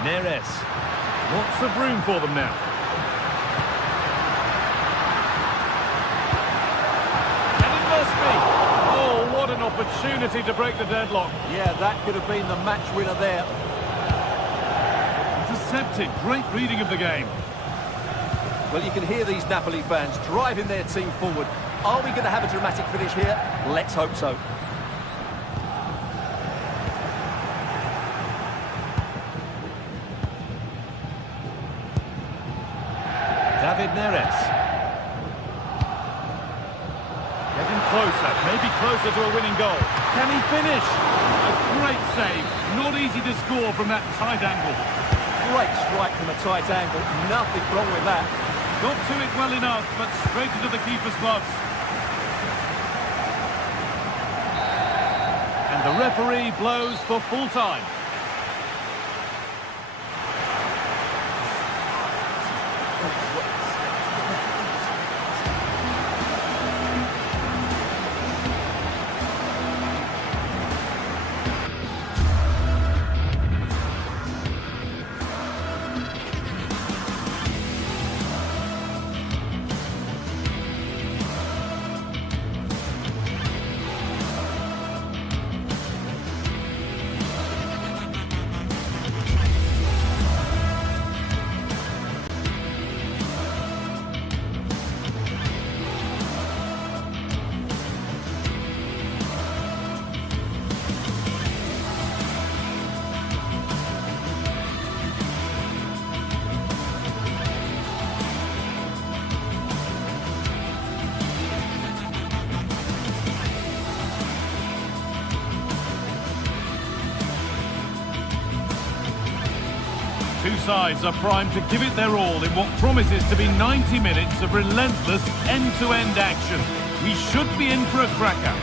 Neres. Lots of room for them now. And it must be. Oh, what an opportunity to break the deadlock. Yeah, that could have been the match winner there. Intercepted. Great reading of the game. Well, you can hear these Napoli fans driving their team forward. Are we going to have a dramatic finish here? Let's hope so. David Neres. Getting closer, maybe closer to a winning goal. Can he finish? A great save. Not easy to score from that tight angle. Great strike from a tight angle. Nothing wrong with that. Got to it well enough, but straight into the keeper's gloves. And the referee blows for full time. Two sides are primed to give it their all in what promises to be 90 minutes of relentless end-to-end action. We should be in for a cracker.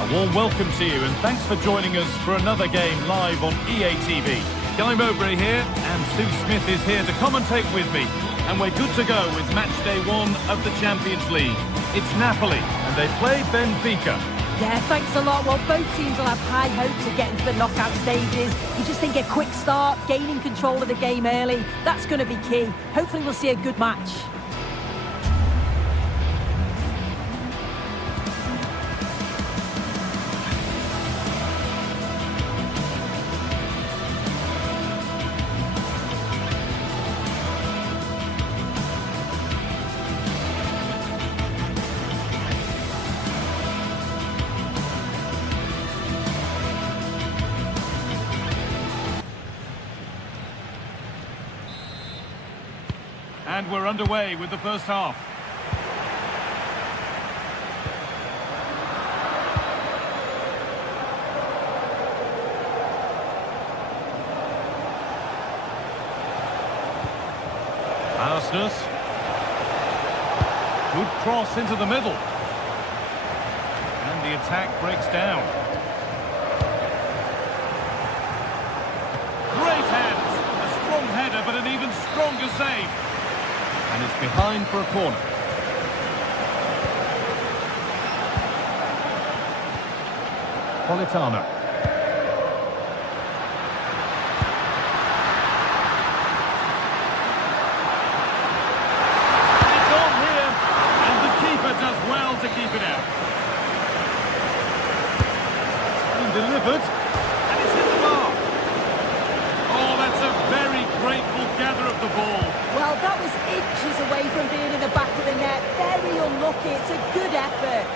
A warm welcome to you and thanks for joining us for another game live on EA TV. Guy Mowbray here and Sue Smith is here to commentate with me. And we're good to go with match day 1 of the Champions League. It's Napoli and they play Benfica. Yeah, thanks a lot. Well, both teams will have high hopes of getting to the knockout stages. You just think a quick start, gaining control of the game early, that's going to be key. Hopefully we'll see a good match. And we're underway with the first half. closeness. Good cross into the middle. And the attack breaks down. Great hands. A strong header, but an even stronger save. And it's behind for a corner. Politano. It's on here, and the keeper does well to keep it out. It's been delivered, and it's hit the bar. Oh, that's a very grateful gather of the ball. Well, that was inches away from being in the back of the net. Very unlucky. It's a good effort.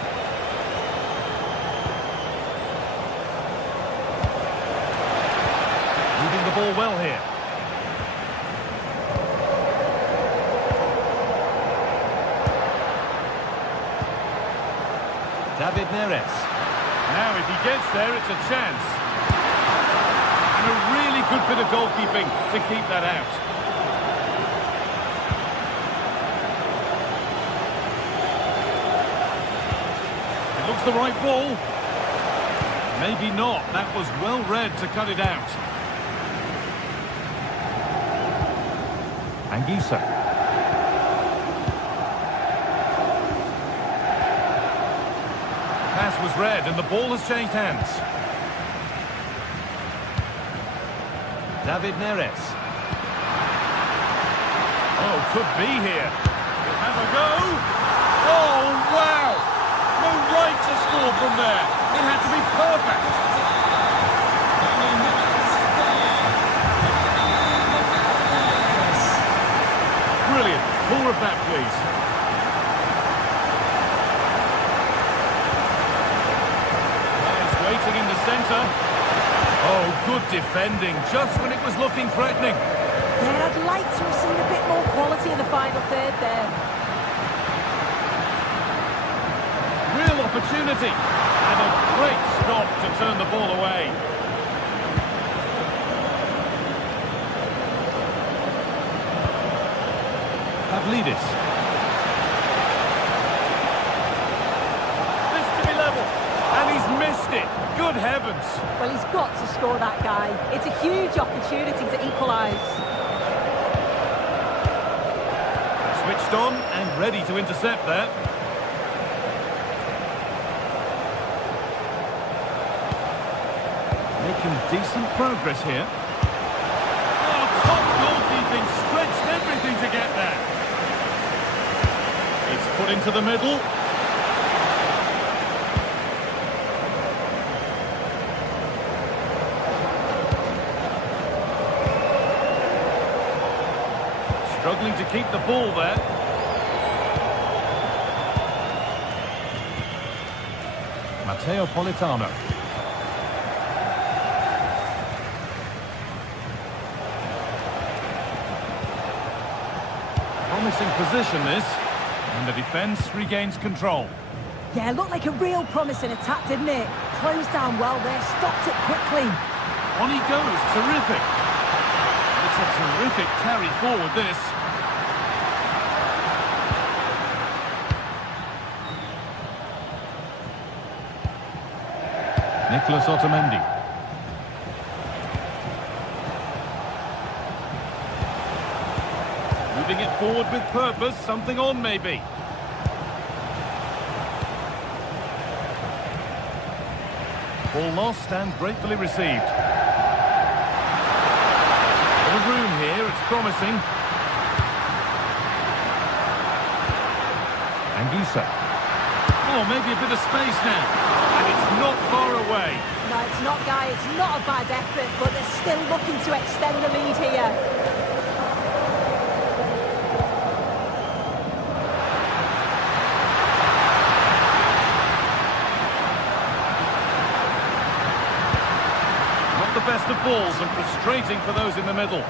Moving the ball well here. David Neres. Now if he gets there, it's a chance. And a really good bit of goalkeeping to keep that out. It looks the right ball. Maybe not. That was well read to cut it out. Anguissa. Pass was read and the ball has changed hands. David Neres. Oh, could be here. He'll have a go. Oh, wow! No right to score from there. It had to be perfect. Brilliant. More of that, please. He's waiting in the centre. Oh, good defending, just when it was looking threatening. Yeah, I'd like to have seen a bit more quality in the final third there. Real opportunity. And a great stop to turn the ball away. Pavlidis. This to be level. And he's missed it. Good heavens. Well, he's got to score that guy. It's a huge opportunity to equalise. Switched on and ready to intercept there. Making decent progress here. Oh, top goalkeeping. Stretched everything to get there. It's put into the middle. Struggling to keep the ball there. Matteo Politano. Promising position this, and the defence regains control. Yeah, looked like a real promising attack, didn't it? Closed down well there, stopped it quickly. On he goes, terrific. It's a terrific carry forward, this. Nicolas Otamendi. Moving it forward with purpose, something on maybe. Ball lost and gratefully received. The room here, it's promising. Anguissa. Oh, maybe a bit of space now. And it's not far away. No, it's not, Guy. It's not a bad effort, but they're still looking to extend the lead here. The best of balls and frustrating for those in the middle.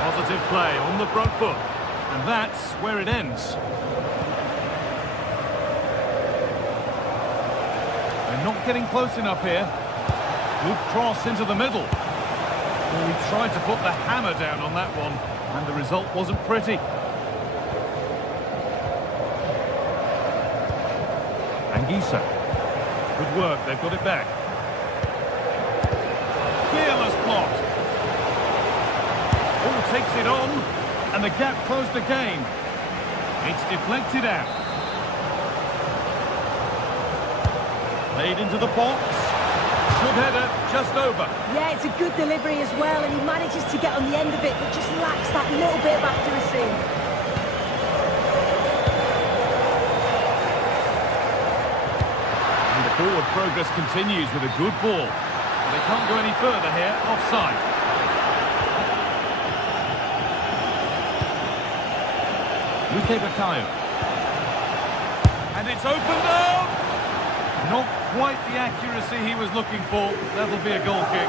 Positive play on the front foot, and that's where it ends. They're not getting close enough here. Good cross into the middle. Well, he tried to put the hammer down on that one, and the result wasn't pretty. Anguissa. Good work, they've got it back. Fearless block. Oh, takes it on, and the gap closed again. It's deflected out. Played into the box. Good header, just over. Yeah, it's a good delivery as well, and he manages to get on the end of it, but just lacks that little bit of accuracy. And the forward progress continues with a good ball. They can't go any further here, offside. Luque Baccaio. And it's opened up! Not quite the accuracy he was looking for. That'll be a goal kick.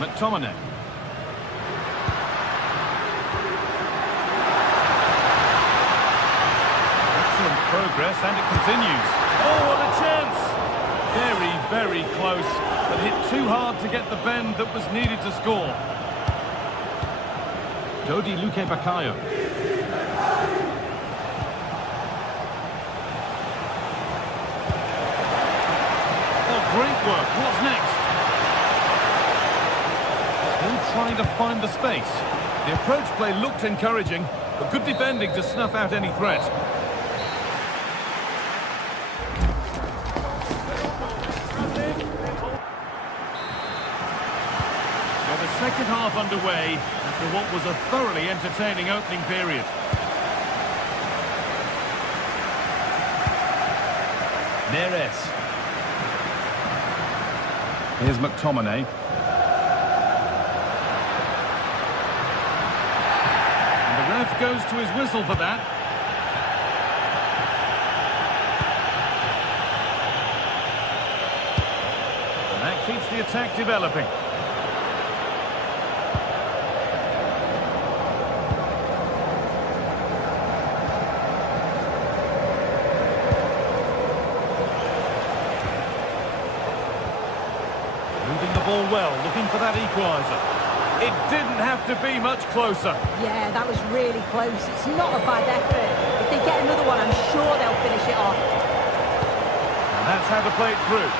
McTominay. Excellent progress, and it continues. Oh, what a chance! Very, very close, but hit too hard to get the bend that was needed to score. Dodi Luque Baccaio. Great work. What's next? Still trying to find the space. The approach play looked encouraging, but good defending to snuff out any threat. So the second half underway after what was a thoroughly entertaining opening period. Neres. Here's McTominay. And the ref goes to his whistle for that. And that keeps the attack developing. Well, looking for that equaliser. It didn't have to be much closer. Yeah, that was really close. It's not a bad effort. If they get another one, I'm sure they'll finish it off. And that's how to play it through.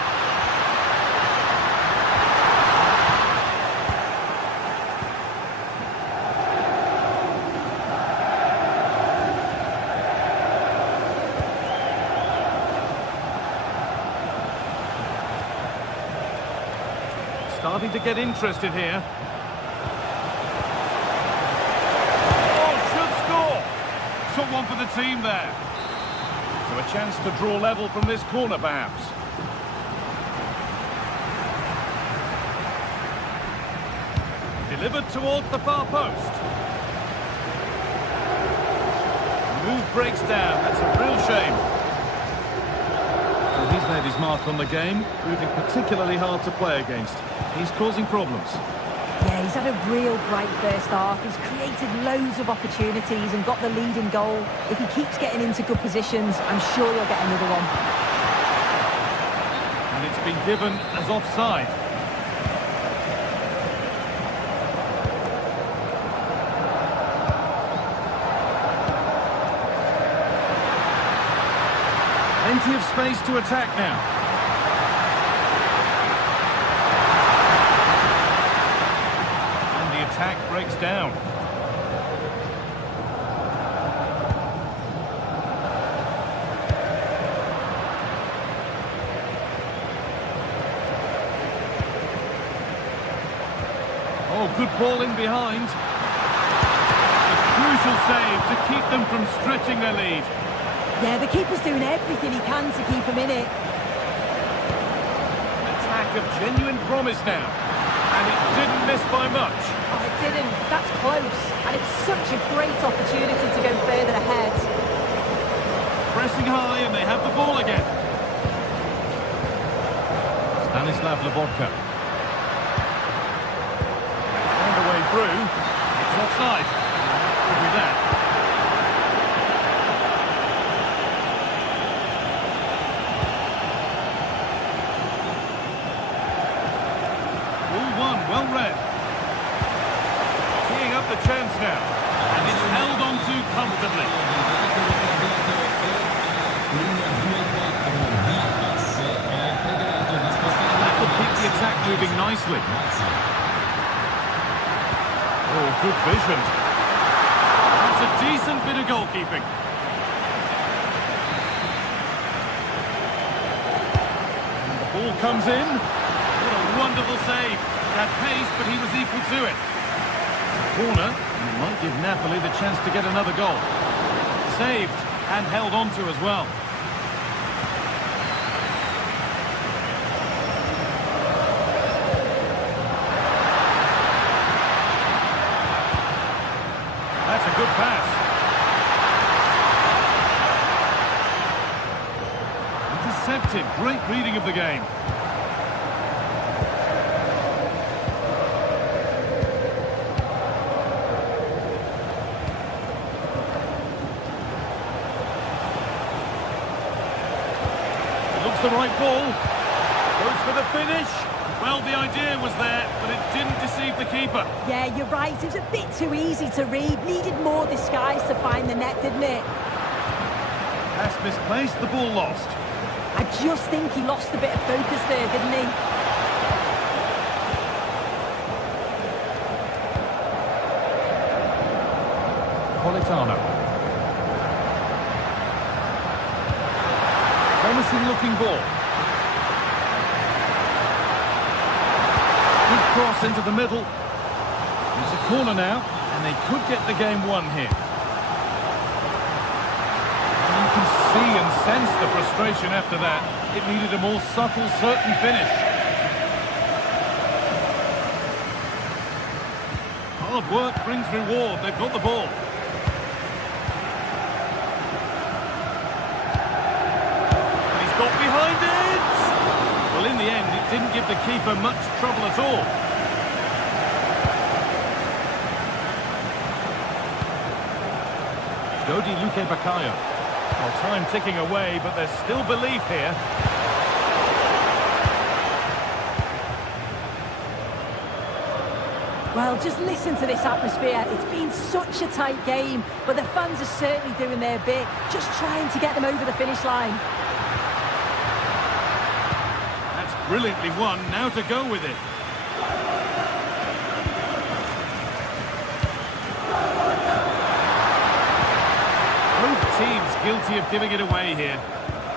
Starting to get interested here. Oh, should score! Took one for the team there. So a chance to draw level from this corner, perhaps. Delivered towards the far post. The move breaks down. That's a real shame. Well, he's made his mark on the game, proving particularly hard to play against. He's causing problems. Yeah, he's had a real bright first half. He's created loads of opportunities and got the leading goal. If he keeps getting into good positions, I'm sure he'll get another one. And it's been given as offside. Plenty of space to attack now. Attack breaks down. Oh, good ball in behind. A crucial save to keep them from stretching their lead. Yeah, the keeper's doing everything he can to keep them in it. Attack of genuine promise now. And it didn't miss by much. Oh, it didn't. That's close. And it's such a great opportunity to go further ahead. Pressing high, and they have the ball again. Stanislav Lobotka. Found a way through. It's offside. Could be that. well read. Teeing up the chance now. And it's held on to comfortably. That will keep the attack moving nicely. Oh, good vision. That's a decent bit of goalkeeping. And the ball comes in. What a wonderful save. He had pace, but he was equal to it. Corner, and it might give Napoli the chance to get another goal. Saved and held on to as well. That's a good pass. Intercepted. Great reading of the game. Looks the right ball. Goes for the finish. Well, the idea was there, but it didn't deceive the keeper. Yeah, you're right. It was a bit too easy to read. Needed more disguise to find the net, didn't it? Pass misplaced, the ball lost. I just think he lost a bit of focus there, didn't he? Politano. Promising looking ball. Good cross into the middle. It's a corner now, and they could get the game won here. And you can see and sense the frustration after that. It needed a more subtle, certain finish. Hard work brings reward. They've got the ball. Got behind it! Well, in the end, it didn't give the keeper much trouble at all. Dodi Luque Baccaio. Well, time ticking away, but there's still belief here. Well, just listen to this atmosphere. It's been such a tight game, but the fans are certainly doing their bit, just trying to get them over the finish line. Brilliantly won, now to go with it. Both teams guilty of giving it away here.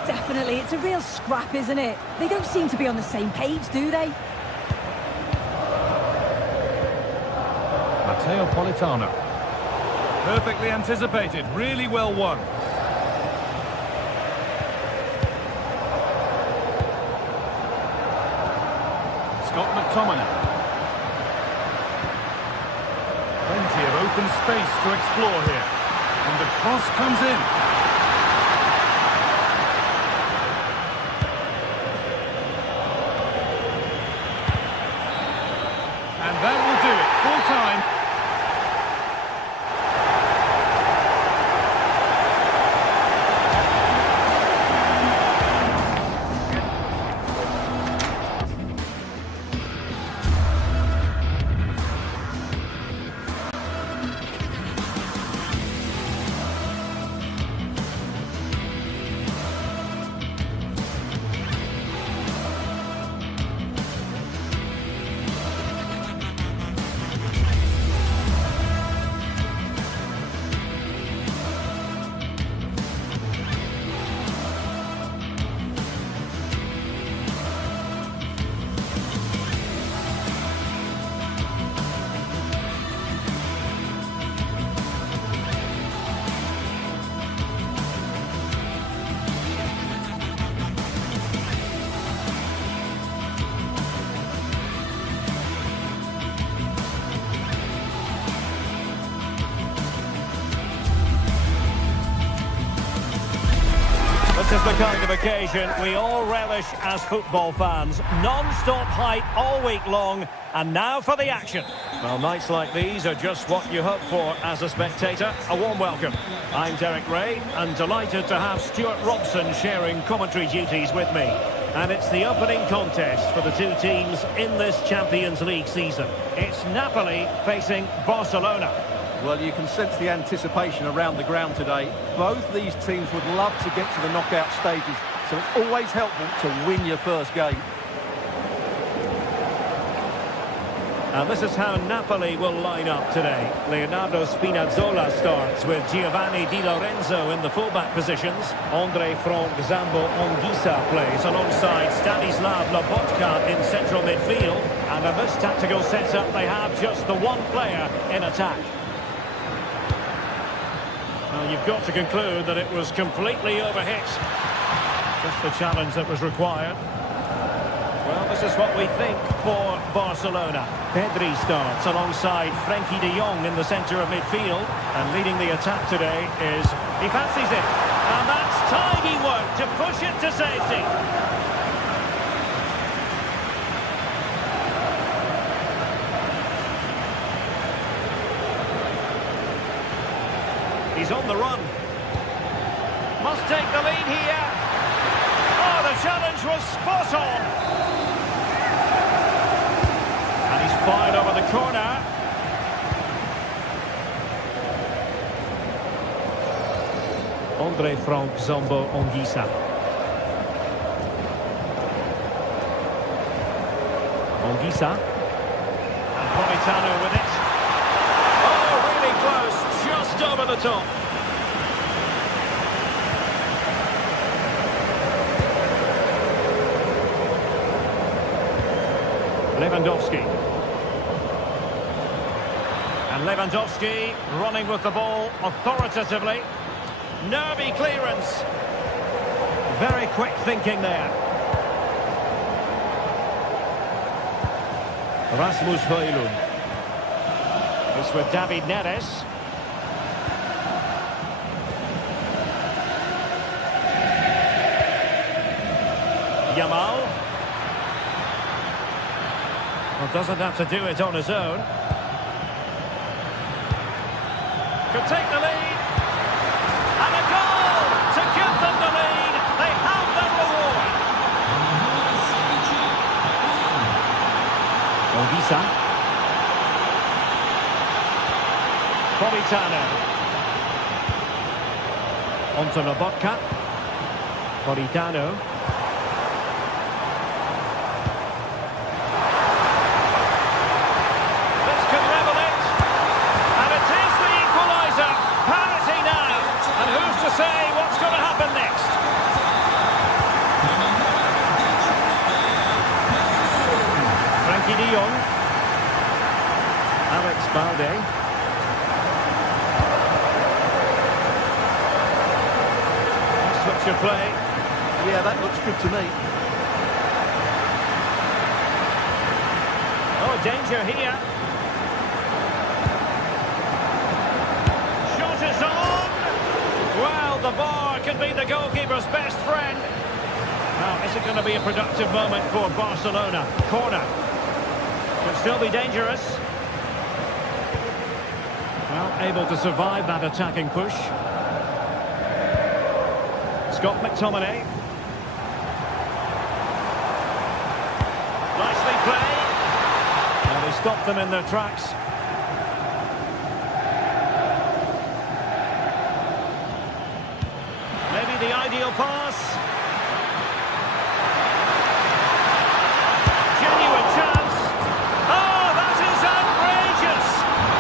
Definitely, it's a real scrap, isn't it? They don't seem to be on the same page, do they? Matteo Politano. Perfectly anticipated, really well won. Scott McTominay. Plenty of open space to explore here. And the cross comes in. And that will do it. Full time. This is the kind of occasion we all relish as football fans. Non-stop hype all week long, and now for the action. Well, nights like these are just what you hope for as a spectator. A warm welcome. I'm Derek Ray, and delighted to have Stuart Robson sharing commentary duties with me. And it's the opening contest for the two teams in this Champions League season. It's Napoli facing Barcelona. Well, you can sense the anticipation around the ground today. Both these teams would love to get to the knockout stages, so it's always helpful to win your first game. And this is how Napoli will line up today. Leonardo Spinazzola starts with Giovanni Di Lorenzo in the fullback positions. Andre Frank Zambo Anguissa plays alongside Stanislav Lobotka in central midfield. And in this tactical setup, they have just the one player in attack. Well, you've got to conclude that it was completely overhit. Just the challenge that was required. Well, this is what we think for Barcelona. Pedri starts alongside Frenkie de Jong in the centre of midfield. And leading the attack today is... he fancies it. And that's tidy work to push it to safety. He's on the run. Must take the lead here. Oh, the challenge was spot on. Fired over the corner. Andre Frank Zambo Anguissa. Anguissa. And Politano with it. Oh, really close. Just over the top. Lewandowski. And Lewandowski running with the ball authoritatively. Nervy clearance. Very quick thinking there. Rasmus Højlund. This with David Neres. Yamal. Well, doesn't have to do it on his own. Could take the lead. And a goal to give them the lead. They have their reward. Anguissa. Politano. Onto Lobotka. Politano. Say what's going to happen next. Frenkie de Jong. Alex Balde. Switch of play. Yeah, that looks good to me. Oh, danger here. Shot is on. Well, the bar can be the goalkeeper's best friend. Now, is it going to be a productive moment for Barcelona? Corner. Could still be dangerous. Well, able to survive that attacking push. Scott McTominay. Nicely played. And they stopped them in their tracks. Maybe the ideal pass. Genuine chance. Oh, that is outrageous.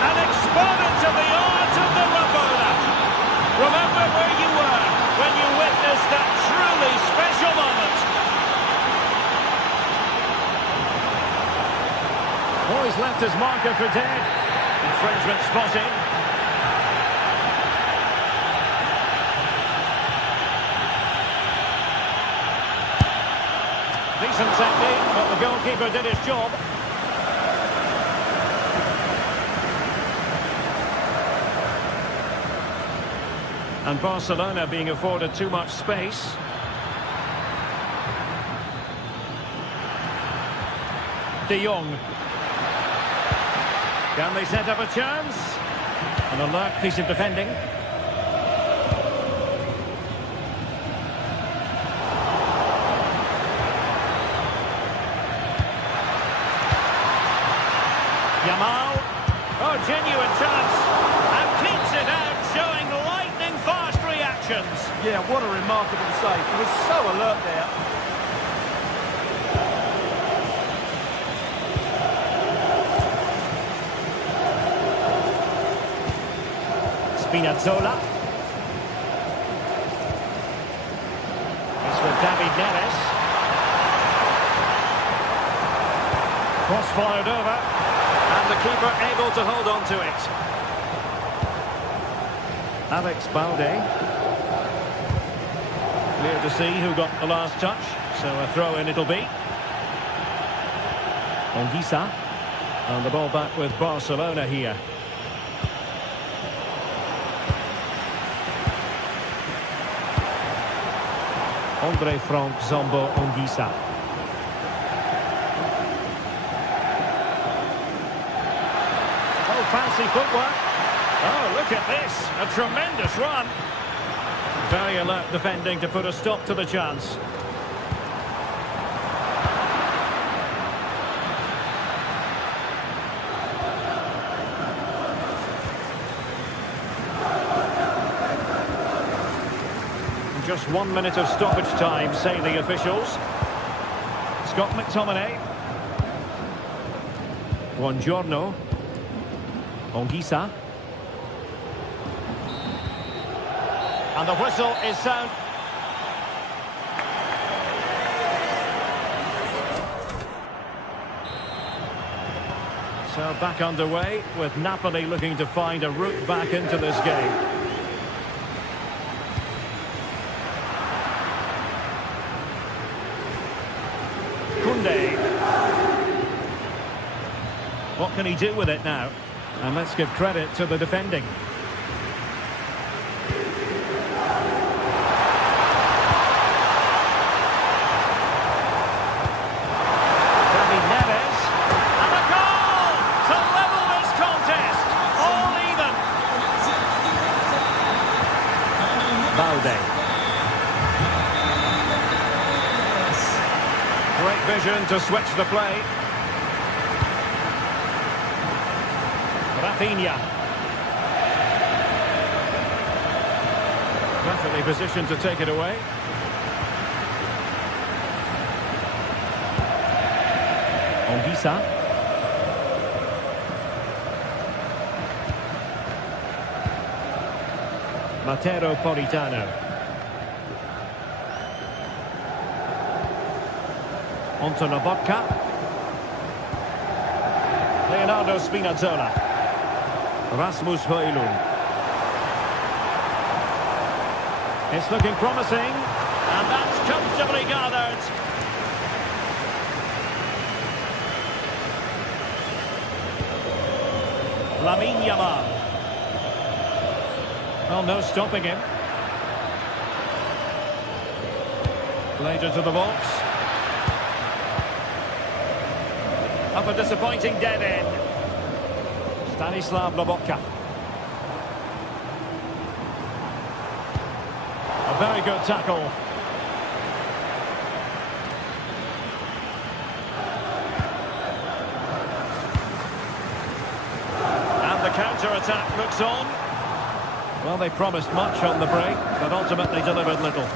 An exponent of the art of the Rabona. Remember where you were when you witnessed that truly special moment. Oh, he's left his marker for dead. Infringement spotted. Decent technique, but the goalkeeper did his job. And Barcelona being afforded too much space. De Jong. Can they set up a chance? An alert piece of defending. Yamal. Oh, genuine chance. And keeps it out, showing lightning fast reactions. Yeah, what a remarkable save. He was so alert there. Spinazzola. It's with David Neres. Cross fired over. And the keeper able to hold on to it. Alex Balde. Clear to see who got the last touch. So a throw in it'll be. Anguissa. And the ball back with Barcelona here. Andre Frank Zombo Anguissa. Oh, fancy footwork. Oh, look at this. A tremendous run. Very alert defending to put a stop to the chance. Just 1 minute of stoppage time, say the officials. Scott McTominay. Buongiorno. Anguissa. And the whistle is sound. So back underway with Napoli looking to find a route back into this game. What can he do with it now? And let's give credit to the defending. David Neres. And a goal to level this contest. All even. Balde. Great vision to switch the play. Rafinha. Perfectly positioned to take it away. Anguissa. Matteo Politano. Onto Lobotka. Leonardo Spinazzola. Rasmus Højlund. It's looking promising, and that's comfortably gathered. Lamine Yamal. Well, no stopping him. Played into the box. Up a disappointing dead end. Stanislav Lobotka. A very good tackle. And the counter-attack looks on. Well, they promised much on the break, but ultimately delivered little.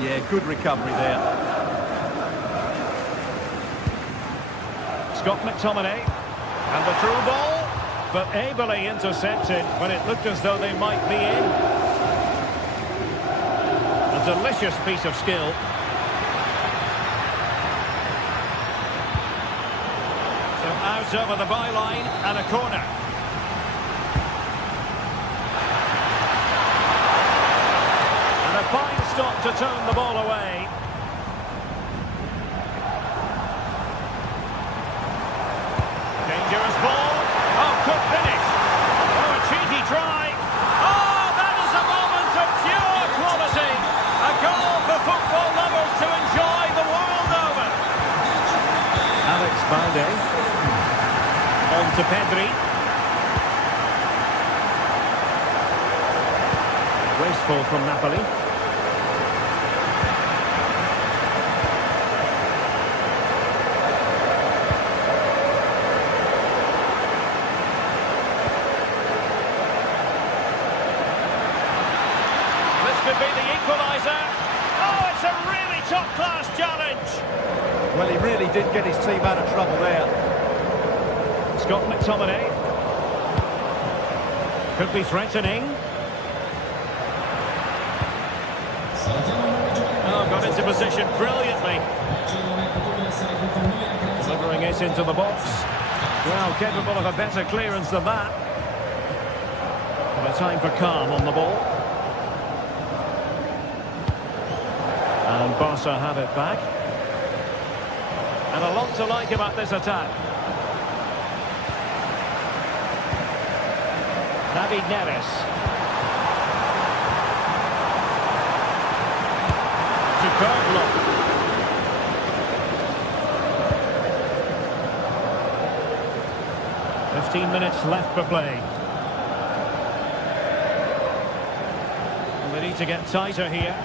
Yeah, good recovery there. Scott McTominay. And the through ball. But ably intercepted when it looked as though they might be in. A delicious piece of skill. So out over the byline and a corner. And a fine stop to turn the ball away. Dangerous ball. Oh, good finish. Oh, a cheeky try. Oh, that is a moment of pure quality. A goal for football lovers to enjoy the world over. Alex Balde. On to Pedri. Wasteful from Napoli. could be the equaliser. Oh, it's a really top-class challenge. Well, he really did get his team out of trouble there. Scott McTominay. Could be threatening. Oh, got into position brilliantly. Delivering it into the box. Well, capable of a better clearance than that. But a time for calm on the ball. And Barca have it back. And a lot to like about this attack. David Neres. Superb look. "15 minutes left for play. And they need to get tighter here.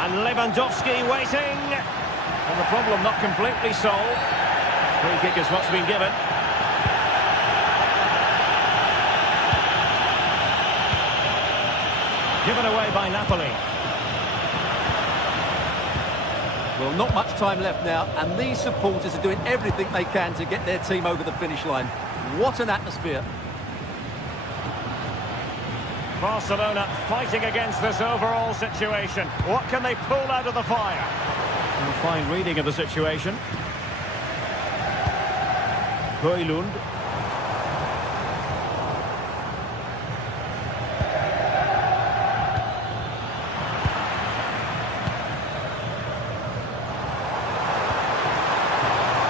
And Lewandowski waiting. And the problem not completely solved. Free kick is what's been given. Given away by Napoli. Well, not much time left now, and these supporters are doing everything they can to get their team over the finish line. What an atmosphere. Barcelona fighting against this overall situation. What can they pull out of the fire? A fine reading of the situation. Højlund.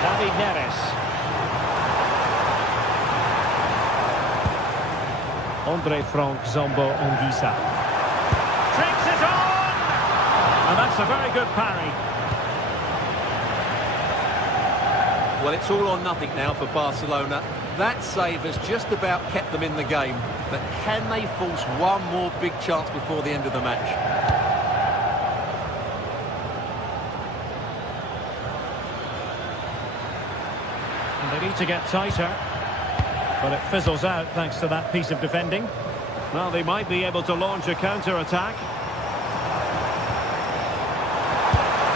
David Neres. Andre Frank Zombo Anguissa. Tricks it on! And that's a very good parry. Well, it's all or nothing now for Barcelona. That save has just about kept them in the game. But can they force one more big chance before the end of the match? And they need to get tighter. But it fizzles out thanks to that piece of defending. Well, they might be able to launch a counter-attack.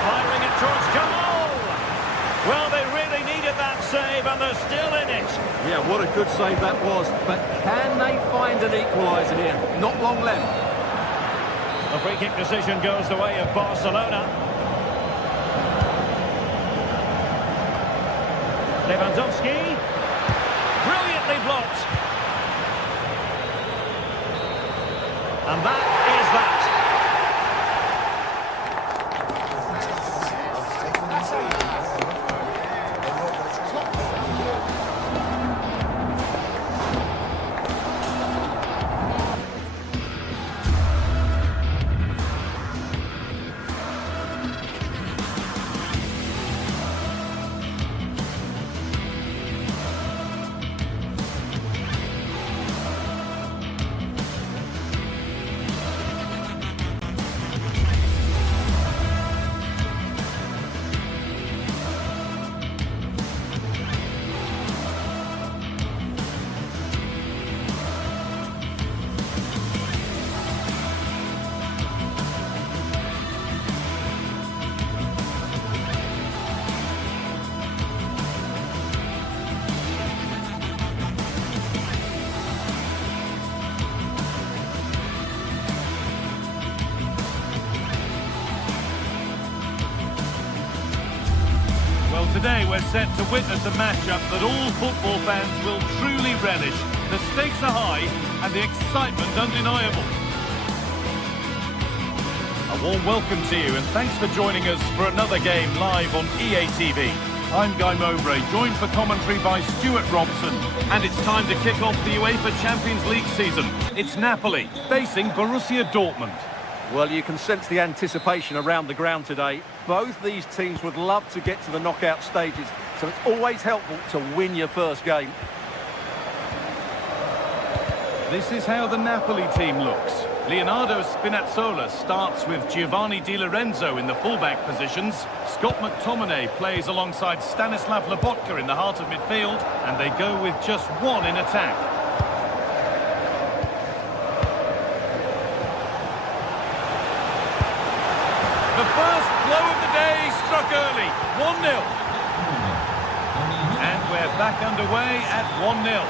Firing it towards goal! Well, they really needed that save, and they're still in it. Yeah, what a good save that was. But can they find an equaliser here? Not long left. The free kick decision goes the way of Barcelona. Lewandowski. Brilliantly blocked. And that is that. Today we're set to witness a matchup that all football fans will truly relish. The stakes are high and the excitement undeniable. A warm welcome to you and thanks for joining us for another game live on EA TV. I'm Guy Mowbray, joined for commentary by Stuart Robson. And it's time to kick off the UEFA Champions League season. It's Napoli facing Borussia Dortmund. Well, you can sense the anticipation around the ground today. Both these teams would love to get to the knockout stages, so it's always helpful to win your first game. This is how the Napoli team looks. Leonardo Spinazzola starts with Giovanni Di Lorenzo in the fullback positions. Scott McTominay plays alongside Stanislav Lobotka in the heart of midfield, and they go with just one in attack. The first blow of the day struck early, 1-0. And we're back underway at 1-0.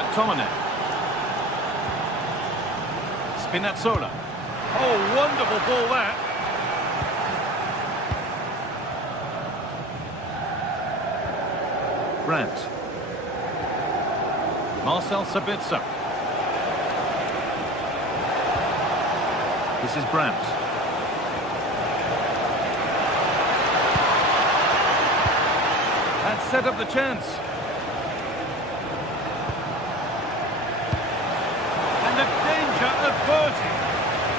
McTominay. Spinazzola. Oh, wonderful ball that. Brandt. Marcel Sabitzer. This is Brandt. That set up the chance. And the danger averted.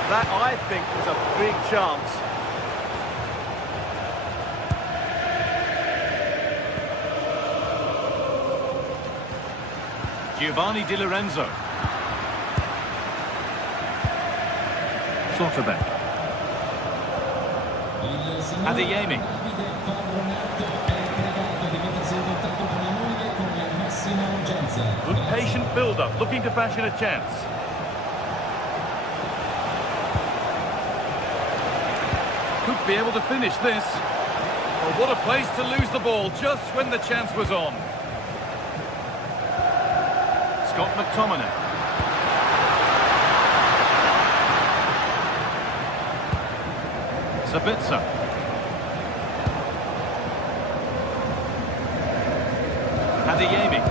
That, I think, was a big chance. Giovanni Di Lorenzo. Slotterbeck. Adeyemi. Good patient build-up, looking to fashion a chance. Could be able to finish this. Oh, what a place to lose the ball just when the chance was on. Scott McTominay. Sabitzer. Adeyemi.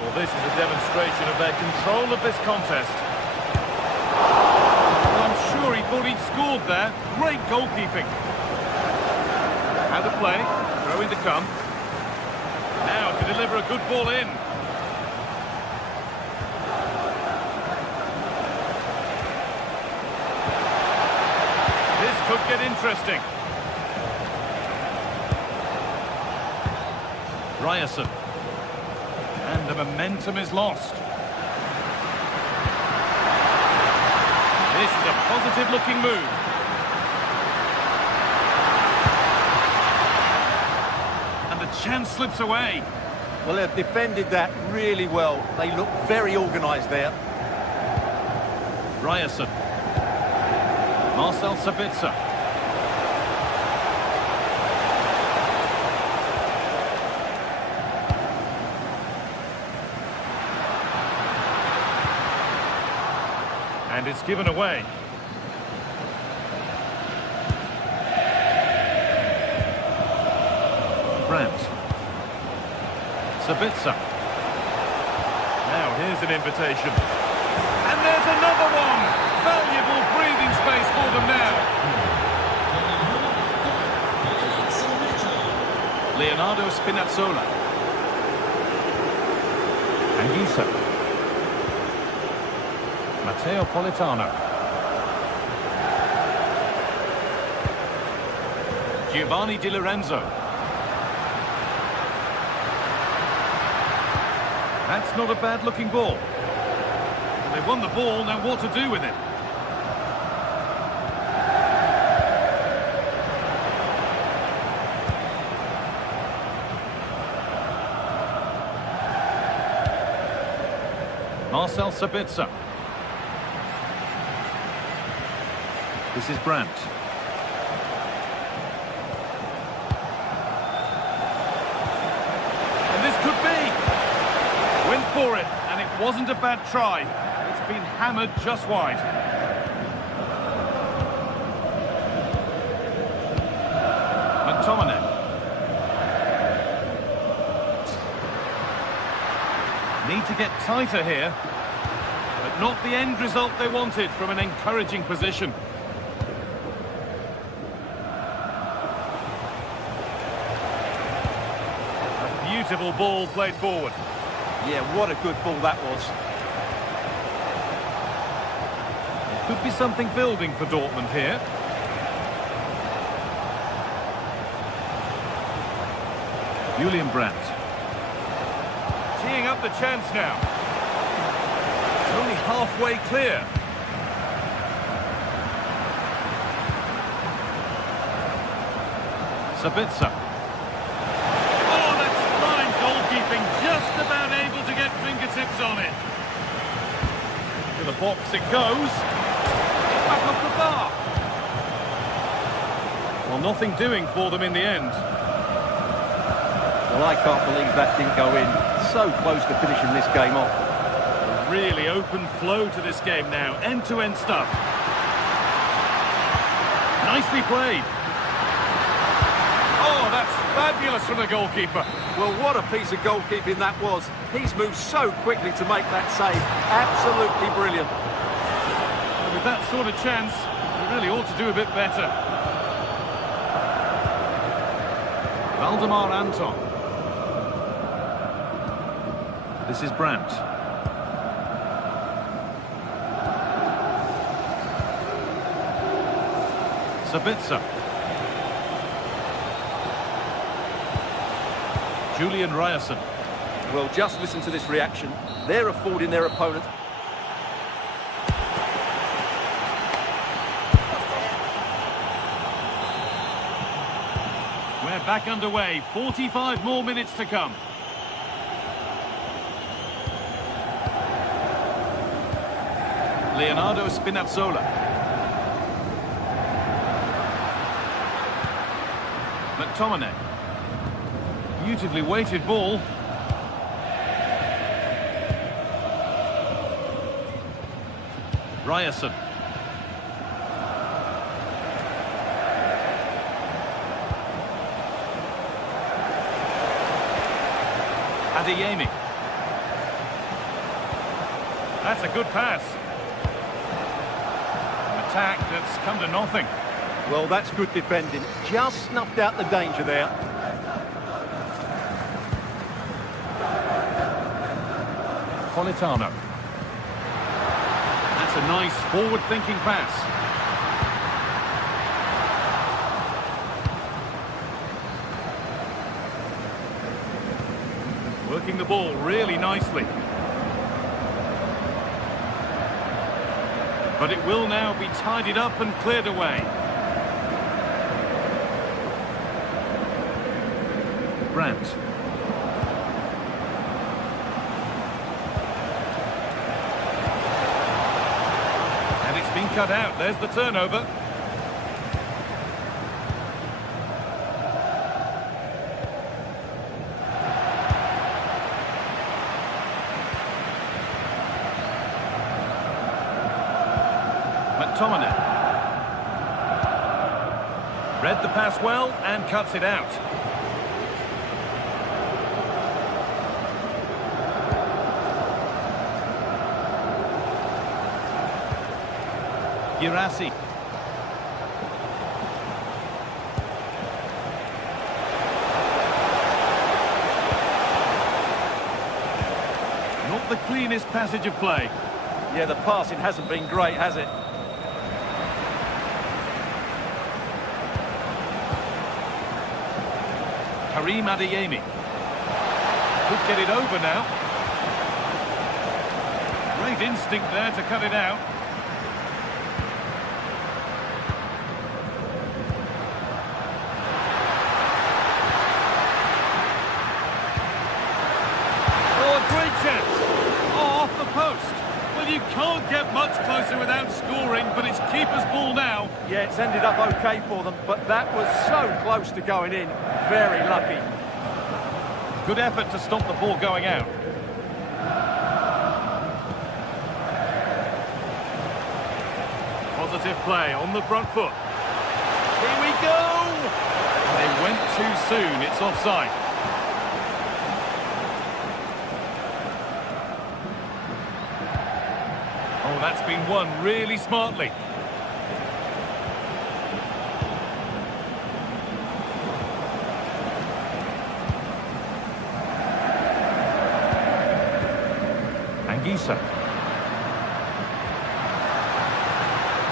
Well, this is a demonstration of their control of this contest. Well, I'm sure he thought he'd scored there. Great goalkeeping. Out of play. Throw in to come. Now to deliver a good ball in. This could get interesting. Ryerson. And the momentum is lost. This is a positive-looking move. And the chance slips away. Well, they've defended that really well. They look very organised there. Ryerson. Marcel Sabitzer. And it's given away. Brandt. Sabitzer. Now here's an invitation. And there's another one! Valuable breathing space for them now. Leonardo Spinazzola. Anguissa. Matteo Politano. Giovanni Di Lorenzo. That's not a bad-looking ball. They won the ball, now what to do with it? Marcel Sabitzer. This is Brandt. And this could be. Went for it, and it wasn't a bad try. It's been hammered just wide. McTominay. Need to get tighter here, but not the end result they wanted from an encouraging position. A beautiful ball played forward. Yeah, what a good ball that was. Could be something building for Dortmund here. Julian Brandt. teeing up the chance now. It's only halfway clear. Sabitzer. Oh, that's fine goalkeeping. Just about able to get fingertips on it. To the box it goes. Back off the bar. Well, nothing doing for them in the end. Well, I can't believe that didn't go in. So close to finishing this game off. A really open flow to this game now. End-to-end stuff. Nicely played. Oh, that's fabulous from the goalkeeper. Well, what a piece of goalkeeping that was. He's moved so quickly to make that save. Absolutely brilliant. And with that sort of chance, he really ought to do a bit better. Valdemar Anton. This is Brandt. Sabitzer. Julian Ryerson. Well, just listen to this reaction. They're affording their opponent. We're back underway. 45 more minutes to come. Leonardo Spinazzola. McTominay. Beautifully weighted ball. Ryerson. Adeyemi. That's a good pass. An attack that's come to nothing. Well, that's good defending. Just snuffed out the danger there. Politano. That's a nice forward-thinking pass. Working the ball really nicely. But it will now be tidied up and cleared away. Brandt. And it's been cut out. There's the turnover. McTominay. Read the pass well and cuts it out. Girassi. Not the cleanest passage of play. Yeah, the passing hasn't been great, has it? Karim Adeyemi. Could get it over now. Great instinct there to cut it out. Off the post. Well, you can't get much closer without scoring, but it's keeper's ball now. Yeah, it's ended up okay for them, but that was so close to going in. Very lucky. Good effort to stop the ball going out. Positive play on the front foot. Here we go! They went too soon. It's offside. Oh, that's been won really smartly. Anguissa.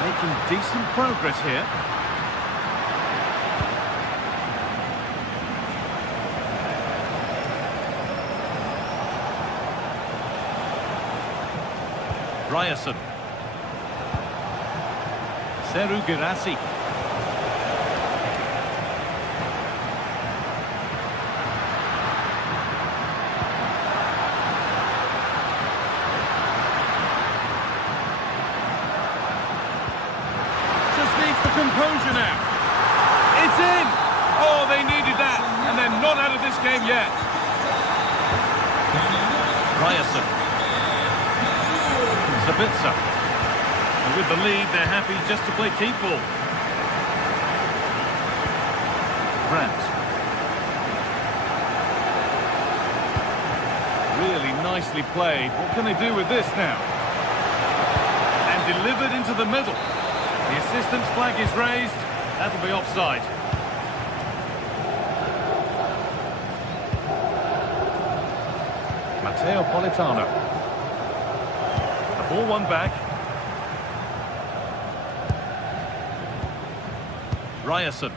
Making decent progress here. Ryerson. Seru Girassi. Just needs the composure now. It's in! Oh, they needed that, and they're not out of this game yet. Ryerson. Zabitzer. And with the lead, they're happy just to play keep ball. Brandt. Really nicely played. What can they do with this now? And delivered into the middle. The assistant's flag is raised. That'll be offside. Matteo Politano. The ball won back. Ryerson.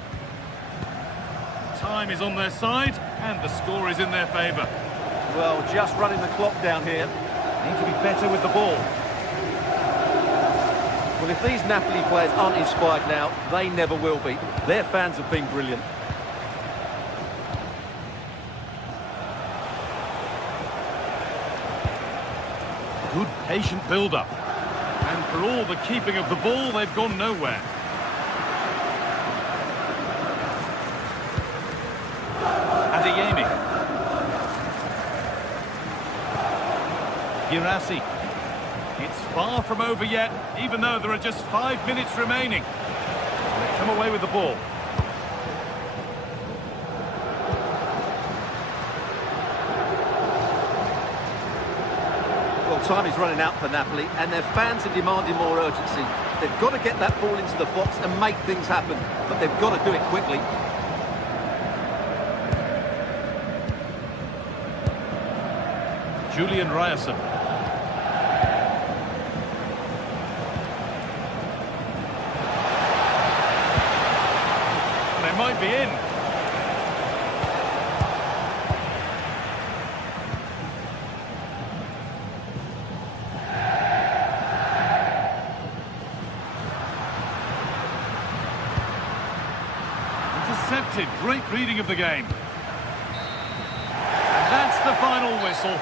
Time is on their side, and the score is in their favour. Well, just running the clock down here. Need to be better with the ball. Well, if these Napoli players aren't inspired now, they never will be. Their fans have been brilliant. Good patient build-up. And for all the keeping of the ball, they've gone nowhere. Adeyemi. Girassi. It's far from over yet, even though there are just 5 minutes remaining. They come away with the ball. Well, time is running out for Napoli, and their fans are demanding more urgency. They've got to get that ball into the box and make things happen, but they've got to do it quickly. Julian Ryerson. They might be in. Intercepted. Great reading of the game. And that's the final whistle.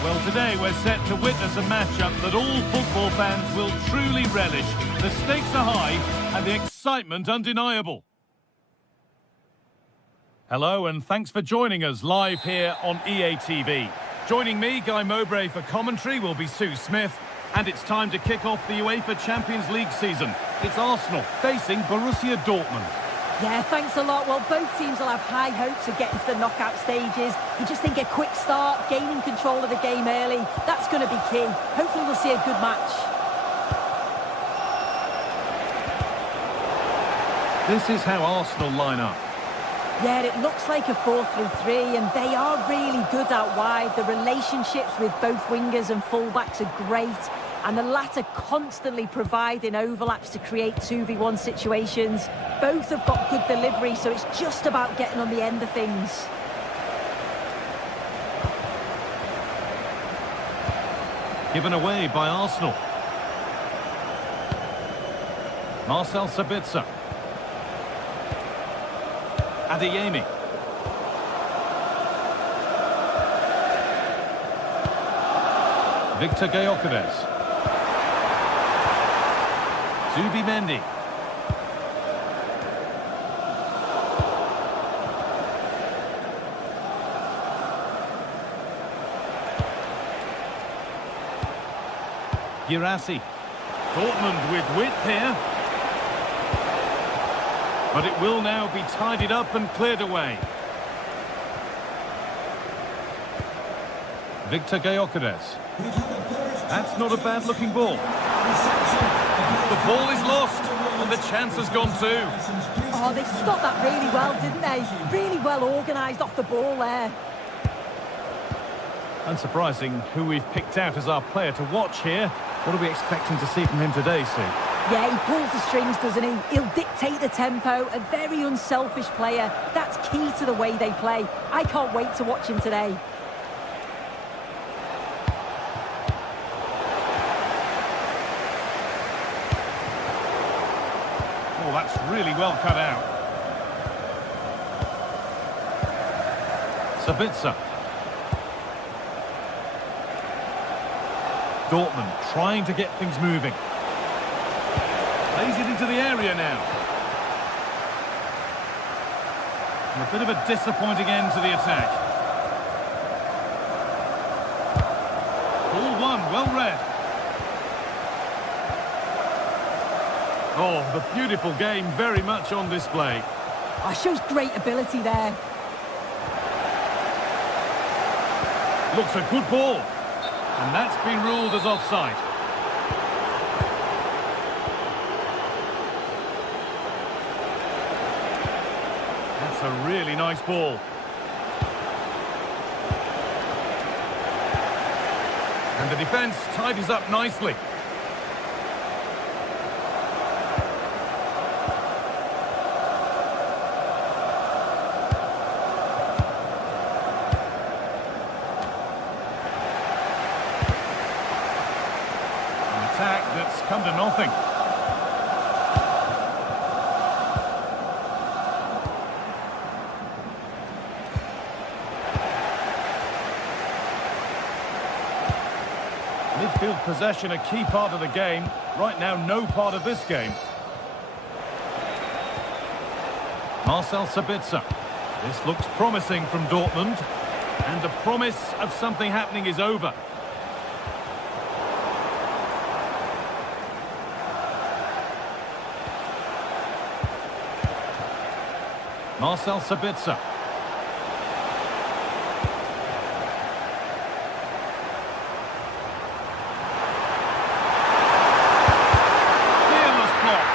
Well, today we're set to witness a matchup that all football fans will truly relish. The stakes are high and the excitement undeniable. Hello and thanks for joining us live here on EA TV. Joining me, Guy Mowbray, for commentary will be Sue Smith. And it's time to kick off the UEFA Champions League season. It's Arsenal facing Borussia Dortmund. Yeah, thanks a lot. Well, both teams will have high hopes of getting to the knockout stages. You just think a quick start, gaining control of the game early, that's going to be key. Hopefully we'll see a good match. This is how Arsenal line up. Yeah, it looks like a 4-3-3, and they are really good out wide. The relationships with both wingers and fullbacks are great, and the latter constantly providing overlaps to create 2v1 situations. Both have got good delivery, so it's just about getting on the end of things. Given away by Arsenal. Marcel Sabitzer. Adeyemi. Victor Gyökeres. Zubimendi. Girassi. Dortmund with width here. But it will now be tidied up and cleared away. Victor Gyökeres. That's not a bad-looking ball. The ball is lost, and the chance has gone too. Oh, they stopped that really well, didn't they? Really well organised off the ball there. Unsurprising who we've picked out as our player to watch here. What are we expecting to see from him today, Sue? Yeah, he pulls the strings, doesn't he? He'll dictate the tempo, a very unselfish player. That's key to the way they play. I can't wait to watch him today. Oh, that's really well cut out. Sabitzer. Dortmund trying to get things moving. Plays it into the area now. And a bit of a disappointing end to the attack. Ball one, well read. Oh, the beautiful game very much on display. Oh, shows great ability there. Looks a good ball. And that's been ruled as offside. That's a really nice ball. And the defence tidies up nicely. Attack that's come to nothing. Midfield possession a key part of the game. Right now, no part of this game. Marcel Sabitzer. This looks promising from Dortmund. And the promise of something happening is over. Marcel Sabitzer. Fearless block.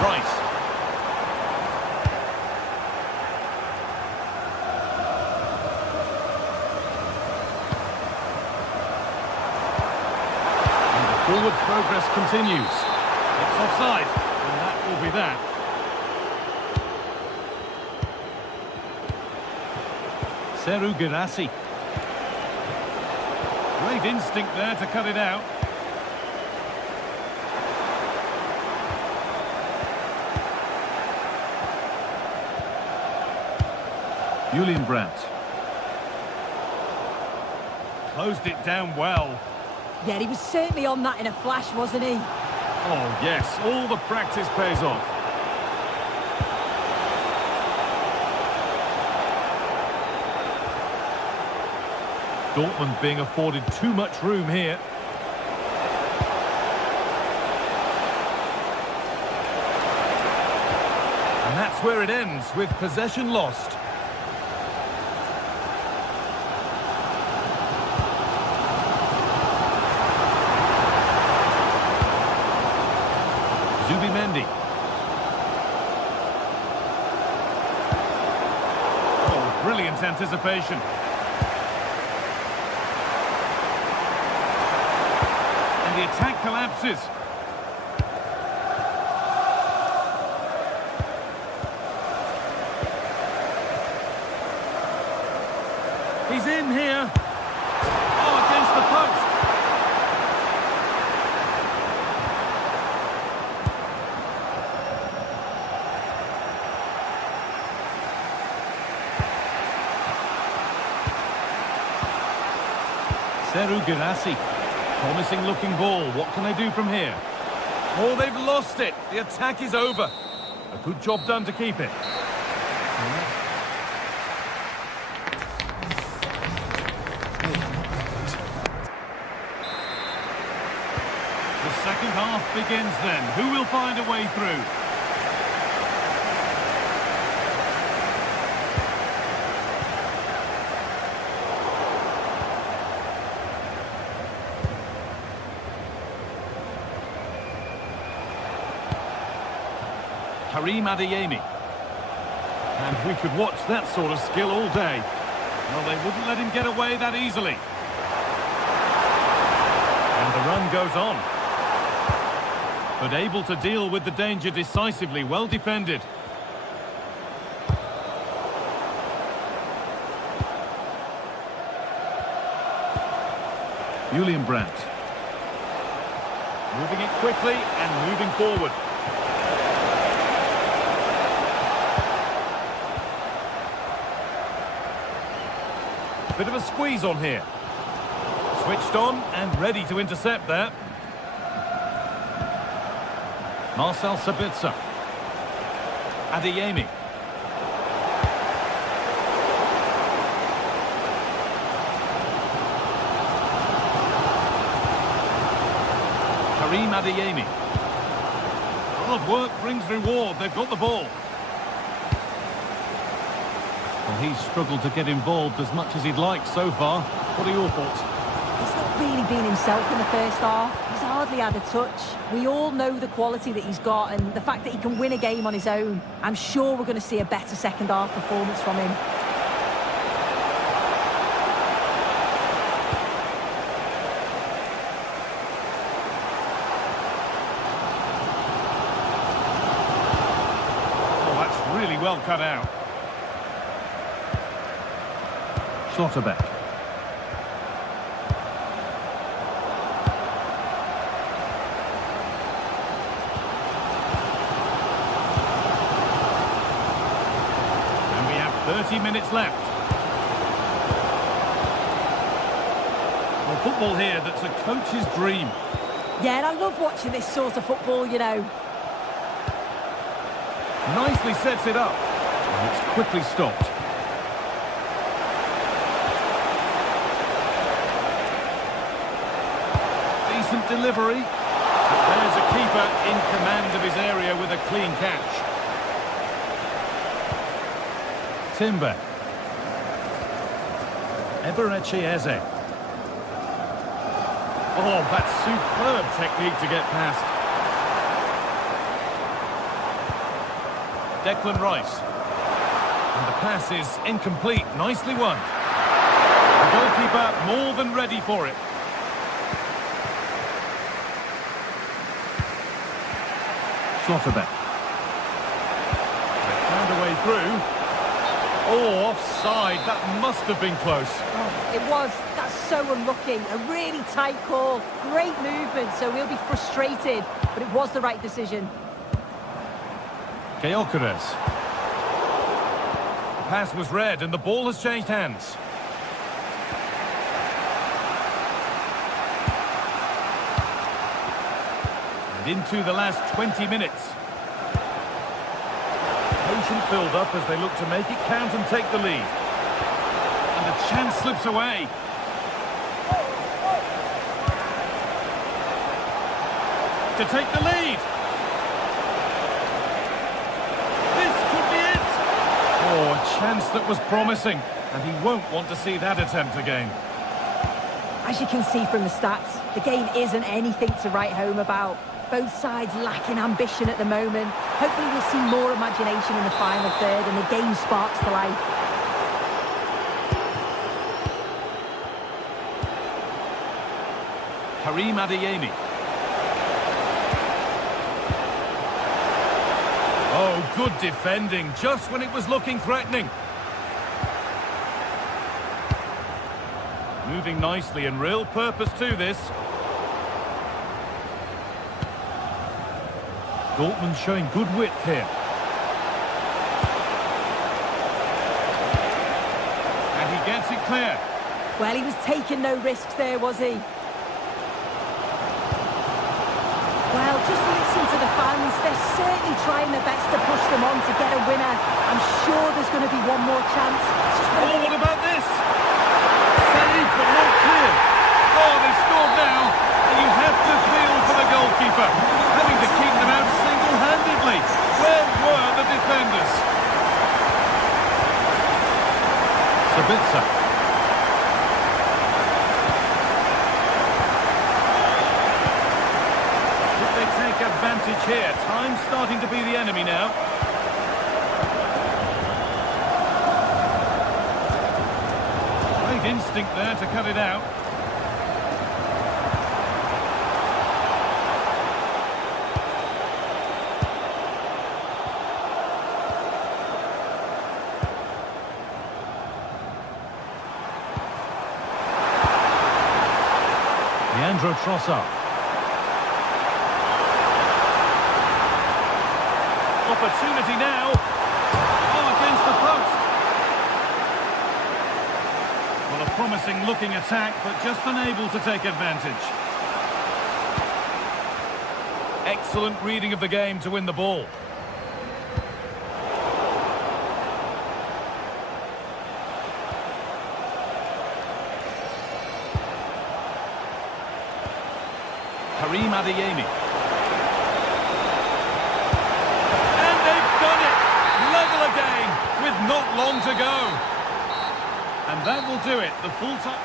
Rice. And the forward progress continues. It's offside. Will be that. Serhou Guirassy. Great instinct there to cut it out. Julian Brandt. Closed it down well. Yeah, he was certainly on that in a flash, wasn't he? Oh, yes, all the practice pays off. Dortmund being afforded too much room here. where it ends, with possession lost. Zubimendi. Oh, brilliant anticipation. And the attack collapses. He's in here. Oh, against the post. Seru Girassi. Promising looking ball. What can they do from here? Oh, they've lost it. The attack is over. A good job done to keep it. The second half begins then. Who will find a way through? Karim Adeyemi. And we could watch that sort of skill all day. Well, they wouldn't let him get away that easily. And the run goes on. But able to deal with the danger decisively, well defended. Julian Brandt. Moving it quickly and moving forward. Bit of a squeeze on here. Switched on and ready to intercept that. Marcel Sabitzer. Adeyemi. Karim Adeyemi. Hard work brings reward. They've got the ball. Well, he's struggled to get involved as much as he'd like so far. What are your thoughts? He's not really been himself in the first half. He's hardly had a touch. We all know the quality that he's got and the fact that he can win a game on his own. I'm sure we're going to see a better second half performance from him. Oh, that's really well cut out. Schlotterbeck. And we have 30 minutes left. Well, football here that's a coach's dream. Yeah, and I love watching this sort of football, you know. Nicely sets it up. And it's quickly stopped. Decent delivery. But there's a keeper in command of his area with a clean catch. Timber. Eberechi Eze. Oh, that's superb technique to get past. Declan Rice. And the pass is incomplete. Nicely won. The goalkeeper more than ready for it. Schlotterbeck. They found a way through. Oh, offside. That must have been close. Oh, it was. That's so unlucky. A really tight call. Great movement, so we'll be frustrated. But it was the right decision. Gyökeres. The pass was read and the ball has changed hands. And into the last 20 minutes. Patient build-up as they look to make it count and take the lead. And the chance slips away. To take the lead. This could be chance that was promising, and he won't want to see that attempt again. As you can see from the stats, the game isn't anything to write home about. Both sides lacking ambition at the moment. Hopefully we'll see more imagination in the final third and the game sparks to life. Karim Adeyemi. Oh, good defending, just when it was looking threatening. Moving nicely and real purpose to this. Dortmund showing good width here. And he gets it clear. Well, he was taking no risks there, was he? Well, just listen to the fans. They're certainly trying their best to push them on to get a winner. I'm sure there's going to be one more chance. Oh, what about this? Saved, but not clear. Oh, they've scored now. And you have to feel for the goalkeeper, having to keep them out single-handedly. Where were the defenders? Sabitzer. Did they take advantage here? Time's starting to be the enemy now. Great instinct there to cut it out. Leandro Trossard. Opportunity now. Oh, against the post. Well, a promising looking attack, but just unable to take advantage. Excellent reading of the game to win the ball. Karim Adeyemi. And they've done it! Level again, with not long to go. And that will do it, the full time.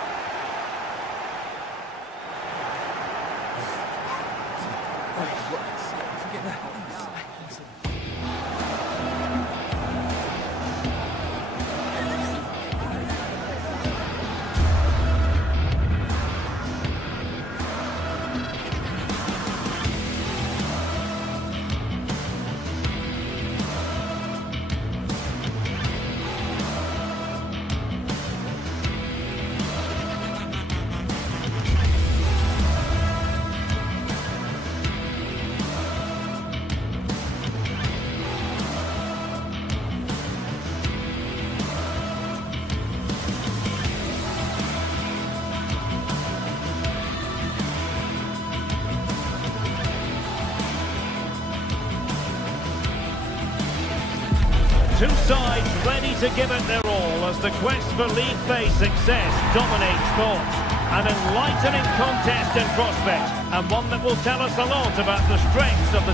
Two sides ready to give it their all as the quest for league phase success dominates thoughts. An enlightening contest in prospect, and one that will tell us a lot about the strengths of the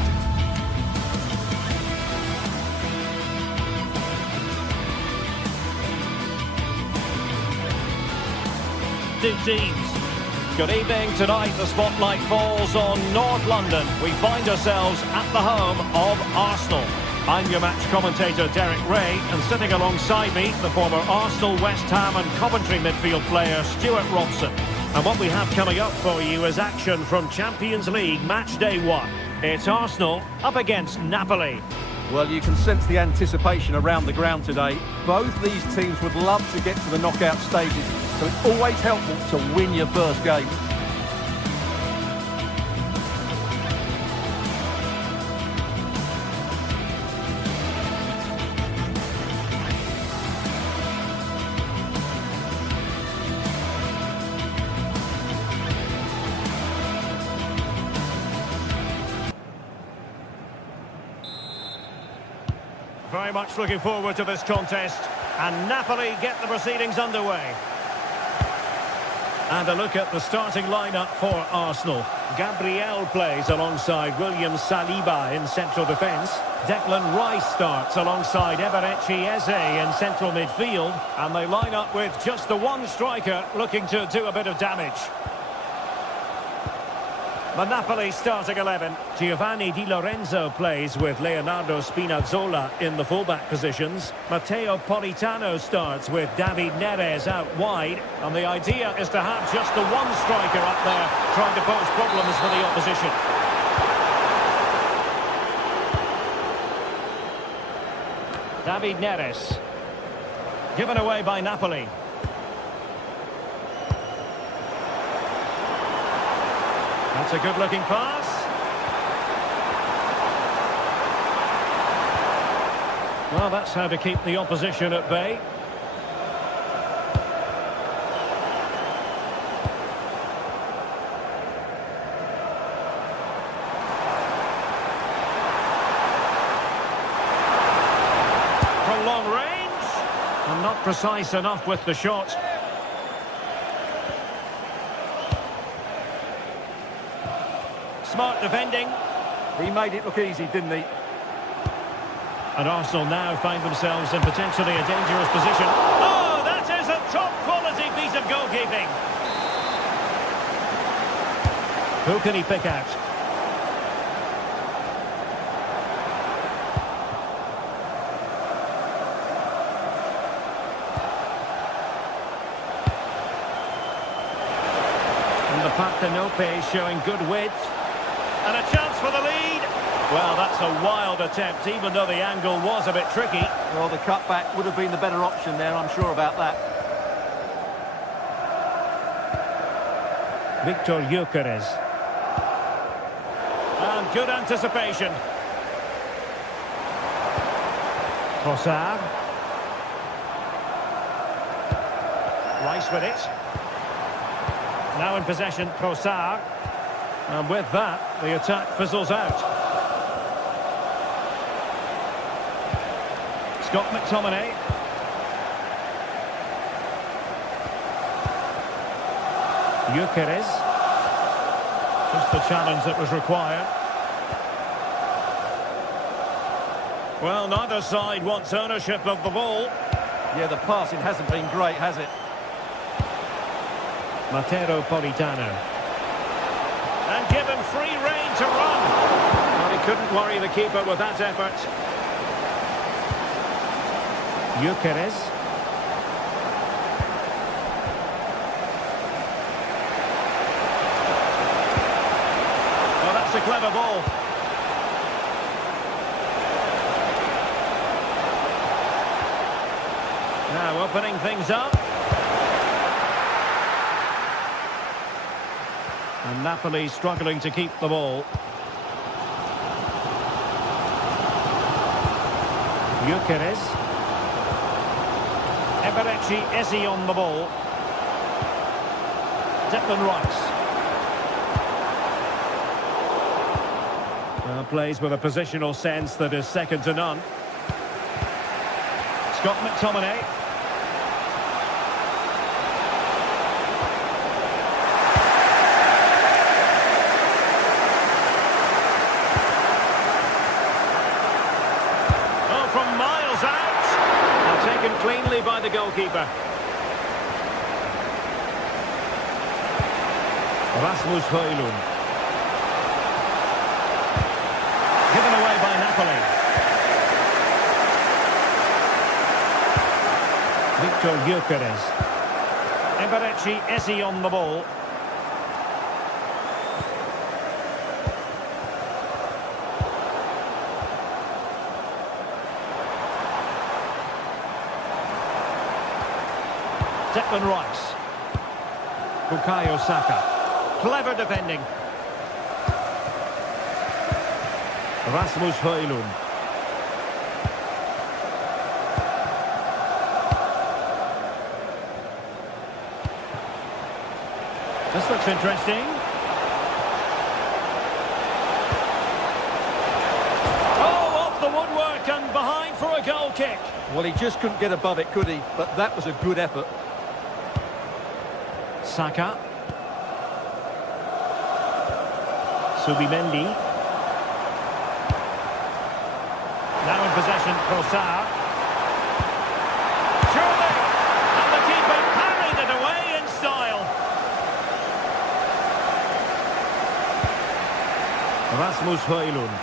two teams. Good evening. Tonight the spotlight falls on North London. We find ourselves at the home of Arsenal. I'm your match commentator Derek Ray, and sitting alongside me the former Arsenal, West Ham and Coventry midfield player Stuart Robson. And what we have coming up for you is action from Champions League match day 1. It's Arsenal up against Napoli. Well, you can sense the anticipation around the ground today. Both these teams would love to get to the knockout stages, so it's always helpful to win your first game. Very much looking forward to this contest, and Napoli get the proceedings underway. And a look at the starting lineup for Arsenal. Gabriel plays alongside William Saliba in central defence. Declan Rice starts alongside Eberechi Eze in central midfield. And they line up with just the one striker looking to do a bit of damage. The Napoli starting 11. Giovanni Di Lorenzo plays with Leonardo Spinazzola in the fullback positions. Matteo Politano starts with David Neres out wide. And the idea is to have just the one striker up there trying to pose problems for the opposition. David Neres. Given away by Napoli. That's a good-looking pass. Well, that's how to keep the opposition at bay. From long range. And not precise enough with the shot. Smart defending. He made it look easy, didn't he? And Arsenal now find themselves in potentially a dangerous position. Oh, that is a top-quality piece of goalkeeping. Who can he pick out? And the Partenope showing good width. And a chance for the lead. Well, that's a wild attempt, even though the angle was a bit tricky. Well, the cutback would have been the better option there, I'm sure about that. Victor Gyökeres. And good anticipation. Trossard. Rice with it. Now in possession, Trossard. And with that, the attack fizzles out. Scott McTominay. Gyökeres. Just the challenge that was required. Well, neither side wants ownership of the ball. Yeah, the passing hasn't been great, has it? Matteo Politano. And given free rein to run. But he couldn't worry the keeper with that effort. Gyökeres. Well, that's a clever ball. Now opening things up. And Napoli struggling to keep the ball. Gyökeres. Eberechi Eze on the ball. Declan Rice. Plays with a positional sense that is second to none. Scott McTominay. From miles out. Now taken cleanly by the goalkeeper. Rasmus Højlund. Given away by Napoli. Victor Gyökeres. Eberechi Eze on the ball. Declan Rice. Bukayo Saka. Clever defending. Rasmus Højlund. This looks interesting. Oh, off the woodwork and behind for a goal kick. Well, he just couldn't get above it, could he? But that was a good effort. Saka. Subimendi. Now in possession, Trossard. Surely! And the keeper parried it away in style. Rasmus Højlund.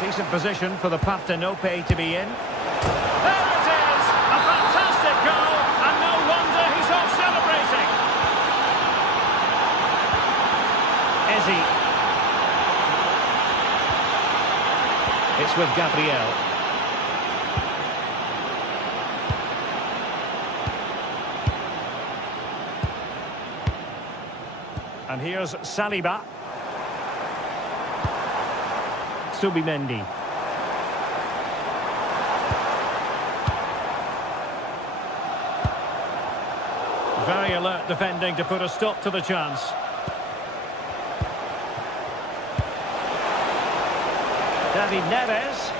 Decent position for the Partenope to be in. There it is! A fantastic goal, and no wonder he's off celebrating. Ezi. It's with Gabriel. And here's Saliba. Subimendi. Very alert defending to put a stop to the chance. David Neres.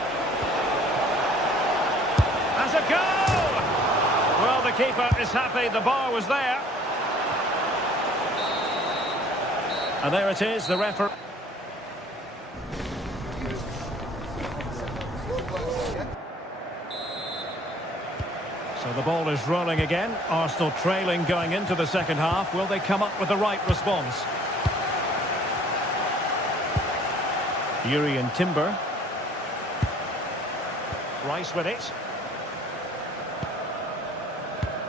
Has a goal! Well, the keeper is happy the bar was there. And there it is, the referee. So the ball is rolling again. Arsenal trailing going into the second half. Will they come up with the right response? Urian Timber. Rice with it.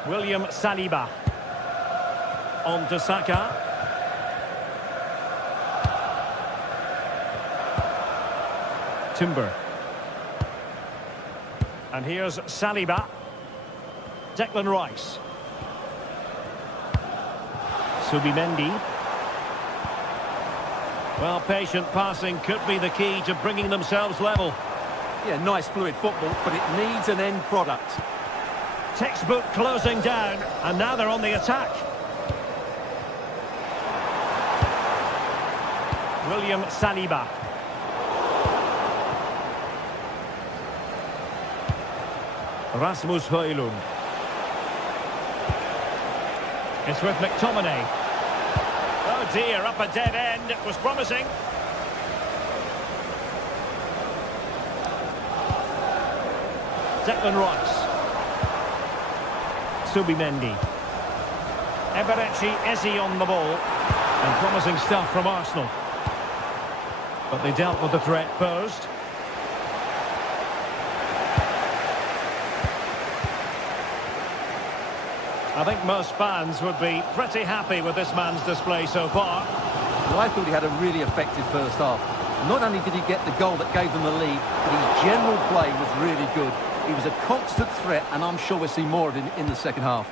William Saliba. On to Saka. Timber. And here's Saliba. Declan Rice. Subimendi. Well, patient passing could be the key to bringing themselves level. Yeah, nice fluid football, but it needs an end product. Textbook closing down, and now they're on the attack. William Saliba. Rasmus Højlund. It's with McTominay. Oh dear, up a dead end. It was promising. Declan Rice. Subimendi. Eberechi Ezi on the ball. And promising stuff from Arsenal. But they dealt with the threat posed. I think most fans would be pretty happy with this man's display so far. Well, I thought he had a really effective first half. Not only did he get the goal that gave them the lead, but his general play was really good. He was a constant threat, and I'm sure we'll see more of him in the second half.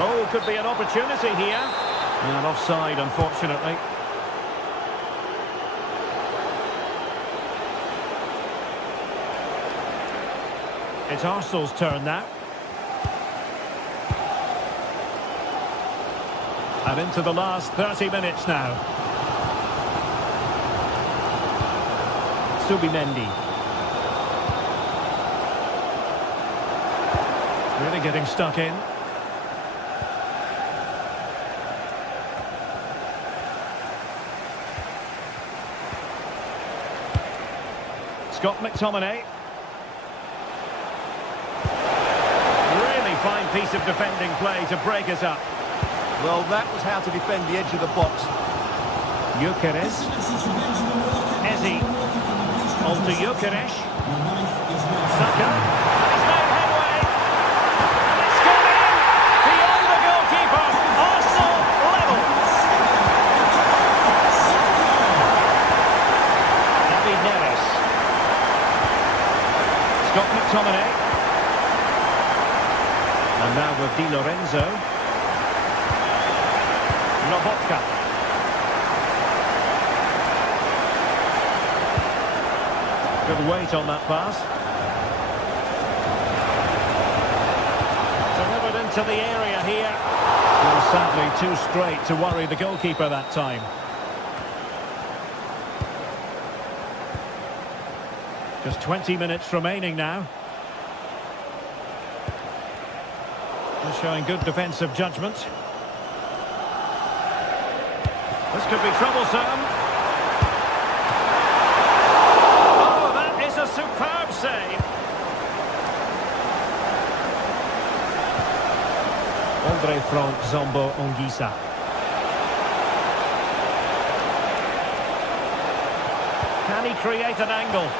Oh, could be an opportunity here. And offside, unfortunately. It's Arsenal's turn now. And into the last 30 minutes now. Subimendi. Really getting stuck in. Scott McTominay. Really fine piece of defending play to break us up. Well, that was how to defend the edge of the box. Gyökeres. Ezi. On to Gyökeres. Saka. And he's made headway. And it's gone in. Beyond the goalkeeper. Arsenal level. David Neres. Scott McTominay. And now with Di Lorenzo. Lobotka. Good weight on that pass. Delivered into the area here. Well, sadly, too straight to worry the goalkeeper that time. Just 20 minutes remaining now. Showing good defensive judgment. This could be troublesome. Oh, that is a superb save. Andre Frank Zombo Ongisa. Can he create an angle?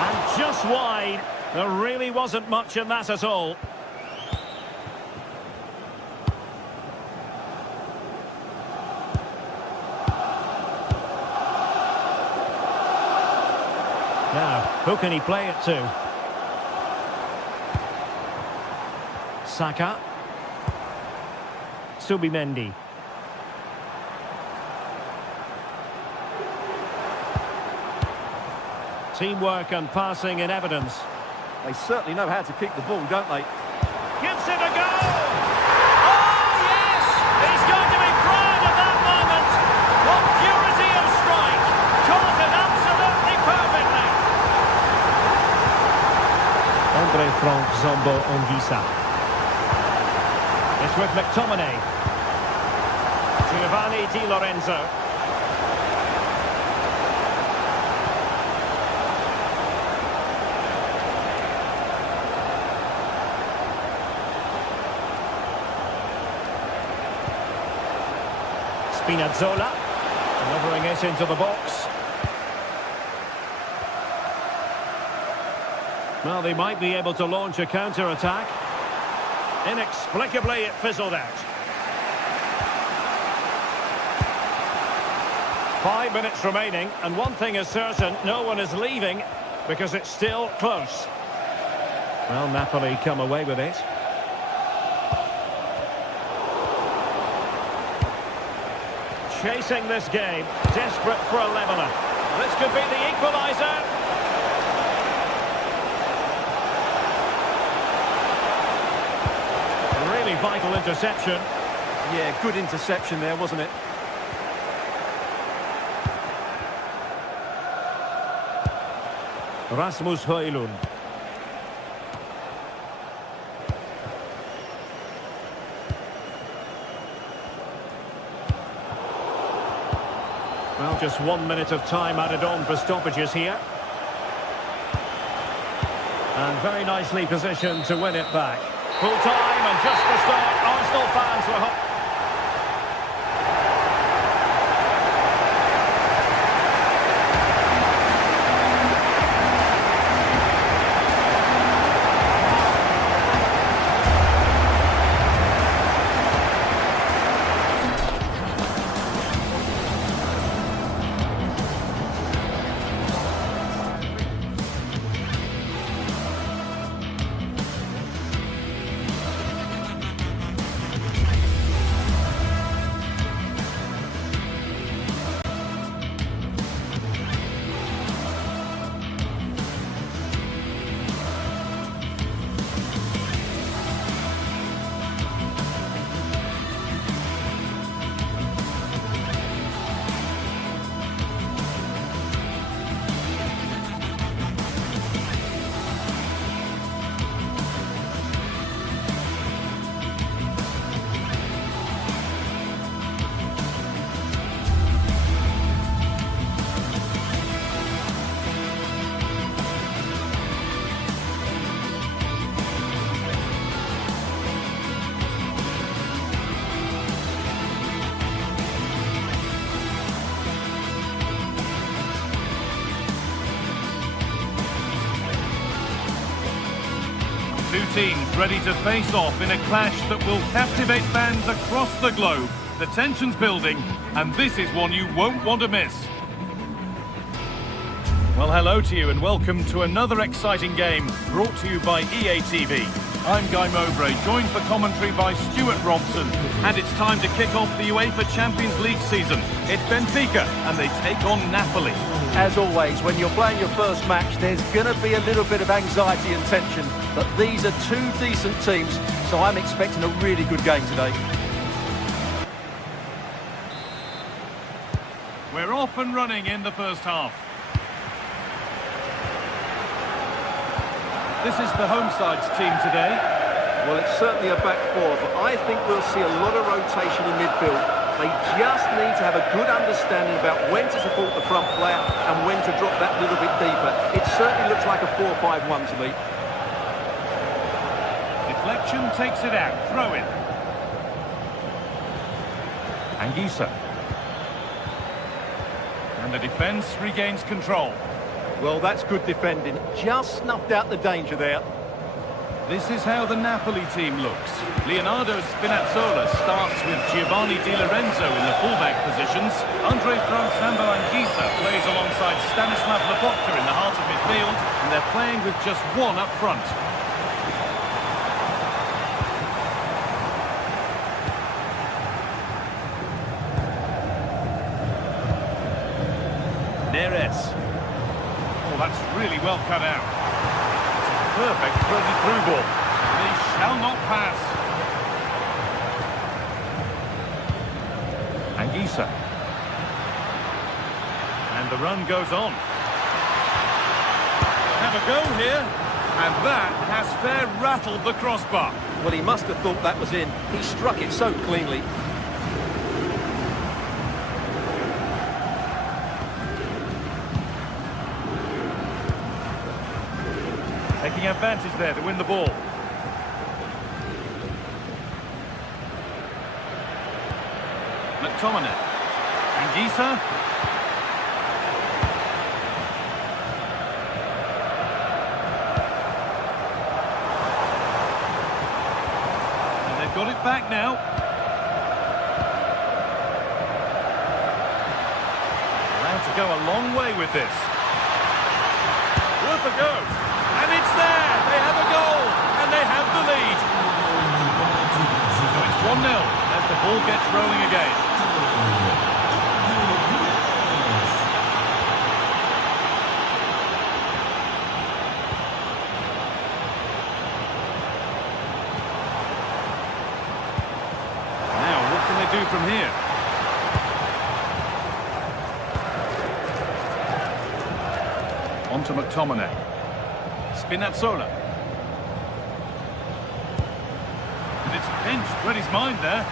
And just wide. There really wasn't much in that at all. Now, who can he play it to? Saka. Subimendi. Teamwork and passing in evidence. They certainly know how to kick the ball, don't they? Gives it a go! Oh, yes! He's going to be proud of that moment! What purity of strike! Caught it absolutely perfectly! Andre Frank Zombo Ongisa. It's with McTominay. Giovanni Di Lorenzo. Spinazzola, delivering it into the box. Well, they might be able to launch a counter-attack. Inexplicably, it fizzled out. 5 minutes remaining, and one thing is certain, no one is leaving, because it's still close. Well, Napoli come away with it. Chasing this game, desperate for a leveller. This could be the equaliser. Really vital interception. Yeah, good interception there, wasn't it? Rasmus Højlund. Well, just 1 minute of time added on for stoppages here. And very nicely positioned to win it back. Full time, and just the start, Arsenal fans were hoping. Two teams ready to face off in a clash that will captivate fans across the globe. The tension's building, and this is one you won't want to miss. Well, hello to you and welcome to another exciting game brought to you by EA TV. I'm Guy Mowbray, joined for commentary by Stuart Robson. And it's time to kick off the UEFA Champions League season. It's Benfica, and they take on Napoli. As always, when you're playing your first match, there's going to be a little bit of anxiety and tension. But these are two decent teams, so I'm expecting a really good game today. We're off and running in the first half. This is the home side's team today. Well, it's certainly a back four, but I think we'll see a lot of rotation in midfield. They just need to have a good understanding about when to support the front player and when to drop that little bit deeper. It certainly looks like a 4-5-1 to me. Deflection takes it out. Throw in. Anguissa. And the defence regains control. Well, that's good defending. Just snuffed out the danger there. This is how the Napoli team looks. Leonardo Spinazzola starts with Giovanni Di Lorenzo in the fullback positions. Andre Frank Sambo Anguissa plays alongside Stanislav Lobotka in the heart of midfield, and they're playing with just one up front. Neres. Oh, that's really well cut out. Perfect through ball. They shall not pass. Anguissa. And the run goes on. Have a go here. And that has fair rattled the crossbar. Well, he must have thought that was in. He struck it so cleanly. Taking advantage there to win the ball. McTominay. Anguissa. And they've got it back now. Allowed to go a long way with this. Worth a go. And it's there! They have a goal! And they have the lead! So it's 1-0 as the ball gets rolling again. Now, what can they do from here? On to McTominay. Spinazzola. And it's pinched, read his mind there.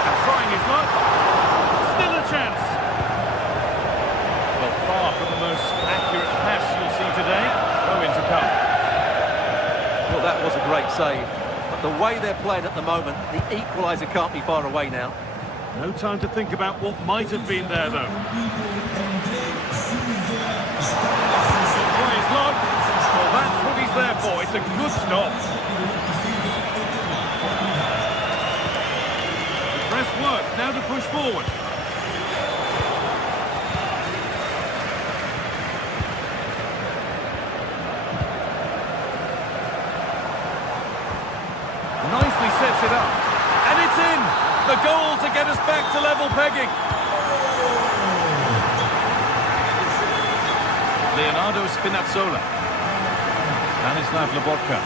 And trying his luck. Still a chance. Well, far from the most accurate pass you'll see today. Throw in to come. Well, that was a great save. The way they're playing at the moment, the equaliser can't be far away now. No time to think about what might have been there, though. Try his luck. Well, that's what he's there for. It's a good stop. The press works. Now to push forward. Nicely sets it up. And it's in! The goal to get us back to level pegging. Leonardo Spinazzola. Stanislav Lobotka.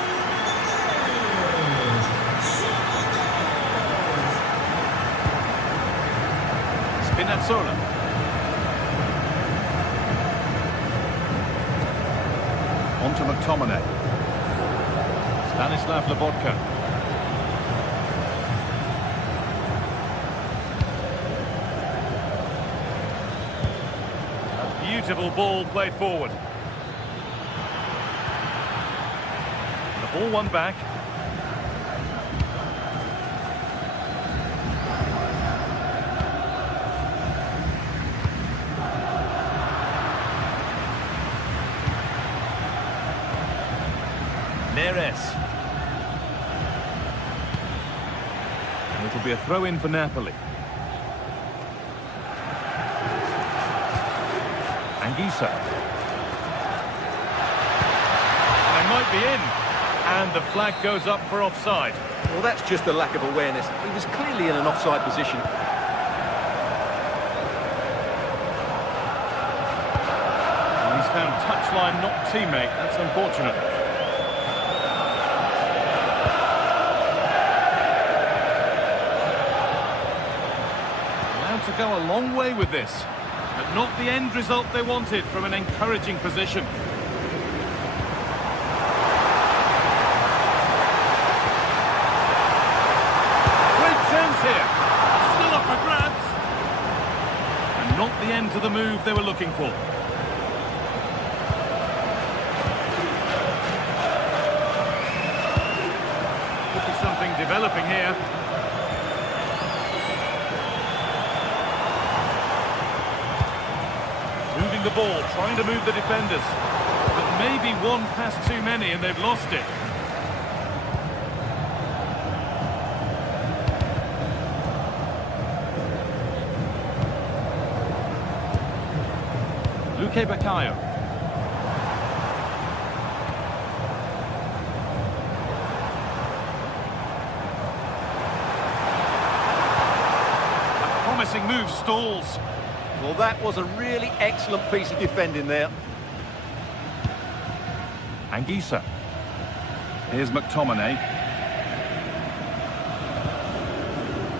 Spinazzola. On to McTominay. Stanislav Lobotka. Beautiful ball played forward. The ball won back. Neres. And it'll be a throw-in for Napoli. Anguissa. They might be in. And the flag goes up for offside. Well, that's just a lack of awareness. He was clearly in an offside position. And he's found touchline, not teammate. That's unfortunate. Allowed to go a long way with this. Not the end result they wanted from an encouraging position. Great chance here. Still up for grabs. And not the end to the move they were looking for. Could be something developing here. Moving the ball, trying to move the defenders. But maybe one pass too many and they've lost it. Luque Baccaio. A promising move stalls. Well, that was a really excellent piece of defending there. Anguissa. Here's McTominay.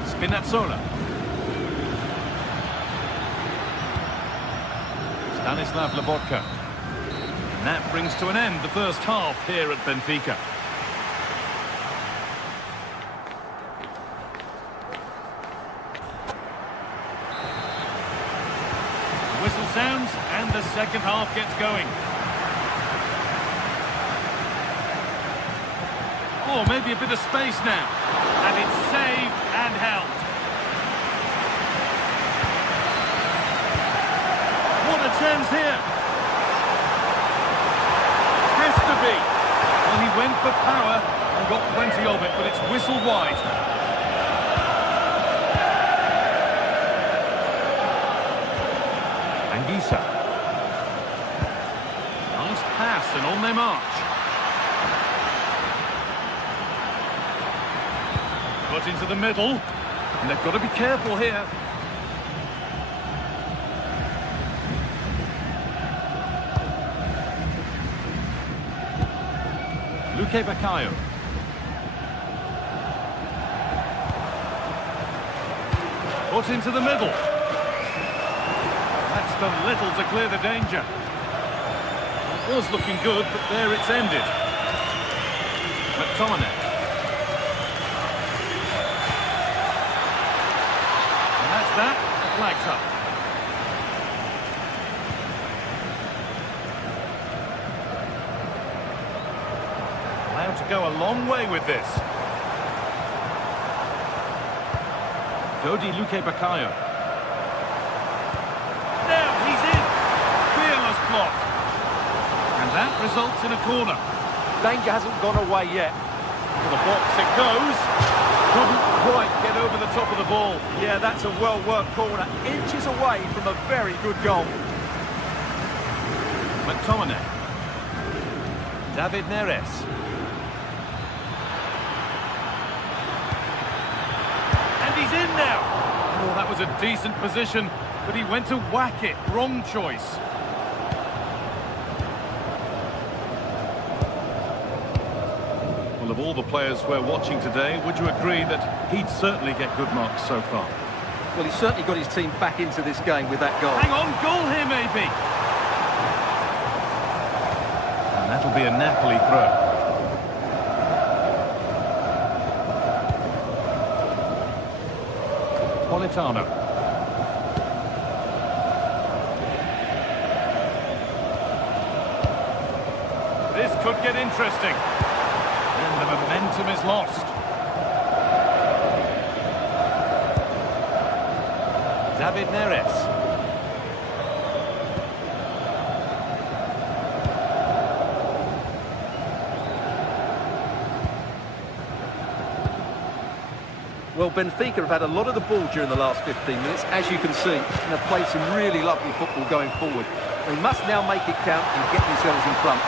Spinazzola. Stanislav Lobotka. And that brings to an end the first half here at Benfica. The whistle sounds and the second half gets going. Oh, maybe a bit of space now. And it's saved and held. What a chance here. Has to be. Well, he went for power and got plenty of it, but it's whistled wide. Anguissa. Nice pass and on their march. Got into the middle, and they've got to be careful here. Luque Baccaio. Put into the middle. That's done little to clear the danger. It was looking good, but there it's ended. McTominay. And that's that. The flag's up. Allowed to go a long way with this. Dodi Luque Baccaio. Now he's in. Fearless block. And that results in a corner. Danger hasn't gone away yet. To the box it goes. Couldn't quite get over the top of the ball. Yeah, that's a well-worked corner. Inches away from a very good goal. McTominay. David Neres. And he's in now. Oh, that was a decent position, but he went to whack it. Wrong choice. Well, of all the players we're watching today, would you agree that he'd certainly get good marks so far? Well, he's certainly got his team back into this game with that goal. Hang on, goal here maybe. And that'll be a Napoli throw. Politano. This could get interesting. And the momentum is lost. David Neres. Well, Benfica have had a lot of the ball during the last 15 minutes, as you can see, and have played some really lovely football going forward. They must now make it count and get themselves in front.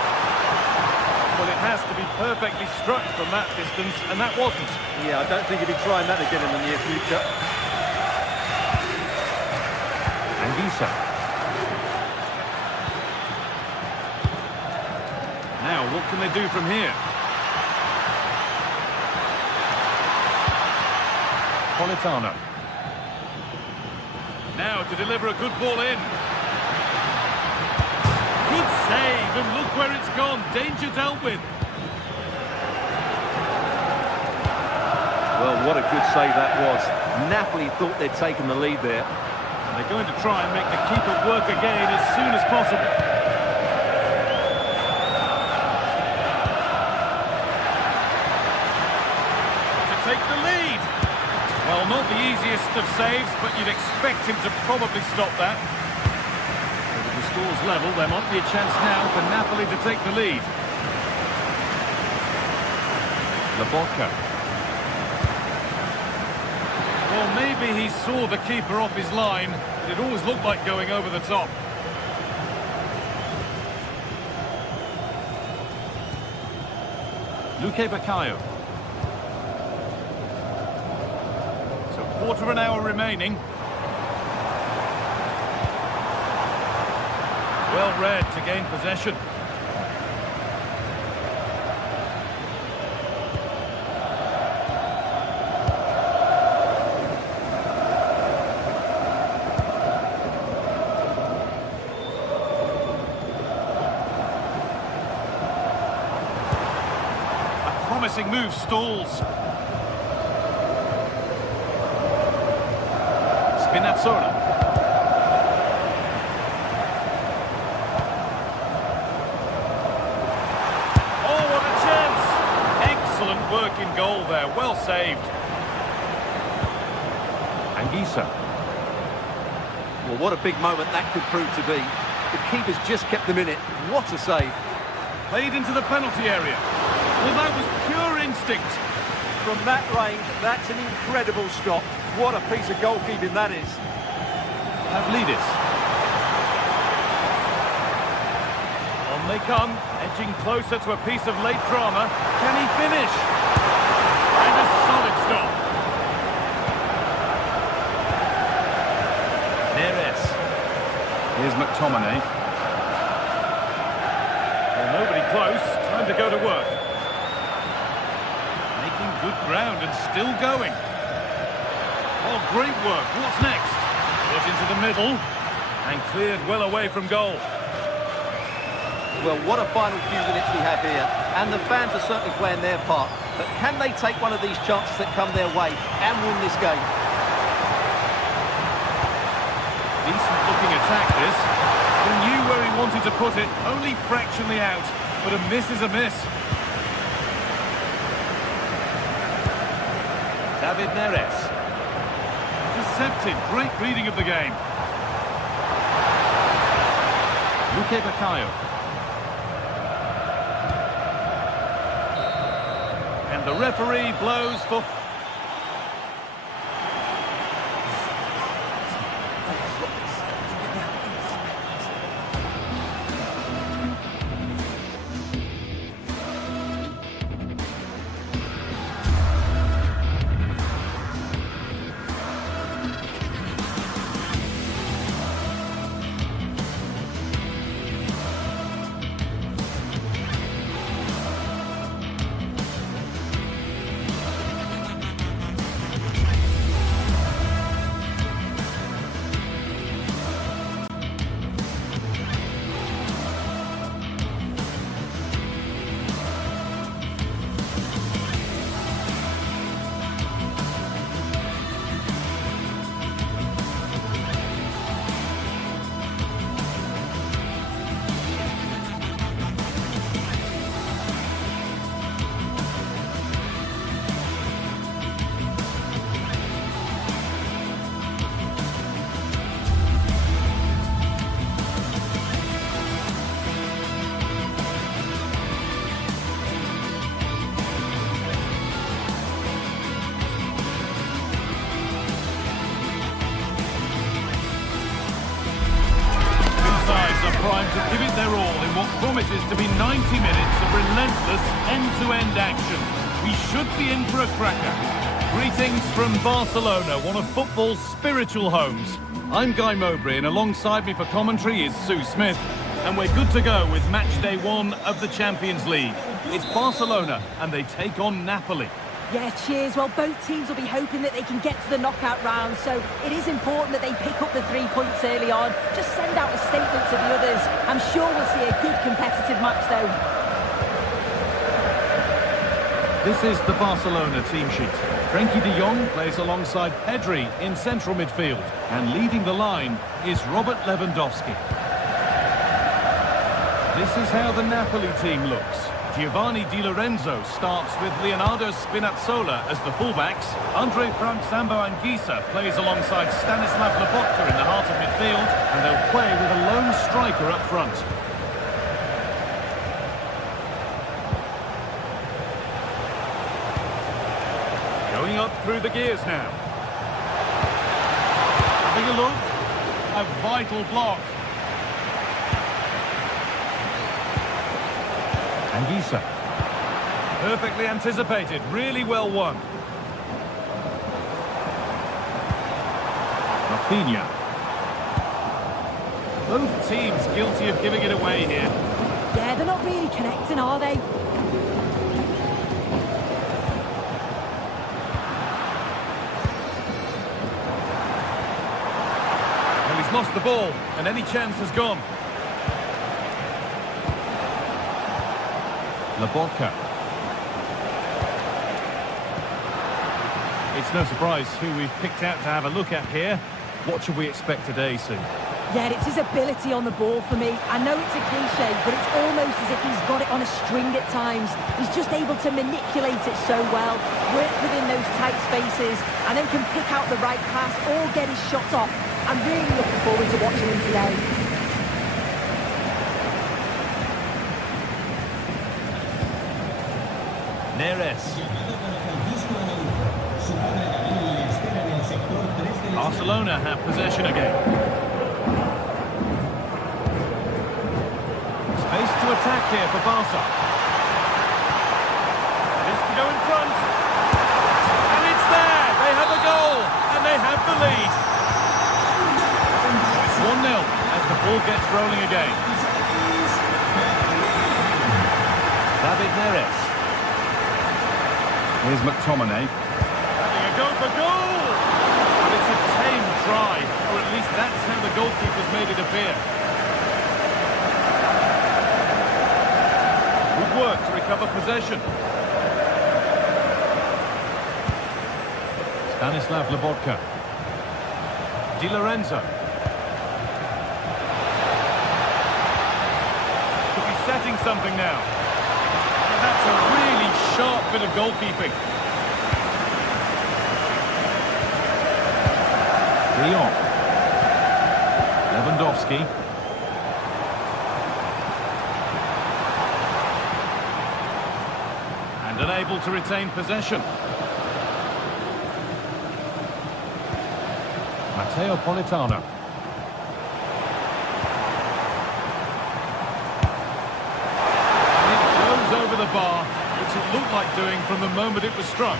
Well, it has to be perfectly struck from that distance, and that wasn't. Yeah, I don't think he'll be trying that again in the near future. Anguissa. Now, what can they do from here? Politano. Now to deliver a good ball in. Good save, and look where it's gone. Danger dealt with. Well, what a good save that was. Napoli thought they'd taken the lead there. And they're going to try and make the keeper work again as soon as possible. To take the lead. Well, not the easiest of saves, but you'd expect him to probably stop that. With the score's level, there might be a chance now for Napoli to take the lead. Laborca. Well, maybe he saw the keeper off his line. It always looked like going over the top. Luque Baccaio. So quarter of an hour remaining. Well read to gain possession. Promising move stalls. Spinazzola. Oh, what a chance! Excellent work in goal there. Well saved. Anguissa. Well, what a big moment that could prove to be. The keeper's just kept them in it. What a save. Played into the penalty area. Well, that was pure instinct. From that range, that's an incredible stop. What a piece of goalkeeping that is. Pavlidis. On they come, edging closer to a piece of late drama. Can he finish? And a solid stop. Neres. Here's McTominay. Well, nobody close. Time to go to work. Making good ground and still going. Oh, great work. What's next? Put into the middle and cleared well away from goal. Well, what a final few minutes we have here. And the fans are certainly playing their part. But can they take one of these chances that come their way and win this game? Decent looking attack this. He knew where he wanted to put it, only fractionally out. But a miss is a miss. David Neres. Intercepted. Great reading of the game. Luque Baccaio. And the referee blows for... Primed to give it their all in what promises to be 90 minutes of relentless end-to-end action. We should be in for a cracker. Greetings from Barcelona, one of football's spiritual homes. I'm Guy Mowbray, and alongside me for commentary is Sue Smith. And we're good to go with match day 1 of the Champions League. It's Barcelona, and they take on Napoli. Yeah, cheers. Well, both teams will be hoping that they can get to the knockout round, so it is important that they pick up the 3 points early on. Just send out a statement to the others. I'm sure we'll see a good competitive match, though. This is the Barcelona team sheet. Frenkie de Jong plays alongside Pedri in central midfield. And leading the line is Robert Lewandowski. This is how the Napoli team looks. Giovanni Di Lorenzo starts with Leonardo Spinazzola as the fullbacks. Andre Frank Zambo Anguissa plays alongside Stanislav Lobotka in the heart of midfield. And they'll play with a lone striker up front. Going up through the gears now. Having a look. A vital block. Anguissa. Perfectly anticipated. Really well won. Rafinha. Both teams guilty of giving it away here. Yeah, they're not really connecting, are they? He's lost the ball, and any chance has gone. Lobotka. It's no surprise who we've picked out to have a look at here. What should we expect today, Sue? Yeah, it's his ability on the ball for me. I know it's a cliche, but it's almost as if he's got it on a string at times. He's just able to manipulate it so well, work within those tight spaces, and then can pick out the right pass or get his shot off. I'm really looking forward to watching him today. Neres. Barcelona have possession again. Space to attack here for Barca. It's to go in front. And it's there! They have a goal! And they have the lead. It's 1-0 as the ball gets rolling again. David Neres. Here's McTominay. Having a go for goal! And it's a tame try, or at least that's how the goalkeeper's made it appear. Good work to recover possession. Stanislav Lobotka. Di Lorenzo. Could be setting something now. And that's a really sharp bit of goalkeeping. De Jong. Lewandowski. And unable to retain possession. Matteo Politano. And it goes over the bar, which it looked like doing from the moment it was struck.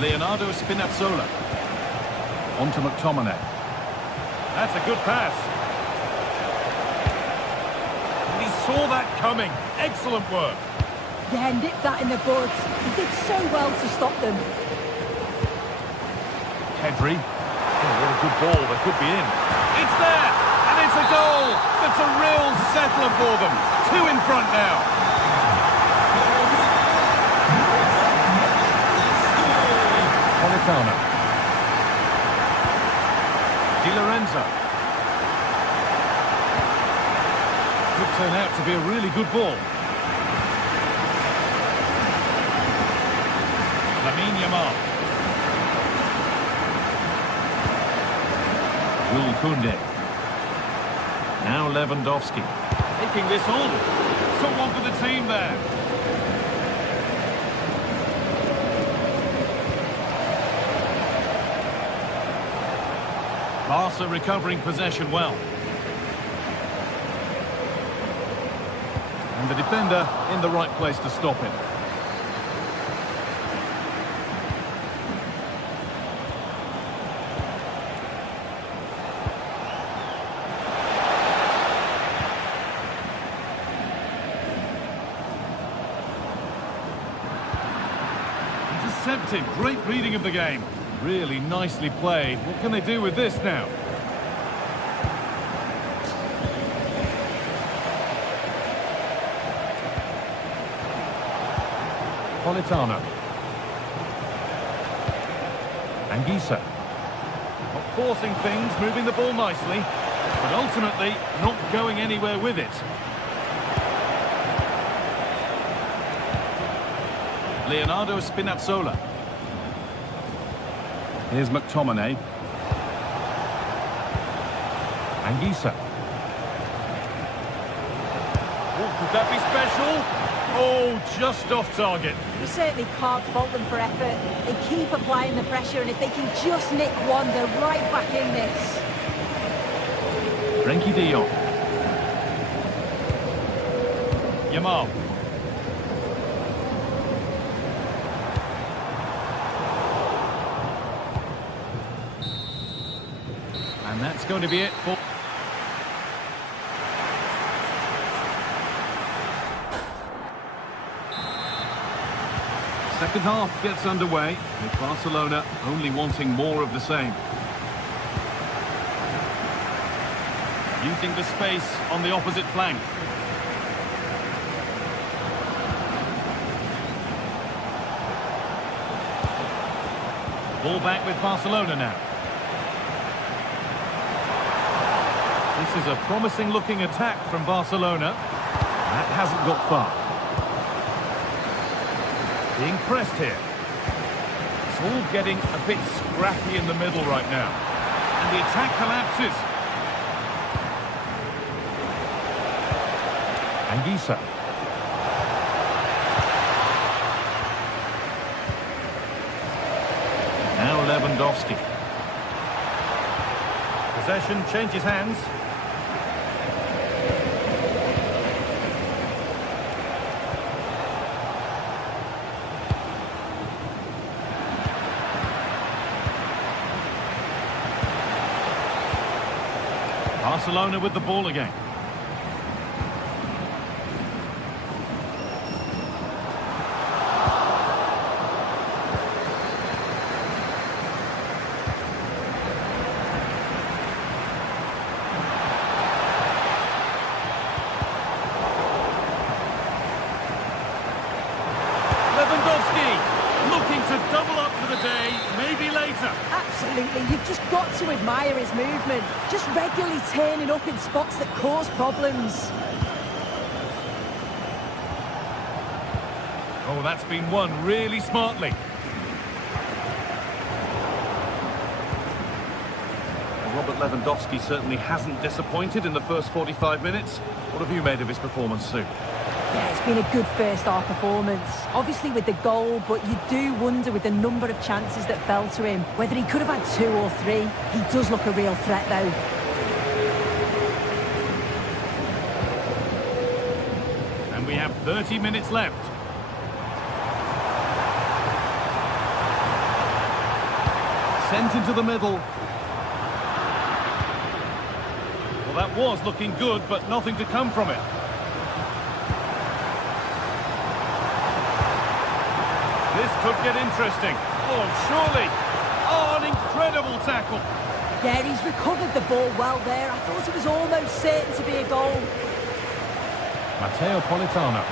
Leonardo Spinazzola. On to McTominay. That's a good pass. And he saw that coming. Excellent work. Yeah, nipped that in the bud. He did so well to stop them. Pedri. Oh, what a good ball. They could be in. It's there! And it's a goal! That's a real settler for them. 2 in front now. Politano. Di Lorenzo. Could turn out to be a really good ball. Lamine Yamal. Will Koundé. Now Lewandowski. Taking this on. Someone for the team there. Barca recovering possession well. And the defender in the right place to stop him. intercepted. Great reading of the game. Really nicely played. What can they do with this now? Politano. Anguissa. Not forcing things, moving the ball nicely, but ultimately not going anywhere with it. Leonardo Spinazzola. Here's McTominay. Anguissa. Oh, could that be special? Oh, just off target. You certainly can't fault them for effort. They keep applying the pressure, and if they can just nick one, they're right back in this. Frenkie de Jong. Yamal. And that's going to be it for... Second half gets underway, with Barcelona only wanting more of the same. Using the space on the opposite flank. Ball back with Barcelona now. This is a promising looking attack from Barcelona. That hasn't got far. Being pressed here. It's all getting a bit scrappy in the middle right now. And the attack collapses. Anguissa. Now Lewandowski. Possession changes hands. Barcelona with the ball again. Lewandowski looking to double up for the day, maybe later. Absolutely, you've just got to admire his movement. Just regularly turning up in spots that cause problems. Oh, that's been won really smartly. Robert Lewandowski certainly hasn't disappointed in the first 45 minutes. What have you made of his performance, Sue? Yeah, it's been a good first half performance. Obviously with the goal, but you do wonder with the number of chances that fell to him, whether he could have had 2 or 3. He does look a real threat though. And we have 30 minutes left. Sent into the middle. Well, that was looking good, but nothing to come from it. This could get interesting. Oh, surely. Oh, an incredible tackle. Yeah, he's recovered the ball well there. I thought it was almost certain to be a goal. Matteo Politano.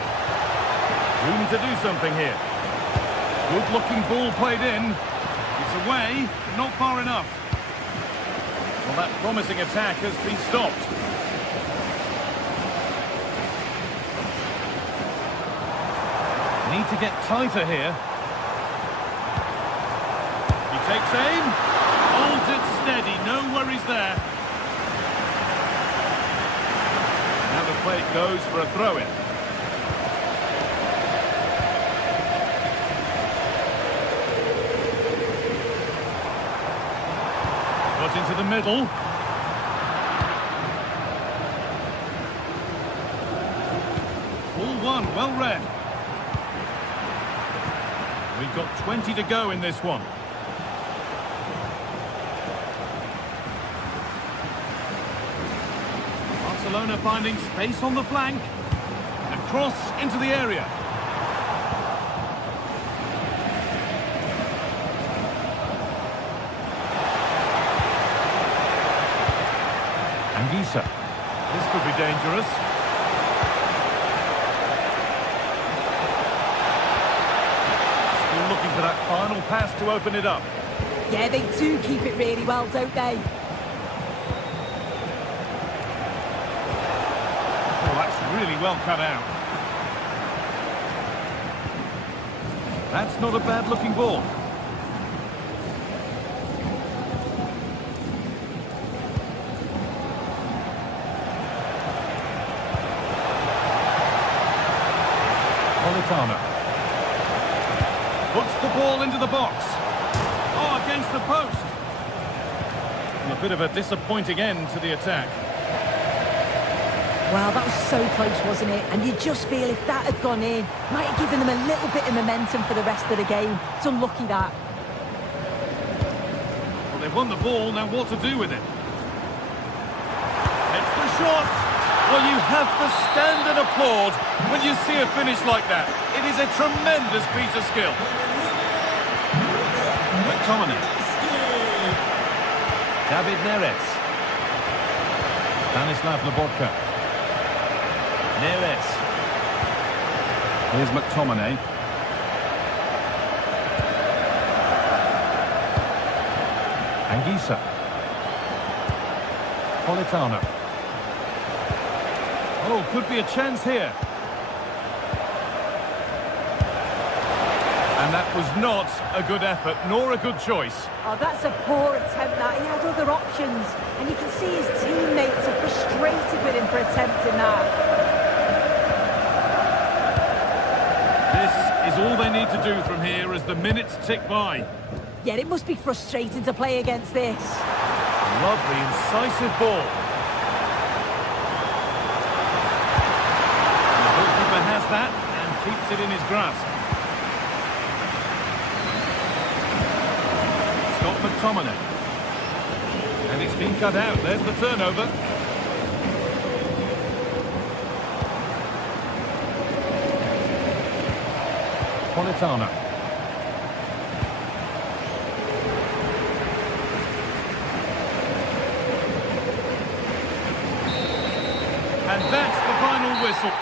Room to do something here. Good-looking ball played in. It's away, but not far enough. Well, that promising attack has been stopped. Need to get tighter here. He takes aim. Holds it steady. No worries there. Now the play goes for a throw-in. Got into the middle. Ball one, well read. We've got 20 to go in this one. Barcelona finding space on the flank. And a cross into the area. This could be dangerous. Still looking for that final pass to open it up. Yeah, they do keep it really well, don't they? Oh, that's really well cut out. That's not a bad-looking ball. Politano. Puts the ball into the box. Oh, against the post. And a bit of a disappointing end to the attack. Well, that was so close, wasn't it? And you just feel if that had gone in, might have given them a little bit of momentum for the rest of the game. It's unlucky that. Well, they've won the ball, now what to do with it? It's the shot! Well, you have to stand and applaud when you see a finish like that. It is a tremendous piece of skill. McTominay. David Neres. Stanislav Lobotka. Neres. Here's McTominay. Anguissa. Politano. Oh, could be a chance here. And that was not a good effort, nor a good choice. Oh, that's a poor attempt, that. He had other options. And you can see his teammates are frustrated with him for attempting that. This is all they need to do from here as the minutes tick by. Yeah, it must be frustrating to play against this. Lovely, incisive ball. The goalkeeper has that and keeps it in his grasp. Scott McTominay. And it's been cut out. There's the turnover. Politano. And that's the final whistle.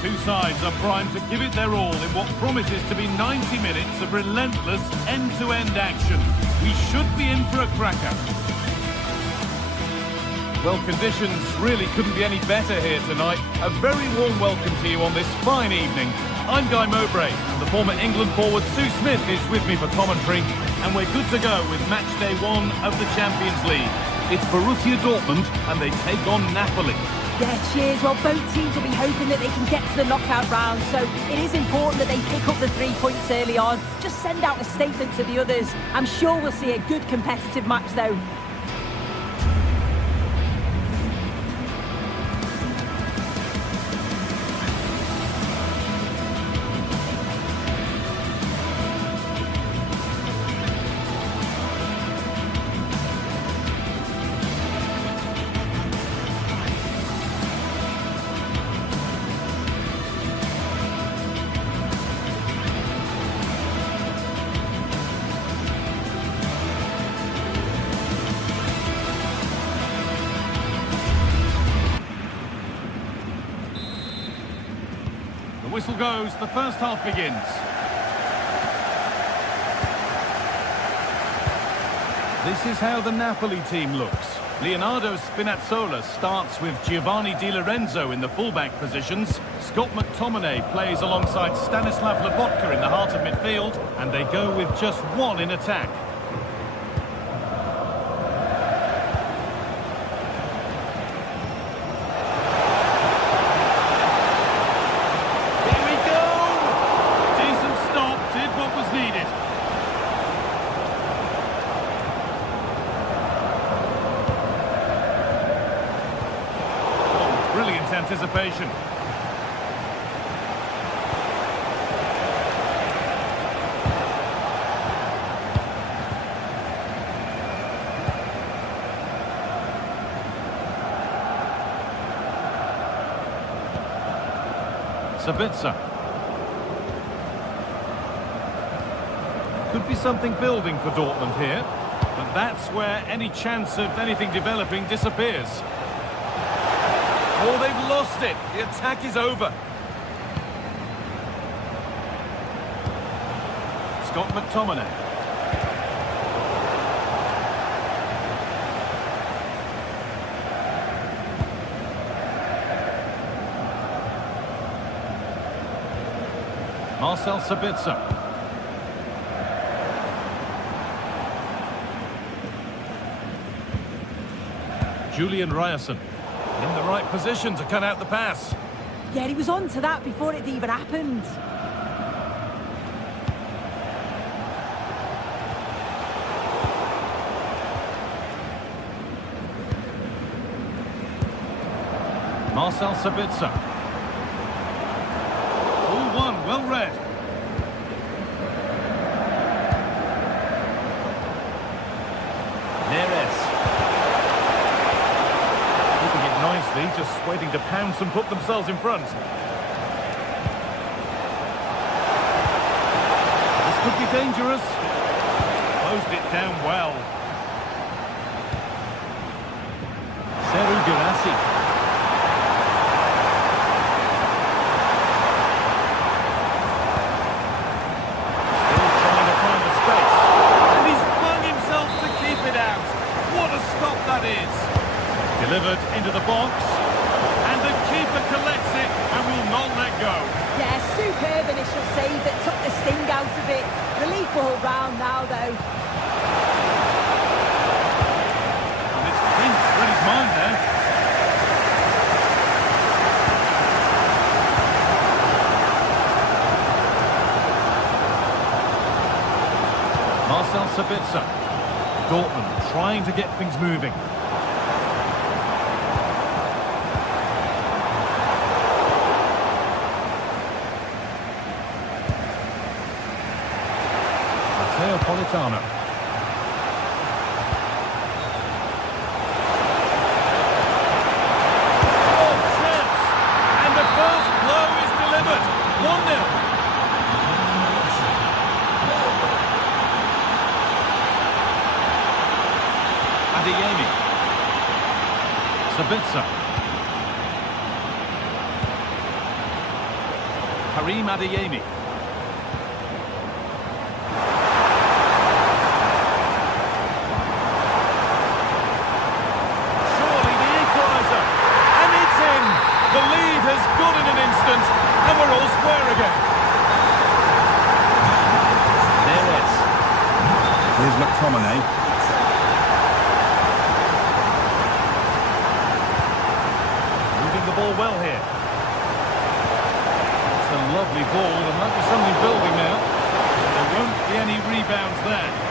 Two sides are primed to give it their all in what promises to be 90 minutes of relentless end-to-end action. We should be in for a cracker. Well, conditions really couldn't be any better here tonight. A very warm welcome to you on this fine evening. I'm Guy Mowbray, and the former England forward Sue Smith is with me for commentary, and we're good to go with match day 1 of the Champions League. It's Borussia Dortmund, and they take on Napoli. Yeah, cheers. Well, both teams will be hoping that they can get to the knockout round, so it is important that they pick up the 3 points early on. Just send out a statement to the others. I'm sure we'll see a good competitive match, though. The whistle goes, the first half begins. This is how the Napoli team looks. Leonardo Spinazzola starts with Giovanni Di Lorenzo in the fullback positions. Scott McTominay plays alongside Stanislav Lobotka in the heart of midfield, and they go with just one in attack. Here we go! Decent stop, did what was needed. Oh, brilliant anticipation. Sabitzer. Could be something building for Dortmund here, but that's where any chance of anything developing disappears. Oh, they've lost it. The attack is over. Scott McTominay. Marcel Sabitzer. Julian Ryerson in the right position to cut out the pass. Yeah, he was on to that before it even happened. Marcel Sabitzer. Well read. Neres. Keeping it nicely, just waiting to pounce and put themselves in front. This could be dangerous. Closed it down well. Seru Girassi. Delivered into the box, and the keeper collects it and will not let go. Yeah, superb initial save that took the sting out of it. Relief all round now, though. And it's Prince read his mind there. Marcel Sabitzer. Dortmund trying to get things moving. Politano. Oh, chance! And the first blow is delivered. 1-0. Adeyemi. Sabitzer. Karim Adeyemi. The lead has gone in an instant, and we're all square again. Neres. Here's McTominay. Moving the ball well here. It's a lovely ball. There might be something building now. There won't be any rebounds there.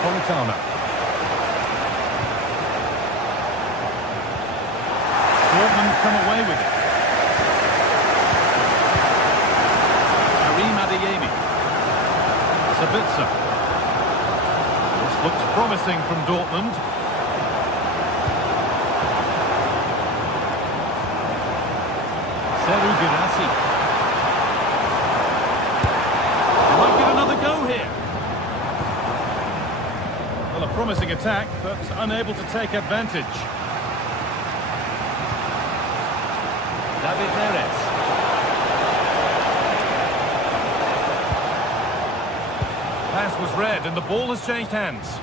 Politano. Dortmund come away with it. Karim Adeyemi. Sabitzer. This looks promising from Dortmund. Seru Girassi. Might get another go here. Well, a promising attack, but unable to take advantage. David Neres. Pass was read and the ball has changed hands.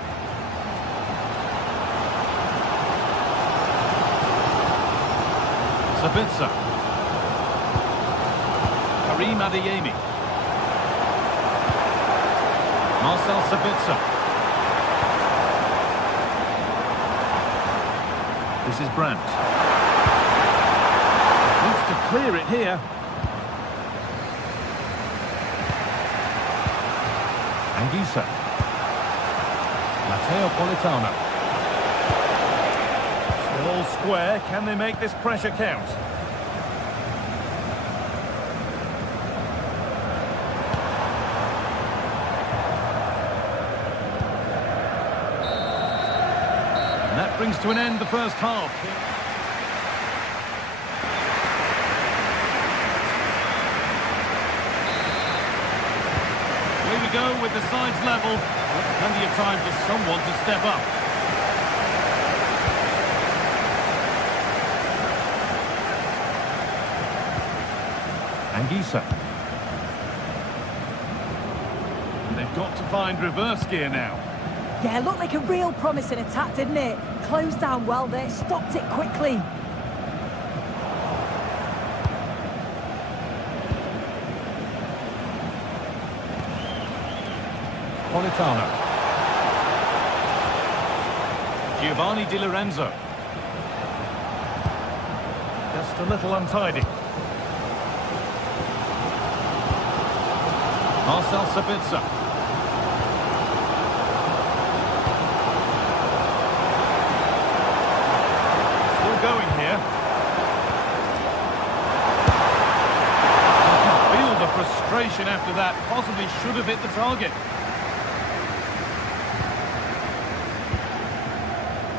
Sabitzer. Karim Adeyemi. Marcel Sabitzer. This is Brandt. Needs to clear it here. Anguissa. Matteo Politano. Still all square. Can they make this pressure count? And that brings to an end the first half. Here we go with the sides level. Plenty of time for someone to step up. Anguissa. And they've got to find reverse gear now. Yeah, looked like a real promising attack, didn't it? Closed down well there, stopped it quickly. Politano. Giovanni Di Lorenzo. Just a little untidy. Marcel Sabitzer. Still going here. You can feel the frustration after that. Possibly should have hit the target.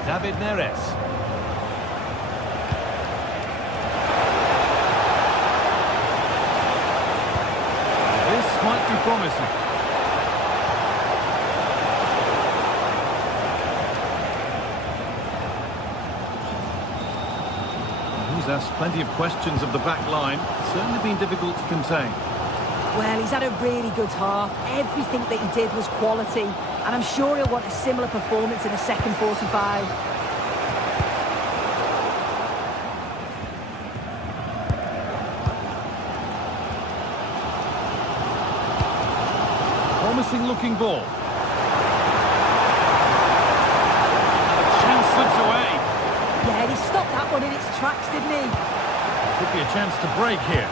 David Neres. This might be promising. He's asked plenty of questions of the back line. It's certainly been difficult to contain. Well, he's had a really good half. Everything that he did was quality. And I'm sure he'll want a similar performance in the second 45. Promising looking ball. And a chance slips away. Yeah, he stopped that one in its tracks, didn't he? Could be a chance to break here.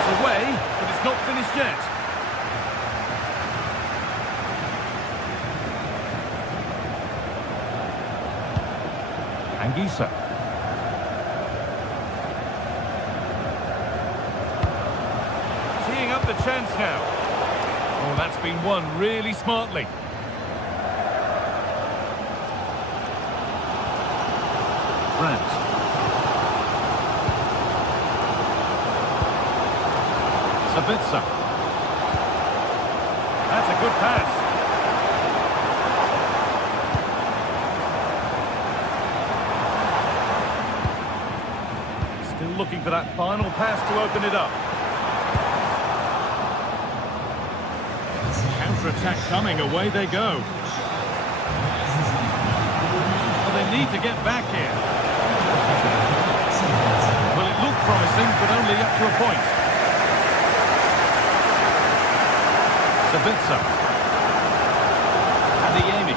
It's away, but it's not finished yet. Anguissa. Teeing up the chance now. Oh, that's been won really smartly. Brandt. Sabitzer. That's a good pass. Still looking for that final pass to open it up. Counter-attack coming, away they go. Well, they need to get back here. Well, it looked promising, but only up to a point. Sabitzer. Adeyemi.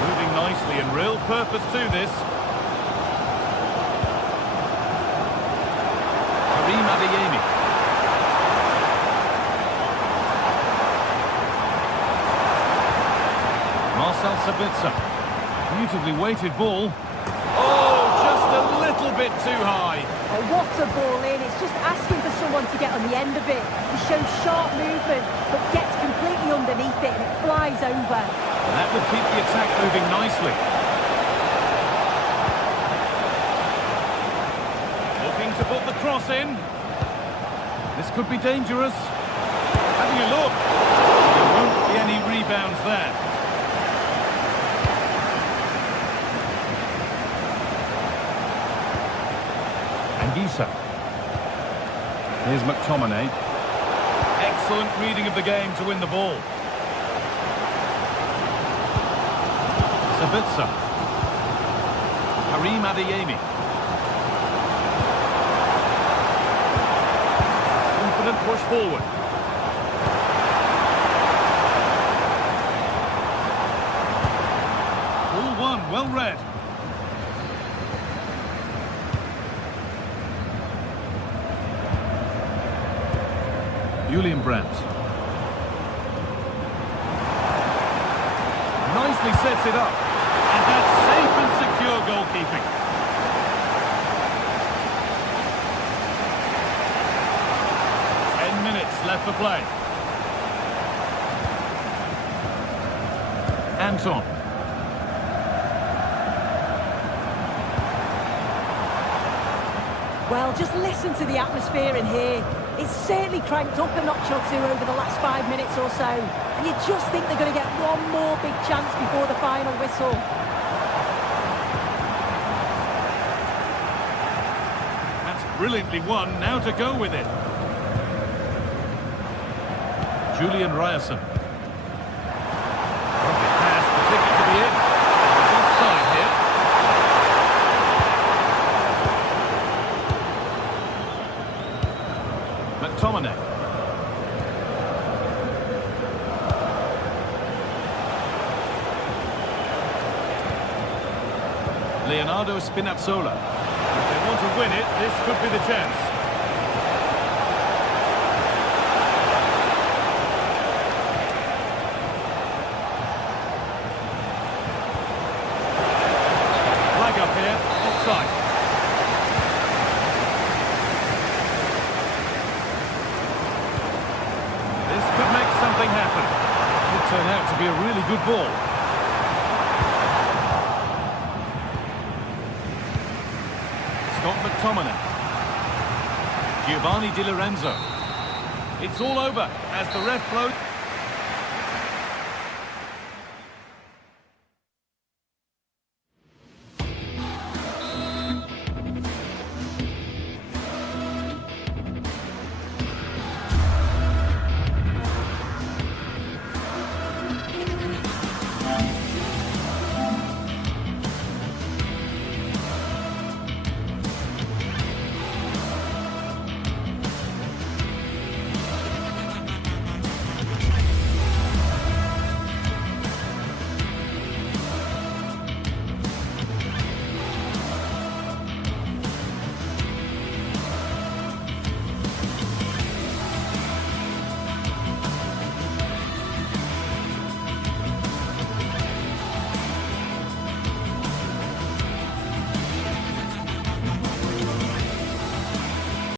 Moving nicely and real purpose to this. Karim Adeyemi. Marcel Sabitzer. Beautifully weighted ball. Oh, just a little bit too high. Oh, what a ball in. It's just asking for someone to get on the end of it. He shows sharp movement, but gets completely underneath it and it flies over. And that would keep the attack moving nicely. Looking to put the cross in. This could be dangerous. Having a look. There won't be any rebounds there. Anguissa. Here's McTominay. Excellent reading of the game to win the ball. Sabitzer. Karim Adeyemi. Confident push forward. Ball one, well read. Julian Brandt. Nicely sets it up. And that's safe and secure goalkeeping. Left for play. Anton. Well, just listen to the atmosphere in here. It's certainly cranked up a notch or two over the last 5 minutes or so. And you just think they're going to get one more big chance before the final whistle. That's brilliantly won. Now to go with it. Julian Ryerson. Lovely pass, the ticket to the in. It's offside here. McTominay. Leonardo Spinazzola. If they want to win it, this could be the chance. This could make something happen. Could turn out to be a really good ball. Scott McTominay. Giovanni Di Lorenzo. It's all over as the ref blows.